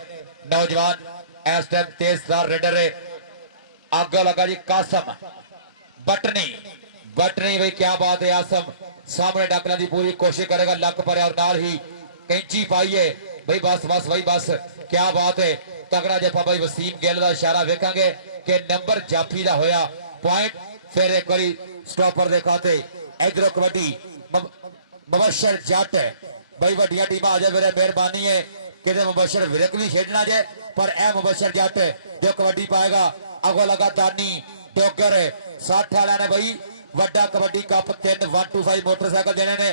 नौजवान इस टाइम तेजदार रेडर आगे लगा जी कासम बटनी बटनी भाई क्या बात है। आसम सामने डकने की पूरी कोशिश करेगा, लक पर और नाल ही कैंची पाइए भाई बस बस भाई बस क्या बात है। तगड़ा जफा भाई वसीम गिल का इशारा वेखांगे कि नंबर जाफी का होया पॉइंट। फिर एक बारी स्टॉपर दे खाते इधरों कबड्डी मुबशर जट भाई वड्डियां टीमां आ जाए मेरे मेहरबानी है कि मुबशर विरक भी खेडना जे पर ए मुबशर जट जो कबड्डी पाएगा। अगो लगा दानी डोगर 60 वाले ने भाई वड्डा कबड्डी कप 3-125 मोटरसाइकिल देने ने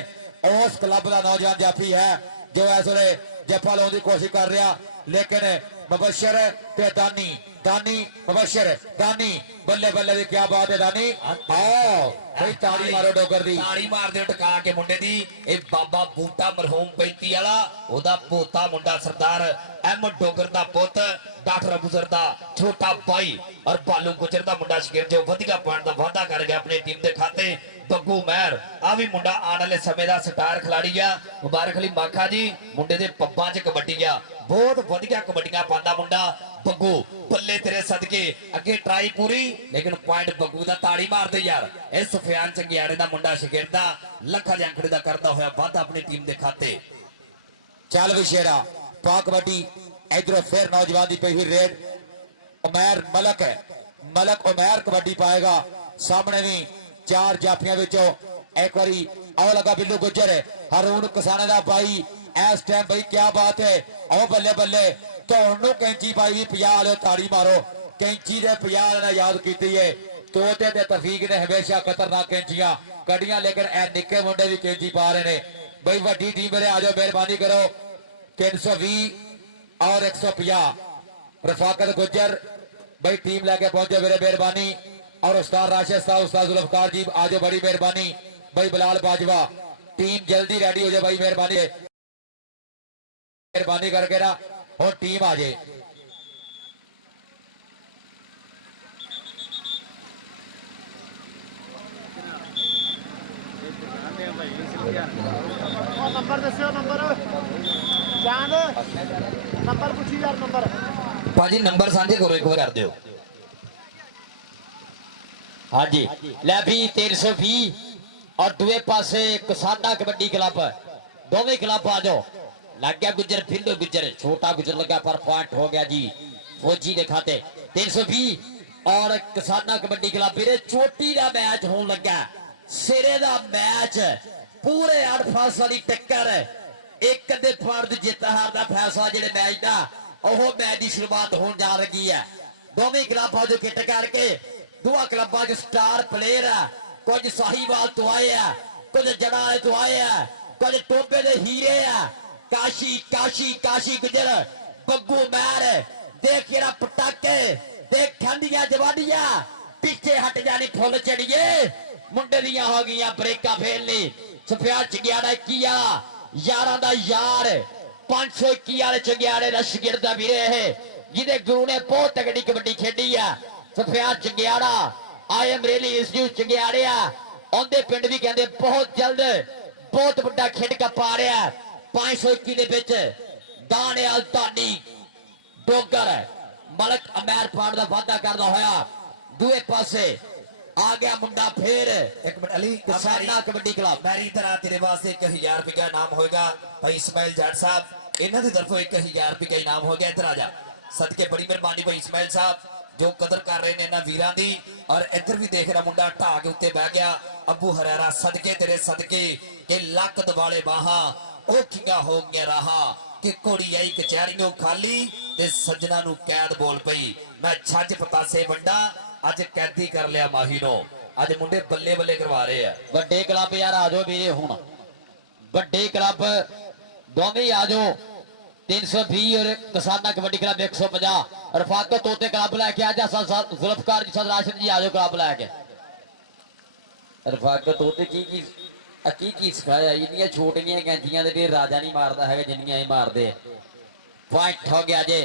उस क्लब का नौजवान जाफी है जो इस वे जफा लाने की कोशिश कर रहा। लेकिन मुबशर ते दानी दानी मुबशर दानी बल्ले बल्ले दी क्या बात है दानी आओ भाई ताड़ी मारो डोगर दी ताड़ी मार दे टका के मुंडे दी। ए बाबा बूटा मरहूम 35 वाला ओदा पोता मुंडा सरदार एम डोगर दा पुत डॉक्टर अबूजर दा छोटा भाई और बालू गुजर दा मुंडा शकीर जो वधिया पॉइंट दा वादा कर गया अपनी टीम दे खाते। बग्गू महर आ भी मुंडा आने वाले समय दा स्टार खिलाड़ी आ। मुबारक अली माखा जी मुंडे दे पब्बां च कबड्डी आ, बहुत वधिया कबड्डियां पांदा मुंडा बग्गू। बल्ले तेरे सदके अगे ट्राई पूरी लेकिन पॉइंट बग्गू दा ताड़ी मार दे यार। इस सुफियान चंगियाड़े दा मुंडा शकीर दा लखा जंखड़ी दा करदा होया वादा अपनी टीम दे खाते। चल विशेरा पा कबड्डी इधरों फिर नौजवान की पही रेड उमैर मलक है मलक उमैर कबड्डी पाएगा। सामने भी 4 जाफियां विचों एक बारी आओ लगा बिल्लू गुजर हरून किसाना दा भाई इस टाइम भाई क्या बात है। आओ बल्ले बल्ले तो कैंची पाई भी 50 वाले ताड़ी मारो कैंची दे 50 ने याद की है। तोते ते तफीक ने हमेशा खतरनाक कैंचियां कड़ियां लेकिन ए निक्के मुंडे भी कैंची पा रहे ने भाई। वड्डी टीम मेरे आ जाओ मेहरबानी करो 320 और 150 रफाकत गुजर भाई टीम लेके पहुंचे मेरे मेहरबानी। और उस्ताद राशिद साहब उस्ताद जुल्फकार जी आ जाओ बड़ी मेहरबानी भाई। बिलाल बाजवा टीम जल्दी रेडी हो जाए भाई मेहरबानी मेहरबानी करके ना और टीम आ जाए। नंबर दस्यो नंबर चांद नंबर पूछी यार नंबर भाजी नंबर साझे करो एक बार कर दियो। हाँ जी लै भी 320 और दुए पासे किसाना कबड्डी क्लब दोवें क्लब आ जाओ। लग गया गुजर फिर गुजर छोटा गुजर लगा पर पॉइंट हो गया जी फौजी के खाते। 320 और किसाना कबड्डी क्लब मेरे चोटी का मैच होने लगा सिरे का मैच पूरे 8 फास वाली टक्कर एक अद्धे पॉइंट जित हार का फैसला जेडे मैच का ओह मैच की शुरुआत होने जा रही है। दोवें क्लब आ जो किट करके दुआ क्लबा च स्टार प्लेयर है कुछ साहिवाल तो आए है कुछ जड़ा तो आए है कुछ टोबे दे हीरे है। काशी काशी काशी गुजर बग्गू महर देख केड़ा पटाके देख ठंडिया जवाडिया पीछे हट जानी फुल चढ़िए मुंडे दियां हो गई ब्रेका फेलनी। सुफियान चंगियाड़ा किया यारां दा यार 521 वाले चंगियाड़े दा शागिर्द वीरे है जिहदे गुरु ने बहुत तगड़ी कबड्डी खेडी है। Sufiyan Changiara I am really institute चंगियाड़िया आंदे पिंड भी कहते बहुत जल्द बहुत बड़ा खेड कप आ रहा है। 521 दे विच दानियाल धानी डोगर मलक अमैर पाड़ का वादा करता होया दूए पासे आ गया मुंडा फिर एक मिनट अली किसाना कबड्डी क्लब मेरी तरह तेरे वास्ते 1000 रुपया इनाम होगा भाई इस्माइल जाट साहब इन्हों की तरफों 1000 रुपया इनाम हो गया। इधर आ जा सदके बड़ी मेहरबानी भाई इस्माइल साहब जो कदर कर रहे हैं इन्होंने वीरां दी। और इधर भी देख रहा मुंडा ढा के उत्ते बह गया अबू हरेरा सदके तेरे सदके के लक दवाले बाहां औखियां हो गया राहा कि घोड़ी आई कचहरियों खाली ते सज्जना नू कैद बोल पई मैं छज पतासे वंडा अज कैदी कर लिया माही नो। अज मुंडे बल्ले बल्ले करवा रहे हैं ਵੱਡੇ ਕਲੱਬ ਯਾਰ ਆ ਜਾਓ ਵੀਰੇ ਹੁਣ ਵੱਡੇ ਕਲੱਬ ਦੋਵੇਂ ਆ ਜਾਓ 320 और किसाना कबड्डी क्लब 150 रफाकत तोते क्लब लैके आ जा जुल्फकार जी सद राशिद जी आ जाओ क्लब लैके रफाकत तोते की सिखाया इन्नियां छोटियां गैंजियां दे राजा नहीं मारदा है जिन्नियां ये मारदे पॉइंट हो गया जे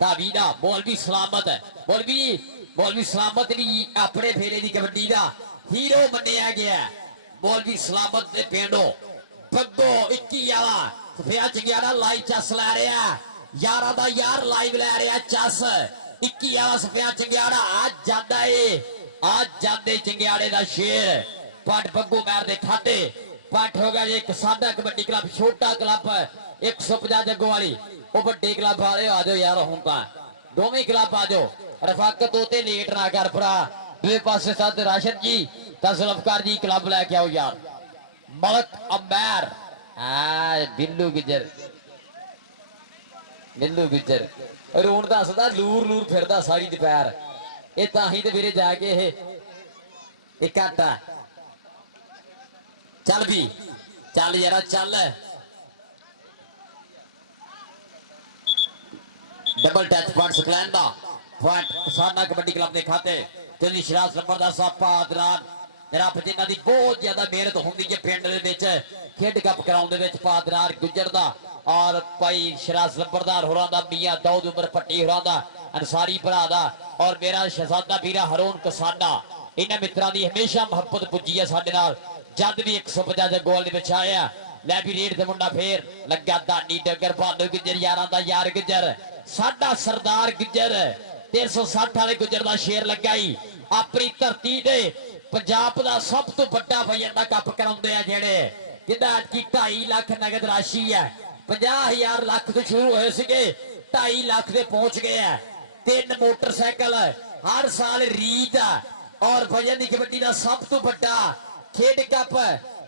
धावीदा मौलवी सलामत मौलवी सलामत भी अपने फेरे की कबड्डी का हीरो मन्निया गया मौलवी सलामत दे पिंडों बग्गो 21 वाला सफिया चंगियाड़ा लाइव चस लै रहा यारा दा यार लाइव लै रहा चस 21 वाला सफिया चंगियाड़ा आज जाते चंगियाड़े दा शेर पट बग्गो मैर दे खाते पट हो गया जे किसाना कबड्डी क्लब छोटा क्लब 150 जग्गों वाली वो बड़े क्लब वाले आ जाओ यार हुण तां दोवें क्लब आ जाओ रफाकत तोते लेट ना कर भरा दूए पासे सद राशिद जी तां जुल्फकार जी क्लब लैके आओ यार मलक अमैर बिल्लू गुजर रोन दसदा लूर फिरदा सारी दोपहर ये ताही ते वीरे जाके ये घाटा चल भी चल यार चल डबल टच पॉइंट सकलैन दा पॉइंट किसाना कबड्डी क्लब के खाते जल्दी शराज नंबरदार साहब पादरान जनाब जिन्हां दी बहुत ज्यादा मेहनत होंदी है पिंड दे विच खेड कप कराउंदे विच पादरान गुजर दा और भाई शराज नंबरदार होरां दा मियां दाऊद उमर पट्टी होरां दा अंसारी भरा दा और मेरा शहजादा वीरा हरून किसाना इन्हां मित्रां दी हमेशा मुहब्बत पुजी है साडे नाल जद भी 150 दे गोल दे विच आया लै भी रेड ते मुंडा फेर लग्गा धानी डगर भालू गुजर यारां दा यार गुजर साडा सरदार गुजर 360 वाले गुजर दा शेर लगाई अपनी धरती दे पंजाब दा सब तो बड़ा भजन दा कप कराउंदे आ जेड़े जिदा की 2.5 लाख नगद राशि है 50,000 लाख तो शुरू होए सिगे 2.5 लाख दे पहुंच गए हैं 3 मोटरसाइकिल हर साल रीत और भजन की कबड्डी का सब तो बड़ा खेड कप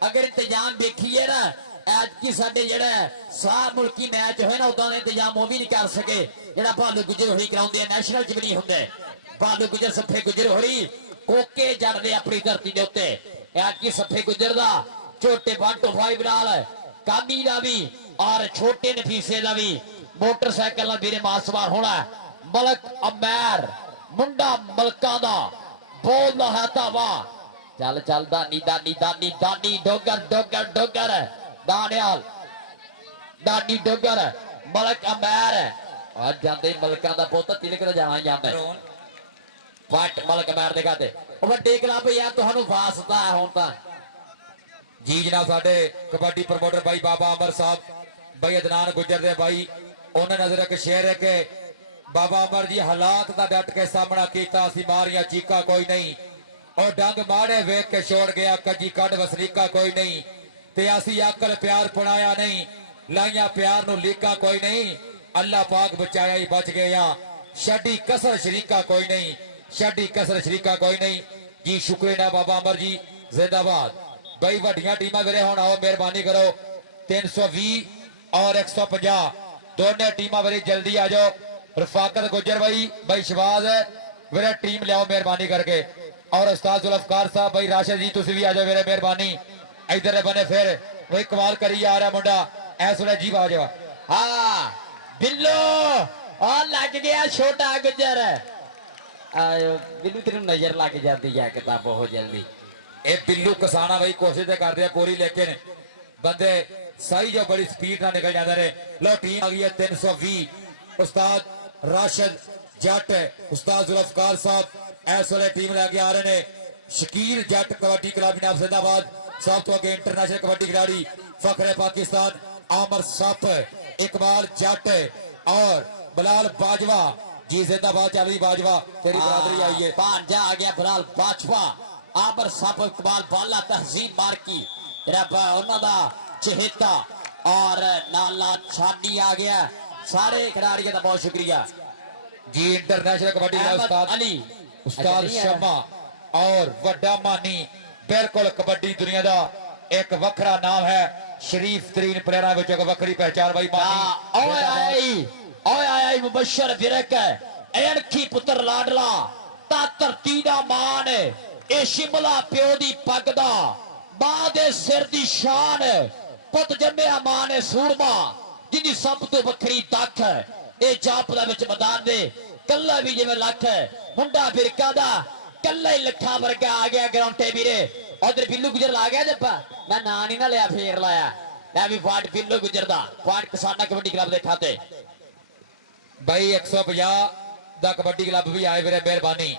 अगर इंतजाम देखिए ना आज की साडे जेड़ा सार मुल्की मैच होए ना उदां दे इंतजाम वो भी नहीं कर सके जेड़ा भालू गुजर होरी कराउंदे नेशनल च भी नहीं हुंदे भालू गुजर सफे गुजर होरी कोके जड़दे अपनी धरती के उत्ते आज की सफे गुजर दा छोटे 125 नाल कामी दा भी और छोटे नफीसे दा भी मोटरसाइकिल नाल वीरे मासवार होना मलक अमैर मुंडा मलका दा बोल दा है धावा चल चल दानी दानी दानी दानी डोगर डोगर डोगर दानियाल दानी डोगर मलक अमैर आज जाते मलका दा पुत तिलक दा जाना जांदा पट मलक अमैर दे खाते वड्डे क्लब यार तुहानू वास्ता है हुण तां जी जनाब साडे कबड्डी प्रमोटर भाई बाबा अमर साहब भाई अदनान गुजर दे भाई उन्हें नजर एक शेर है कि बाबा अमर जी हालात का डट के सामना किया मारिया चीका कोई नहीं और डंग माड़े वेख के छोड़ गया कजी कड वसनीका कोई नहीं ते असी अकल प्यार पढ़ाया नहीं लाइया प्यार नु लीका कोई नहीं अल्लाह पाक बचाया ही बच गया छड़ी कसर शरीका कोई नहीं छड़ी कसर शरीका कोई नहीं जी शुक्रिया बाबा अमर जी जिंदाबाद भाई वड्डियां टीमां वीरे हुण आओ मेहरबानी करो 320 और 150 दोनों टीमां वीरे जल्दी आ जाओ रफाकत गुजर भाई शहबाज वीरे टीम लियाओ मेहरबानी करके और उस्ताद जुल्फकार साहब भाई राशिद जी तुसी भी आ जाओ वीरे मेहरबानी इधर बने फिर वही कमाल करी आ रहा मुंडा ऐस वेले जी आ जाओ हाँ बिल्लो और लग गया छोटा गुजर बिल्लू तेरे नजर लग जाती है किताब बहुत जल्दी ए बिल्लू कसाना भाई कोशिश करते हैं पूरी लेकिन बंदे सही जो बड़ी स्पीड ना निकल जाते रहे लो टीम आ गई है 320 उस्ताद राशिद जट उस्ताद जुल्फकार साहब इस वेले टीम लैके आ रहे हैं शकील जट कबड्डी क्लब नाम जिंदाबाद सब तो अगे इंटरनेशनल कबड्डी खिलाड़ी फखरे पाकिस्तान आमर सप इकबाल जट और बिलाल बाजवा जी जिंदाबाद चल रही बाजवा तेरी बरादरी आई है भांजा आ गया बिलाल बाजवा आबर साहब इकबाल बाला तहजीब मार्की उन्होंने चहेता और नाला छानी आ गया सारे खिलाड़ियों का बहुत शुक्रिया जी इंटरनेशनल कबड्डी का उस्ताद अली उस्ताद शमा और वड्डा मानी बिल्कुल कबड्डी दुनिया का एक वखरा नाम है शरीफ तरीन प्लेयरां विचों एक वखरी पहचान भाई मानी ओए आया मुबशर विरक एनखी पुत्र लाडला ता धरती दा मान ए शिमला प्यो दी पग दा मां दे सिर दी शान पुत जम्मिया मां ने सूरमा जिंदी सब तो वखरी तख है ए जापदा विच मैदान दे कल्ला भी जिवें लख है मुंडा फिरका दा कल्ला ही लखा वर्गा आ गया ग्राउंडे वीरे उधर बिल्लू गुजर आ गया जप्पा मैं ना नहीं ना लिया फेर लाया मैं भी वार्ड बिल्लू गुजर दा वार्ड किसाना कबड्डी क्लब दे खाते भाई 150 दा कबड्डी क्लब भी आए वीरे मेहरबानी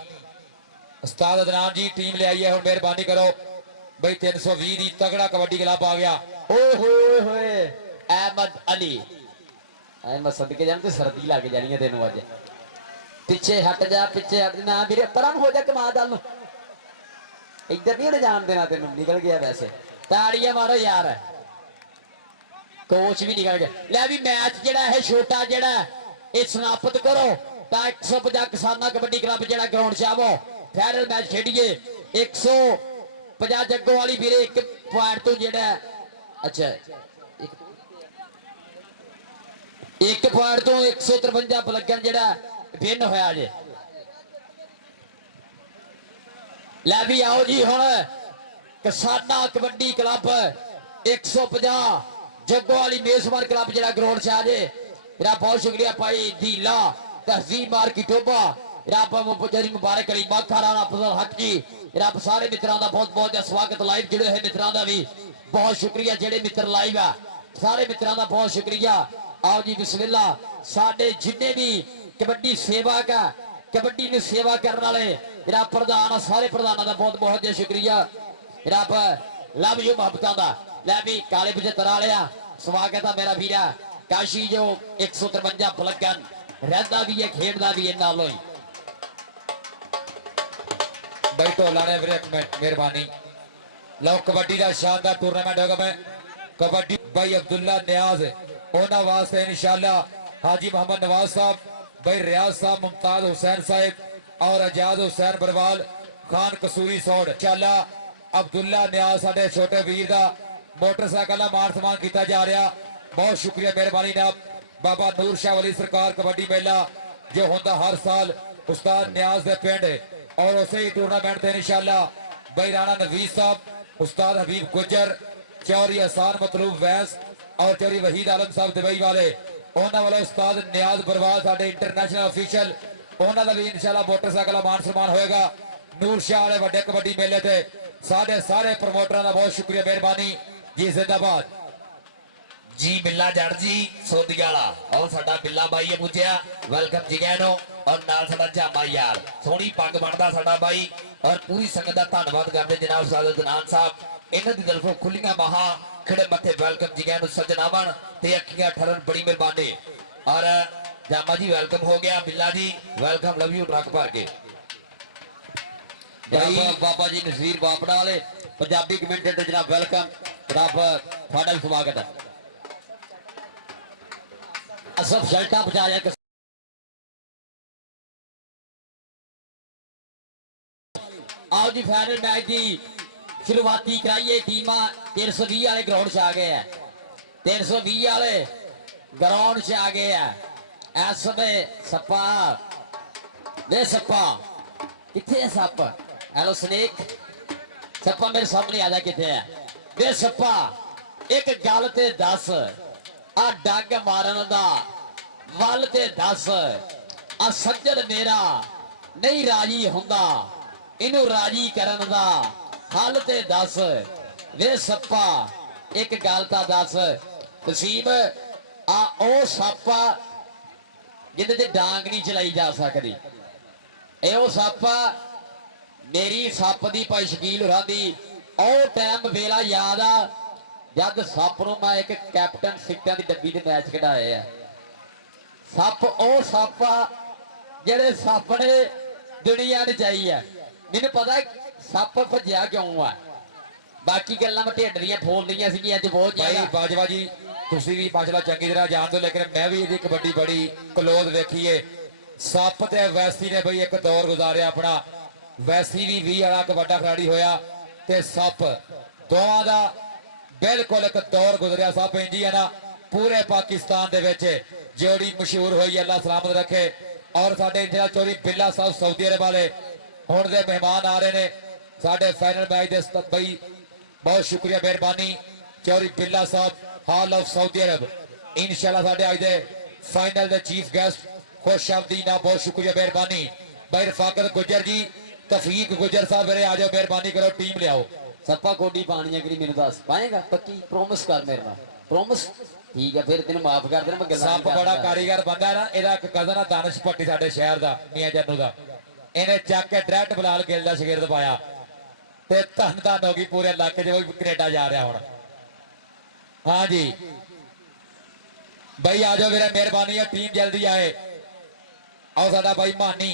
उस्ताद अदनान जी टीम ले आई है हुण मेहरबानी करो भाई 320 दी तगड़ा कबड्डी क्लब आ गया ओए होए अहमद अली अहमद सदके जान ते सर्दी लग जानी है तेन अज पीछे हट जा ना वीरे परम हो जा कमा दल इधर नहीं जान देना तेन निकल गया वैसे ताड़ियां मारो यार कोच भी निकल गया ले भी मैच जेड़ा है छोटा जेड़ा ये समाप्त करो ता 150 किसाना कबड्डी क्लब जेड़ा ग्राउंड च आवो फाइनल मैच खेडिए 150 जग्गो वाली वीरे एक पॉइंट तो जेड़ा अच्छा एक पॉइंट तो 153 पलगन जेड़ा भिन्न होया जे लै भी आओ जी हुण किसाना कबड्डी क्लब 150 जग्गो वाली मेजबान क्लब जेड़ा ग्राउंड च आ जे मेरा बहुत शुक्रिया भाई धीला तहजीब मार की टोबा रब मुबारक अली माखा राणा अफजल हक जी रब सारे मित्रों का बहुत बहुत स्वागत लाइव जुड़े हुए मित्रों का भी बहुत शुक्रिया जेडे मित्र लाइव है सारे मित्रों का बहुत शुक्रिया आओ जी बिस्मिल्ला साडे जिन्ने भी कबड्डी सेवा का कबड्डी में सेवा करने वाले मेरा प्रधान सारे प्रधानों का बहुत बहुत शुक्रिया रब लव यू मोहब्बतों का लै भी काले पचहत्तर वाले स्वागत है मेरा वीरा काशी जो 153 पलगन रहता भी है खेडदा भी है नालों ही भाई ढोला ने वीरे मेहरबानी लो कबड्डी का शानदार टूर्नामेंट होगा मैं कबड्डी भाई अब्दुल्ला न्याज उन्होंने वास्ते इंशाल्लाह हाजी मोहम्मद नवाज साहब भाई रियाज साहब मुमताज हुसैन साहब और आजाद हुसैन बरवाल खान कसूरी सौड़ इंशाल्लाह अब्दुल्ला न्याज साडे छोटे वीर का मोटरसाइकिल का मान सम्मान किया जा रहा बहुत शुक्रिया मेहरबानी नाब बाबा नूर शाह वली सरकार कबड्डी मेला जो होंदा हर साल उस्ताद न्याज दे पिंड और उसे ही टूर्नामेंट से इंशाल्लाह भाई राणा नवीज साहब उस्ताद हबीब गुजर चौरी हसान मतलूब वैस और चौरी वहीद आलम साहब दुबई वाले उन्होंने वाले उस्ताद न्याज बरवाल साडे इंटरनेशनल ऑफिशियल उन्होंने का भी इंशाल्लाह मोटरसाइकिल मान सम्मान होएगा नूर शाह वाले वड्डे कबड्डी मेले से साडे सारे प्रमोटरों का बहुत शुक्रिया मेहरबानी जी जिंदाबाद जी बिल्ला जड़ जी सोदियाला और साडा बिल्ला भाई है पूछया वेलकम जी कहनो और नाल साडा जामा यार सोहनी पग बनदा साडा भाई और पूरी संगत का धन्यवाद करते जनाब साद अदनान साहब इन्हां दी तरफों खुलियां बाहां खड़े मथे वेलकम जी कहनो सजनावन ते अखियां ठरन बड़ी मेहरबानी और जामा जी वेलकम हो गया बिल्ला जी वेलकम लव यू ट्रक भर के भाई बाबा जी नसीर बापड़ा वाले पंजाबी कमेंटेटर जनाब वेलकम रब थोड़ा भी स्वागत है सब शर्टा बचा जाए आओ जी फाइनल मैच की शुरुआती कराइए टीम 320 वाले ग्राउंड से आ गए हैं 320 वाले ग्राउंड से आ गए हैं इस समय सप्पा वे सप्पा किथे है सप हेलो स्नेक सप्पा मेरे सामने आ जा किथे है वे सप्पा एक गल ते दस आ डग मारन दा वल ते दस आ सज्जन मेरा नहीं राजी हुंदा इनू राजी करन दा हल ते दस वे सप्पा एक गल ता दस तसीम आ ओ सप्पा जिंदे ते डांग नहीं चलाई जा सकदी ए ओ सप्पा मेरी सप दी भाई शकील होरां दी ओ टाइम वेला याद आ ਜਦ ਸੱਪ ਨੂੰ ਮੈਂ ਇੱਕ ਕੈਪਟਨ ਸਿੱਟਿਆਂ ਦੀ ਡੱਬੀ ਦੇ ਮੈਚ ਖਿਡਾਏ ਆ। ਸੱਪ ਉਹ ਸੱਪ ਆ ਜਿਹੜੇ ਸੱਪ ਨੇ ਦੁਨੀਆ ਨੂੰ ਚਾਹੀ ਆ। ਮੈਨੂੰ ਪਤਾ ਸੱਪ ਭੱਜਿਆ ਕਿਉਂ ਆ, ਬਾਕੀ ਗੱਲਾਂ ਮੈਂ ਢਿੱਡ ਦੀਆਂ ਫੋਲਦੀਆਂ ਸੀ ਅੱਜ ਬਹੁਤ ਭਾਈ ਜ਼ਿਆਦਾ। ਬਾਜਵਾ ਜੀ ਤੁਸੀਂ ਵੀ ਮਾਸ਼ਾਅੱਲਾ ਚੰਗੀ ਤਰ੍ਹਾਂ ਜਾਣਦੇ ਹੋ, ਲੇਕਿਨ ਮੈਂ ਵੀ ਇਹਦੀ ਕਬੱਡੀ ਬੜੀ ਕਲੋਜ਼ ਵੇਖੀਏ। ਸੱਪ ਤੇ ਵੈਸੀ ਨੇ ਬਈ ਇੱਕ ਦੌਰ ਗੁਜ਼ਾਰਿਆ ਆਪਣਾ। ਵੈਸੀ ਵੀ 20 ਵਾਲਾ ਇੱਕ ਵੱਡਾ ਖਿਡਾਰੀ ਹੋਇਆ ਤੇ ਸੱਪ ਦੋਵਾਂ ਦਾ ਬਿਲਕੁਲ ਇੱਕ ਦੌਰ ਗੁਜ਼ਰਿਆ। ਸੱਪ ਇੰਜੀ ਹੈ ਨਾ ਪੂਰੇ ਪਾਕਿਸਤਾਨ ਦੇ ਵਿੱਚ ਜਿਹੜੀ ਮਸ਼ਹੂਰ ਹੋਈ, ਅੱਲਾ ਸਲਾਮਤ ਰੱਖੇ। ਔਰ ਸਾਡੇ ਇੰਤਜ਼ਾਰ ਚੋਰੀ ਬਿੱਲਾ ਸਾਹਿਬ ਸਾਊਦੀ ਅਰਬ ਵਾਲੇ ਹੁਣ ਦੇ ਮਹਿਮਾਨ ਆ ਰਹੇ ਨੇ ਸਾਡੇ ਫਾਈਨਲ ਮੈਚ ਦੇ ਬਈ बहुत शुक्रिया मेहरबानी चौधरी बिल्ला साहब हाल ऑफ सऊदी अरब इंशाल्लाह साडे अज दे फाइनल दे चीफ गेस्ट खुश आमदीद ना बहुत शुक्रिया मेहरबानी भाई रफाकत गुजर जी तफीक गुजर साहब मेरे आ जाओ मेहरबानी करो टीम ले आओ ਸੱਪਾ ਕੋਡੀ ਪਾਣੀ ਹੈ ਕਿ ਮੈਨੂੰ ਦੱਸ ਪਾਏਗਾ ਪੱਕੀ ਪ੍ਰੋਮਿਸ ਕਰ ਮੇਰੇ ਨਾਲ ਪ੍ਰੋਮਿਸ ਠੀਕ ਹੈ ਫਿਰ ਤੈਨੂੰ ਮਾਫ ਕਰ ਦੇਣਾ ਮੈਂ ਗੱਲਾਂ सप बड़ा कारीगर बंदा है ना ਇਹਦਾ ਇੱਕ ਕਜ਼ਨ ਆ ਦਾਨਿਸ਼ ਭੱਟੀ ਸਾਡੇ ਸ਼ਹਿਰ ਦਾ ਮੀਆਂ ਜੰਨੂ ਦਾ ਇਹਨੇ ਚੱਕ ਕੇ ਡਾਇਰੈਕਟ ਬਲਾਲ ਗਿੱਲ ਦਾ ਸ਼ਗਿਰਦ ਪਾਇਆ ਤੇ ਧੰਨ ਧੰਨ ਹੋ ਗਈ ਪੂਰੇ ਇਲਾਕੇ 'ਚ ਉਹ ਵੀ ਕੈਨੇਡਾ ਜਾ ਰਿਹਾ ਹੁਣ ਹਾਂ ਜੀ भाई आ जाओ मेरा मेहरबानी है टीम जल्दी आए आओ साडा भाई मानी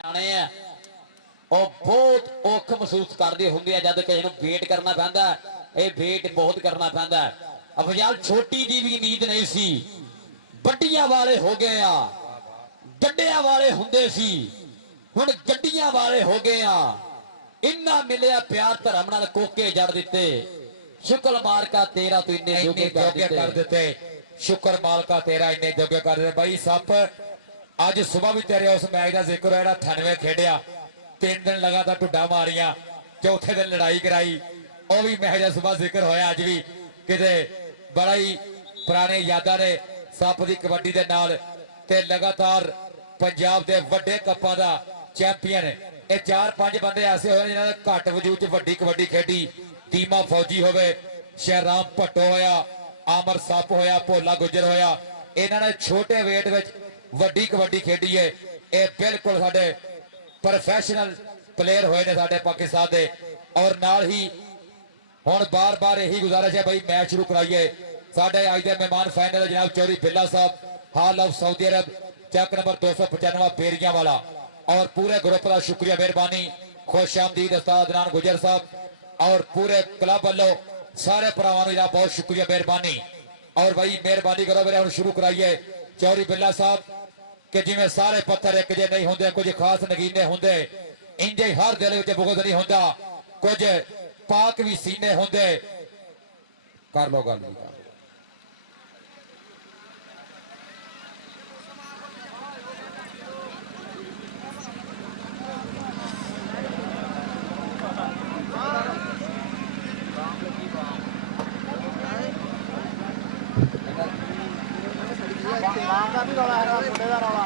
ਆਣੇ ਆ ਉਹ ਬਹੁਤ ਔਖ ਮਹਿਸੂਸ ਕਰਦੇ ਹੁੰਦੇ ਆ ਜਦ ਕਿਸੇ ਨੂੰ ਵੇਟ ਕਰਨਾ ਪੈਂਦਾ। ਇਹ ਵੇਟ ਬਹੁਤ ਕਰਨਾ ਪੈਂਦਾ। ਅਫਜ਼ਾਲ ਛੋਟੀ ਦੀ ਵੀ ਨੀਂਦ ਨਹੀਂ ਸੀ, ਵੱਡੀਆਂ ਵਾਲੇ ਹੋ ਗਏ ਆ। ਗੱਡਿਆਂ ਵਾਲੇ ਹੁੰਦੇ ਸੀ ਹੁਣ ਗੱਡੀਆਂ ਵਾਲੇ ਹੋ ਗਏ ਆ। ਇੰਨਾ ਮਿਲਿਆ ਪਿਆਰ ਧਰਮ ਨਾਲ ਕੋਕੇ ਜੜ ਦਿੱਤੇ। ਸ਼ੁਕਰ ਮਾਲਕਾ ਤੇਰਾ ਤੂੰ ਇੰਨੇ ਜੋਗੇ कर देते शुक्र मालका तेरा इन्ने जोगे कर देते भाई सप ਅੱਜ ਸਵੇਰ ਵੀ ਤੇਰੇ ਉਸ ਮੈਚ ਦਾ ਜ਼ਿਕਰ ਹੋਇਆ 98 ਖੇਡਿਆ 3 ਦਿਨ ਲਗਾਤਾਰ ਢੁੱਡਾ ਮਾਰੀਆਂ ਚੌਥੇ ਦਿਨ ਲੜਾਈ ਕਰਾਈ ਉਹ ਵੀ ਮੈਚ ਦਾ ਸਵੇਰ ਜ਼ਿਕਰ ਹੋਇਆ ਅੱਜ ਵੀ ਕਿਤੇ ਬੜਾ ਹੀ ਪੁਰਾਣੇ ਯਾਦਾਂ ਨੇ ਸੱਪ ਦੀ ਕਬੱਡੀ ਦੇ ਨਾਲ ਤੇ ਲਗਾਤਾਰ ਪੰਜਾਬ ਦੇ ਵੱਡੇ ਕੱਪਾਂ ਦਾ ਚੈਂਪੀਅਨ ਇਹ 4-5 ਬੰਦੇ ਐਸੇ ਹੋਏ ਜਿਨ੍ਹਾਂ ਨੇ ਘੱਟ ਵਜੂਦ 'ਚ ਵੱਡੀ ਕਬੱਡੀ ਖੇਡੀ। ਦੀਮਾ ਫੌਜੀ ਹੋਵੇ, ਸ਼ਹਿਰਾਮ ਭੱਟੋ ਹੋਇਆ, ਆਮਰ ਸੱਪ ਹੋਇਆ, ਭੋਲਾ ਗੁੱਜਰ ਹੋਇਆ, ਇਹਨਾਂ ਨੇ ਛੋਟੇ ਵੇਟ ਵਿੱਚ ਵੱਡੀ ਕਬੱਡੀ ਖੇਡੀ ਹੈ। ਇਹ ਬਿਲਕੁਲ ਸਾਡੇ ਪ੍ਰੋਫੈਸ਼ਨਲ ਪਲੇਅਰ ਹੋਏ ਨੇ ਸਾਡੇ ਪਾਕਿਸਤਾਨ ਦੇ। ਔਰ ਨਾਲ ਹੀ ਹੁਣ ਬਾਰ-ਬਾਰ ਇਹੀ ਗੁਜ਼ਾਰਿਸ਼ ਹੈ ਭਾਈ ਮੈਚ ਸ਼ੁਰੂ ਕਰਾਈਏ। ਸਾਡੇ ਅੱਜ ਦੇ ਮਹਿਮਾਨ ਫਾਈਨਲ ਜਨਾਬ ਚੌਧਰੀ ਬਿੱਲਾ ਸਾਹਿਬ ਹਾਲ ਆਫ ਸਾਊਦੀ ਅਰਬ ਚੱਕ ਨੰਬਰ 295 ਬੇਰੀਆਂ ਵਾਲਾ और पूरे ग्रुप का शुक्रिया मेहरबानी खुश आमदीद उस्ताद अदनान गुजर साहब और पूरे क्लब वालों सारे भरावां दा बहुत शुक्रिया मेहरबानी। और भाई मेहरबानी करो मेरे हम शुरू कराइए चौधरी बिल्ला साहब कि जिवें सारे पत्थर एक जे नहीं होंदे कुछ खास नगीने होंदे इंजे हर दिल विच बुग़्ज़ नहीं होंदा कुछ पाक भी सीने होंदे। कर लो गल ਨਾਮ ਦਾ ਵੀ ਰੌਲਾ ਹੈਗਾ ਮੁੰਡੇ ਦਾ ਰੌਲਾ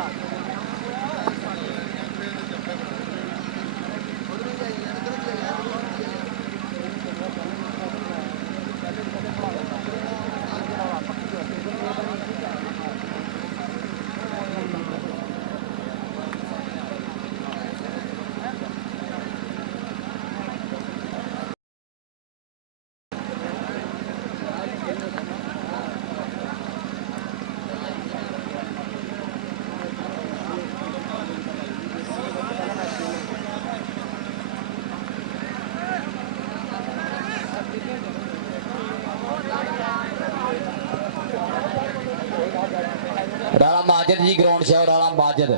राणा माजिद जी ग्राउंड से आओ। राणा माजिद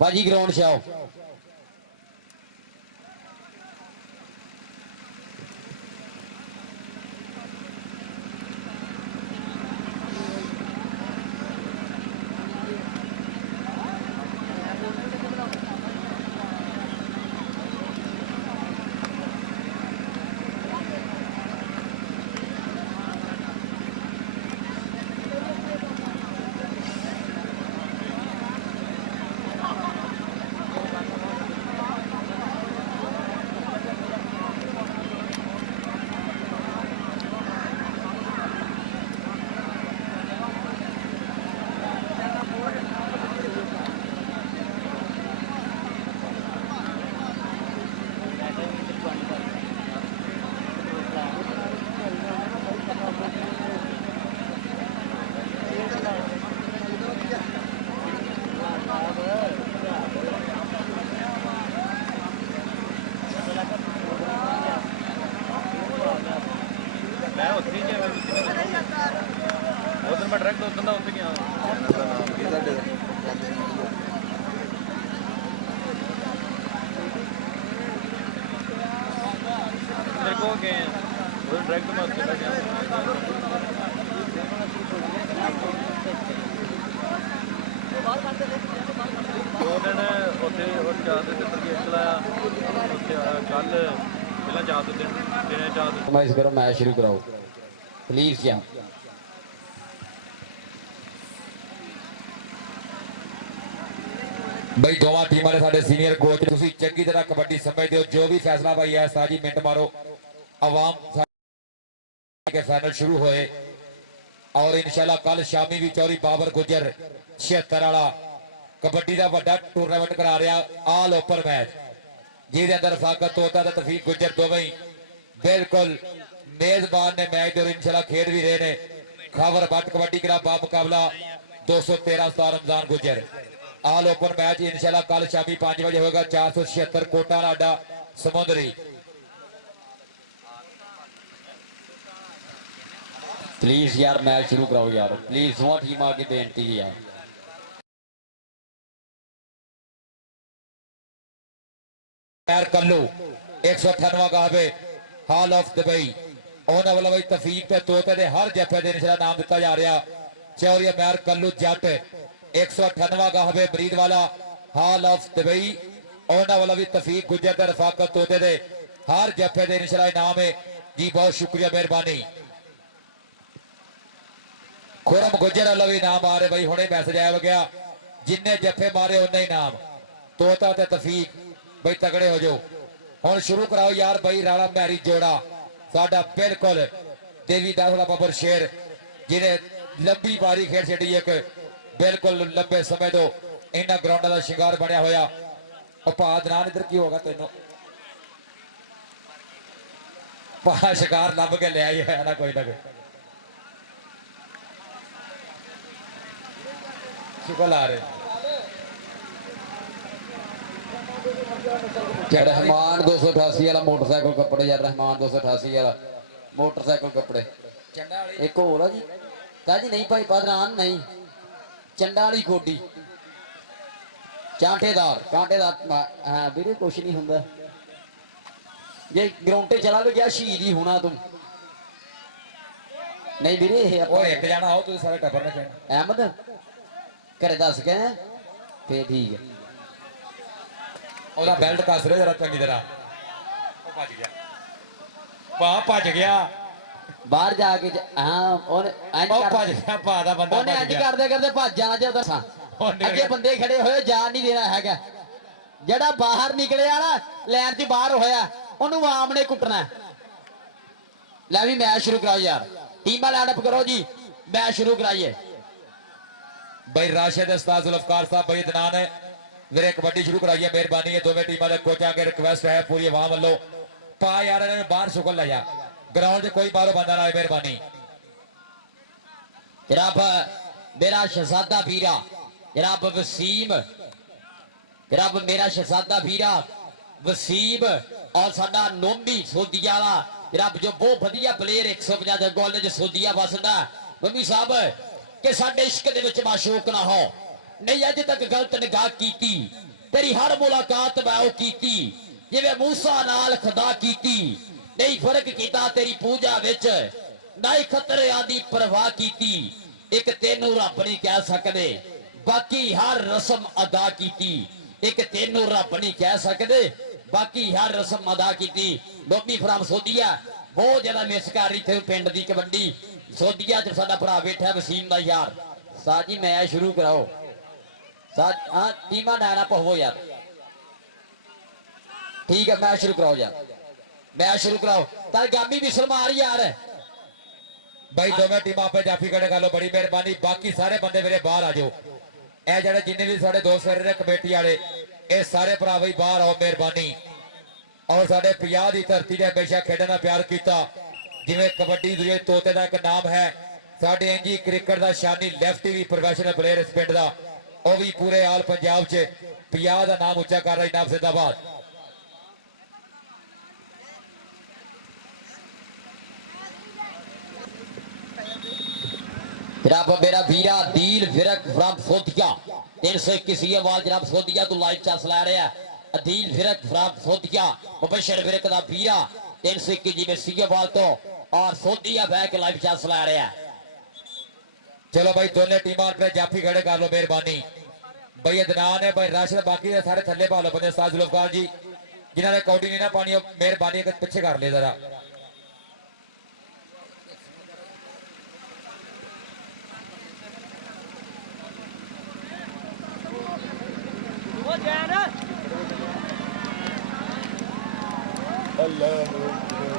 भाजी ग्राउंड से आओ। ਬਹੁਤ ਗਏ ਆ ਉਹ ਡਾਇਰੈਕਟ ਮੈਂ ਉੱਥੇ ਲੱਗਿਆ ਦੋ ਦਿਨ ਉੱਥੇ ਉਹ ਚਾਰ ਦਿਨ ਤੇ ਚਲਾਇਆ ਉੱਥੇ ਕੱਲ ਪਹਿਲਾਂ ਚਾਰ ਦਿਨ ਦਿਨੇ ਚਾਰ ਦਿਨ फरमाइश करो मैच शुरू कराओ प्लीज क्या ਬਈ ਦੋਵਾਂ ਟੀਮਾਂ ਦੇ ਸਾਡੇ ਸੀਨੀਅਰ ਕੋਚ ਤੁਸੀਂ ਚੰਗੀ ਤਰ੍ਹਾਂ ਕਬੱਡੀ ਸਮਝਦੇ ਹੋ ਜੋ ਵੀ ਫੈਸਲਾ ਭਾਈ ਹੈ ਸਾਜੀ ਮਿੰਟ ਮਾਰੋ ਆਵਾਮ के फाइनल शुरू होए और इंशाल्लाह कल शामी भी चौरी बाबर गुजर 76 वाला कबड्डी का बड़ा टूर्नामेंट करा रहा आल ओपन मैच जिसके अंदर फाकत तोता ते तफीक गुजर दोवें बिल्कुल मेजबान ने मैच और इंशाल्लाह खेड भी रहे ने खबर बट कबड्डी का बा मुकाबला 213 उस्ताद रमजान गुजर आल ओपन मैच इंशाल्लाह कल शामी 5 बजे होगा 476 कोटा लाडा समुद्री प्लीज यार मैच शुरू कराओ यार प्लीज दोनों टीम आगे बेनती है यार यार कल्लू 198वां गावे हॉल ऑफ दुबई ਉਹਨਾਂ ਵੱਲੋਂ ਵੀ ਤਫੀਕ ਤੇ ਤੋਤੇ ਦੇ ਹਰ ਜੱਫੇ ਦੇ ਨਿਸ਼ਾਨਾ ਨਾਮ ਦਿੱਤਾ ਜਾ ਰਿਹਾ ਚੌਰੀਆ ਮੈਰ ਕੱਲੂ ਜੱਟ 198ਵਾਂ ਗਾਵੇ ਬਰੀਦ ਵਾਲਾ ਹਾਲ ਆਫ ਦੁਬਈ ਉਹਨਾਂ ਵੱਲੋਂ ਵੀ ਤਫੀਕ ਗੁੱਜਰ ਤੇ ਰਫਾਕਤ ਤੋਤੇ ਦੇ ਹਰ ਜੱਫੇ ਦੇ ਨਿਸ਼ਾਨਾ ਇਨਾਮ ਹੈ ਜੀ ਬਹੁਤ ਸ਼ੁਕਰੀਆ ਮਿਹਰਬਾਨੀ खुरम गुजर वाला भी नाम आ रहे भाई हुणे मैसेज आया गया जिन्ने जफे मारे उन्ने ही नाम तोता ते तफीक भाई तगड़े हो जाओ हुण शुरू कराओ यार भाई राणा मैरी जोड़ा साडा बिल्कुल देवी दास वाला बबर शेर जिन्हें लंबी बारी खेड छड़ी एक बिल्कुल लंबे समय तो इन्हां ग्राउंडां दा शिंगार बनिया होया उपाद नान इधर की होगा तेनों पा शिकार लभ के ले आई है ना कोई ना कोई शुक्र ला रहे रहमान 288 वाला मोटरसाइकिल कपड़े यार रहमान 288 वाला मोटरसाइकिल कपड़े एक और जी ताजी नहीं भाई पदरान नहीं चंडा वाली खोडी कांटेदार हाँ वीरे कुछ नहीं होंगे जे ग्राउंड चला भी गया शहीद ही होना तुम नहीं वीरे एक जाना हो तुम सारे टब्बर ने अहमद घरे दस गए फिर ठीक है ਉਹਦਾ ਬੈਲਟ ਕੱਸ ਰਿਹਾ ਜਰਾ ਚੰਗੀ ਤਰ੍ਹਾਂ ਉਹ ਭੱਜ ਗਿਆ ਪਾ ਭੱਜ ਗਿਆ ਬਾਹਰ ਜਾ ਕੇ ਹਾਂ ਉਹਨੇ ਇੰਜ ਉਹ ਭੱਜ ਗਿਆ ਪਾ ਦਾ ਬੰਦਾ ਉਹਨੇ ਇੰਜ ਕਰਦੇ ਕਰਦੇ ਭੱਜ ਜਾਣਾ ਜਦੋਂ ਅੱਗੇ ਬੰਦੇ ਖੜੇ ਹੋਏ ਜਾਣ ਨਹੀਂ ਦੇਣਾ ਹੈਗਾ ਜਿਹੜਾ ਬਾਹਰ ਨਿਕਲਿਆ ਨਾ ਲਾਈਨ 'ਚ ਬਾਹਰ ਹੋਇਆ ਉਹਨੂੰ ਆਮ ਨੇ ਕੁੱਟਣਾ ਲੈ ਵੀ ਮੈਚ ਸ਼ੁਰੂ ਕਰਾਓ ਯਾਰ ਟੀਮਾਂ ਲਾਈਨ ਅਪ ਕਰੋ ਜੀ मैच शुरू कराइए भाई राशिद उस्ताद जुल्फकार साहब भाई दनान है मेरे कबड्डी शुरू कराइए मेहरबानी है दोवें टीमां दे कोचां अगे रिक्वेस्ट है पूरी आवाम वालों पा यार इन्हां बाहर शुगल ले जा ग्राउंड 'च कोई बाहरों बंदा ना आए मेहरबानी जनाब मेरा शहजादा वीरा जनाब वसीम जनाब मेरा शहजादा वीरा वसीम और साडा नोमी सोदिया वाला जनाब जो बहुत वधिया प्लेयर 150 दे गोल च सोदिया वसदा मम्मी साहब कि साडे इश्क दे विच माशूक ना हो नहीं अज तक गलत निगाह कीती तेरी हर मुलाकात मैं ओ कीती जिवें मूसा नाल खुदा कीती नहीं फर्क कीता तेरी पूजा विच ना ही खतरियां दी परवाह कीती एक तेनू रब नहीं कह सकदे बाकी हर रस्म अदा कीती एक तेनू रब नहीं कह सकदे बाकी हर रस्म अदा कीती लोमी फ्राम सोदिया बहुत ज्यादा मिस कर रही थे पिंड दी कबड्डी सोदिया च साडा भरा बैठा वसीम दा यार साजी मैच शुरू कराओ साज हां टीमां नाना पवो यार ठीक है मैच शुरू कराओ यार मैच शुरू कराओ तार गामी विसल मार यार भाई दोवें टीमां आपे जाफी खड़े कर लो बड़ी मेहरबानी बाकी सारे बंदे मेरे बाहर आ जाओ ए जेड़े जिन्ने भी साडे दोस्त फिर रहे कमेटी वाले ए सारे भरा भाई बाहर आओ मेहरबानी और साडे 50 दी धरती ने हमेशा खेडण दा प्यार कीता जिवें कबड्डी दे तोते दा एक नाम है साडे इंजी क्रिकेट दा शानी लेफ्टी भी प्रोफेशनल प्लेयर इस पिंड दा ओ भी पूरे आल पंजाब च 50 दा नाम उच्चा कर रहा जनाब जिंदाबाद जनाब मेरा वीरा दिल फिरक फ्रॉम सोदिया 321 आवाज जनाब सोदिया तो लाइव चल ला रहा है अदील फिरक फ्रॉम सोदिया मुबशर फिरक दा वीरा 321 में सीगोवाल तो और सोदिया बैक लाइव चांस ला रहा है। चलो भाई दोनों टीमां अपने जाफी खड़े कर लो मेहरबानी भाई अदनान है भाई राशिद बाकी दे सारे थल्ले पा लो बंदे उस्ताद जुल्फकार जी जिन्होंने कौडी नहीं ना पानी मेहरबानी पीछे कर ले जरा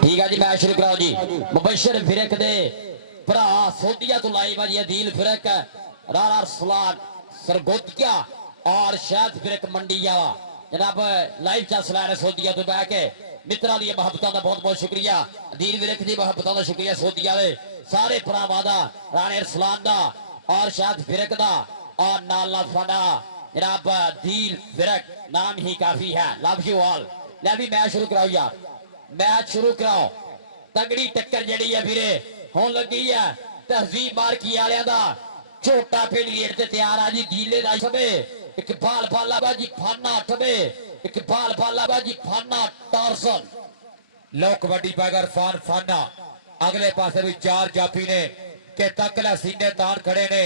ठीक है जी मैच शुरू कराओ जी। मुबशर फिरक दे भरा सोदिया तो लाइव है जी अदील फिरक रारा सलाद सरगोतिया और शायद फिरक मंडिया जनाब लाइव चांस ला रहे सोदिया तो बह के मित्रा दी मोहब्बतों का बहुत बहुत शुक्रिया अदील फिरक दी मोहब्बतों का शुक्रिया सोदिया दे सारे भरावां दा राणे अरसलान दा और शायद फिरक दा और नाल साडा जनाब अदील फिरक नाम ही काफी है। Love you all. ले भी मैच शुरू कराओ यार मैच शुरू कराओ तगड़ी टक्कर जड़ी है फिरे होन लगी है तहजीब मार्की वालियां दा छोटा पीरियड ते तैयार आ जी गीले दा सबे इकबाल बालाबाजी फाना ठबे इकबाल बालाबाजी फाना टारसन लो कबड्डी पैगर फान फाना अगले पासे भी चार जाफी ने के तकला सीने तान खड़े ने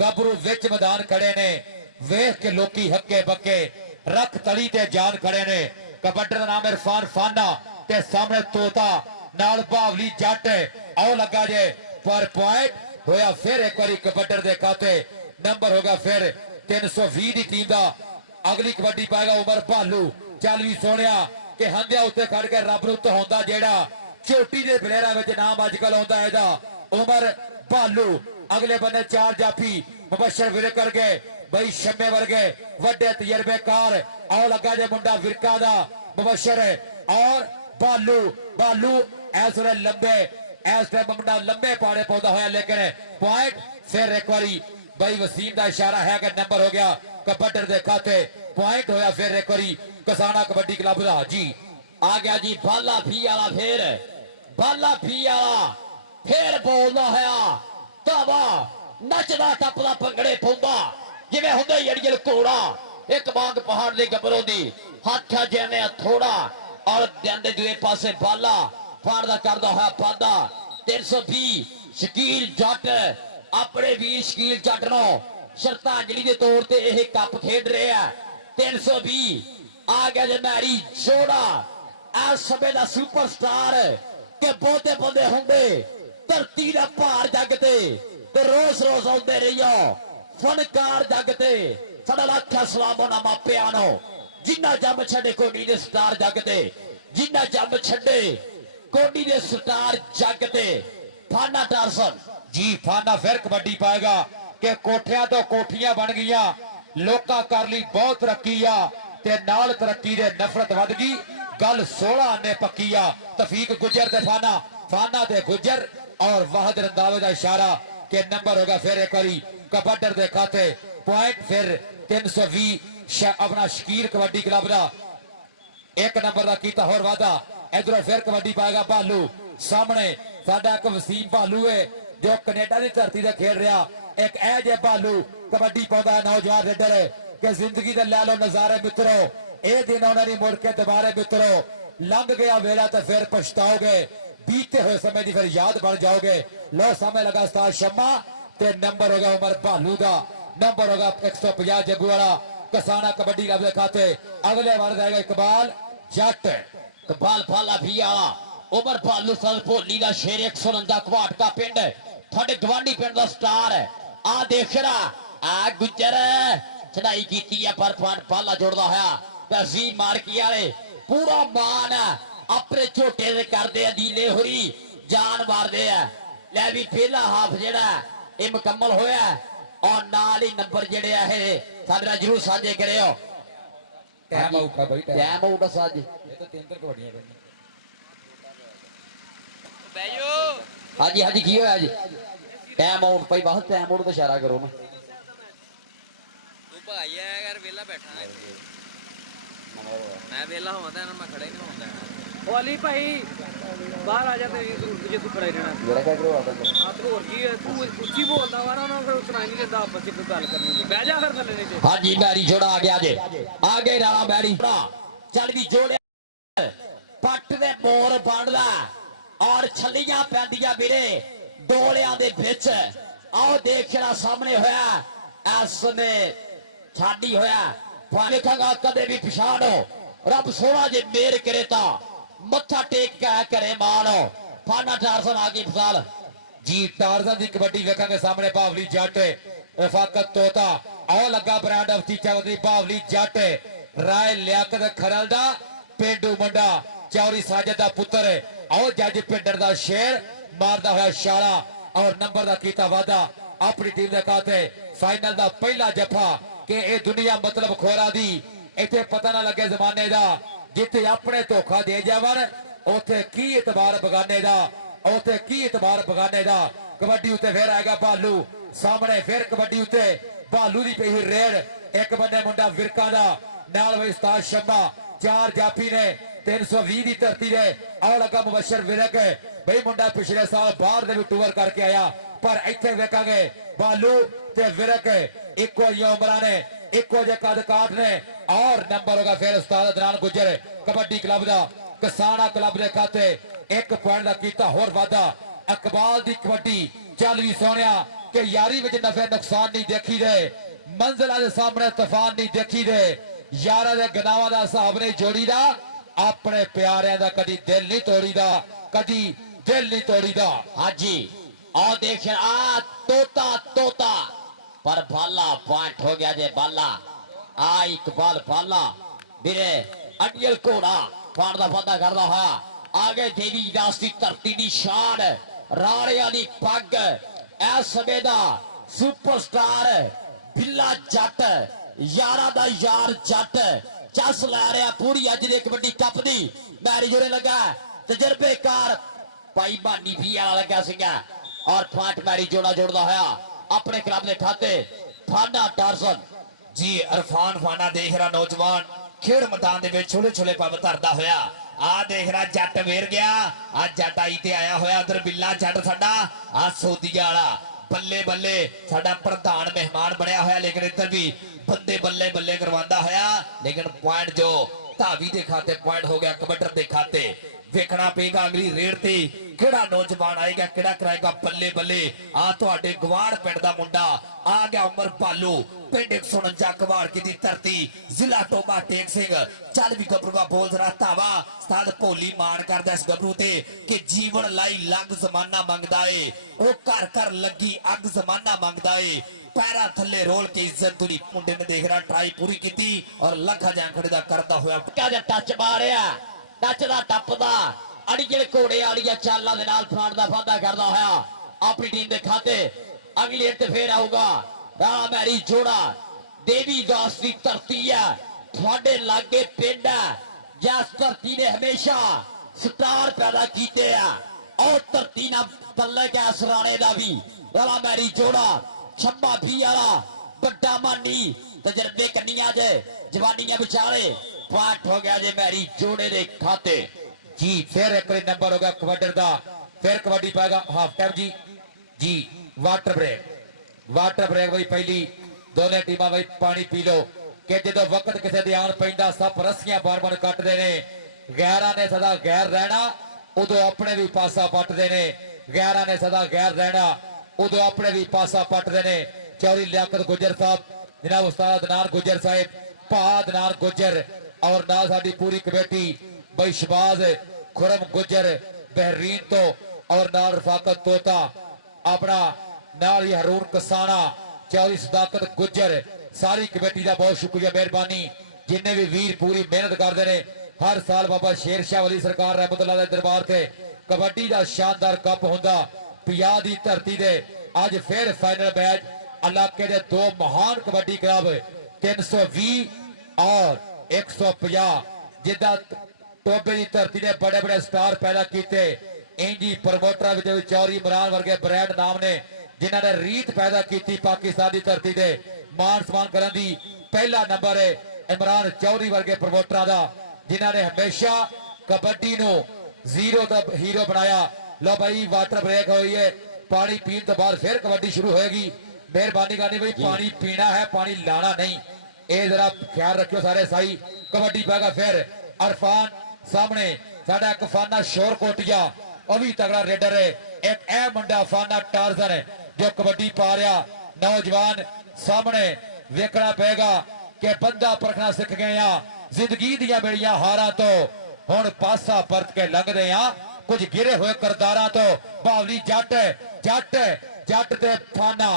गबरू विच मैदान खड़े ने वेख के लोकी हक्के बक्के रख तली ते जान खड़े ने कबड्डी दा नाम इरफान फाना ते सामने तोता नाल बावली जट आओ लगा जे पर पॉइंट होया फिर एक बारी कबड्डी दे खाते नंबर होगा फिर 320 दी टीम दा अगली कबड्डी पाएगा उमर भालू चल भी सोनिया कि हंदिया उत्ते खड़ के रब नूं तहाउंदा जेड़ा चोटी दे प्लेयरां विच नाम अजकल आउंदा एदा उमर भालू अगले बंदे चार जाफी मुबशर विरक करके बई शम्मे वर्गे वड्डे तजर्बेकार आओ लगा जे मुंडा विरका दा मुबशर और भालू भालू इस वे लंबे इस टाइम मुंडा लंबे पाड़े पौधा होया लेकिन पॉइंट फिर एक बारी भाई वसीम का इशारा है कि नंबर हो गया कबड्डी दे खाते पॉइंट होया फिर एक बारी कसाना कबड्डी क्लब दा जी आ गया जी बाला फी वाला फिर बाला फी वाला फिर बोलदा है तावा नचदा टपदा भंगड़े पाउंदा जिवें हुंदा अड़ियल घोड़ा एक बांग पहाड़ दे गबरों दी हथ जिवें थोड़ा और दंदे दूए पासे बाला फाड़दा करदा होया पादा 320 शकील जट अपने वीर शकील जट नो श्रद्धांजलि के तौर ते यह कप खेड रहे हैं 320 आ गया जे मैरी जोड़ा इस समय का सुपरस्टार के बहुते बंदे होंगे धरती का भार जगते रोज रोज आते रहियो फनकार जगते साडा लाखा सलाम होना मापिया नो जिन्ना जम छड़े कोडी दे स्टार जगते जिन्ना जम छड़े कोडी दे स्टार जगते फाना टारसन जी फाना फिर कबड्डी पाएगा कि कोठियां तो कोठियां बन गईया लोका कर ली बहुत तरक्की आ ते नाल तरक्की दे नफरत वध गई गल 16 ने पक्की आ तफीक गुजर ते फाना फाना ते गुजर और वाहद रंधावे का इशारा के नंबर होगा फिर एक बारी कबड्डी दे खाते पॉइंट फिर 320 अपना शकीर कबड्डी क्लब का एक नंबर का कीता होर वादा इधरों फिर कबड्डी पाएगा भालू सामने साडा एक वसीम भालू है जो कनेडा की धरती से खेल रहा एक ऐ जे भालू कबड्डी पाता है नौजवान रेडर के जिंदगी दे लै लो नजारे मित्रों ये दिन उन्होंने मुड़ के दोबारे मित्रों लंघ गया वेला तो फिर पछताओगे बीते हुए समय की फिर याद बन जाओगे लो समय लगा उस्ताद शम्मा ते नंबर होगा उमर भालू का नंबर होगा 150 जग्गू वाला कसाना कबड्डी क्लब के खाते अगले बार जाएगा इकबाल जट कबाल फाला भी आला उमर भालू सल भोली का शेर 149 कवाट का पिंड थोड़े गवांडी पिंड का स्टार है आ देख रहा आ गुजर चढ़ाई की है पर फाला जोड़दा है तहजीब मार्की वाले पूरा मान है अपने झोटे से करते अदीले होरी जान मारते हैं लै भी पहला हाफ जेड़ा ये मुकम्मल होया और नाल ही नंबर जेड़े है साडे जरूर साझे करियो टाइम आउट है भाई टाइम आउट साझे ये तो 3 कबड्डियां करनी हाँ जी हाँ जी की होया जी टाइम आउट भाई बहुत टाइम आउट तो इशारा करो ना तू भाई है यार वेला बैठा है मैं वेला होता है ना मैं खड़ा ही नहीं होता ओ अली भाई बाहर आ जाते तुझे तू खड़ा ही रहना जरा क्या करो आता है हां तो और की है तू ऊंची बोलदा वा ना फिर सुनाई नहीं देता आपस में गल करनी होगी बैठ जा फिर थल्ले नीचे हाँ जी बैरी जोड़ा आ गया जे आगे रहा बैरी चल भी जोड़े पट दे ਮੋਰ ਬਣਦਾ ਔਰ ਛੱਲੀਆਂ ਪੈਂਦੀਆਂ ਵੀਰੇ ਡੋਲਿਆਂ ਦੇ ਵਿੱਚ। ਆਓ ਦੇਖਣਾ ਸਾਹਮਣੇ ਹੋਇਆ ਇਸ ਸਮੇਂ ਛਾੜੀ ਹੋਇਆ ਵੇਖਾਂਗਾ ਕਦੇ ਵੀ ਪਛਾਣੋ ਰੱਬ ਸੋਹਣਾ ਜੇ ਮੇਰ ਕਰੇ ਤਾਂ ਮੱਥਾ ਟੇਕ ਕੇ ਕਰੇ ਮਾਣੋ। ਫਾਨਾ ਟਾਰਸਨ ਆ ਗਈ ਫਸਾਲ ਜੀ ਟਾਰਜ਼ਨ ਦੀ ਕਬੱਡੀ ਵੇਖਾਂਗੇ ਸਾਹਮਣੇ ਬਾਵਲੀ ਜੱਟ ਰਫਾਕਤ ਤੋਤਾ ਆਹ ਲੱਗਾ ਬ੍ਰਾਂਡ ਆਫ ਚੀਚਾ ਦੀ ਬਾਵਲੀ ਜੱਟ ਰਾਏ ਲਿਆਕਤ ਖਰਲ ਦਾ ਪਿੰਡੂ ਮੁੰਡਾ ਚੌਰੀ ਸਾਜਦ ਦਾ ਪੁੱਤਰ ਆਹ ਜੱਜ ਪਿੰਡਰ ਦਾ ਸ਼ੇਰ ਮਾਰਦਾ ਹੋਇਆ ਛਾਲਾ ਔਰ ਨੰਬਰ ਦਾ ਕੀਤਾ ਵਾਦਾ ਆਪਣੀ ਟੀਮ ਦੇ ਖਾਤੇ ਫਾਈਨਲ ਦਾ ਪਹਿਲਾ ਜੱਫਾ ਕਿ ਇਹ ਦੁਨੀਆ ਮਤਲਬ ਖੋਰਾ ਦੀ ਇੱਥੇ ਪਤਾ ਨਾ ਲੱਗੇ ਜ਼ਮਾਨੇ ਦਾ ਜਿੱਥੇ ਆਪਣੇ ਧੋਖਾ ਦੇ ਜਾਵਣ ਉੱਥੇ ਕੀ ਇਤਬਾਰ ਬਗਾਨੇ ਦਾ ਉੱਥੇ ਕੀ ਇਤਬਾਰ ਬਗਾਨੇ ਦਾ। ਕਬੱਡੀ ਉੱਤੇ ਫੇਰ ਆਏਗਾ ਭਾਲੂ ਸਾਹਮਣੇ ਫੇਰ ਕਬੱਡੀ ਉੱਤੇ ਭਾਲੂ ਦੀ ਪਈ ਰੇਡ ਇੱਕ ਬੰਨੇ ਮੁੰਡਾ ਵਿਰਕਾਂ ਦਾ ਨਾਲ ਵੀ ਉਸਤਾਦ ਸ਼ੰਮਾ ਚਾਰ ਜਾਫੀ ਨੇ 320 ਦੀ ਧਰਤੀ ਦੇ ਆ ਲੱਗਾ ਮੁਬਸ਼ਰ ਵਿਰਕ ਬਈ ਮੁੰਡਾ ਪਿਛਲੇ ਸਾਲ ਬਾਹਰ ਦੇ ਵੀ ਟੂਰ ਕਰਕੇ ਆਇਆ ਪਰ ਇੱਥੇ ਵੇਖਾਂਗੇ ਭਾਲੂ ਤੇ ਵਿਰਕ ਇੱਕੋ ਜਿਹੀ ਉਮਰਾਂ ਨੇ ਇੱਕੋ ਜਿਹੇ ਕੱਦ ਕਾਠ ਨੇ ਔਰ ਨੰਬਰ ਹੋਗਾ ਫਿਰ ਉਸਤਾਦ ਅਦਨਾਨ ਗੁੱਜਰ ਕਬੱਡੀ ਕਲੱਬ ਦਾ ਕਿਸਾਨਾ ਕਲੱਬ ਦੇ ਖਾਤੇ 1 ਪੁਆਇੰਟ ਦਾ ਕੀਤਾ ਹੋਰ ਵਾਧਾ। ਇਕਬਾਲ ਦੀ ਕਬੱਡੀ ਚੱਲ ਵੀ ਸੋਹਣਿਆ ਕਿ ਯਾਰੀ ਵਿੱਚ ਨਫੇ ਨੁਕਸਾਨ ਨਹੀਂ ਦੇਖੀ ਦੇ ਮੰਜ਼ਿਲਾਂ ਦੇ ਸਾਹਮਣੇ ਤੂਫਾਨ ਨਹੀਂ ਦੇਖੀ ਦੇ ਯਾਰਾਂ ਦੇ ਗਨਾਵਾਂ ਦਾ ਹਿਸਾਬ ਨਹੀਂ ਜੋੜੀਦਾ ਆਪਣੇ ਪਿਆਰਿਆਂ ਦਾ ਕਦੀ ਦਿਲ ਨਹੀਂ ਤੋੜੀਦਾ ਕਦੀ ਦਿਲ ਨਹੀਂ ਤੋੜੀਦਾ। ਹਾਂਜੀ आओ देख आ तोता तोता पर भाला पॉइंट हो गया जे बाला आ इकबाल भाला मेरे अडियल घोड़ा पान दा वादा करदा होया आगे देवी दास दी धरती दी शान राणियां दी पग इस समय दा सुपरस्टार बिल्ला जट यारा दा यार जट चस लै रहा पूरी अज दे कबड्डी कप दी मैरिज होने लगा तजर्बेकार भाई बानी भी वाला लगा सीगा और फाट मैरी जोड़ा जोड़दा होया अपने क्लब दे खाते फाना टारसन जी इरफान फाना देख रहा नौजवान खेड मैदान दे विच छोले छोले पब धरदा होया आ देख रहा जट वेर गया आ जट आई ते आया होया उधर बिल्ला जट साडा आ सोदिया वाला बल्ले बल्ले साडा प्रधान मेहमान बनया होया लेकिन इधर भी बंदे बल्ले बल्ले करवांदा होया लेकिन पॉइंट जो धावी दे खाते पॉइंट हो गया कबड्डर दे खाते वेखना पेगा अगली रेड ते किहड़ा नौजवान आएगा किहड़ा कराएगा बल्ले बल्ले आ तुहाडे गवाड़ पिंड दा मुंडा आ गया उमर भालू पिंड 149 गवाड़ की दी धरती जिला टोबा टेक सिंह चल भी गबरू का बोल जरा धावा उस्ताद भोली मान करदा इस गबरू ते कि जीवन लाई लग जमाना मंगदा ए ओ घर घर लगी अग जमाना मंगदा ए पैरा थले रोल के इज्जत तुरी मुंडे ने देख रहा ट्राई पूरी की और लखा जांखड़े दा करदा होया टच मारिया नचदा टपदा अड़ियल घोड़े वाली चालों के नाल फलाण दा वादा करदा होया अपनी टीम के खाते अगली हिट फिर आऊगा राणा मैरी जोड़ा देवी दास की धरती है थोड़े लागे पिंड है जिस धरती ने हमेशा स्टार पैदा किए और धरती ना तले गया सराणे का भी राणा मैरी जोड़ा छब्बा भी वाला बड़ा मानी तजर्बे कन्निया जे जवानियां विचाले पॉइंट हो गया जे मैरी जोड़े दे खाते जी फिर एक नंबर होगा कबड्डर दा फिर कबड्डी पाएगा हाफ टाइम जी जी वाटर ब्रेक भाई पहली दोनों टीमां भाई पानी पी लो कि जो वक्त किसी दी आन पैंदा सब रस्सियां बार बार कटदे ने गैरां ने सदा गैर रहना उदों अपने भी पासा पटदे ने गैरां ने सदा गैर रहना उदों अपने भी पासा पटदे ने चौरी लियाकत गुजर साहब जनाब उस्ताद अदनान गुजर साहब भा अदनान गुजर और नाल साडी पूरी कमेटी भाई शबाज खुरम गुजर बहरीन तो और नाल रफाकत तोता अपना नाल ही हरूर कसाना चौधरी सदाकत गुजर सारी कमेटी का बहुत शुक्रिया मेहरबानी जिन्हें भी वीर पूरी मेहनत करते हैं हर साल बाबा शेर शाह वली सरकार रहमतुल्लाह दे दरबार से कबड्डी का शानदार कप होंदा पिया दी धरती दे अज फिर फाइनल मैच इलाके के दो महान कबड्डी क्लब 320 और 150 जिदा टोबे की धरती ने बड़े बड़े स्टार पैदा किए इंजी प्रमोटर चौरी इमरान वर्गे ब्रांड नाम ने जिन्होंने रीत पैदा की पाकिस्तान की धरती से मान सम्मान करने की पहला नंबर है इमरान चौरी वर्गे प्रमोटर का जिन्होंने हमेशा कबड्डी को जीरो का हीरो बनाया। लो भाई वाटर ब्रेक हुई है पानी पीने तो बाद फिर कबड्डी शुरू होगी मेहरबानी करनी भाई पानी पीना है पानी लाना नहीं ये जरा ख्याल रखियो सारे साई कबड्डी पाएगा फिर अरफान सामने ਸਾਡਾ ਇੱਕ ਫਾਨਾ ਸ਼ੋਰ ਕੋਟੀਆ ਉਹ ਵੀ ਤਗੜਾ ਰੇਡਰ ਹੈ। ਇੱਕ ਇਹ ਮੁੰਡਾ ਫਾਨਾ ਟਾਰਜ਼ਨ ਹੈ ਜੋ ਕਬੱਡੀ ਪਾ ਰਿਹਾ। ਨੌਜਵਾਨ ਸਾਹਮਣੇ ਵੇਖਣਾ ਪਏਗਾ ਕਿ ਬੰਦਾ ਪਰਖਣਾ ਸਿੱਖ ਗਏ ਆ ਜ਼ਿੰਦਗੀ ਦੀਆਂ ਬੜੀਆਂ ਹਾਰਾਂ ਤੋਂ। ਹੁਣ ਪਾਸਾ ਪਰਤ ਕੇ ਲੰਘਦੇ ਆ ਕੁਝ ਗਿਰੇ ਹੋਏ ਕਰਦਾਰਾਂ ਤੋਂ। ਬਾਵਲੀ ਜੱਟ ਜੱਟ ਜੱਟ ਤੇ ਫਾਨਾ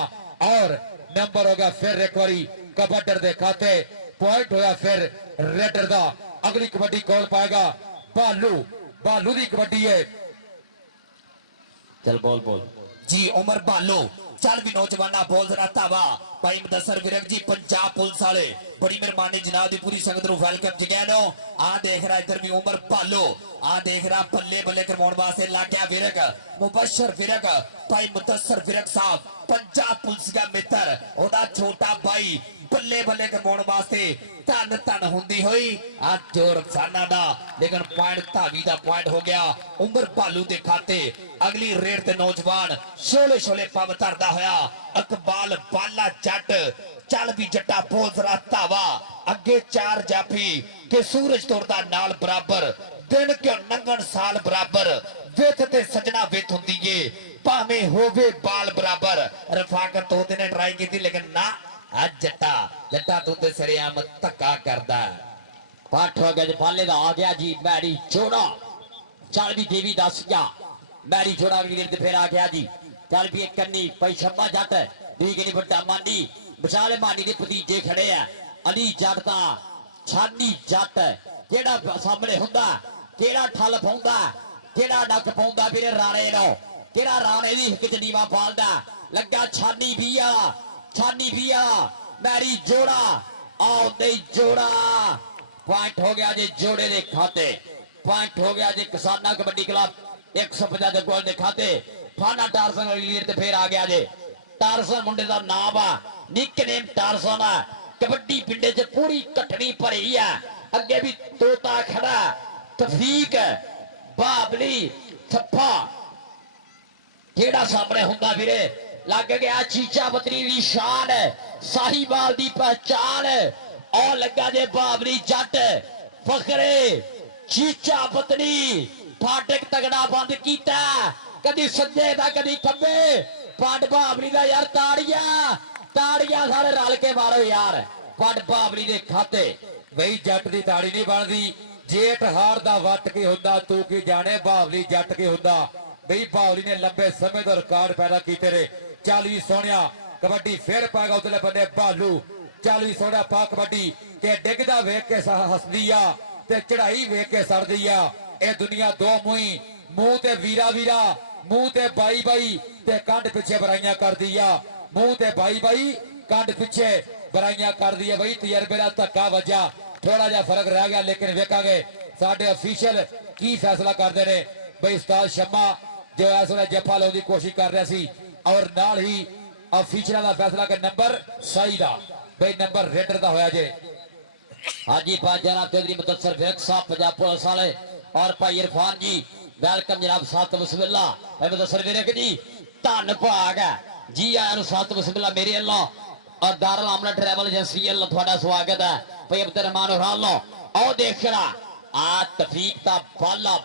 ਔਰ ਨੰਬਰ ਹੋ ਗਿਆ ਫਿਰ ਇੱਕ ਵਾਰੀ ਕਬੱਡਰ ਦੇ ਖਾਤੇ। ਪੁਆਇੰਟ ਹੋਇਆ ਫਿਰ ਰੇਡਰ ਦਾ। ਅਗਲੀ ਕਬੱਡੀ ਕੌਣ ਪਾਏਗਾ? ਭਾਲੂ। ਭਾਲੂ ਦੀ ਕਬੱਡੀ ਹੈ। चल बॉल बॉल जी उमर भालो चल भी नौजवाना बोल जरा धावा भाई मुदस्सर विरक जी पंजाब पुलिस वाले बड़ी मेहरबानी जनाब दी पूरी संगत नूं वेलकम जगैनो। आ देख रहा इधर भी उमर भालो आ देख रहा बल्ले बल्ले करवाउण वास्ते लग गया विरक मुबशर विरक भाई मुदस्सर विरक साहब पंजाब पुलिस का मित्र ओदा छोटा भाई बल्ले बल्ले करवाउण वास्ते धन धन हुंदी होई आ जोर साना दा। लेकिन पॉइंट धावी दा पॉइंट हो गया उमर भालू दे खाते। अगली रेड ते नौजवान शोले शोले पब धरदा होया इकबाल बाला जट चल भी जट्टा बोल जरा धावा। अगे चार जाफी के सूरज तोड़दा नाल बराबर दिन क्यों नंगन साल बराबर विथ ते सजना विथ हुंदी ए भावे होवे बाल बराबर। रफाकत तोते ने ट्राई की लेकिन ना आज जट्टा जट्टा तू ते सरेआम धक्का करदा। पाठ हो गया पाले दा आ गया जी मैरी जोड़ा। चल भी देवी दस गया मैरी जोड़ा भी गिरते फिर आ गया जी। चल भी एक कन्नी भाई शम्मा जट दी गई बड़ा मानी विशाल मानी के भतीजे खड़े है अली जट दा छानी जट केड़ा सामने हुंदा केड़ा ठल पाउंदा केड़ा नक पाउंदा वीरे राणे नो केड़ा राणे दी हिक जनीवा पालदा लगा छानी भी आ मैरी जोड़ा आओ दे जोड़ा। पॉइंट हो गया जी जोड़े दे खाते। पॉइंट हो गया जी किसाना कबड्डी क्लब 150 गोल दे खाते। फाना टारसन लीड ते फिर आ गया जी टारसन मुंडे दा नाम आ निक नेम टारसन आ। कबड्डी पिंडे च पूरी कटनी भरी है। अगे भी तोता खड़ा तफीक बाबली थप्पा केड़ा सामने हुंदा वीरे लग गया चीचा बतरी दी शान साहिवाल दी पहचान और लगा जे बाबरी जट फखरे चीचा बतनी फाटक तगड़ा बंद कीता कदी सज्जे दा कदी खब्बे पट बाबरी दा यार ताड़ियां सारे रल के मारो यार पट बाबरी दे खाते। ਬਈ ਜੱਟ ਦੀ ਤਾੜੀ ਨਹੀਂ ਬਣਦੀ ਜੇਠ ਹਾਰ ਦਾ ਵੱਟ ਕੀ ਹੁੰਦਾ ਤੂੰ ਕੀ ਜਾਣੇ ਬਾਵਲੀ ਜੱਟ ਕੀ ਹੁੰਦਾ। ਬਈ ਬਾਵਲੀ ਨੇ ਲੰਬੇ ਸਮੇਂ ਤੋਂ ਰਿਕਾਰਡ ਪੈਦਾ ਕੀਤੇ ਨੇ। ਚੱਲ ਵੀ ਸੋਹਣਿਆ ਕਬੱਡੀ ਫੇਰ ਪਾਏਗਾ ਉਤਲੇ ਬੰਦੇ ਭਾਲੂ। ਚੱਲ ਵੀ ਸੋਹਣਾ ਪਾ ਕਬੱਡੀ ਕਿ ਡਿੱਗਦਾ ਵੇਖ ਕੇ ਹੱਸਦੀ ਆ ਤੇ ਚੜਾਈ ਵੇਖ ਕੇ ਸੜਦੀ ਆ। ਇਹ ਦੁਨੀਆ ਦੋ ਮੂੰਹੀ ਮੂੰਹ ਤੇ ਵੀਰਾ ਮੂੰਹ ਤੇ ਬਾਈ ਤੇ ਕੰਧ ਪਿੱਛੇ ਬਰਾਈਆਂ ਕਰਦੀ ਆ। ਮੂੰਹ ਤੇ ਬਾਈ ਕੰਧ ਪਿੱਛੇ ਬਰਾਈਆਂ ਕਰਦੀ ਆ। ਬਈ ਤਜਰਬੇ ਦਾ ਧੱਕਾ ਵੱਜਾ ਥੋੜਾ ਜਿਹਾ ਫਰਕ ਰਹਿ ਗਿਆ ਲੇਕਿਨ ਵੇਖਾਂਗੇ ਸਾਡੇ ਅਫੀਸ਼ੀਅਲ ਕੀ ਫੈਸਲਾ ਕਰਦੇ ਨੇ। ਬਈ ਉਸਤਾਦ ਸ਼ਮਾ ਜੋ ਇਸ ਵੇਲੇ ਜੱਫਾ ਲਾਉਣ ਦੀ ਕੋਸ਼ਿਸ਼ ਕਰ ਰਿਹਾ ਸੀ ਔਰ ਨਾਲ ਹੀ ਅਫੀਸ਼ੀਅਲਾਂ ਦਾ ਫੈਸਲਾ ਕਿ ਨੰਬਰ ਸਹੀ ਦਾ ਬਈ ਨੰਬਰ ਰੇਡਰ ਦਾ ਹੋਇਆ ਜੇ। हाजी जनाब चौधरी मुदस्सर विरक साहब पंजाब पुलिस वाले और भाई इरफान जी वेलकम जनाब सात बिस्मिल्ला भाई मुदस्सर विरक जी धन भाग है जी आया सात बिस्मिल्ला मेरे अल्लाह और दारुल आमना ट्रैवल एजेंसी अल्लाह थोड़ा स्वागत है भाई अब्दुल रहमान और अल्लाह आओ देख रहा आ तफीक दा बाला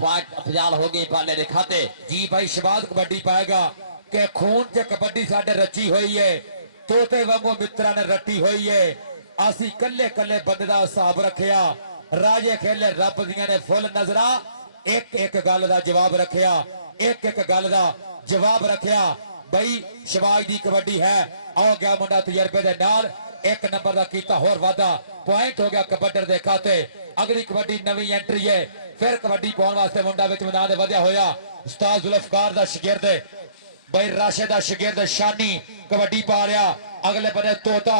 पॉइंट अफजाल हो गई बाले दे खाते जी भाई शबाद कबड्डी पाएगा कि खून च कबड्डी साडे रची हुई है तोते वांगू मित्रा ने रटी हुई है। ਅਸੀਂ ਕੱਲੇ ਕੱਲੇ ਬੰਦੇ ਦਾ ਹਿਸਾਬ ਰੱਖਿਆ ਰਾਜੇ ਖੇਲੇ ਰੱਬ ਦੀਆਂ ਨੇ ਫੁੱਲ ਨਜ਼ਰਾਂ ਇੱਕ ਗੱਲ ਦਾ ਜਵਾਬ ਰੱਖਿਆ ਇੱਕ ਗੱਲ ਦਾ ਜਵਾਬ ਰੱਖਿਆ। ਬਈ ਸ਼ਬਾਜ ਦੀ ਕਬੱਡੀ ਹੈ ਆਓ ਗਿਆ ਮੁੰਡਾ ਤਜਰਬੇ ਦੇ ਨਾਲ 1 ਨੰਬਰ ਦਾ ਕੀਤਾ ਹੋਰ ਵਾਧਾ ਪੁਆਇੰਟ ਹੋ ਗਿਆ ਕਬੱਡਰ ਦੇ ਖਾਤੇ। ਅਗਲੀ ਕਬੱਡੀ ਨਵੀਂ ਐਂਟਰੀ ਹੈ ਫਿਰ ਕਬੱਡੀ ਪਾਉਣ ਵਾਸਤੇ ਮੁੰਡਾ ਵਿੱਚ ਮੈਦਾਨ ਦੇ ਵਧਿਆ ਹੋਇਆ ਉਸਤਾਦ ਜ਼ੁਲਫਕਾਰ ਦਾ ਸ਼ਾਗਿਰਦ ਬਈ ਰਾਸ਼ਿਦ ਦਾ ਸ਼ਾਗਿਰਦ ਸ਼ਾਨੀ ਕਬੱਡੀ ਪਾ ਰਿਹਾ। अगले बने तोता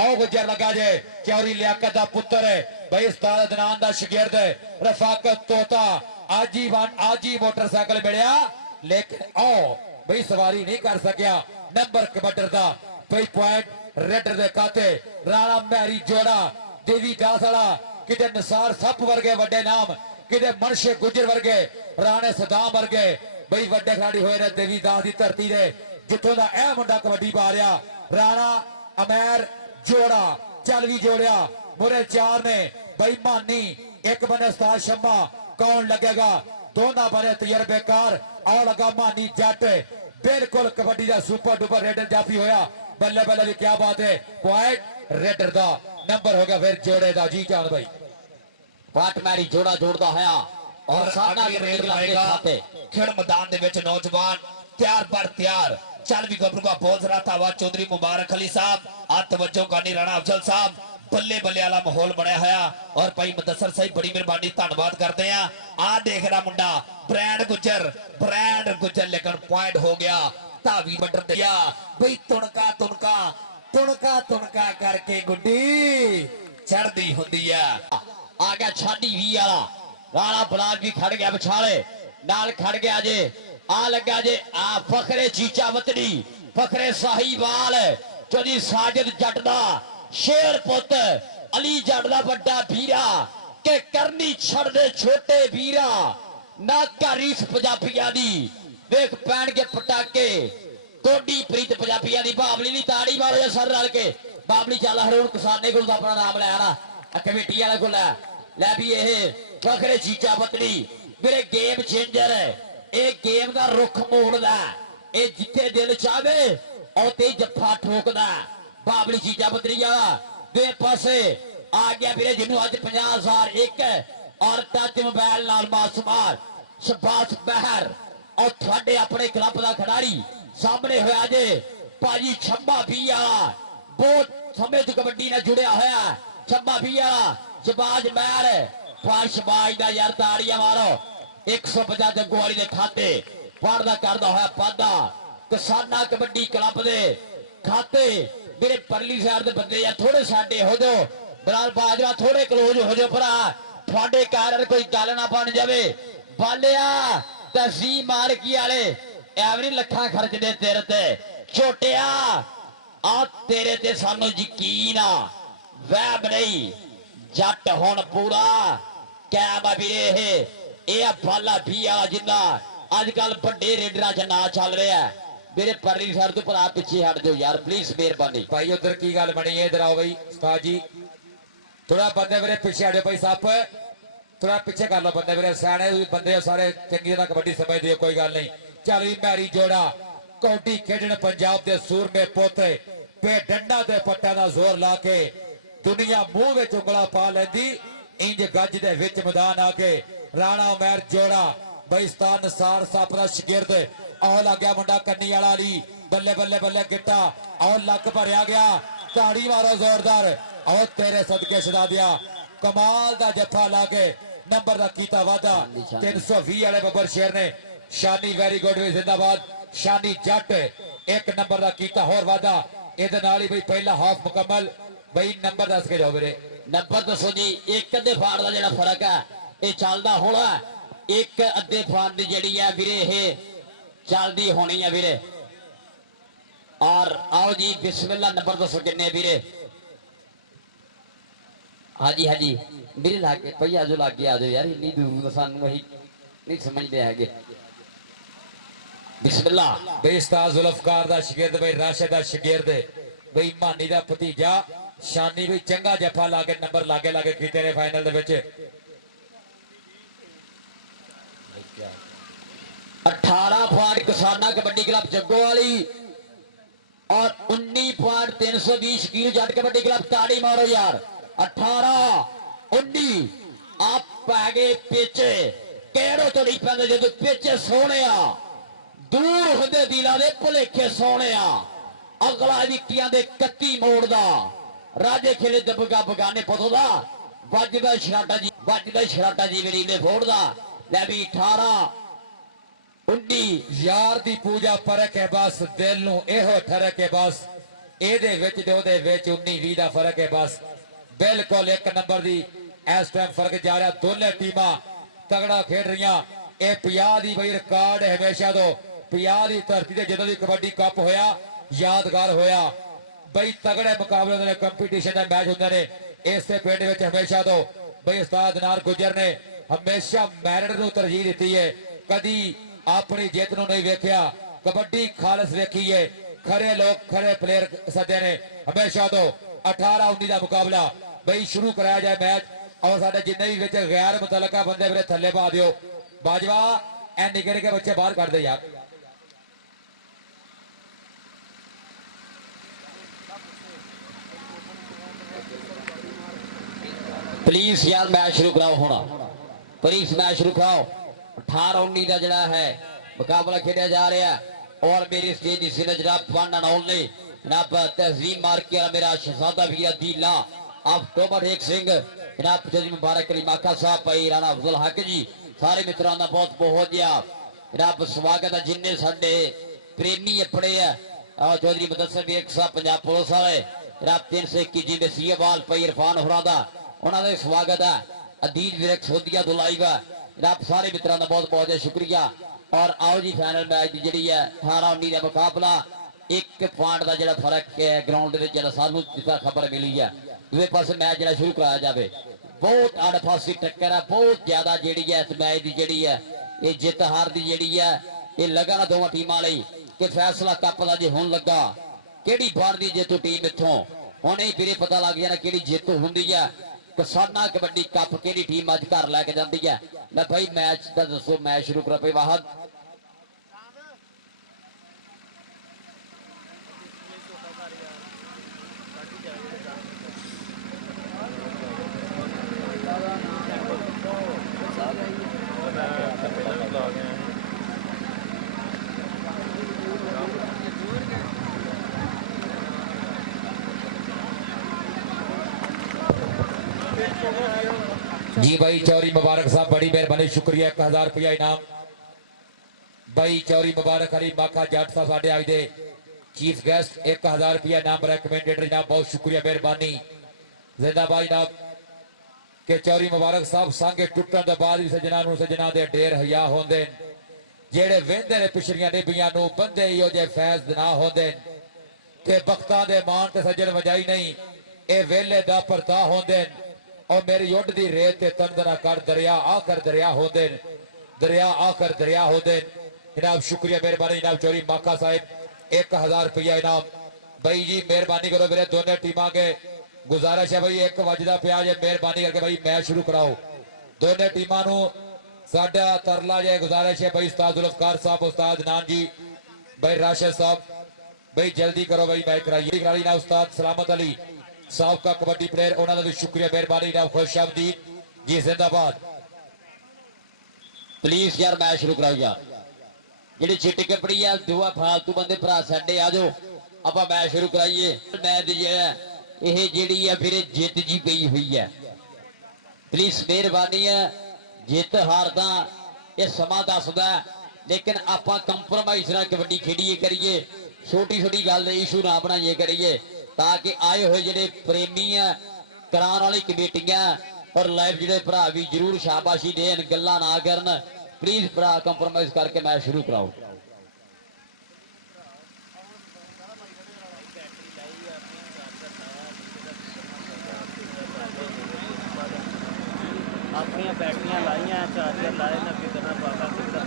आओ गुजर लगा जे चौरी लियाकत दा पुत्र है भाई उस्ताद अदनान दा शागिर्द रफाकत तोता आज ही मोटरसाइकिल मिलिया लेकिन आओ भाई सवारी नहीं कर सकिया नंबर कबड्डर दा भाई पॉइंट रेडर दे खाते। राणा मैरी जोड़ा देवी दास वाला किते निसार सप वर्गे वड्डे नाम किते मनशे गुजर वर्गे राणे सदाम वर्गे भाई वड्डे खिलाड़ी होए ने देवी दास दी धरती दे जिथों दा ए मुंडा कबड्डी पा रहा। राणा अमैर जोड़ा चल भी जोड़िया मुरे चार ने भाई मानी एक बने उस्ताद शम्मा कौन लगेगा दोनों बने तजर्बेकार आ लगा मानी जट बिल्कुल कबड्डी का सुपर डुपर रेडर जाफी होया बल्ले बल्ले भी क्या बात है पॉइंट रेडर का नंबर हो गया फिर जोड़े का जी जान भाई पाटमैरी जोड़ा जोड़ता है और सामना खेल मैदान दे विच नौजवान तैयार पर तैयार चल भी गबरू का बहुत रहा था चौधरी मुबारक अली साहब आ तवज्जो करनी राणा अफजल साहब बल्ले बल्ले वाला माहौल बनया होया और भाई मुदस्सर साहब बड़ी मेहरबानी धन्यवाद करते हैं आ देख रहा मुंडा ब्रांड गुजर लेकिन पॉइंट हो गया धावी बटन दिया भाई तुणका तुणका तुणका तुणका करके गुड्डी चढ़दी हुंदी है आ गया छाडी भी वाला राणा बलाल भी खड़ गया विछाले नाल खड़ गया जे आ लगा जे आ फखरे चीचा वतनी फखरे साहिवाल चौधरी साजिद जट दा शेर पुत अली जट दा बड़ा वीरा के करनी छड़ दे छोटे वीरा ना रीस पंजाबियां दी देख पैण के पटाके कोडी प्रीत पंजाबियां दी बाबली दी ताड़ी मारो या सर रल के बाबली चल हरून किसाने को अपना नाम लिया ना कमेटी वाले को ले भी ये फखरे चीचा वतनी मेरे गेम चेंजर है ਇਹ ਗੇਮ ਦਾ ਰੁੱਖ ਮੋੜਦਾ ਇਹ ਜਿੱਥੇ ਦਿਲ ਚਾਵੇ ਉੱਥੇ ਜੱਫਾ ਠੋਕਦਾ ਬਾਬਲੀ ਚੀਚਾ ਬਤਰੀਆ ਦੇ ਪਾਸੇ ਆ ਗਿਆ ਵੀਰੇ ਜਿਹਨੂੰ ਅੱਜ 50,000 ਇੱਕ ਔਰ ਟੱਚ ਮੋਬਾਈਲ ਨਾਲ ਮਾਸਮਾਰ ਸ਼ਬਾਸ਼ ਬਹਿਰ ਔਰ ਤੁਹਾਡੇ ਆਪਣੇ ਕਲੱਬ ਦਾ ਖਿਡਾਰੀ ਸਾਹਮਣੇ ਹੋਇਆ ਜੇ ਭਾਜੀ ਛੰਬਾ ਵੀਆ ਬਹੁਤ ਸਮੇਂ ਤੋਂ ਕਬੱਡੀ ਨਾਲ ਜੁੜਿਆ ਹੋਇਆ ਛੰਬਾ ਵੀਆ ਸ਼ਬਾਸ਼ ਬਹਿਰ ਫਾਰ ਸ਼ਬਾਸ਼ ਦਾ ਯਾਰ ਤਾੜੀਆਂ ਮਾਰੋ 150 ਜੱਗੋ ਵਾਲੀ ਦੇ ਖਾਤੇ ਪੜਦਾ ਕਰਦਾ ਹੋਇਆ ਪਾਦਾ ਕਿਸਾਨਾ ਕਬੱਡੀ ਕਲੱਬ ਦੇ ਖਾਤੇ ਮੇਰੇ ਪਰਲੀ ਸਾਈਡ ਦੇ ਬੰਦੇ ਆ ਥੋੜੇ ਸਾਡੇ ਹੋ ਜਾਓ ਬਲਾਲ ਬਾਜਵਾ ਥੋੜੇ ਕਲੋਜ਼ ਹੋ ਜਾਓ ਭਰਾ ਤੁਹਾਡੇ ਕਾਰਨ ਕੋਈ ਗੱਲ ਨਾ ਬਣ ਜਾਵੇ ਬਾਲਿਆ ਤਸੀਮ ਮਾਰਕੀ ਵਾਲੇ ਐਵਰੀ ਲੱਖਾਂ ਖਰਚਦੇ ਤੇਰੇ ਤੇ ਛੋਟਿਆ ਆ ਤੇਰੇ ਤੇ ਸਾਨੂੰ ਯਕੀਨ ਆ ਵਹਿਮ ਨਹੀਂ ਜੱਟ ਹੁਣ ਪੂਰਾ ਕਾਇਮ ਆ ਵੀਰੇ ਇਹ ਬਾਲਾ ਵੀ ਆ ਜਿੰਨਾ ਅੱਜ ਕੱਲ ਵੱਡੇ ਰੇਡਰਾਂ 'ਚ ਨਾ ਚੱਲ ਰਿਹਾ मेरे परली सर तो पर आप पीछे हट जाओ यार प्लीज मेहरबानी भाई उधर की गल बनी है इधर आओ भाई उस्ताद जी थोड़ा बंदे मेरे पीछे हटो भाई साहब थोड़ा पीछे कर लो बंदे मेरे सियाने बंदे सारे चंगी तरह कबड्डी समझते हो कोई गल नहीं चल भी मैरी जोड़ा कौडी खेडन पंजाब दे सूर में पोते पे डंडा दे पट्टा दा जोर ला के दुनिया मुंह विच उंगला पा लैंदी इंज गज दे विच मैदान आके राणा उमैर जोड़ा बईस्तान नसार साहब दा शागिर्द आओ लग गया मुंडा कन्नी वाला अली बल्ले बल्ले बल्ले गिट्टा आओ लक भरया गया ताड़ी मारो जोरदार आओ तेरे सदके छड़ा दिया कमाल दा जफा ला के नंबर दा कीता वादा 320 वाले बब्बर शेर ने शानी वेरी गुड वे जिंदाबाद शानी जट एक नंबर दा कीता होर वादा इहदे नाल ही भाई पहला हाफ मुकम्मल भाई नंबर दस के जाओ मेरे नंबर दसो जी एक अद्धे फाड़ दा जेड़ा फर्क है ये चलदा होना एक अद्धे फाड़ दी जेड़ी है वीरे ये चलती होनी है वीरे और आओ जी बिस्मिल्लाह नंबर दसो किन्ने वीरे हाँ जी मेरे लागे भाई आजो लागे आजो यार इन्नी दूर सानू वही नहीं समझते है बिस्मिल्लाह भाई उस्ताद जुल्फकार दा शागिर्द भाई राशिद दा शागिर्द भाई मानी दा भतीजा शानी भाई चंगा जफा ला के नंबर लागे लागे कीते ने फाइनल दे विच 18 पॉइंट किसाना कबड्डी क्लब जग्गोवाली और 19 पॉइंट 320 शकील जट कबड्डी क्लब ताड़ी मारो यार 18 19 आप पैगे पीछे केड़ो तो नहीं पैंदे जदों पीछे सोने दूर होंदे दिलां दे भुलेखे सोने अगला विकटियां दे 31 मोड़ दा राजे खेले दबगा बगाने पतो दा वजदा शराटा जी वरीले फोड़ दा ले भी 18 19 यार दी पूजा फर्क है बस दिल नू एहो ठरक है बस एदे विच ते ओदे विच 19-20 दा फर्क है बस बिल्कुल एक नंबर दी इस टाइम फर्क जा रहा दोनों टीमां तगड़ा खेड रहीआं ए 50 दी भाई रिकॉर्ड है हमेशा तो 50 दी धरती ते जदों दी कबड्डी कप होया यादगार होया भाई तगड़े मुकाबले होंदे ने कंपीटीशन दे मैच होंदे ने इस पिंड विच हमेशा तो भाई उस्ताद नार गुजर ने हमेशा मैरिट नू तरजीह दित्ती है कदी अपनी जित नू नहीं वेख्या कबड्डी खालस वेखी है खरे लोग खरे प्लेयर सदे ने हमेशा तो 18-19 का मुकाबला भाई शुरू कराया जाए मैच और साडे जिन्ने भी विच गैर मुतलका बंदे मेरे थल्ले पा दिओ बाजवा ए निके निके बच्चे बाहर कर दे यार प्लीज यार मैच शुरू कराओ होना प्लीज मैच शुरू कराओ 18-19 का जड़ा है मुकाबला खेड़ा जा रहा है और मेरी स्टेज से जनाब वन एंड ओनली जनाब तहजीम मार के मेरा शहजादा भी अदीला अक्टूबर एक सिंह जनाब जज मुबारक अली माखा साहब भाई राणा अफजल हक जी सारे मित्रों का बहुत बहुत जनाब स्वागत है जिन्ने साडे प्रेमी अपने है और चौधरी मुदस्सर भी एक साहब पंजाब पुलिस वाले जनाब 321 जी में सीएवाल भाई इरफान होरादा उन्होंने स्वागत है अदीज विरक सोदिया तो लाइव है जनाब सारे मित्रों का बहुत बहुत शुक्रिया और आओ जी फाइनल मैच की जी है 18-19 का मुकाबला एक पॉइंट का जो फर्क है ग्राउंड जो सानू खबर मिली है दूसरे पास मैच जो शुरू कराया जाए बहुत अड़फासी टक्कर है बहुत ज्यादा जी है इस मैच की जी है ये जित हार की जी है ये लगा ना दोवां टीमां लई कि फैसला कप का जो होने लगा कि बनती जेतू टीम इतों हम ही फिर पता लग जाना कि जेतू होंगी है किसाना कबड्डी कप कि टीम अज घर लैके जाती है मैं भाई मैच का दसो मैच शुरू करो भाई वाहद जी भाई चौरी मुबारक साहब बड़ी मेहरबानी शुक्रिया 1000 रुपया इनाम भाई चौरी मुबारक अली माखा जट साहब साडे आज दे चीफ गेस्ट 1000 रुपया इनाम रिकमेंडेड जनाब बहुत शुक्रिया मेहरबानी जिंदाबाद जनाब के चौरी मुबारक साहब सांगे टुटन के बाद भी सजना दे ढेर हया होंदे जेड़े वेंदे ने पिछड़ियां निबियां नूं बंदे इहो जे फैज ना होंदे के बख्तां दे मान ते सजन वजाई नहीं ए वेले दा परता होंदे और मेरी युद्ध दी रेत ते तंदना कर दरिया आकर दरिया होंदे दरिया आकर दरिया होंदे जनाब शुक्रिया मेहरबानी जनाब चौरी माखा साहब 1000 रुपया इनाम भाई जी मेहरबानी करो मेरे दोनों टीमां के गुजारिश है भाई 1 बजदा पिया जे मेहरबानी करके भाई मैच शुरू कराओ दोनों टीमां नूं साडा तरला जे गुजारिश है भाई उस्ताद जुल्फकार साहब उस्ताद नान जी भाई राशिद साहब भाई जल्दी करो भाई मैच कराइए ना उस्ताद सलामत अली साहब का कबड्डी प्लेयर उन्होंने भी शुक्रिया मेहरबानी ना खुशआमदीद जी जिंदाबाद प्लीज यार मैच शुरू कराओ यार जी चिट्टी कपड़ी है दुआ फालतू बंदे भरा साडे आ जाओ आप मैच शुरू कराइए मैच जी है फिर जित जी गई हुई है प्लीज मेहरबानी है जित हार का यह समा दसदा लेकिन आप कंप्रोमाइज ना कबड्डी खेड़िए करिए छोटी छोटी गल इशू ना बनाइए करिए ताकि आए हुए जेडे प्रेमी है कराने वाली कमेटियां और लाइव जेडे भरा भी जरूर शाबाशी देन गल्लां ना करन प्लीज भरा कंप्रोमाइज करके मैच शुरू कराओ अपनी बैटरियां लाइया चार्जर लाए ना कितना पापा कितना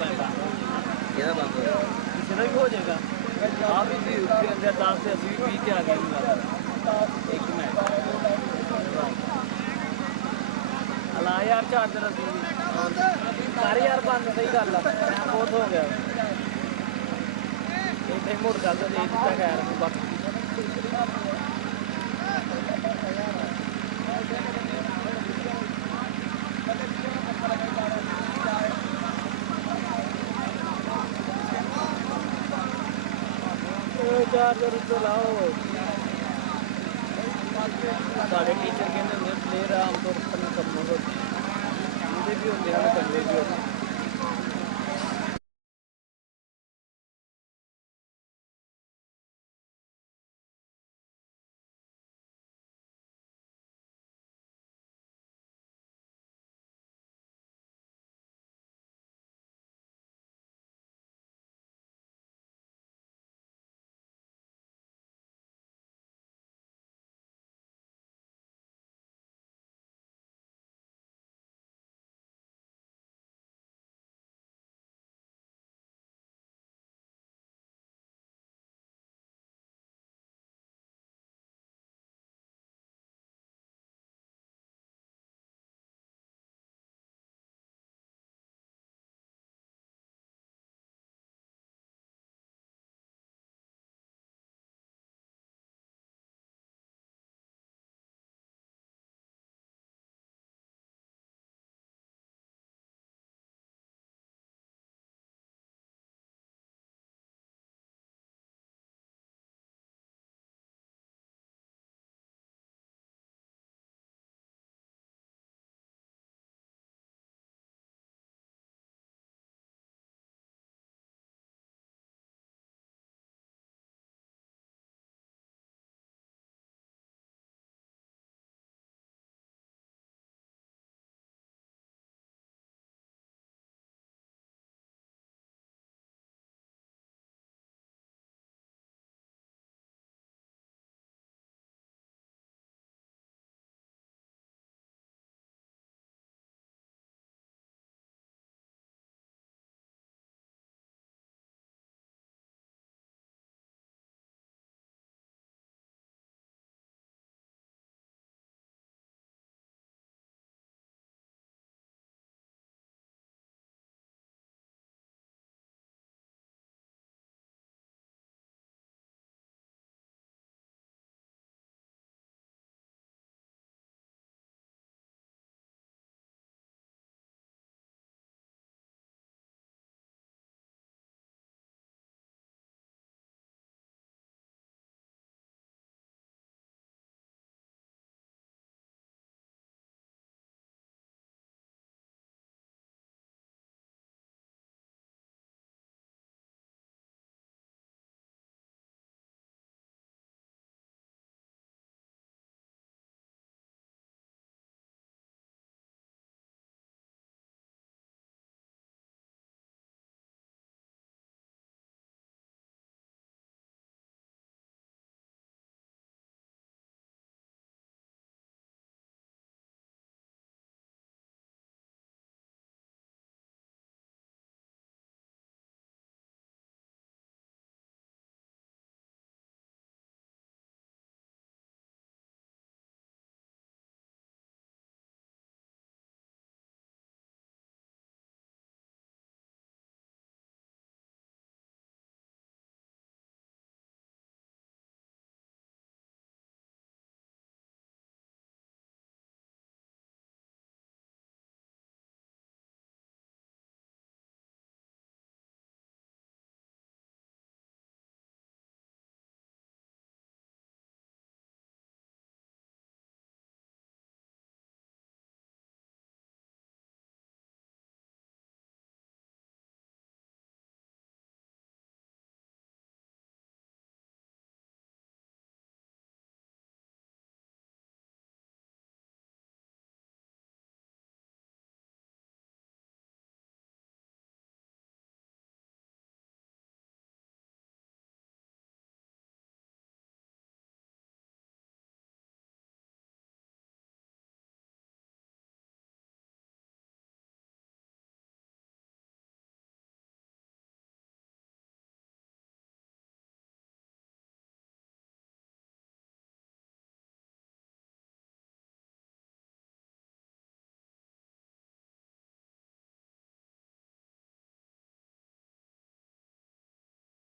कितना भी हो जाएगा आप भी उसके अंदर 10 से 80 पी के आ गए एक मिनट अला यार चार्जर सारे यार बंद सही कर ला बहुत हो गया एक मोड़ चलता नहीं खैर बाकी चार्जर लाओ साढ़े टीचर कहते प्लेयर आमतौर पर कम होते भी होंगे कमरे भी होते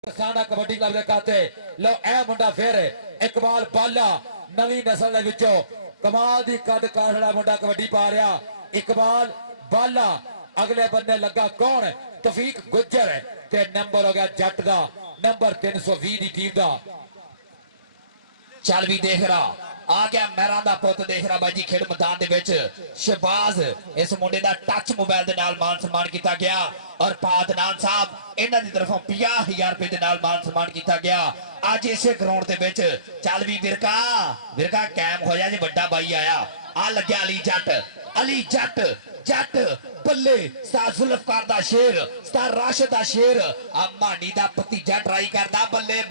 ਸਾਡਾ ਕਬੱਡੀ ਕਲੱਬ ਦੇ ਖਾਤੇ ਲਓ ਇਹ ਮੁੰਡਾ ਫਿਰ ਇਕਬਾਲ ਬਾਲਾ ਨਵੀਂ ਨਸਲ ਦੇ ਵਿੱਚੋਂ ਕਮਾਲ ਦੀ ਕੱਦ ਕਾਠੜਾ ਮੁੰਡਾ ਕਬੱਡੀ ਪਾ ਰਿਹਾ ਇਕਬਾਲ ਬਾਲਾ ਅਗਲੇ ਬੰਨੇ ਲੱਗਾ ਕੌਣ ਤੌਫੀਕ ਗੁੱਜਰ ਤੇ ਨੰਬਰ ਹੋ ਗਿਆ ਜੱਟ ਦਾ ਨੰਬਰ 320 ਦੀ ਟੀਮ ਦਾ ਚੱਲ ਵੀ ਦੇਖ ਰਹਾ ਆ ਗਿਆ ਮਹਿਰਾਂ ਦਾ ਪੁੱਤ ਦੇਖ ਰਹਾ ਬਾਈ ਜੀ ਖੇਡ ਮੈਦਾਨ ਦੇ ਵਿੱਚ ਸ਼ਹਿਬਾਜ਼ ਇਸ ਮੁੰਡੇ ਦਾ ਟੱਚ ਮੋਬਾਈਲ ਦੇ ਨਾਲ ਮਾਨ ਸਨਮਾਨ ਕੀਤਾ ਗਿਆ ਔਰ ਪਾਦਨਾਨ ਸਾਹਿਬ ਇਹਨਾਂ ਦੀ ਤਰਫੋਂ 50000 ਰੁਪਏ ਦੇ ਨਾਲ ਮਾਨ ਸਨਮਾਨ ਕੀਤਾ ਗਿਆ ਅੱਜ ਇਸੇ ਗਰਾਊਂਡ ਦੇ ਵਿੱਚ ਚੱਲ ਵੀ ਵਿਰਕਾ ਕਾਇਮ ਹੋਇਆ ਜੀ ਵੱਡਾ ਬਾਈ ਆਇਆ ਆ ਲੱਗਿਆ ਅਲੀ ਜੱਟ ਬੱਲੇ ਸਟਾਰ ਜ਼ੁਲਫਕਾਰ ਦਾ ਸ਼ੇਰ ਸਟਾਰ ਰਾਸ਼ਦ ਦਾ ਸ਼ੇਰ ਆ ਮਾਨੀ ਦਾ ਭਤੀਜਾ ਟਰਾਈ ਕਰਦਾ ਬੱਲੇ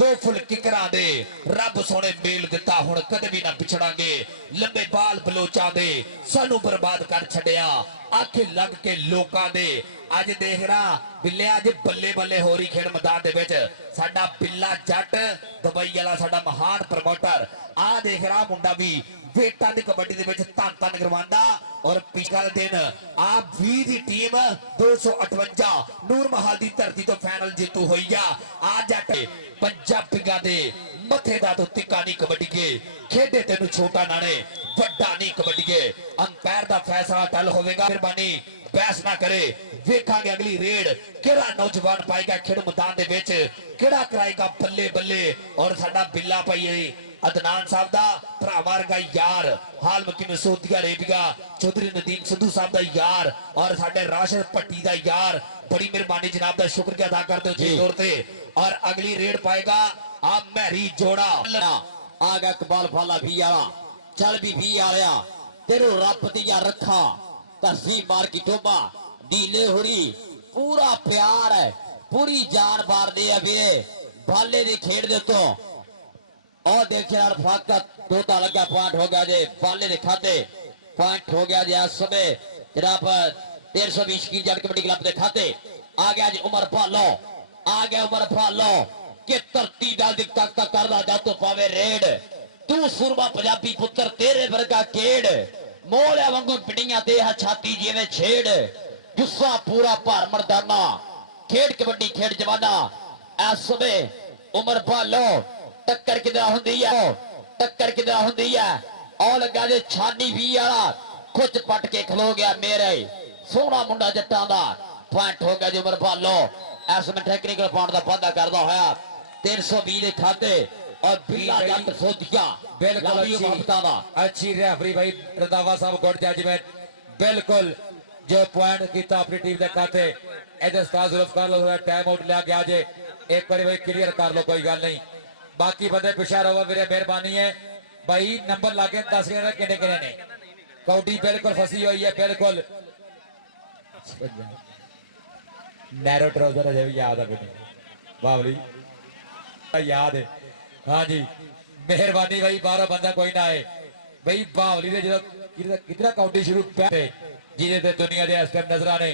ਦੋ ਫੁੱਲ ਕਿਕਰਾਂ ਦੇ ਰੱਬ ਸੋਹਣੇ ਮੇਲ ਦਿੱਤਾ ਹੁਣ ਕਦੇ ਵੀ ਨਾ ਵਿਛੜਾਂਗੇ ਲੰਬੇ ਬਾਲ ਬਲੋਚਾਂ ਦੇ ਸਾਨੂੰ ਬਰਬਾਦ ਕਰ ਛੱਡਿਆ ਆਖੇ ਲੱਗ ਕੇ ਲੋਕਾਂ ਦੇ ਅੱਜ ਦੇਖ ਰਹਾ ਬਿੱਲਿਆ ਅੱਜ ਬੱਲੇ ਹੋ ਰਹੀ ਖੇਡ ਮੈਦਾਨ ਦੇ ਵਿੱਚ ਸਾਡਾ ਬਿੱਲਾ ਜੱਟ ਦੁਬਈ ਵਾਲਾ ਸਾਡਾ ਮਹਾਨ ਪ੍ਰਮੋਟਰ ਆ ਦੇਖ ਰਹਾ ਮੁੰਡਾ ਵੀ ਵੇਟਾਂ ਦੀ ਕਬੱਡੀ ਦੇ ਵਿੱਚ ਧੰਨ ਕਰਵਾਉਂਦਾ ਔਰ ਪਿਛਲੇ ਦਿਨ ਆ 20 ਦੀ ਟੀਮ 258 ਨੂਰ ਮਹਾਲ ਦੀ ਧਰਤੀ ਤੋਂ ਫਾਈਨਲ ਜੇਤੂ ਹੋਈ ਆ ਜੱਟ ਪੰਜਾਬੀਆਂ ਦੇ ਮੱਥੇ ਦਾ ਤੋਂ ਟਿੱਕਾ ਨਹੀਂ ਕਬੱਡੀਏ ਖੇਡੇ ਤੈਨੂੰ ਛੋਟਾ ਨਾਣੇ ਵੱਡਾ ਨਹੀਂ ਕਬੱਡੀਏ ਅੰਪਾਇਰ ਦਾ ਫੈਸਲਾ ਟਲ ਹੋਵੇਗਾ ਮਿਹਰਬਾਨੀ ਬਹਿਸ ਨਾ ਕਰੇ ਵੇਖਾਂਗੇ ਅਗਲੀ ਰੇਡ ਕਿਹੜਾ ਨੌਜਵਾਨ ਪਾਏਗਾ ਖੇਡ ਮੈਦਾਨ ਦੇ ਵਿੱਚ ਕਿਹੜਾ ਕਰਾਏਗਾ ਬੱਲੇ ਔਰ ਸਾਡਾ ਬਿੱਲਾ ਭਾਈ ਅਦਨਾਨ ਸਾਹਿਬ ਦਾ ਭਰਾ ਵਰਗਾ ਯਾਰ ਹਾਲ ਮਕੀ ਸਊਦੀ ਅਰੇਬੀਆ ਚੌਧਰੀ ਨਦੀਮ ਸਿੱਧੂ ਸਾਹਿਬ ਦਾ ਯਾਰ ਔਰ ਸਾਡੇ ਰਾਸ਼ਦ ਭੱਟੀ ਦਾ ਯਾਰ ਬੜੀ ਮਿਹਰਬਾਨੀ ਜਨਾਬ ਦਾ ਸ਼ੁਕਰੀਆ ਅਦਾ ਕਰਦੇ ਹੋ ਜੀ ਤੌਰ ਤੇ ਔਰ ਅਗਲੀ ਰੇਡ ਪਾਏਗਾ ਆ ਮਹਿਰੀ ਜੋੜਾ ਆ ਗਿਆ ਇਕਬਾਲ ਫਾਲਾ ਵੀ ਵਾਲਾ ਚੱਲ ਵੀ ਵਾਲਿਆ ਤੇਰੋ ਰੱਬ ਦੀਆਂ ਰੱਖਾਂ ਧਰਤੀ ਮਾਰ ਕੀ ਟੋਬਾ ਢੀਲੇ ਹੋਰੀ ਪੂਰਾ ਪਿਆਰ ਹੈ ਪੂਰੀ ਜਾਨ ਮਾਰਦੇ ਆ ਵੀਰੇ ਬਾਲੇ ਦੀ ਖੇਡ ਦੇ ਤੋਂ और देखिए यार फाकत तोता लगा पॉइंट हो गया जी बाले ने खाते पॉइंट हो गया जी आज समय जनाब 1320 की जट कबड्डी क्लब के खाते आ गया जी उमर फालो के धरती दा दिक्कत का करदा जा तो पावे रेड तू सुरमा पंजाबी पुत्र तेरे वर्गा केड़ मोलिया वांगू पिटियां दे छाती जिवें छेड़ गुस्सा पूरा भार मर्दाना खेड कबड्डी खेड जवाना इस समय उमर फालो टक्कर किधर होंदी है और लगा जे छानी भी वाला खुच पट के खलो गया मेरे सोहना मुंडा जट्टां दा पॉइंट हो गया जी उमर भालो इस में टेक्निकल पॉइंट का वादा करदा होया 320 के खाते और बिल्ला जट सोधिया बिल्कुल अच्छी रेफरी भाई रंधावा साहब गुड जजमेंट बिल्कुल जो पॉइंट किया अपनी टीम के खाते इधर उस्ताद जुल्फकार लो टाइम आउट लिया गया जे एक बार भाई क्लियर कर लो कोई गल नहीं बाकी बंदे पिछा रहो मेरे मेहरबानी है भाई नंबर लाके दस किन्ने ने कौडी बिल्कुल फसी हुई है बिल्कुल नैरो ट्राउजर अजय भी याद है बावली याद है हाँ जी मेहरबानी भाई बारह बंदा कोई ना आए भाई बावली ने जो कितना कौडी शुरू जिसे दुनिया के इस टाइम नजर आने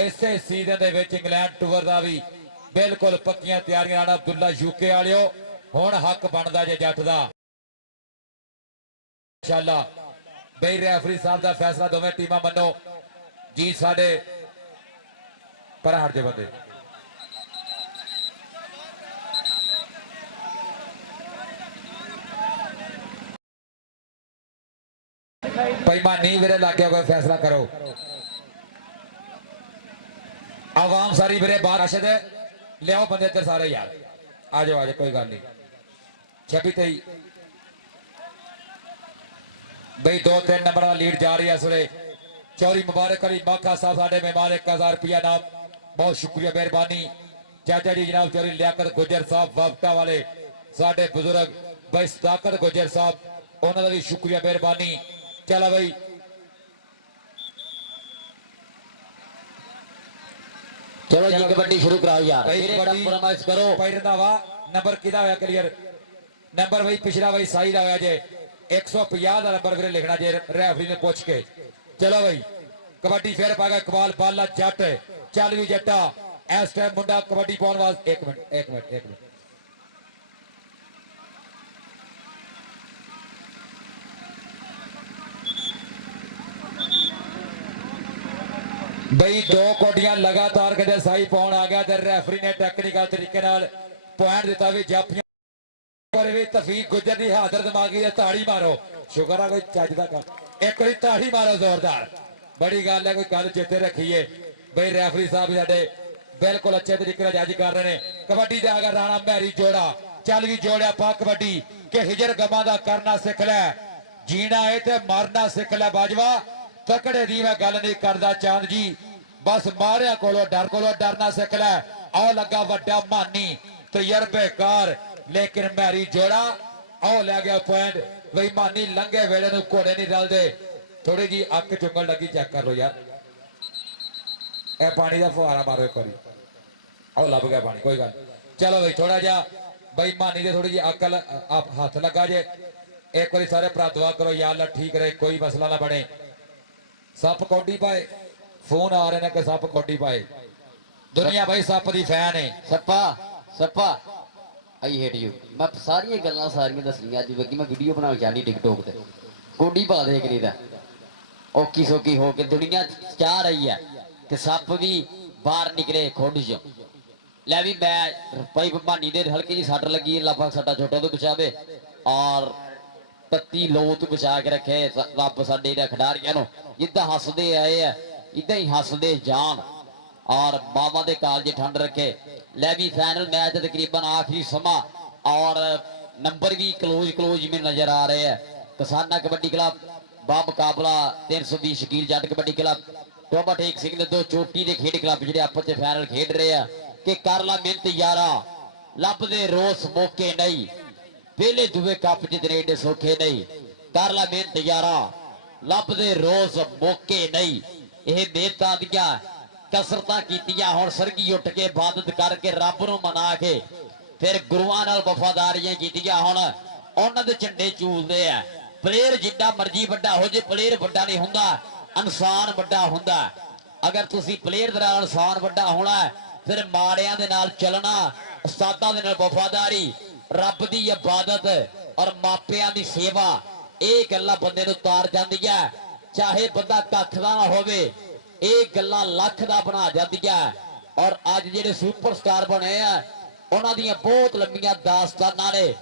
इसे सीजन के इंग्लैंड टूर का भी बिल्कुल पक्कियां तैयारियां अब्दुल्ला यूके वालियो हुण हक बनदा जे जट दा इंशाअल्लाह बई रेफरी साहब दा फैसला दोवें टीमां मन्नो जी साडे पर हट जे बंदे बेईमानी मेरे लागे कोई फैसला करो आवाम सारी मेरे बाहर राशद है लियाओ बंदे इधर सारे यार आ जाओ कोई गल नहीं 26-23 भाई 2-3 नंबर लीड जा रही है इस वे चौरी मुबारक अली माखा साहब साडे मेहमान 1000 रुपया नाम बहुत शुक्रिया मेहरबानी चाचा जी जनाब चौरी लियाकत गुजर साहब वक्ता वाले साडे बुजुर्ग भाई सदाकत गुजर साहब उन्होंने भी शुक्रिया मेहरबानी चलो भाई चलो जी कबड्डी शुरू कराओ यार फरमाइश करो भाई रंधावा नंबर किदा होया क्लियर नंबर भाई पिछला भाई साई दा होया जे 150 दा नंबर फिर लिखना जे रेफरी ने पूछ के चलो भाई कबड्डी फिर पाएगा इकबाल बाला जट चल भी जट्टा इस टाइम मुंडा कबड्डी पाउन वास्ते एक मिनट ਬਈ ਦੋ ਕੋਡੀਆਂ ਲਗਾਤਾਰ ਕਦੇ ਸਾਈ ਪਾਉਣ ਆ ਗਿਆ ਤੇ ਰੈਫਰੀ ਨੇ ਟੈਕਨੀਕਲ ਤਰੀਕੇ ਨਾਲ ਪੁਆਇੰਟ ਦਿੱਤਾ ਵੀ ਜਾਫੀਆਂ ਪਰ ਵੀ ਤਫੀਕ ਗੁੱਜਰ ਦੀ ਹਾਜ਼ਰ ਦਿਮਾਗੀ ਹੈ। ਤਾੜੀ ਮਾਰੋ, ਸ਼ੁਕਰ ਆ ਕੋਈ ਚੱਜ ਦਾ ਕੰਮ। ਇੱਕ ਵਾਰੀ ਤਾੜੀ ਮਾਰੋ ਜ਼ੋਰਦਾਰ, ਬੜੀ ਗੱਲ ਹੈ। ਕੋਈ ਗੱਲ ਚੇਤੇ ਰੱਖੀਏ ਬਈ ਰੈਫਰੀ ਸਾਹਿਬ ਸਾਡੇ ਬਿਲਕੁਲ ਅੱਛੇ ਤਰੀਕੇ ਨਾਲ ਜੱਜ ਕਰ ਰਹੇ ਨੇ। ਕਬੱਡੀ ਦਾ ਅਗਰ ਰਾਣਾ ਮੈਰੀ ਜੋੜਾ ਚੱਲ ਵੀ ਜੋੜਿਆ ਪਾ ਕਬੱਡੀ ਕਿ ਹਿਜਰ ਗਮਾਂ ਦਾ ਕਰਨਾ ਸਿੱਖ ਲੈ, ਜੀਣਾ ਏ ਤੇ ਮਰਨਾ ਸਿੱਖ ਲੈ। ਬਾਜਵਾ ਤਕੜੇ ਦੀ ਮੈਂ ਗੱਲ ਨਹੀਂ ਕਰਦਾ ਚਾਂਦ ਜੀ, ਬਸ ਮਾਰਿਆ ਕੋਲੋਂ ਡਰਨਾ ਸਿੱਖ ਲੈ। ਆਹ ਲੱਗਾ ਵੱਡਾ ਮਾਨੀ ਤਜਰਬੇਕਾਰ, ਲੇਕਿਨ ਮੈਰੀ ਜੋੜਾ ਆਹ ਲੈ ਗਿਆ ਪੁਆਇੰਟ। ਬਈ ਮਾਨੀ ਲੰਘੇ ਵੇਲੇ ਨੂੰ ਘੋੜੇ ਨਹੀਂ ਰਲਦੇ। ਥੋੜੀ ਜੀ ਅੱਖ ਚੁੰਗਣ ਲੱਗੀ, ਚੈੱਕ ਕਰ ਲੋ ਯਾਰ। ਇਹ ਪਾਣੀ ਦਾ ਫੁਹਾਰਾ ਮਾਰੋ ਇੱਕ ਵਾਰੀ, ਆਹ ਲੱਭ ਗਿਆ ਪਾਣੀ, ਕੋਈ ਗੱਲ। ਚਲੋ ਬਈ ਥੋੜਾ ਜਿਹਾ ਬਈ ਮਾਨੀ ਦੇ ਥੋੜੀ ਜੀ ਅਕਲ ਹੱਥ ਲੱਗਾ ਜੇ। ਇੱਕ ਵਾਰੀ ਸਾਰੇ ਭਰਾ ਦੁਆ ਕਰੋ ਯਾ ਅੱਲਾ ਠੀਕ ਰਹੇ, ਕੋਈ ਮਸਲਾ ਨਾ ਬਣੇ। ਸੱਪ ਕੌਡੀ ਪਾਏ, ਫੋਨ ਆ ਰਹੇ ਨੇ ਕਿ ਸੱਪ ਕੌਡੀ ਪਾਏ। ਦੁਨੀਆ ਬਈ ਸੱਪ ਦੀ ਫੈਨ ਹੈ। ਸੱਪਾ ਆਈ ਹੇਟ ਯੂ। ਮੈਂ ਸਾਰੀਆਂ ਗੱਲਾਂ ਦੱਸਣੀਆਂ ਅੱਜ ਵੇਖੀ। ਮੈਂ ਵੀਡੀਓ ਬਣਾ ਕੇ ਜਾਣੀ ਟਿਕਟੋਕ ਤੇ, ਕੋਡੀ ਪਾ ਦੇ ਕਰੀ ਦਾ ਔਖੀ ਸੌਖੀ ਹੋ ਕੇ ਦੁਨੀਆ ਚਾਹ ਰਹੀ ਹੈ ਕਿ ਸੱਪ ਵੀ ਬਾਹਰ ਨਿਕਲੇ ਖੁੱਡ ਚੋਂ। ਲੈ ਵੀ ਮੈਂ ਭਾਈ ਭਾਨੀ ਦੇ ਹਲਕੀ ਜੀ ਸੱਟ ਲੱਗੀ, ਲੱਫਾ ਸੱਟਾ ਛੋਟੇ ਤੋਂ ਬਚਾਵੇ ਔਰ ਤੱਤੀ ਲੋ ਤੋਂ ਬਚਾ ਕੇ ਰੱਖੇ ਰੱਬ ਸਾਡੇ ਦੇ ਖਿਡਾਰੀਆਂ ਨੂੰ। ਜਿੱਦਾਂ ਹੱਸਦੇ ਆਏ ਆ ਇਦਾਂ ਹੀ ਹੱਸਦੇ ਜਾਣ ਔਰ ਬਾਵਾਂ ਦੇ ਕਾਲਜੇ ਠੰਡ ਰੱਖੇ। ਲੈ ਵੀ ਫਾਈਨਲ मैच तकरीबन आखिरी समा और नंबर भी क्लोज में नजर आ रहे हैं। किसाना कबड्डी क्लब बामुकाबला 320 शकील जट कबड्डी क्लब टोबा टेक सिंह दो चोटी के खेड क्लब जो आपस में फाइनल खेड रहे हैं कि कर ला मिहनत यारा लभदे रोज मौके नहीं, पहले दुए कप जितने एडे सौखे नहीं। कर ला मिहनत यारा लभदे रोज मौके नहीं। यह मेहनतां दियां कसरतां कीतियां हुण सरगी उठ के इबादत करके रब नूं मना के फिर गुरुआं नाल वफादारियां कीतियां हुण उन्हां दे झंडे चूलदे आ। प्लेयर जिन्ना मर्जी वड्डा हो जे प्लेयर वड्डा नहीं हुंदा, इंसान वड्डा हुंदा। अगर तुसीं प्लेयर दे नाल इंसान वड्डा होना फिर माड़ियां दे नाल चलना, उस्तादां दे नाल वफादारी, रब दी इबादत और मापियां दी सेवा, ਇਹ ਗੱਲਾਂ ਬੰਦੇ ਨੂੰ ਤਾਰ ਜਾਂਦੀਆਂ। ਚਾਹੇ ਬੰਦਾ ਕੱਖ ਦਾ ਨਾ ਹੋਵੇ, ਇਹ ਗੱਲਾਂ ਲੱਖ ਦਾ ਬਣਾ ਜਾਂਦੀਆਂ। ਔਰ ਅੱਜ ਜਿਹੜੇ ਸੁਪਰਸਟਾਰ ਬਣੇ ਆ ਉਹਨਾਂ ਦੀਆਂ ਬਹੁਤ ਲੰਮੀਆਂ ਦਾਸਤਾਨਾਂ ਨੇ,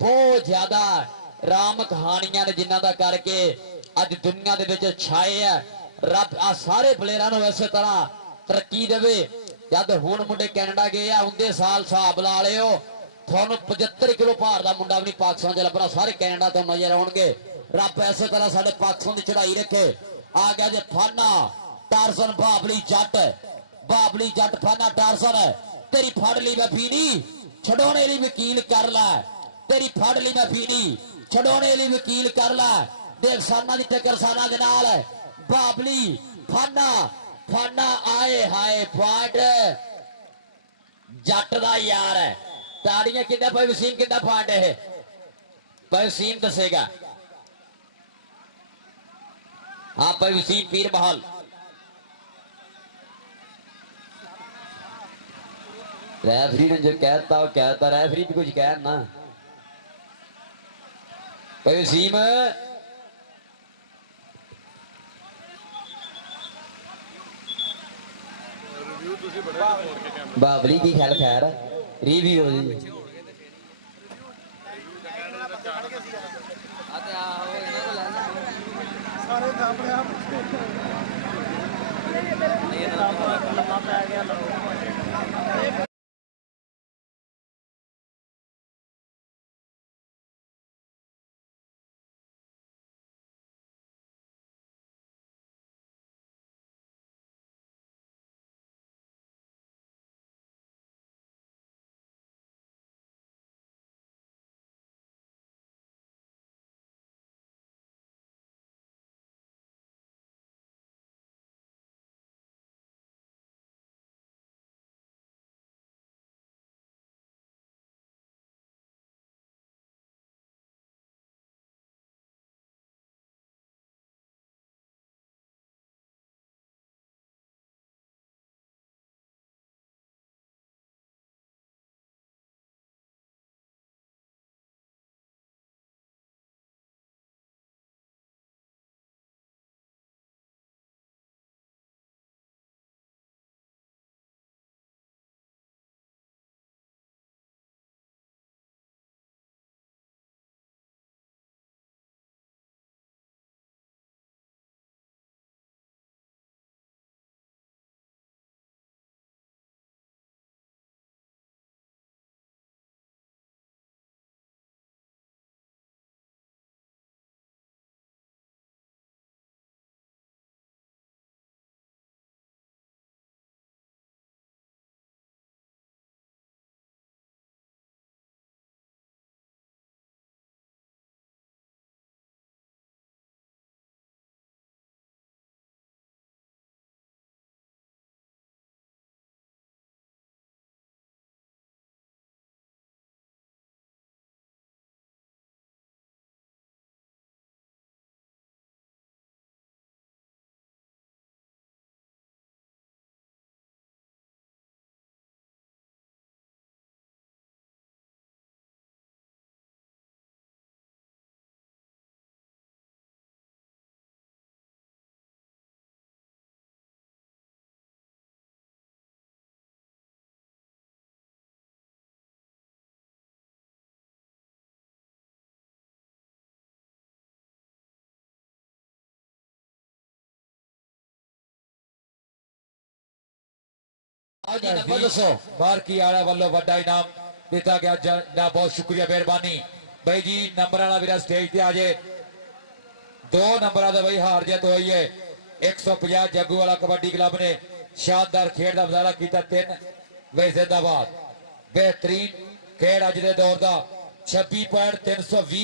ਬਹੁਤ ਜ਼ਿਆਦਾ ਰਾਮ ਕਹਾਣੀਆਂ ਨੇ ਜਿਨ੍ਹਾਂ ਦਾ ਕਰਕੇ ਅੱਜ ਦੁਨੀਆ ਦੇ ਵਿੱਚ ਛਾਏ ਆ। ਰੱਬ ਆ ਸਾਰੇ ਪਲੇਅਰਾਂ ਨੂੰ ਇਸੇ ਤਰ੍ਹਾਂ ਤਰੱਕੀ ਦੇਵੇ। ਜਦ ਹੁਣ ਮੁੰਡੇ ਕੈਨੇਡਾ ਗਏ ਆ ਉਹਦੇ ਸਾਲ ਹਿਸਾਬ ਲਾ ਲਿਓ, ਤੁਹਾਨੂੰ 75 ਕਿਲੋ ਭਾਰ ਦਾ ਮੁੰਡਾ ਵੀ ਨਹੀਂ ਪਾਕਿਸਤਾਨ 'ਚ ਲੱਭਣਾ, ਸਾਰੇ ਕੈਨੇਡਾ ਤੋਂ ਨਜ਼ਰ ਆਉਣਗੇ। ਰੱਬ ਐਸੇ ਤਰ੍ਹਾਂ ਸਾਡੇ ਪਾਕਿਸਤਾਨ ਦੀ ਚੜਾਈ ਰੱਖੇ। ਆ ਗਿਆ ਜੇ ਫਾਨਾ ਟਾਰਸਨ ਬਾਬਲੀ ਜੱਟ ਫਾਨਾ ਟਾਰਸਨ तेरी फड़ ली मैं पीनी छड़ोने ली वकील कर ला, तेरी फड़ ली मैं पीनी छड़ोने ली वकील कर ला। देख साना दी टक्कर साना दे नाल बाबली फाना आए हाय फाट जट दा यार है। ताड़ियां किदा भाई वसीम किदा फाट है भाई वसीम दसेगा। हाँ भाई वसीम पीर बहाल रेफरी ने जो कहता वो कहता, रेफरी भी कुछ कह ना भाई वसीम बाबली की ख्याल खैर रिव्यू सारे आज जी नंबर दसो बारकी वाला वालों बड़ा इनाम दिता गया ना बहुत शुक्रिया मेहरबानी भाई जी नंबर वाला वीरा स्टेज पे आजे 2 नंबर का भाई हार जीत हुई है 150 जग्गू वाला कबड्डी क्लब ने शानदार खेड का मुजाहरा किया 3 वे जिंदाबाद बेहतरीन खेड अज के दौर का 26.320